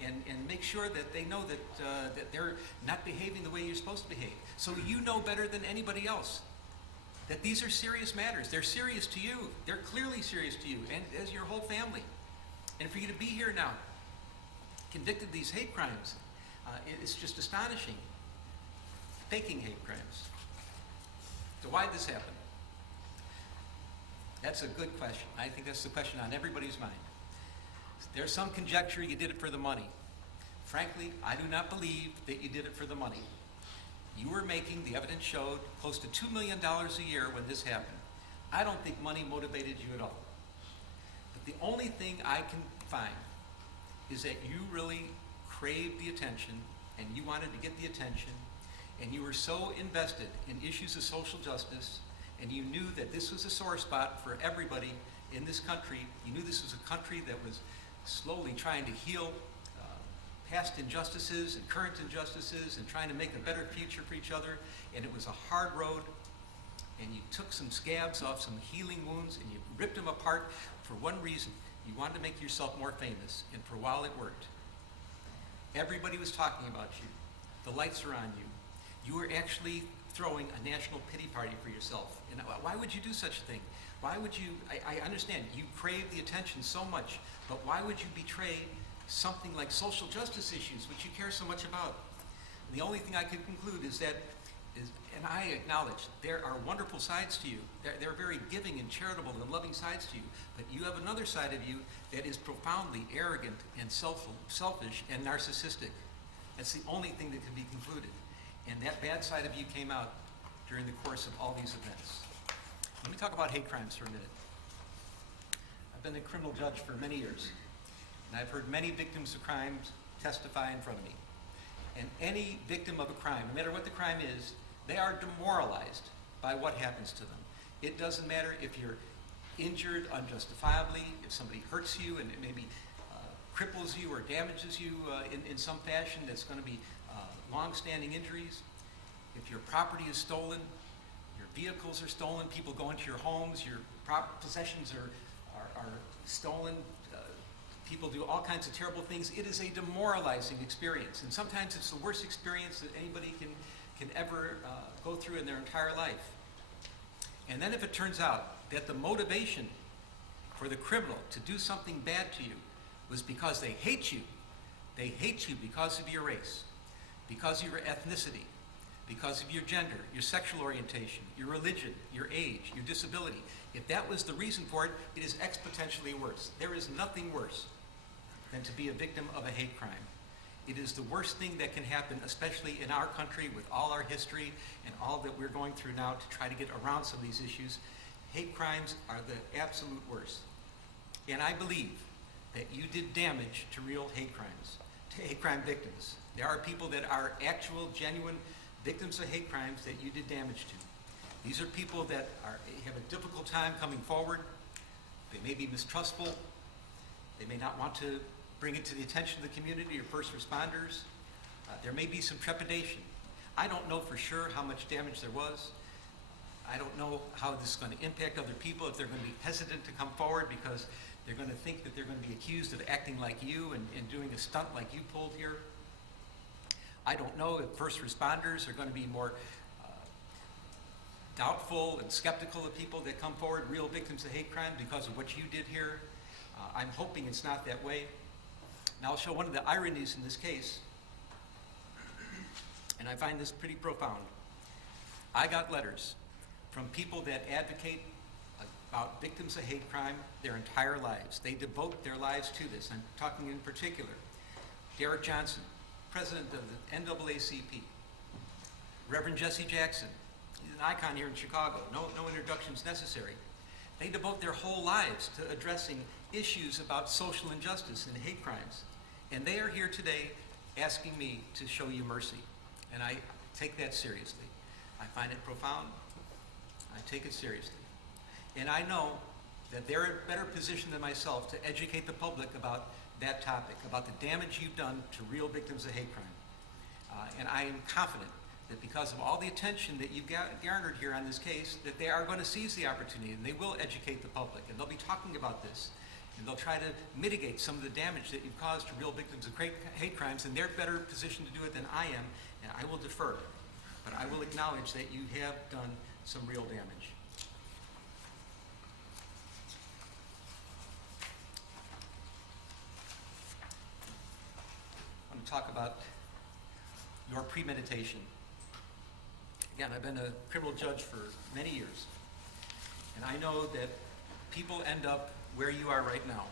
and make sure that they know that they're not behaving the way you're supposed to behave. So you know better than anybody else that these are serious matters. They're serious to you. They're clearly serious to you and as your whole family. And for you to be here now, convicted of these hate crimes, it's just astonishing. Faking hate crimes. So why did this happen? That's a good question. I think that's the question on everybody's mind. There's some conjecture you did it for the money. Frankly, I do not believe that you did it for the money. You were making, the evidence showed, close to $2 million a year when this happened. I don't think money motivated you at all. But the only thing I can find is that you really craved the attention, and you wanted to get the attention, and you were so invested in issues of social justice, and you knew that this was a sore spot for everybody in this country. You knew this was a country that was slowly trying to heal past injustices and current injustices and trying to make a better future for each other, and it was a hard road, and you took some scabs off some healing wounds and you ripped them apart for one reason. You wanted to make yourself more famous, and for a while it worked. Everybody was talking about you. The lights are on you. You were actually throwing a national pity party for yourself. And why would you do such a thing? Why would you, I understand, you crave the attention so much, but why would you betray something like social justice issues, which you care so much about? And the only thing I can conclude is that, and I acknowledge, there are wonderful sides to you. There are very giving and charitable and loving sides to you, but you have another side of you that is profoundly arrogant and selfish and narcissistic. That's the only thing that can be concluded. And that bad side of you came out during the course of all these events. Let me talk about hate crimes for a minute. I've been a criminal judge for many years, and I've heard many victims of crimes testify in front of me. And any victim of a crime, no matter what the crime is, they are demoralized by what happens to them. It doesn't matter if you're injured unjustifiably, if somebody hurts you and it maybe cripples you or damages you in some fashion that's going to be long-standing injuries. If your property is stolen, your vehicles are stolen, people go into your homes, your possessions are stolen, people do all kinds of terrible things. It is a demoralizing experience, and sometimes it's the worst experience that anybody can ever go through in their entire life. And then if it turns out that the motivation for the criminal to do something bad to you was because they hate you because of your race, because of your ethnicity, because of your gender, your sexual orientation, your religion, your age, your disability. If that was the reason for it, it is exponentially worse. There is nothing worse than to be a victim of a hate crime. It is the worst thing that can happen, especially in our country with all our history and all that we're going through now to try to get around some of these issues. Hate crimes are the absolute worst. And I believe that you did damage to real hate crimes, to hate crime victims. There are people that are actual, genuine victims of hate crimes that you did damage to. These are people that have a difficult time coming forward. They may be mistrustful. They may not want to bring it to the attention of the community or first responders. There may be some trepidation. I don't know for sure how much damage there was. I don't know how this is going to impact other people, if they're going to be hesitant to come forward because they're going to think that they're going to be accused of acting like you and doing a stunt like you pulled here. I don't know if first responders are going to be more doubtful and skeptical of people that come forward, real victims of hate crime, because of what you did here. I'm hoping it's not that way. Now I'll show one of the ironies in this case, and I find this pretty profound. I got letters from people that advocate about victims of hate crime their entire lives. They devote their lives to this. I'm talking in particular Derek Johnson, president of the NAACP, Reverend Jesse Jackson. He's an icon here in Chicago. No introductions necessary. They devote their whole lives to addressing issues about social injustice and hate crimes. And they are here today asking me to show you mercy. And I take that seriously. I find it profound. I take it seriously. And I know that they're in a better position than myself to educate the public about that topic, about the damage you've done to real victims of hate crime. And I am confident that because of all the attention that you've garnered here on this case, that they are going to seize the opportunity and they will educate the public and they'll be talking about this and they'll try to mitigate some of the damage that you've caused to real victims of hate crimes, and they're better positioned to do it than I am, and I will defer. But I will acknowledge that you have done some real damage. I want to talk about your premeditation. Again, I've been a criminal judge for many years, and I know that people end up where you are right now,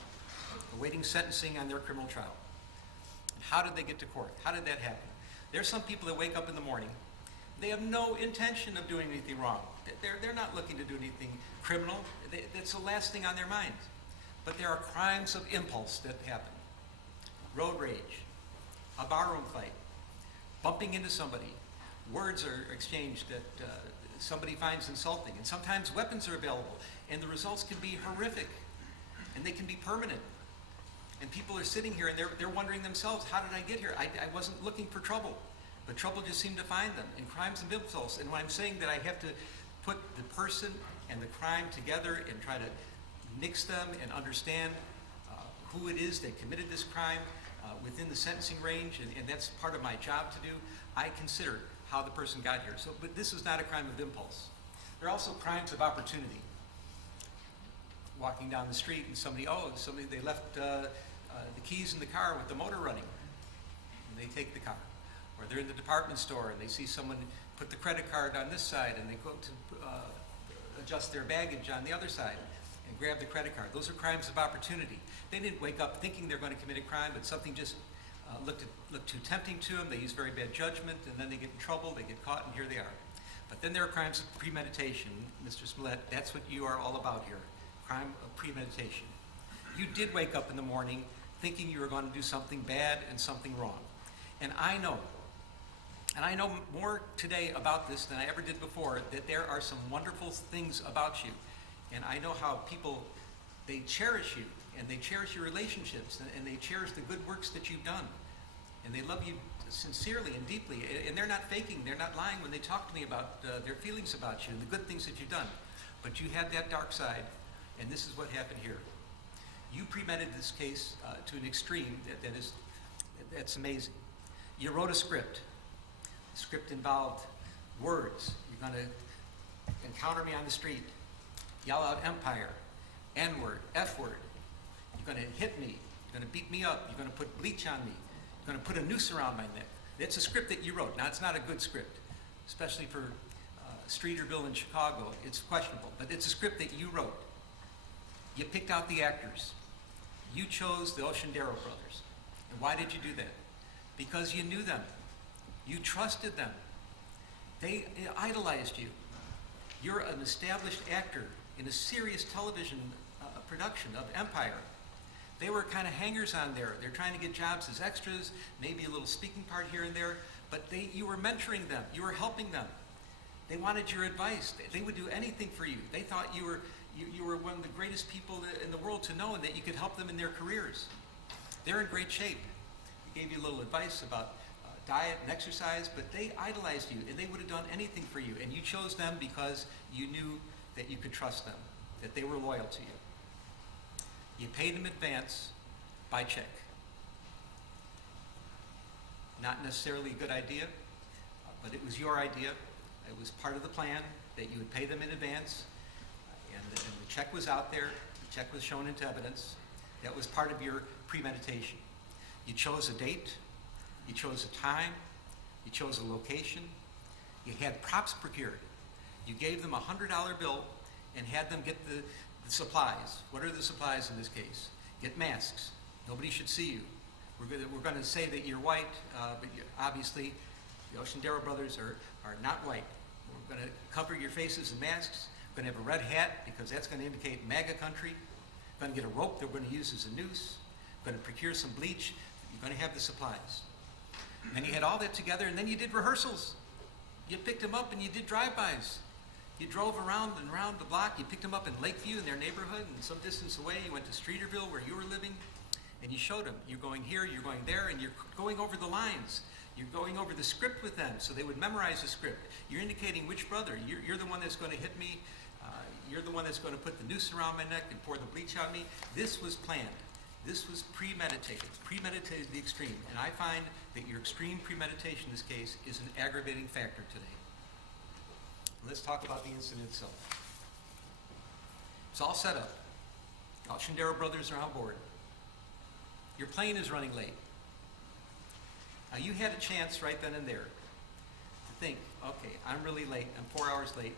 awaiting sentencing on their criminal trial. And how did they get to court? How did that happen? There's some people that wake up in the morning, they have no intention of doing anything wrong. They're not looking to do anything criminal. That's the last thing on their mind. But there are crimes of impulse that happen. Road rage, a barroom fight, bumping into somebody, words are exchanged that somebody finds insulting, and sometimes weapons are available, and the results can be horrific, and they can be permanent. And people are sitting here and they're wondering themselves, how did I get here? I wasn't looking for trouble, but trouble just seemed to find them, and crimes of impulse. And when I'm saying that I have to put the person and the crime together and try to mix them and understand who it is that committed this crime within the sentencing range, and that's part of my job to do, I consider how the person got here. So, but this is not a crime of impulse. There are also crimes of opportunity. Walking down the street and somebody they left the keys in the car with the motor running, and they take the car. Or they're in the department store and they see someone put the credit card on this side and they go to adjust their baggage on the other side and grab the credit card. Those are crimes of opportunity. They didn't wake up thinking they're going to commit a crime, but something just looked too tempting to them. They use very bad judgment, and then they get in trouble, they get caught, and here they are. But then there are crimes of premeditation. Mr. Smollett, that's what you are all about here. Crime of premeditation. You did wake up in the morning thinking you were going to do something bad and something wrong. And I know more today about this than I ever did before, that there are some wonderful things about you. And I know how people, they cherish you, and they cherish your relationships, and they cherish the good works that you've done. and they love you sincerely and deeply, and they're not faking, they're not lying when they talk to me about their feelings about you and the good things that you've done. But you had that dark side, and this is what happened here. You premeditated this case to an extreme that's amazing. You wrote a script. The script involved words. You're going to encounter me on the street, yell out empire, N-word, F-word. You're going to hit me. You're going to beat me up. You're going to put bleach on me. You're going to put a noose around my neck. It's a script that you wrote. Now, it's not a good script, especially for Streeterville in Chicago. It's questionable, but it's a script that you wrote. You picked out the actors. You chose the Oceandero brothers. And why did you do that? Because you knew them. You trusted them. They idolized you. You're an established actor in a serious television production of Empire. They were kind of hangers-on there. They're trying to get jobs as extras, maybe a little speaking part here and there, but you were mentoring them. You were helping them. They wanted your advice. They would do anything for you. They thought you were one of the greatest people in the world to know, and that you could help them in their careers. They're in great shape. They gave you a little advice about diet and exercise, but they idolized you, and they would have done anything for you. And you chose them because you knew that you could trust them, that they were loyal to you. You paid them in advance by check. Not necessarily a good idea, but it was your idea. It was part of the plan that you would pay them in advance, and the check was out there. The check was shown into evidence. That was part of your premeditation. You chose a date. You chose a time. You chose a location. You had props procured. You gave them a $100 bill and had them get the supplies. What are the supplies in this case? Get masks. Nobody should see you. We're going to say that you're white, but obviously the Oceandero brothers are not white. We're going to cover your faces in masks. We're going to have a red hat because that's going to indicate MAGA country. We're going to get a rope that we're going to use as a noose. We're going to procure some bleach. You're going to have the supplies. And then you had all that together, and then you did rehearsals. You picked them up and you did drive-bys. You drove around and around the block. You picked them up in Lakeview in their neighborhood, and some distance away you went to Streeterville where you were living, and you showed them. You're going here, you're going there, and you're going over the lines. You're going over the script with them so they would memorize the script. You're indicating which brother. You're the one that's going to hit me. You're the one that's going to put the noose around my neck and pour the bleach on me. This was planned. This was premeditated to the extreme. And I find that your extreme premeditation in this case is an aggravating factor today. Let's talk about the incident itself. It's all set up. Oceandero brothers are on board. Your plane is running late. Now you had a chance right then and there to think, okay, I'm really late. I'm 4 hours late.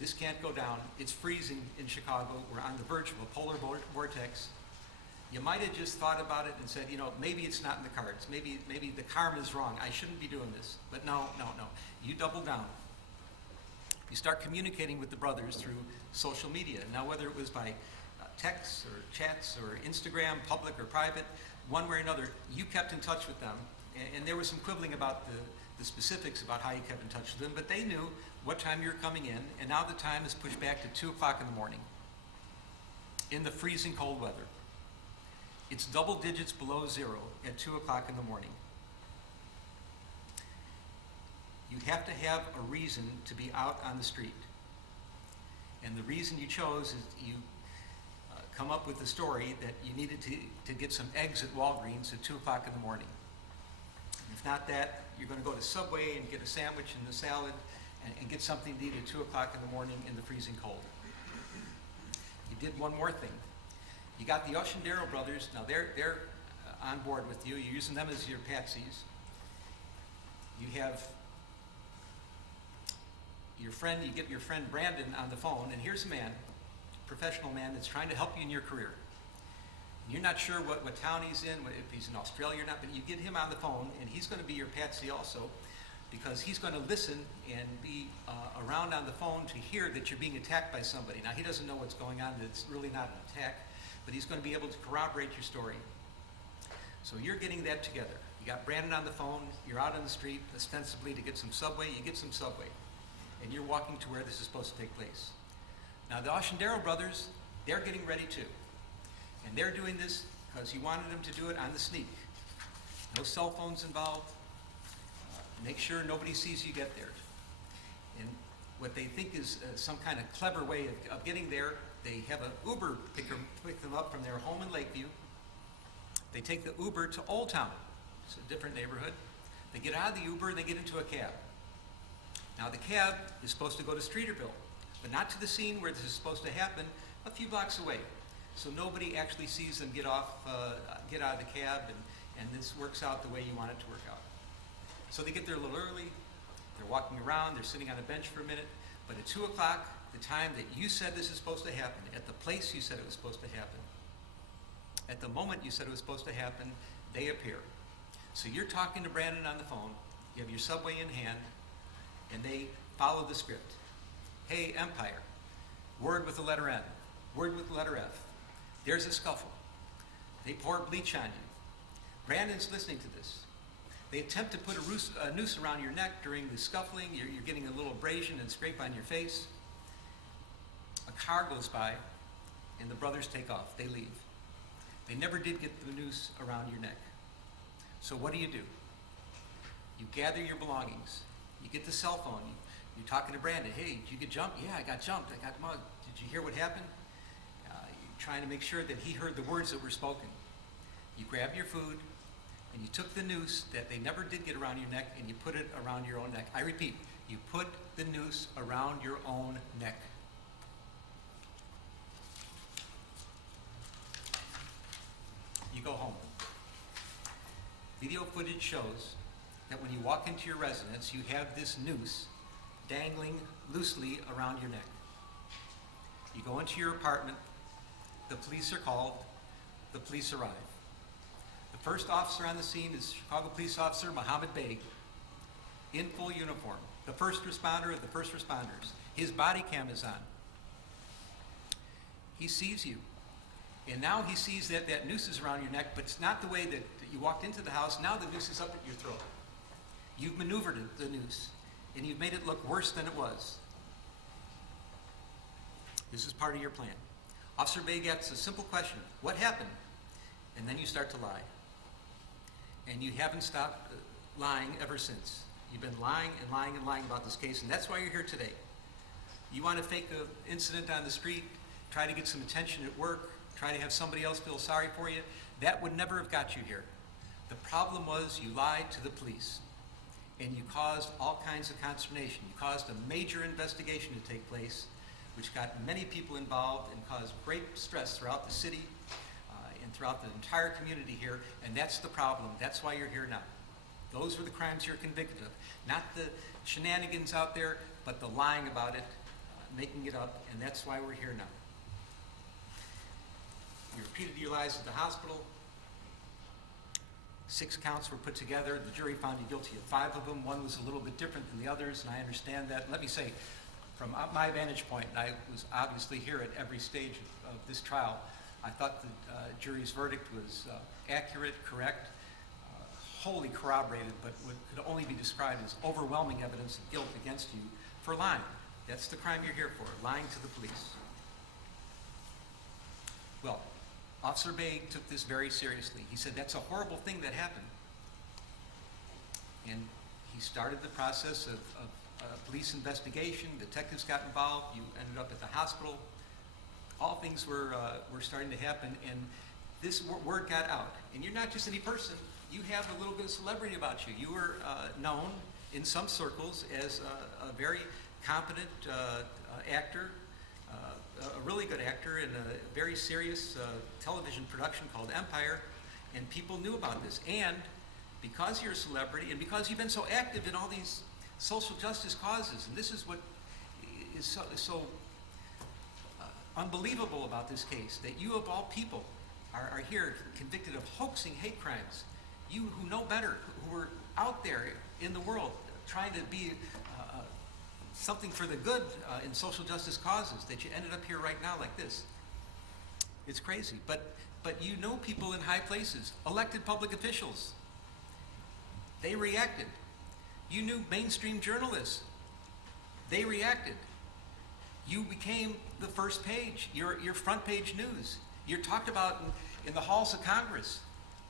This can't go down. It's freezing in Chicago. We're on the verge of a polar vortex. You might have just thought about it and said, maybe it's not in the cards. Maybe the karma is wrong. I shouldn't be doing this. But no. You double down. You start communicating with the brothers through social media. Now, whether it was by texts or chats or Instagram, public or private, one way or another, you kept in touch with them. And there was some quibbling about the specifics about how you kept in touch with them, but they knew what time you were coming in, and now the time is pushed back to 2 o'clock in the morning in the freezing cold weather. It's double digits below zero at 2 o'clock in the morning. You have to have a reason to be out on the street. And the reason you chose is you come up with the story that you needed to get some eggs at Walgreens at 2 o'clock in the morning. If not that, you're going to go to Subway and get a sandwich and a salad and get something to eat at 2 o'clock in the morning in the freezing cold. You did one more thing. You got the Oceandero brothers. Now they're on board with you. You're using them as your patsies. You have your friend, you get your friend Brandon on the phone, and here's a man, professional man that's trying to help you in your career. You're not sure what town he's in, if he's in Australia or not, but you get him on the phone, and he's going to be your patsy also, because he's going to listen and be around on the phone to hear that you're being attacked by somebody. Now, he doesn't know what's going on, that it's really not an attack, but he's going to be able to corroborate your story. So you're getting that together. You got Brandon on the phone, you're out on the street, ostensibly to get some Subway, you get some Subway, and you're walking to where this is supposed to take place. Now, the Oceandero brothers, they're getting ready too. And they're doing this because you wanted them to do it on the sneak. No cell phones involved. Make sure nobody sees you get there. And what they think is some kind of clever way of getting there, they have an Uber pick them up from their home in Lakeview. They take the Uber to Old Town. It's a different neighborhood. They get out of the Uber and they get into a cab. Now the cab is supposed to go to Streeterville, but not to the scene where this is supposed to happen, a few blocks away. So nobody actually sees them get out of the cab, and this works out the way you want it to work out. So they get there a little early, they're walking around, they're sitting on a bench for a minute, but at 2 o'clock, the time that you said this is supposed to happen, at the place you said it was supposed to happen, at the moment you said it was supposed to happen, they appear. So you're talking to Brandon on the phone, you have your subway in hand, and they follow the script. Hey, Empire, word with the letter N, word with the letter F. There's a scuffle. They pour bleach on you. Brandon's listening to this. They attempt to put a noose around your neck during the scuffling. You're getting a little abrasion and scrape on your face. A car goes by, and the brothers take off. They leave. They never did get the noose around your neck. So what do? You gather your belongings. You get the cell phone. You're talking to Brandon. Hey, did you get jumped? Yeah, I got jumped. I got mugged. Did you hear what happened? You're trying to make sure that he heard the words that were spoken. You grab your food, and you took the noose that they never did get around your neck, and you put it around your own neck. I repeat, you put the noose around your own neck. You go home. Video footage shows that when you walk into your residence, you have this noose dangling loosely around your neck. You go into your apartment, the police are called, the police arrive. The first officer on the scene is Chicago Police Officer Mohammed Beg, in full uniform, the first responder of the first responders. His body cam is on. He sees you. And now he sees that that noose is around your neck, but it's not the way that you walked into the house. Now the noose is up at your throat. You've maneuvered the noose, and you've made it look worse than it was. This is part of your plan. Officer Beg asks a simple question: what happened? And then you start to lie. And you haven't stopped lying ever since. You've been lying and lying and lying about this case, and that's why you're here today. You want to fake an incident on the street, try to get some attention at work, try to have somebody else feel sorry for you. That would never have got you here. The problem was you lied to the police, and you caused all kinds of consternation. You caused a major investigation to take place, which got many people involved and caused great stress throughout the city and throughout the entire community here, and that's the problem. That's why you're here now. Those were the crimes you're convicted of. Not the shenanigans out there, but the lying about it, making it up, and that's why we're here now. You repeated your lies at the hospital. 6 counts were put together. The jury found you guilty of 5 of them. One was a little bit different than the others, and I understand that. Let me say, from my vantage point, and I was obviously here at every stage of this trial, I thought the jury's verdict was accurate, correct, wholly corroborated, but what could only be described as overwhelming evidence of guilt against you for lying. That's the crime you're here for, lying to the police. Well, Officer Beg took this very seriously. He said, that's a horrible thing that happened. And he started the process of police investigation. Detectives got involved. You ended up at the hospital. All things were starting to happen, and this word got out. And you're not just any person. You have a little bit of celebrity about you. You were known in some circles as a very competent actor, a really good actor in a very serious television production called Empire, and people knew about this. And because you're a celebrity, and because you've been so active in all these social justice causes, and this is what is so unbelievable about this case, that you of all people are here convicted of hoaxing hate crimes. You who know better, who were out there in the world trying to be something for the good in social justice causes, that you ended up here right now like this. It's crazy. But you know people in high places, elected public officials. They reacted. You knew mainstream journalists. They reacted. You became the first page, your front page news. You're talked about in the halls of Congress.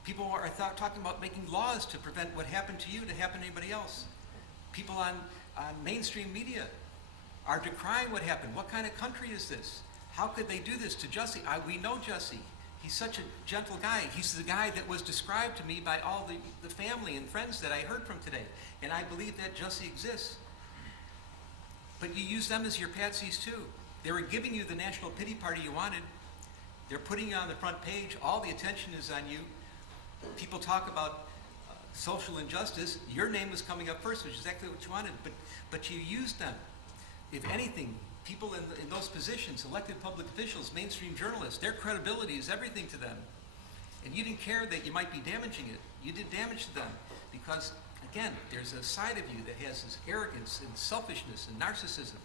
People are talking about making laws to prevent what happened to you to happen to anybody else. People on mainstream media are decrying what happened. What kind of country is this? How could they do this to Jussie? We know Jussie. He's such a gentle guy. He's the guy that was described to me by all the family and friends that I heard from today. And I believe that Jussie exists. But you use them as your patsies too. They were giving you the national pity party you wanted. They're putting you on the front page. All the attention is on you. People talk about social injustice. Your name was coming up first, which is exactly what you wanted. But you used them. If anything, people in those positions, elected public officials, mainstream journalists, their credibility is everything to them. And you didn't care that you might be damaging it. You did damage to them because, again, there's a side of you that has this arrogance and selfishness and narcissism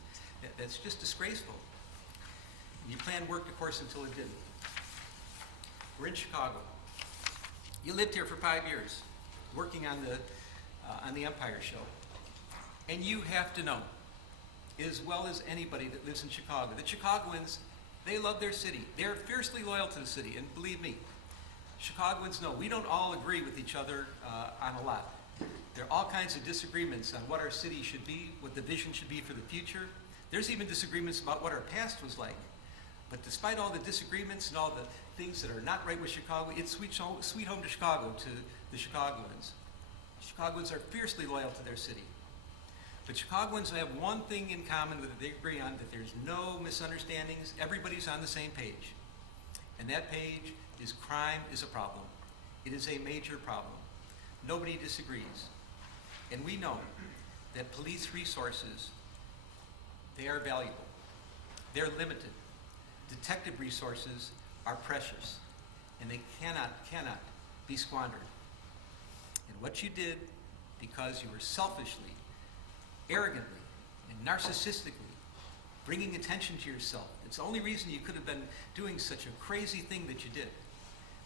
that's just disgraceful. Your plan worked, of course, until it didn't. We're in Chicago. You lived here for 5 years, working on the Empire show. And you have to know, as well as anybody that lives in Chicago, that Chicagoans, they love their city. They're fiercely loyal to the city, and believe me, Chicagoans know we don't all agree with each other on a lot. There are all kinds of disagreements on what our city should be, what the vision should be for the future. There's even disagreements about what our past was like. But despite all the disagreements and all the things that are not right with Chicago, it's sweet home to Chicago, to the Chicagoans. Chicagoans are fiercely loyal to their city. But Chicagoans have one thing in common that they agree on, that there's no misunderstandings. Everybody's on the same page. And that page is crime is a problem. It is a major problem. Nobody disagrees. And we know that police resources, they are valuable. They're limited. Detective resources are precious, and they cannot be squandered. And what you did, because you were selfishly, arrogantly, and narcissistically bringing attention to yourself, it's the only reason you could have been doing such a crazy thing that you did,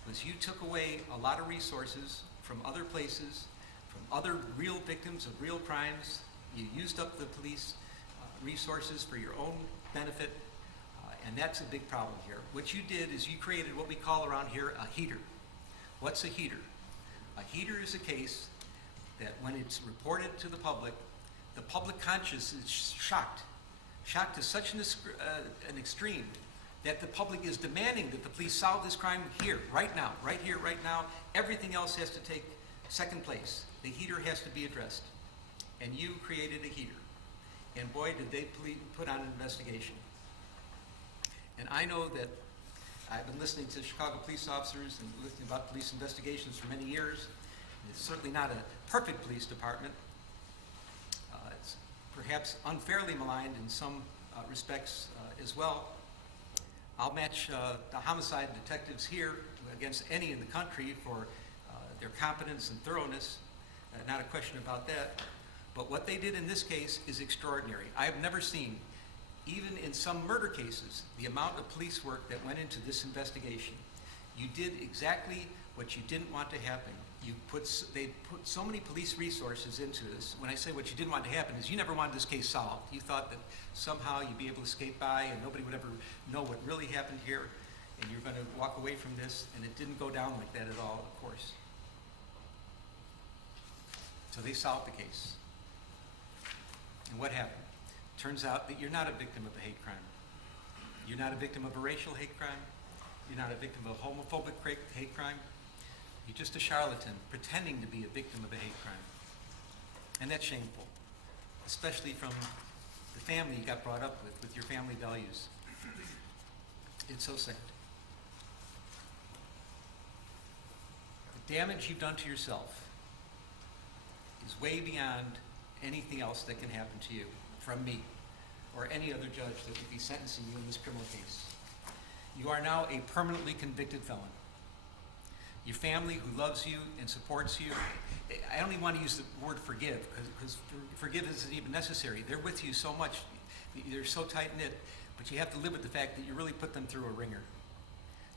was you took away a lot of resources from other places, from other real victims of real crimes. You used up the police resources for your own benefit. And that's a big problem here. What you did is you created what we call around here a heater. What's a heater? A heater is a case that when it's reported to the public conscience is shocked to such an extreme that the public is demanding that the police solve this crime here, right now, right here, right now. Everything else has to take second place. The heater has to be addressed. And you created a heater. And boy, did they put on an investigation. And I know that I've been listening to Chicago police officers and listening about police investigations for many years. It's certainly not a perfect police department. It's perhaps unfairly maligned in some respects as well. I'll match the homicide detectives here against any in the country for their competence and thoroughness. Not a question about that. But what they did in this case is extraordinary. I have never seen, even in some murder cases, the amount of police work that went into this investigation. You did exactly what you didn't want to happen. They put so many police resources into this. When I say what you didn't want to happen is you never wanted this case solved. You thought that somehow you'd be able to skate by and nobody would ever know what really happened here, and you're going to walk away from this, and it didn't go down like that at all, of course. So they solved the case. And what happened? Turns out that you're not a victim of a hate crime. You're not a victim of a racial hate crime. You're not a victim of a homophobic hate crime. You're just a charlatan pretending to be a victim of a hate crime. And that's shameful, especially from the family you got brought up with your family values. It's so sad. The damage you've done to yourself is way beyond anything else that can happen to you from me or any other judge that would be sentencing you in this criminal case. You are now a permanently convicted felon. Your family who loves you and supports you, I don't even want to use the word forgive because forgive isn't even necessary. They're with you so much. They're so tight-knit, but you have to live with the fact that you really put them through a ringer.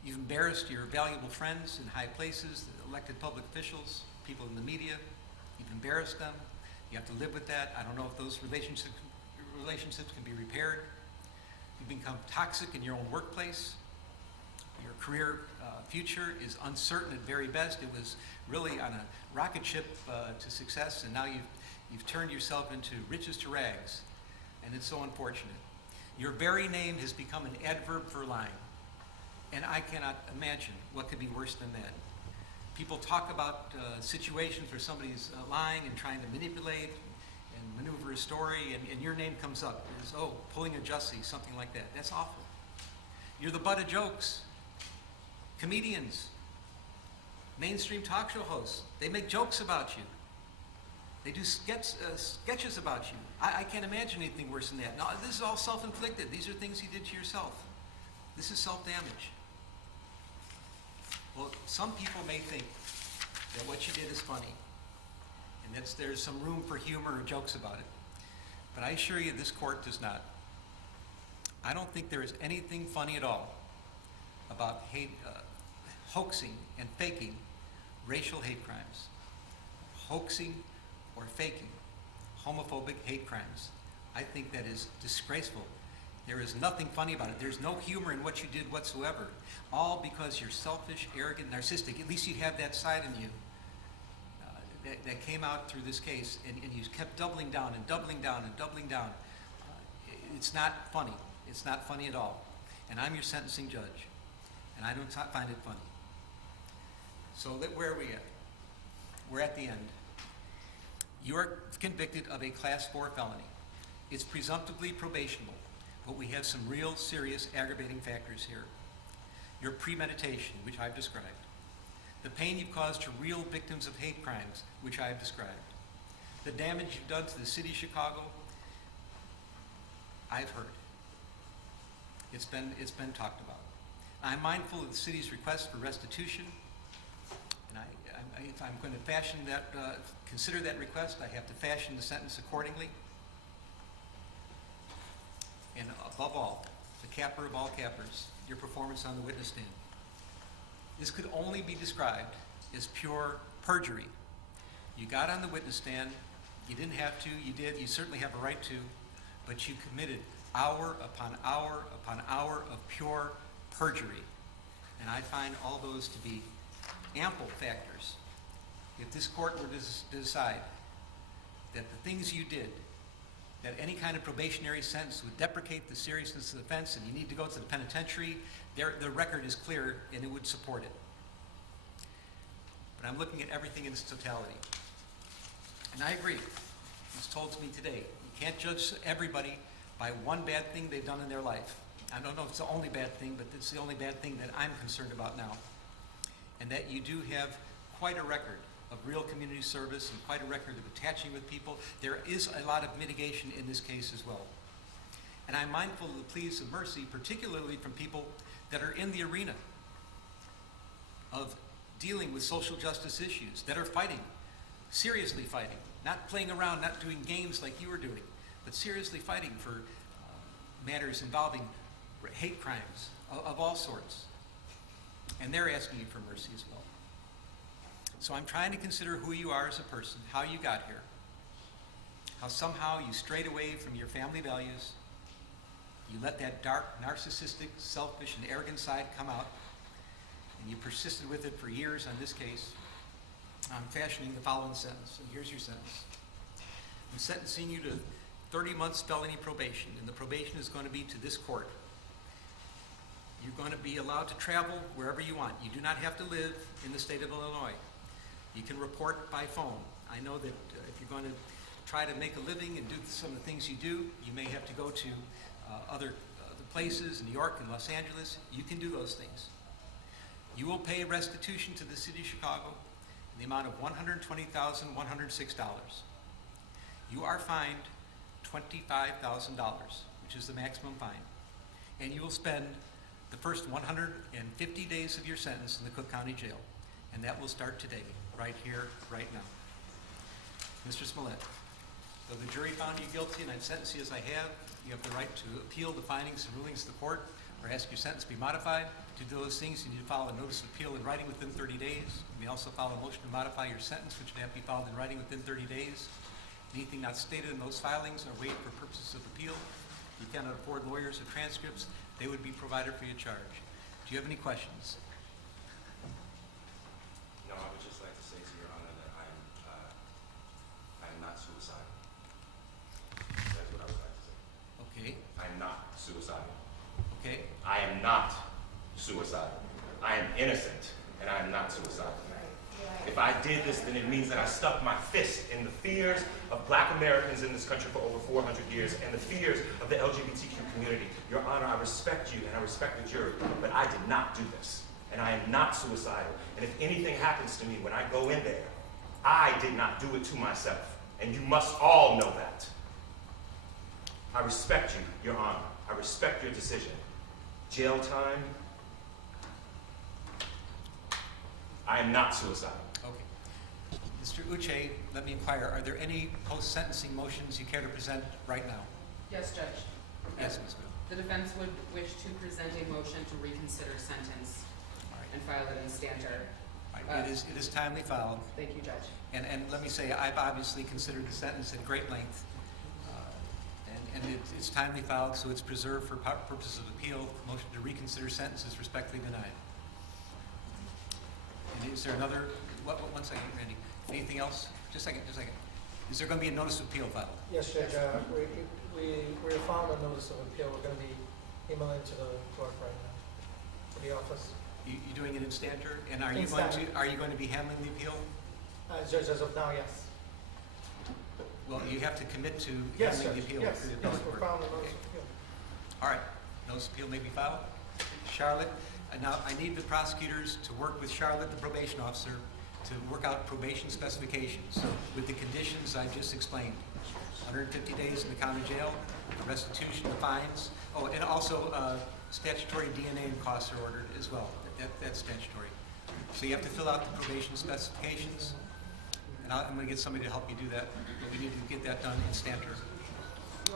You've embarrassed your valuable friends in high places, the elected public officials, people in the media. You've embarrassed them. You have to live with that. I don't know if those relationships can be repaired. You've become toxic in your own workplace. You're career future is uncertain at very best. It was really on a rocket ship to success, and now you've turned yourself into riches to rags, and it's so unfortunate. Your very name has become an adverb for lying, and I cannot imagine what could be worse than that. People talk about situations where somebody's lying and trying to manipulate and maneuver a story, and your name comes up as, oh, pulling a Jussie, something like that. That's awful. You're the butt of jokes. Comedians, mainstream talk show hosts, they make jokes about you. They do sketches about you. I can't imagine anything worse than that. Now, this is all self-inflicted. These are things you did to yourself. This is self-damage. Well, some people may think that what you did is funny, and that there's some room for humor or jokes about it. But I assure you, this court does not. I don't think there is anything funny at all about hoaxing and faking racial hate crimes, hoaxing or faking homophobic hate crimes. I think that is disgraceful. There is nothing funny about it. There's no humor in what you did whatsoever, all because you're selfish, arrogant, narcissistic. At least you have that side in you that came out through this case, and you kept doubling down and doubling down and doubling down. It's not funny. It's not funny at all. And I'm your sentencing judge, and I don't find it funny. So where are we at? We're at the end. You are convicted of a Class 4 felony. It's presumptively probationable, but we have some real serious aggravating factors here. Your premeditation, which I've described. The pain you've caused to real victims of hate crimes, which I have described. The damage you've done to the city of Chicago, I've heard. It's been talked about. I'm mindful of the city's request for restitution, and if I'm going to fashion that, consider that request, I have to fashion the sentence accordingly. And above all, the capper of all cappers, your performance on the witness stand. This could only be described as pure perjury. You got on the witness stand, you didn't have to, you did, you certainly have a right to, but you committed hour upon hour upon hour of pure perjury. And I find all those to be ample factors. If this court were to decide that the things you did, that any kind of probationary sentence would deprecate the seriousness of the offense and you need to go to the penitentiary, the record is clear and it would support it. But I'm looking at everything in its totality. And I agree. It was told to me today, you can't judge everybody by one bad thing they've done in their life. I don't know if it's the only bad thing, but it's the only bad thing that I'm concerned about now. And that you do have quite a record of real community service and quite a record of attaching with people. There is a lot of mitigation in this case as well. And I'm mindful of the pleas of mercy, particularly from people that are in the arena of dealing with social justice issues, that are fighting, seriously fighting, not playing around, not doing games like you were doing, but seriously fighting for matters involving hate crimes of all sorts. And they're asking you for mercy as well. So I'm trying to consider who you are as a person, how you got here, how somehow you strayed away from your family values, you let that dark, narcissistic, selfish, and arrogant side come out, and you persisted with it for years on this case. I'm fashioning the following sentence, and here's your sentence. I'm sentencing you to 30 months felony probation, and the probation is going to be to this court. You're going to be allowed to travel wherever you want. You do not have to live in the state of Illinois. You can report by phone. I know that if you're going to try to make a living and do some of the things you do, you may have to go to other places, New York and Los Angeles. You can do those things. You will pay restitution to the city of Chicago in the amount of $120,106. You are fined $25,000, which is the maximum fine. And you will spend the first 150 days of your sentence in the Cook County Jail. And that will start today, right here, right now. Mr. Smollett, though the jury found you guilty and I've sentenced you as I have, you have the right to appeal the findings and rulings of the court or ask your sentence to be modified. To do those things, you need to file a notice of appeal in writing within 30 days. You may also file a motion to modify your sentence, which would have to be filed in writing within 30 days. Anything not stated in those filings are waived for purposes of appeal. You cannot afford lawyers or transcripts. They would be provided for your charge. you have any questions? No, I would just like to say to Your Honor that I'm not suicidal. That's what I would like to say. Okay, I'm not suicidal. okay. I am not suicidal. I am innocent, and I am not suicidal. If I did this, then it means that I stuck my fist in the fears of Black Americans in this country for over 400 years and the fears of the LGBTQ community. Your Honor, I respect you and I respect the jury, but I did not do this. And I am not suicidal. And if anything happens to me when I go in there, I did not do it to myself. And you must all know that. I respect you, Your Honor. I respect your decision. Jail time, I am not suicidal. Okay. Mr. Uche, let me inquire, are there any post-sentencing motions you care to present right now? Yes, Judge. Yes, Ms. Will. The defense would wish to present a motion to reconsider sentence All right. and file it in stanter. All right. It is timely filed. Thank you, Judge. And let me say, I've obviously considered the sentence at great length. And it's timely filed, so it's preserved for purposes of appeal. Motion to reconsider sentence is respectfully denied. And is there another, one second, Randy. Anything else? Just a second. Is there going to be a notice of appeal filed? Yes, Judge, we filed a notice of appeal. We're going to be emailing to the clerk right now, to the office. You doing it in stanter? And are In you going to be handling the appeal? Judge, as of now, yes. Well, you have to commit to Yes, handling Judge, the appeal. yes, for the yes, appellate we're court. filing a notice of appeal. All right, notice of appeal may be filed. Charlotte, now I need the prosecutors to work with Charlotte, the probation officer, to work out probation specifications with the conditions I just explained. 150 days in the county jail, the restitution, the fines. Oh, and also statutory DNA and costs are ordered as well. That's statutory. So you have to fill out the probation specifications. And I'm going to get somebody to help you do that. But we need to get that done in stanter.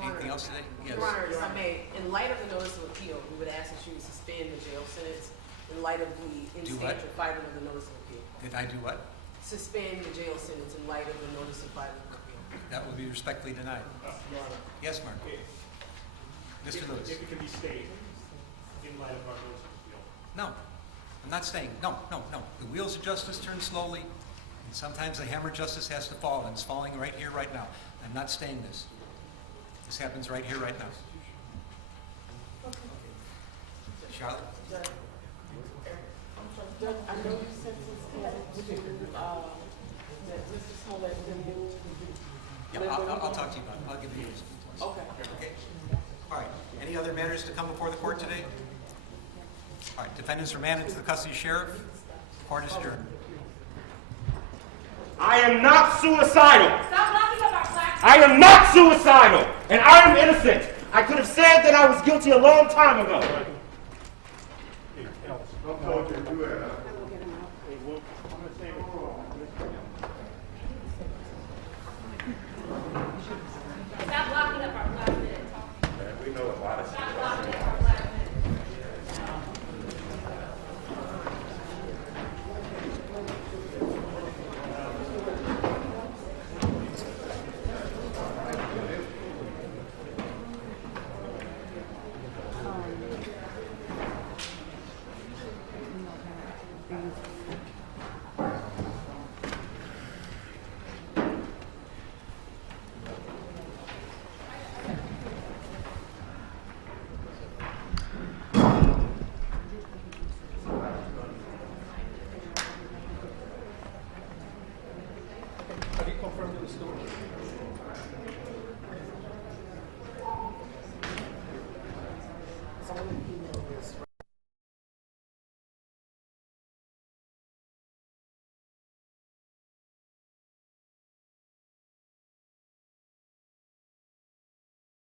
Anything else today? Yes. Your Honor, if I may, in light of the notice of appeal, we would ask that you suspend the jail sentence in light of the Do what? instantial filing of the notice of appeal. Did I do what? Suspend the jail sentence in light of the notice of filing of appeal. That will be respectfully denied. Your Honor, Yes, Mark. Mr. Lewis. if it can be stayed in light of our notice of appeal. No, I'm not staying. No. The wheels of justice turn slowly, and sometimes the hammer of justice has to fall, and it's falling right here, right now. I'm not staying this. This happens right here, right now. Charlotte? Judge, I know you sentenced him to, that Mr. Smollett didn't. Yeah, I'll talk to you about it. I'll give you yours. Okay. Okay? All right. Any other matters to come before the court today? All right. Defendants remanded to the custody of sheriff. Court is adjourned. I am not suicidal. Stop laughing about black. I am not suicidal, and I am innocent. I could have said that I was guilty a long time ago. Don't tell what you do it, huh? Stop blocking up our last minute talking. Man, we know a lot of Stop blocking up our last minute. Have you confirmed with the school?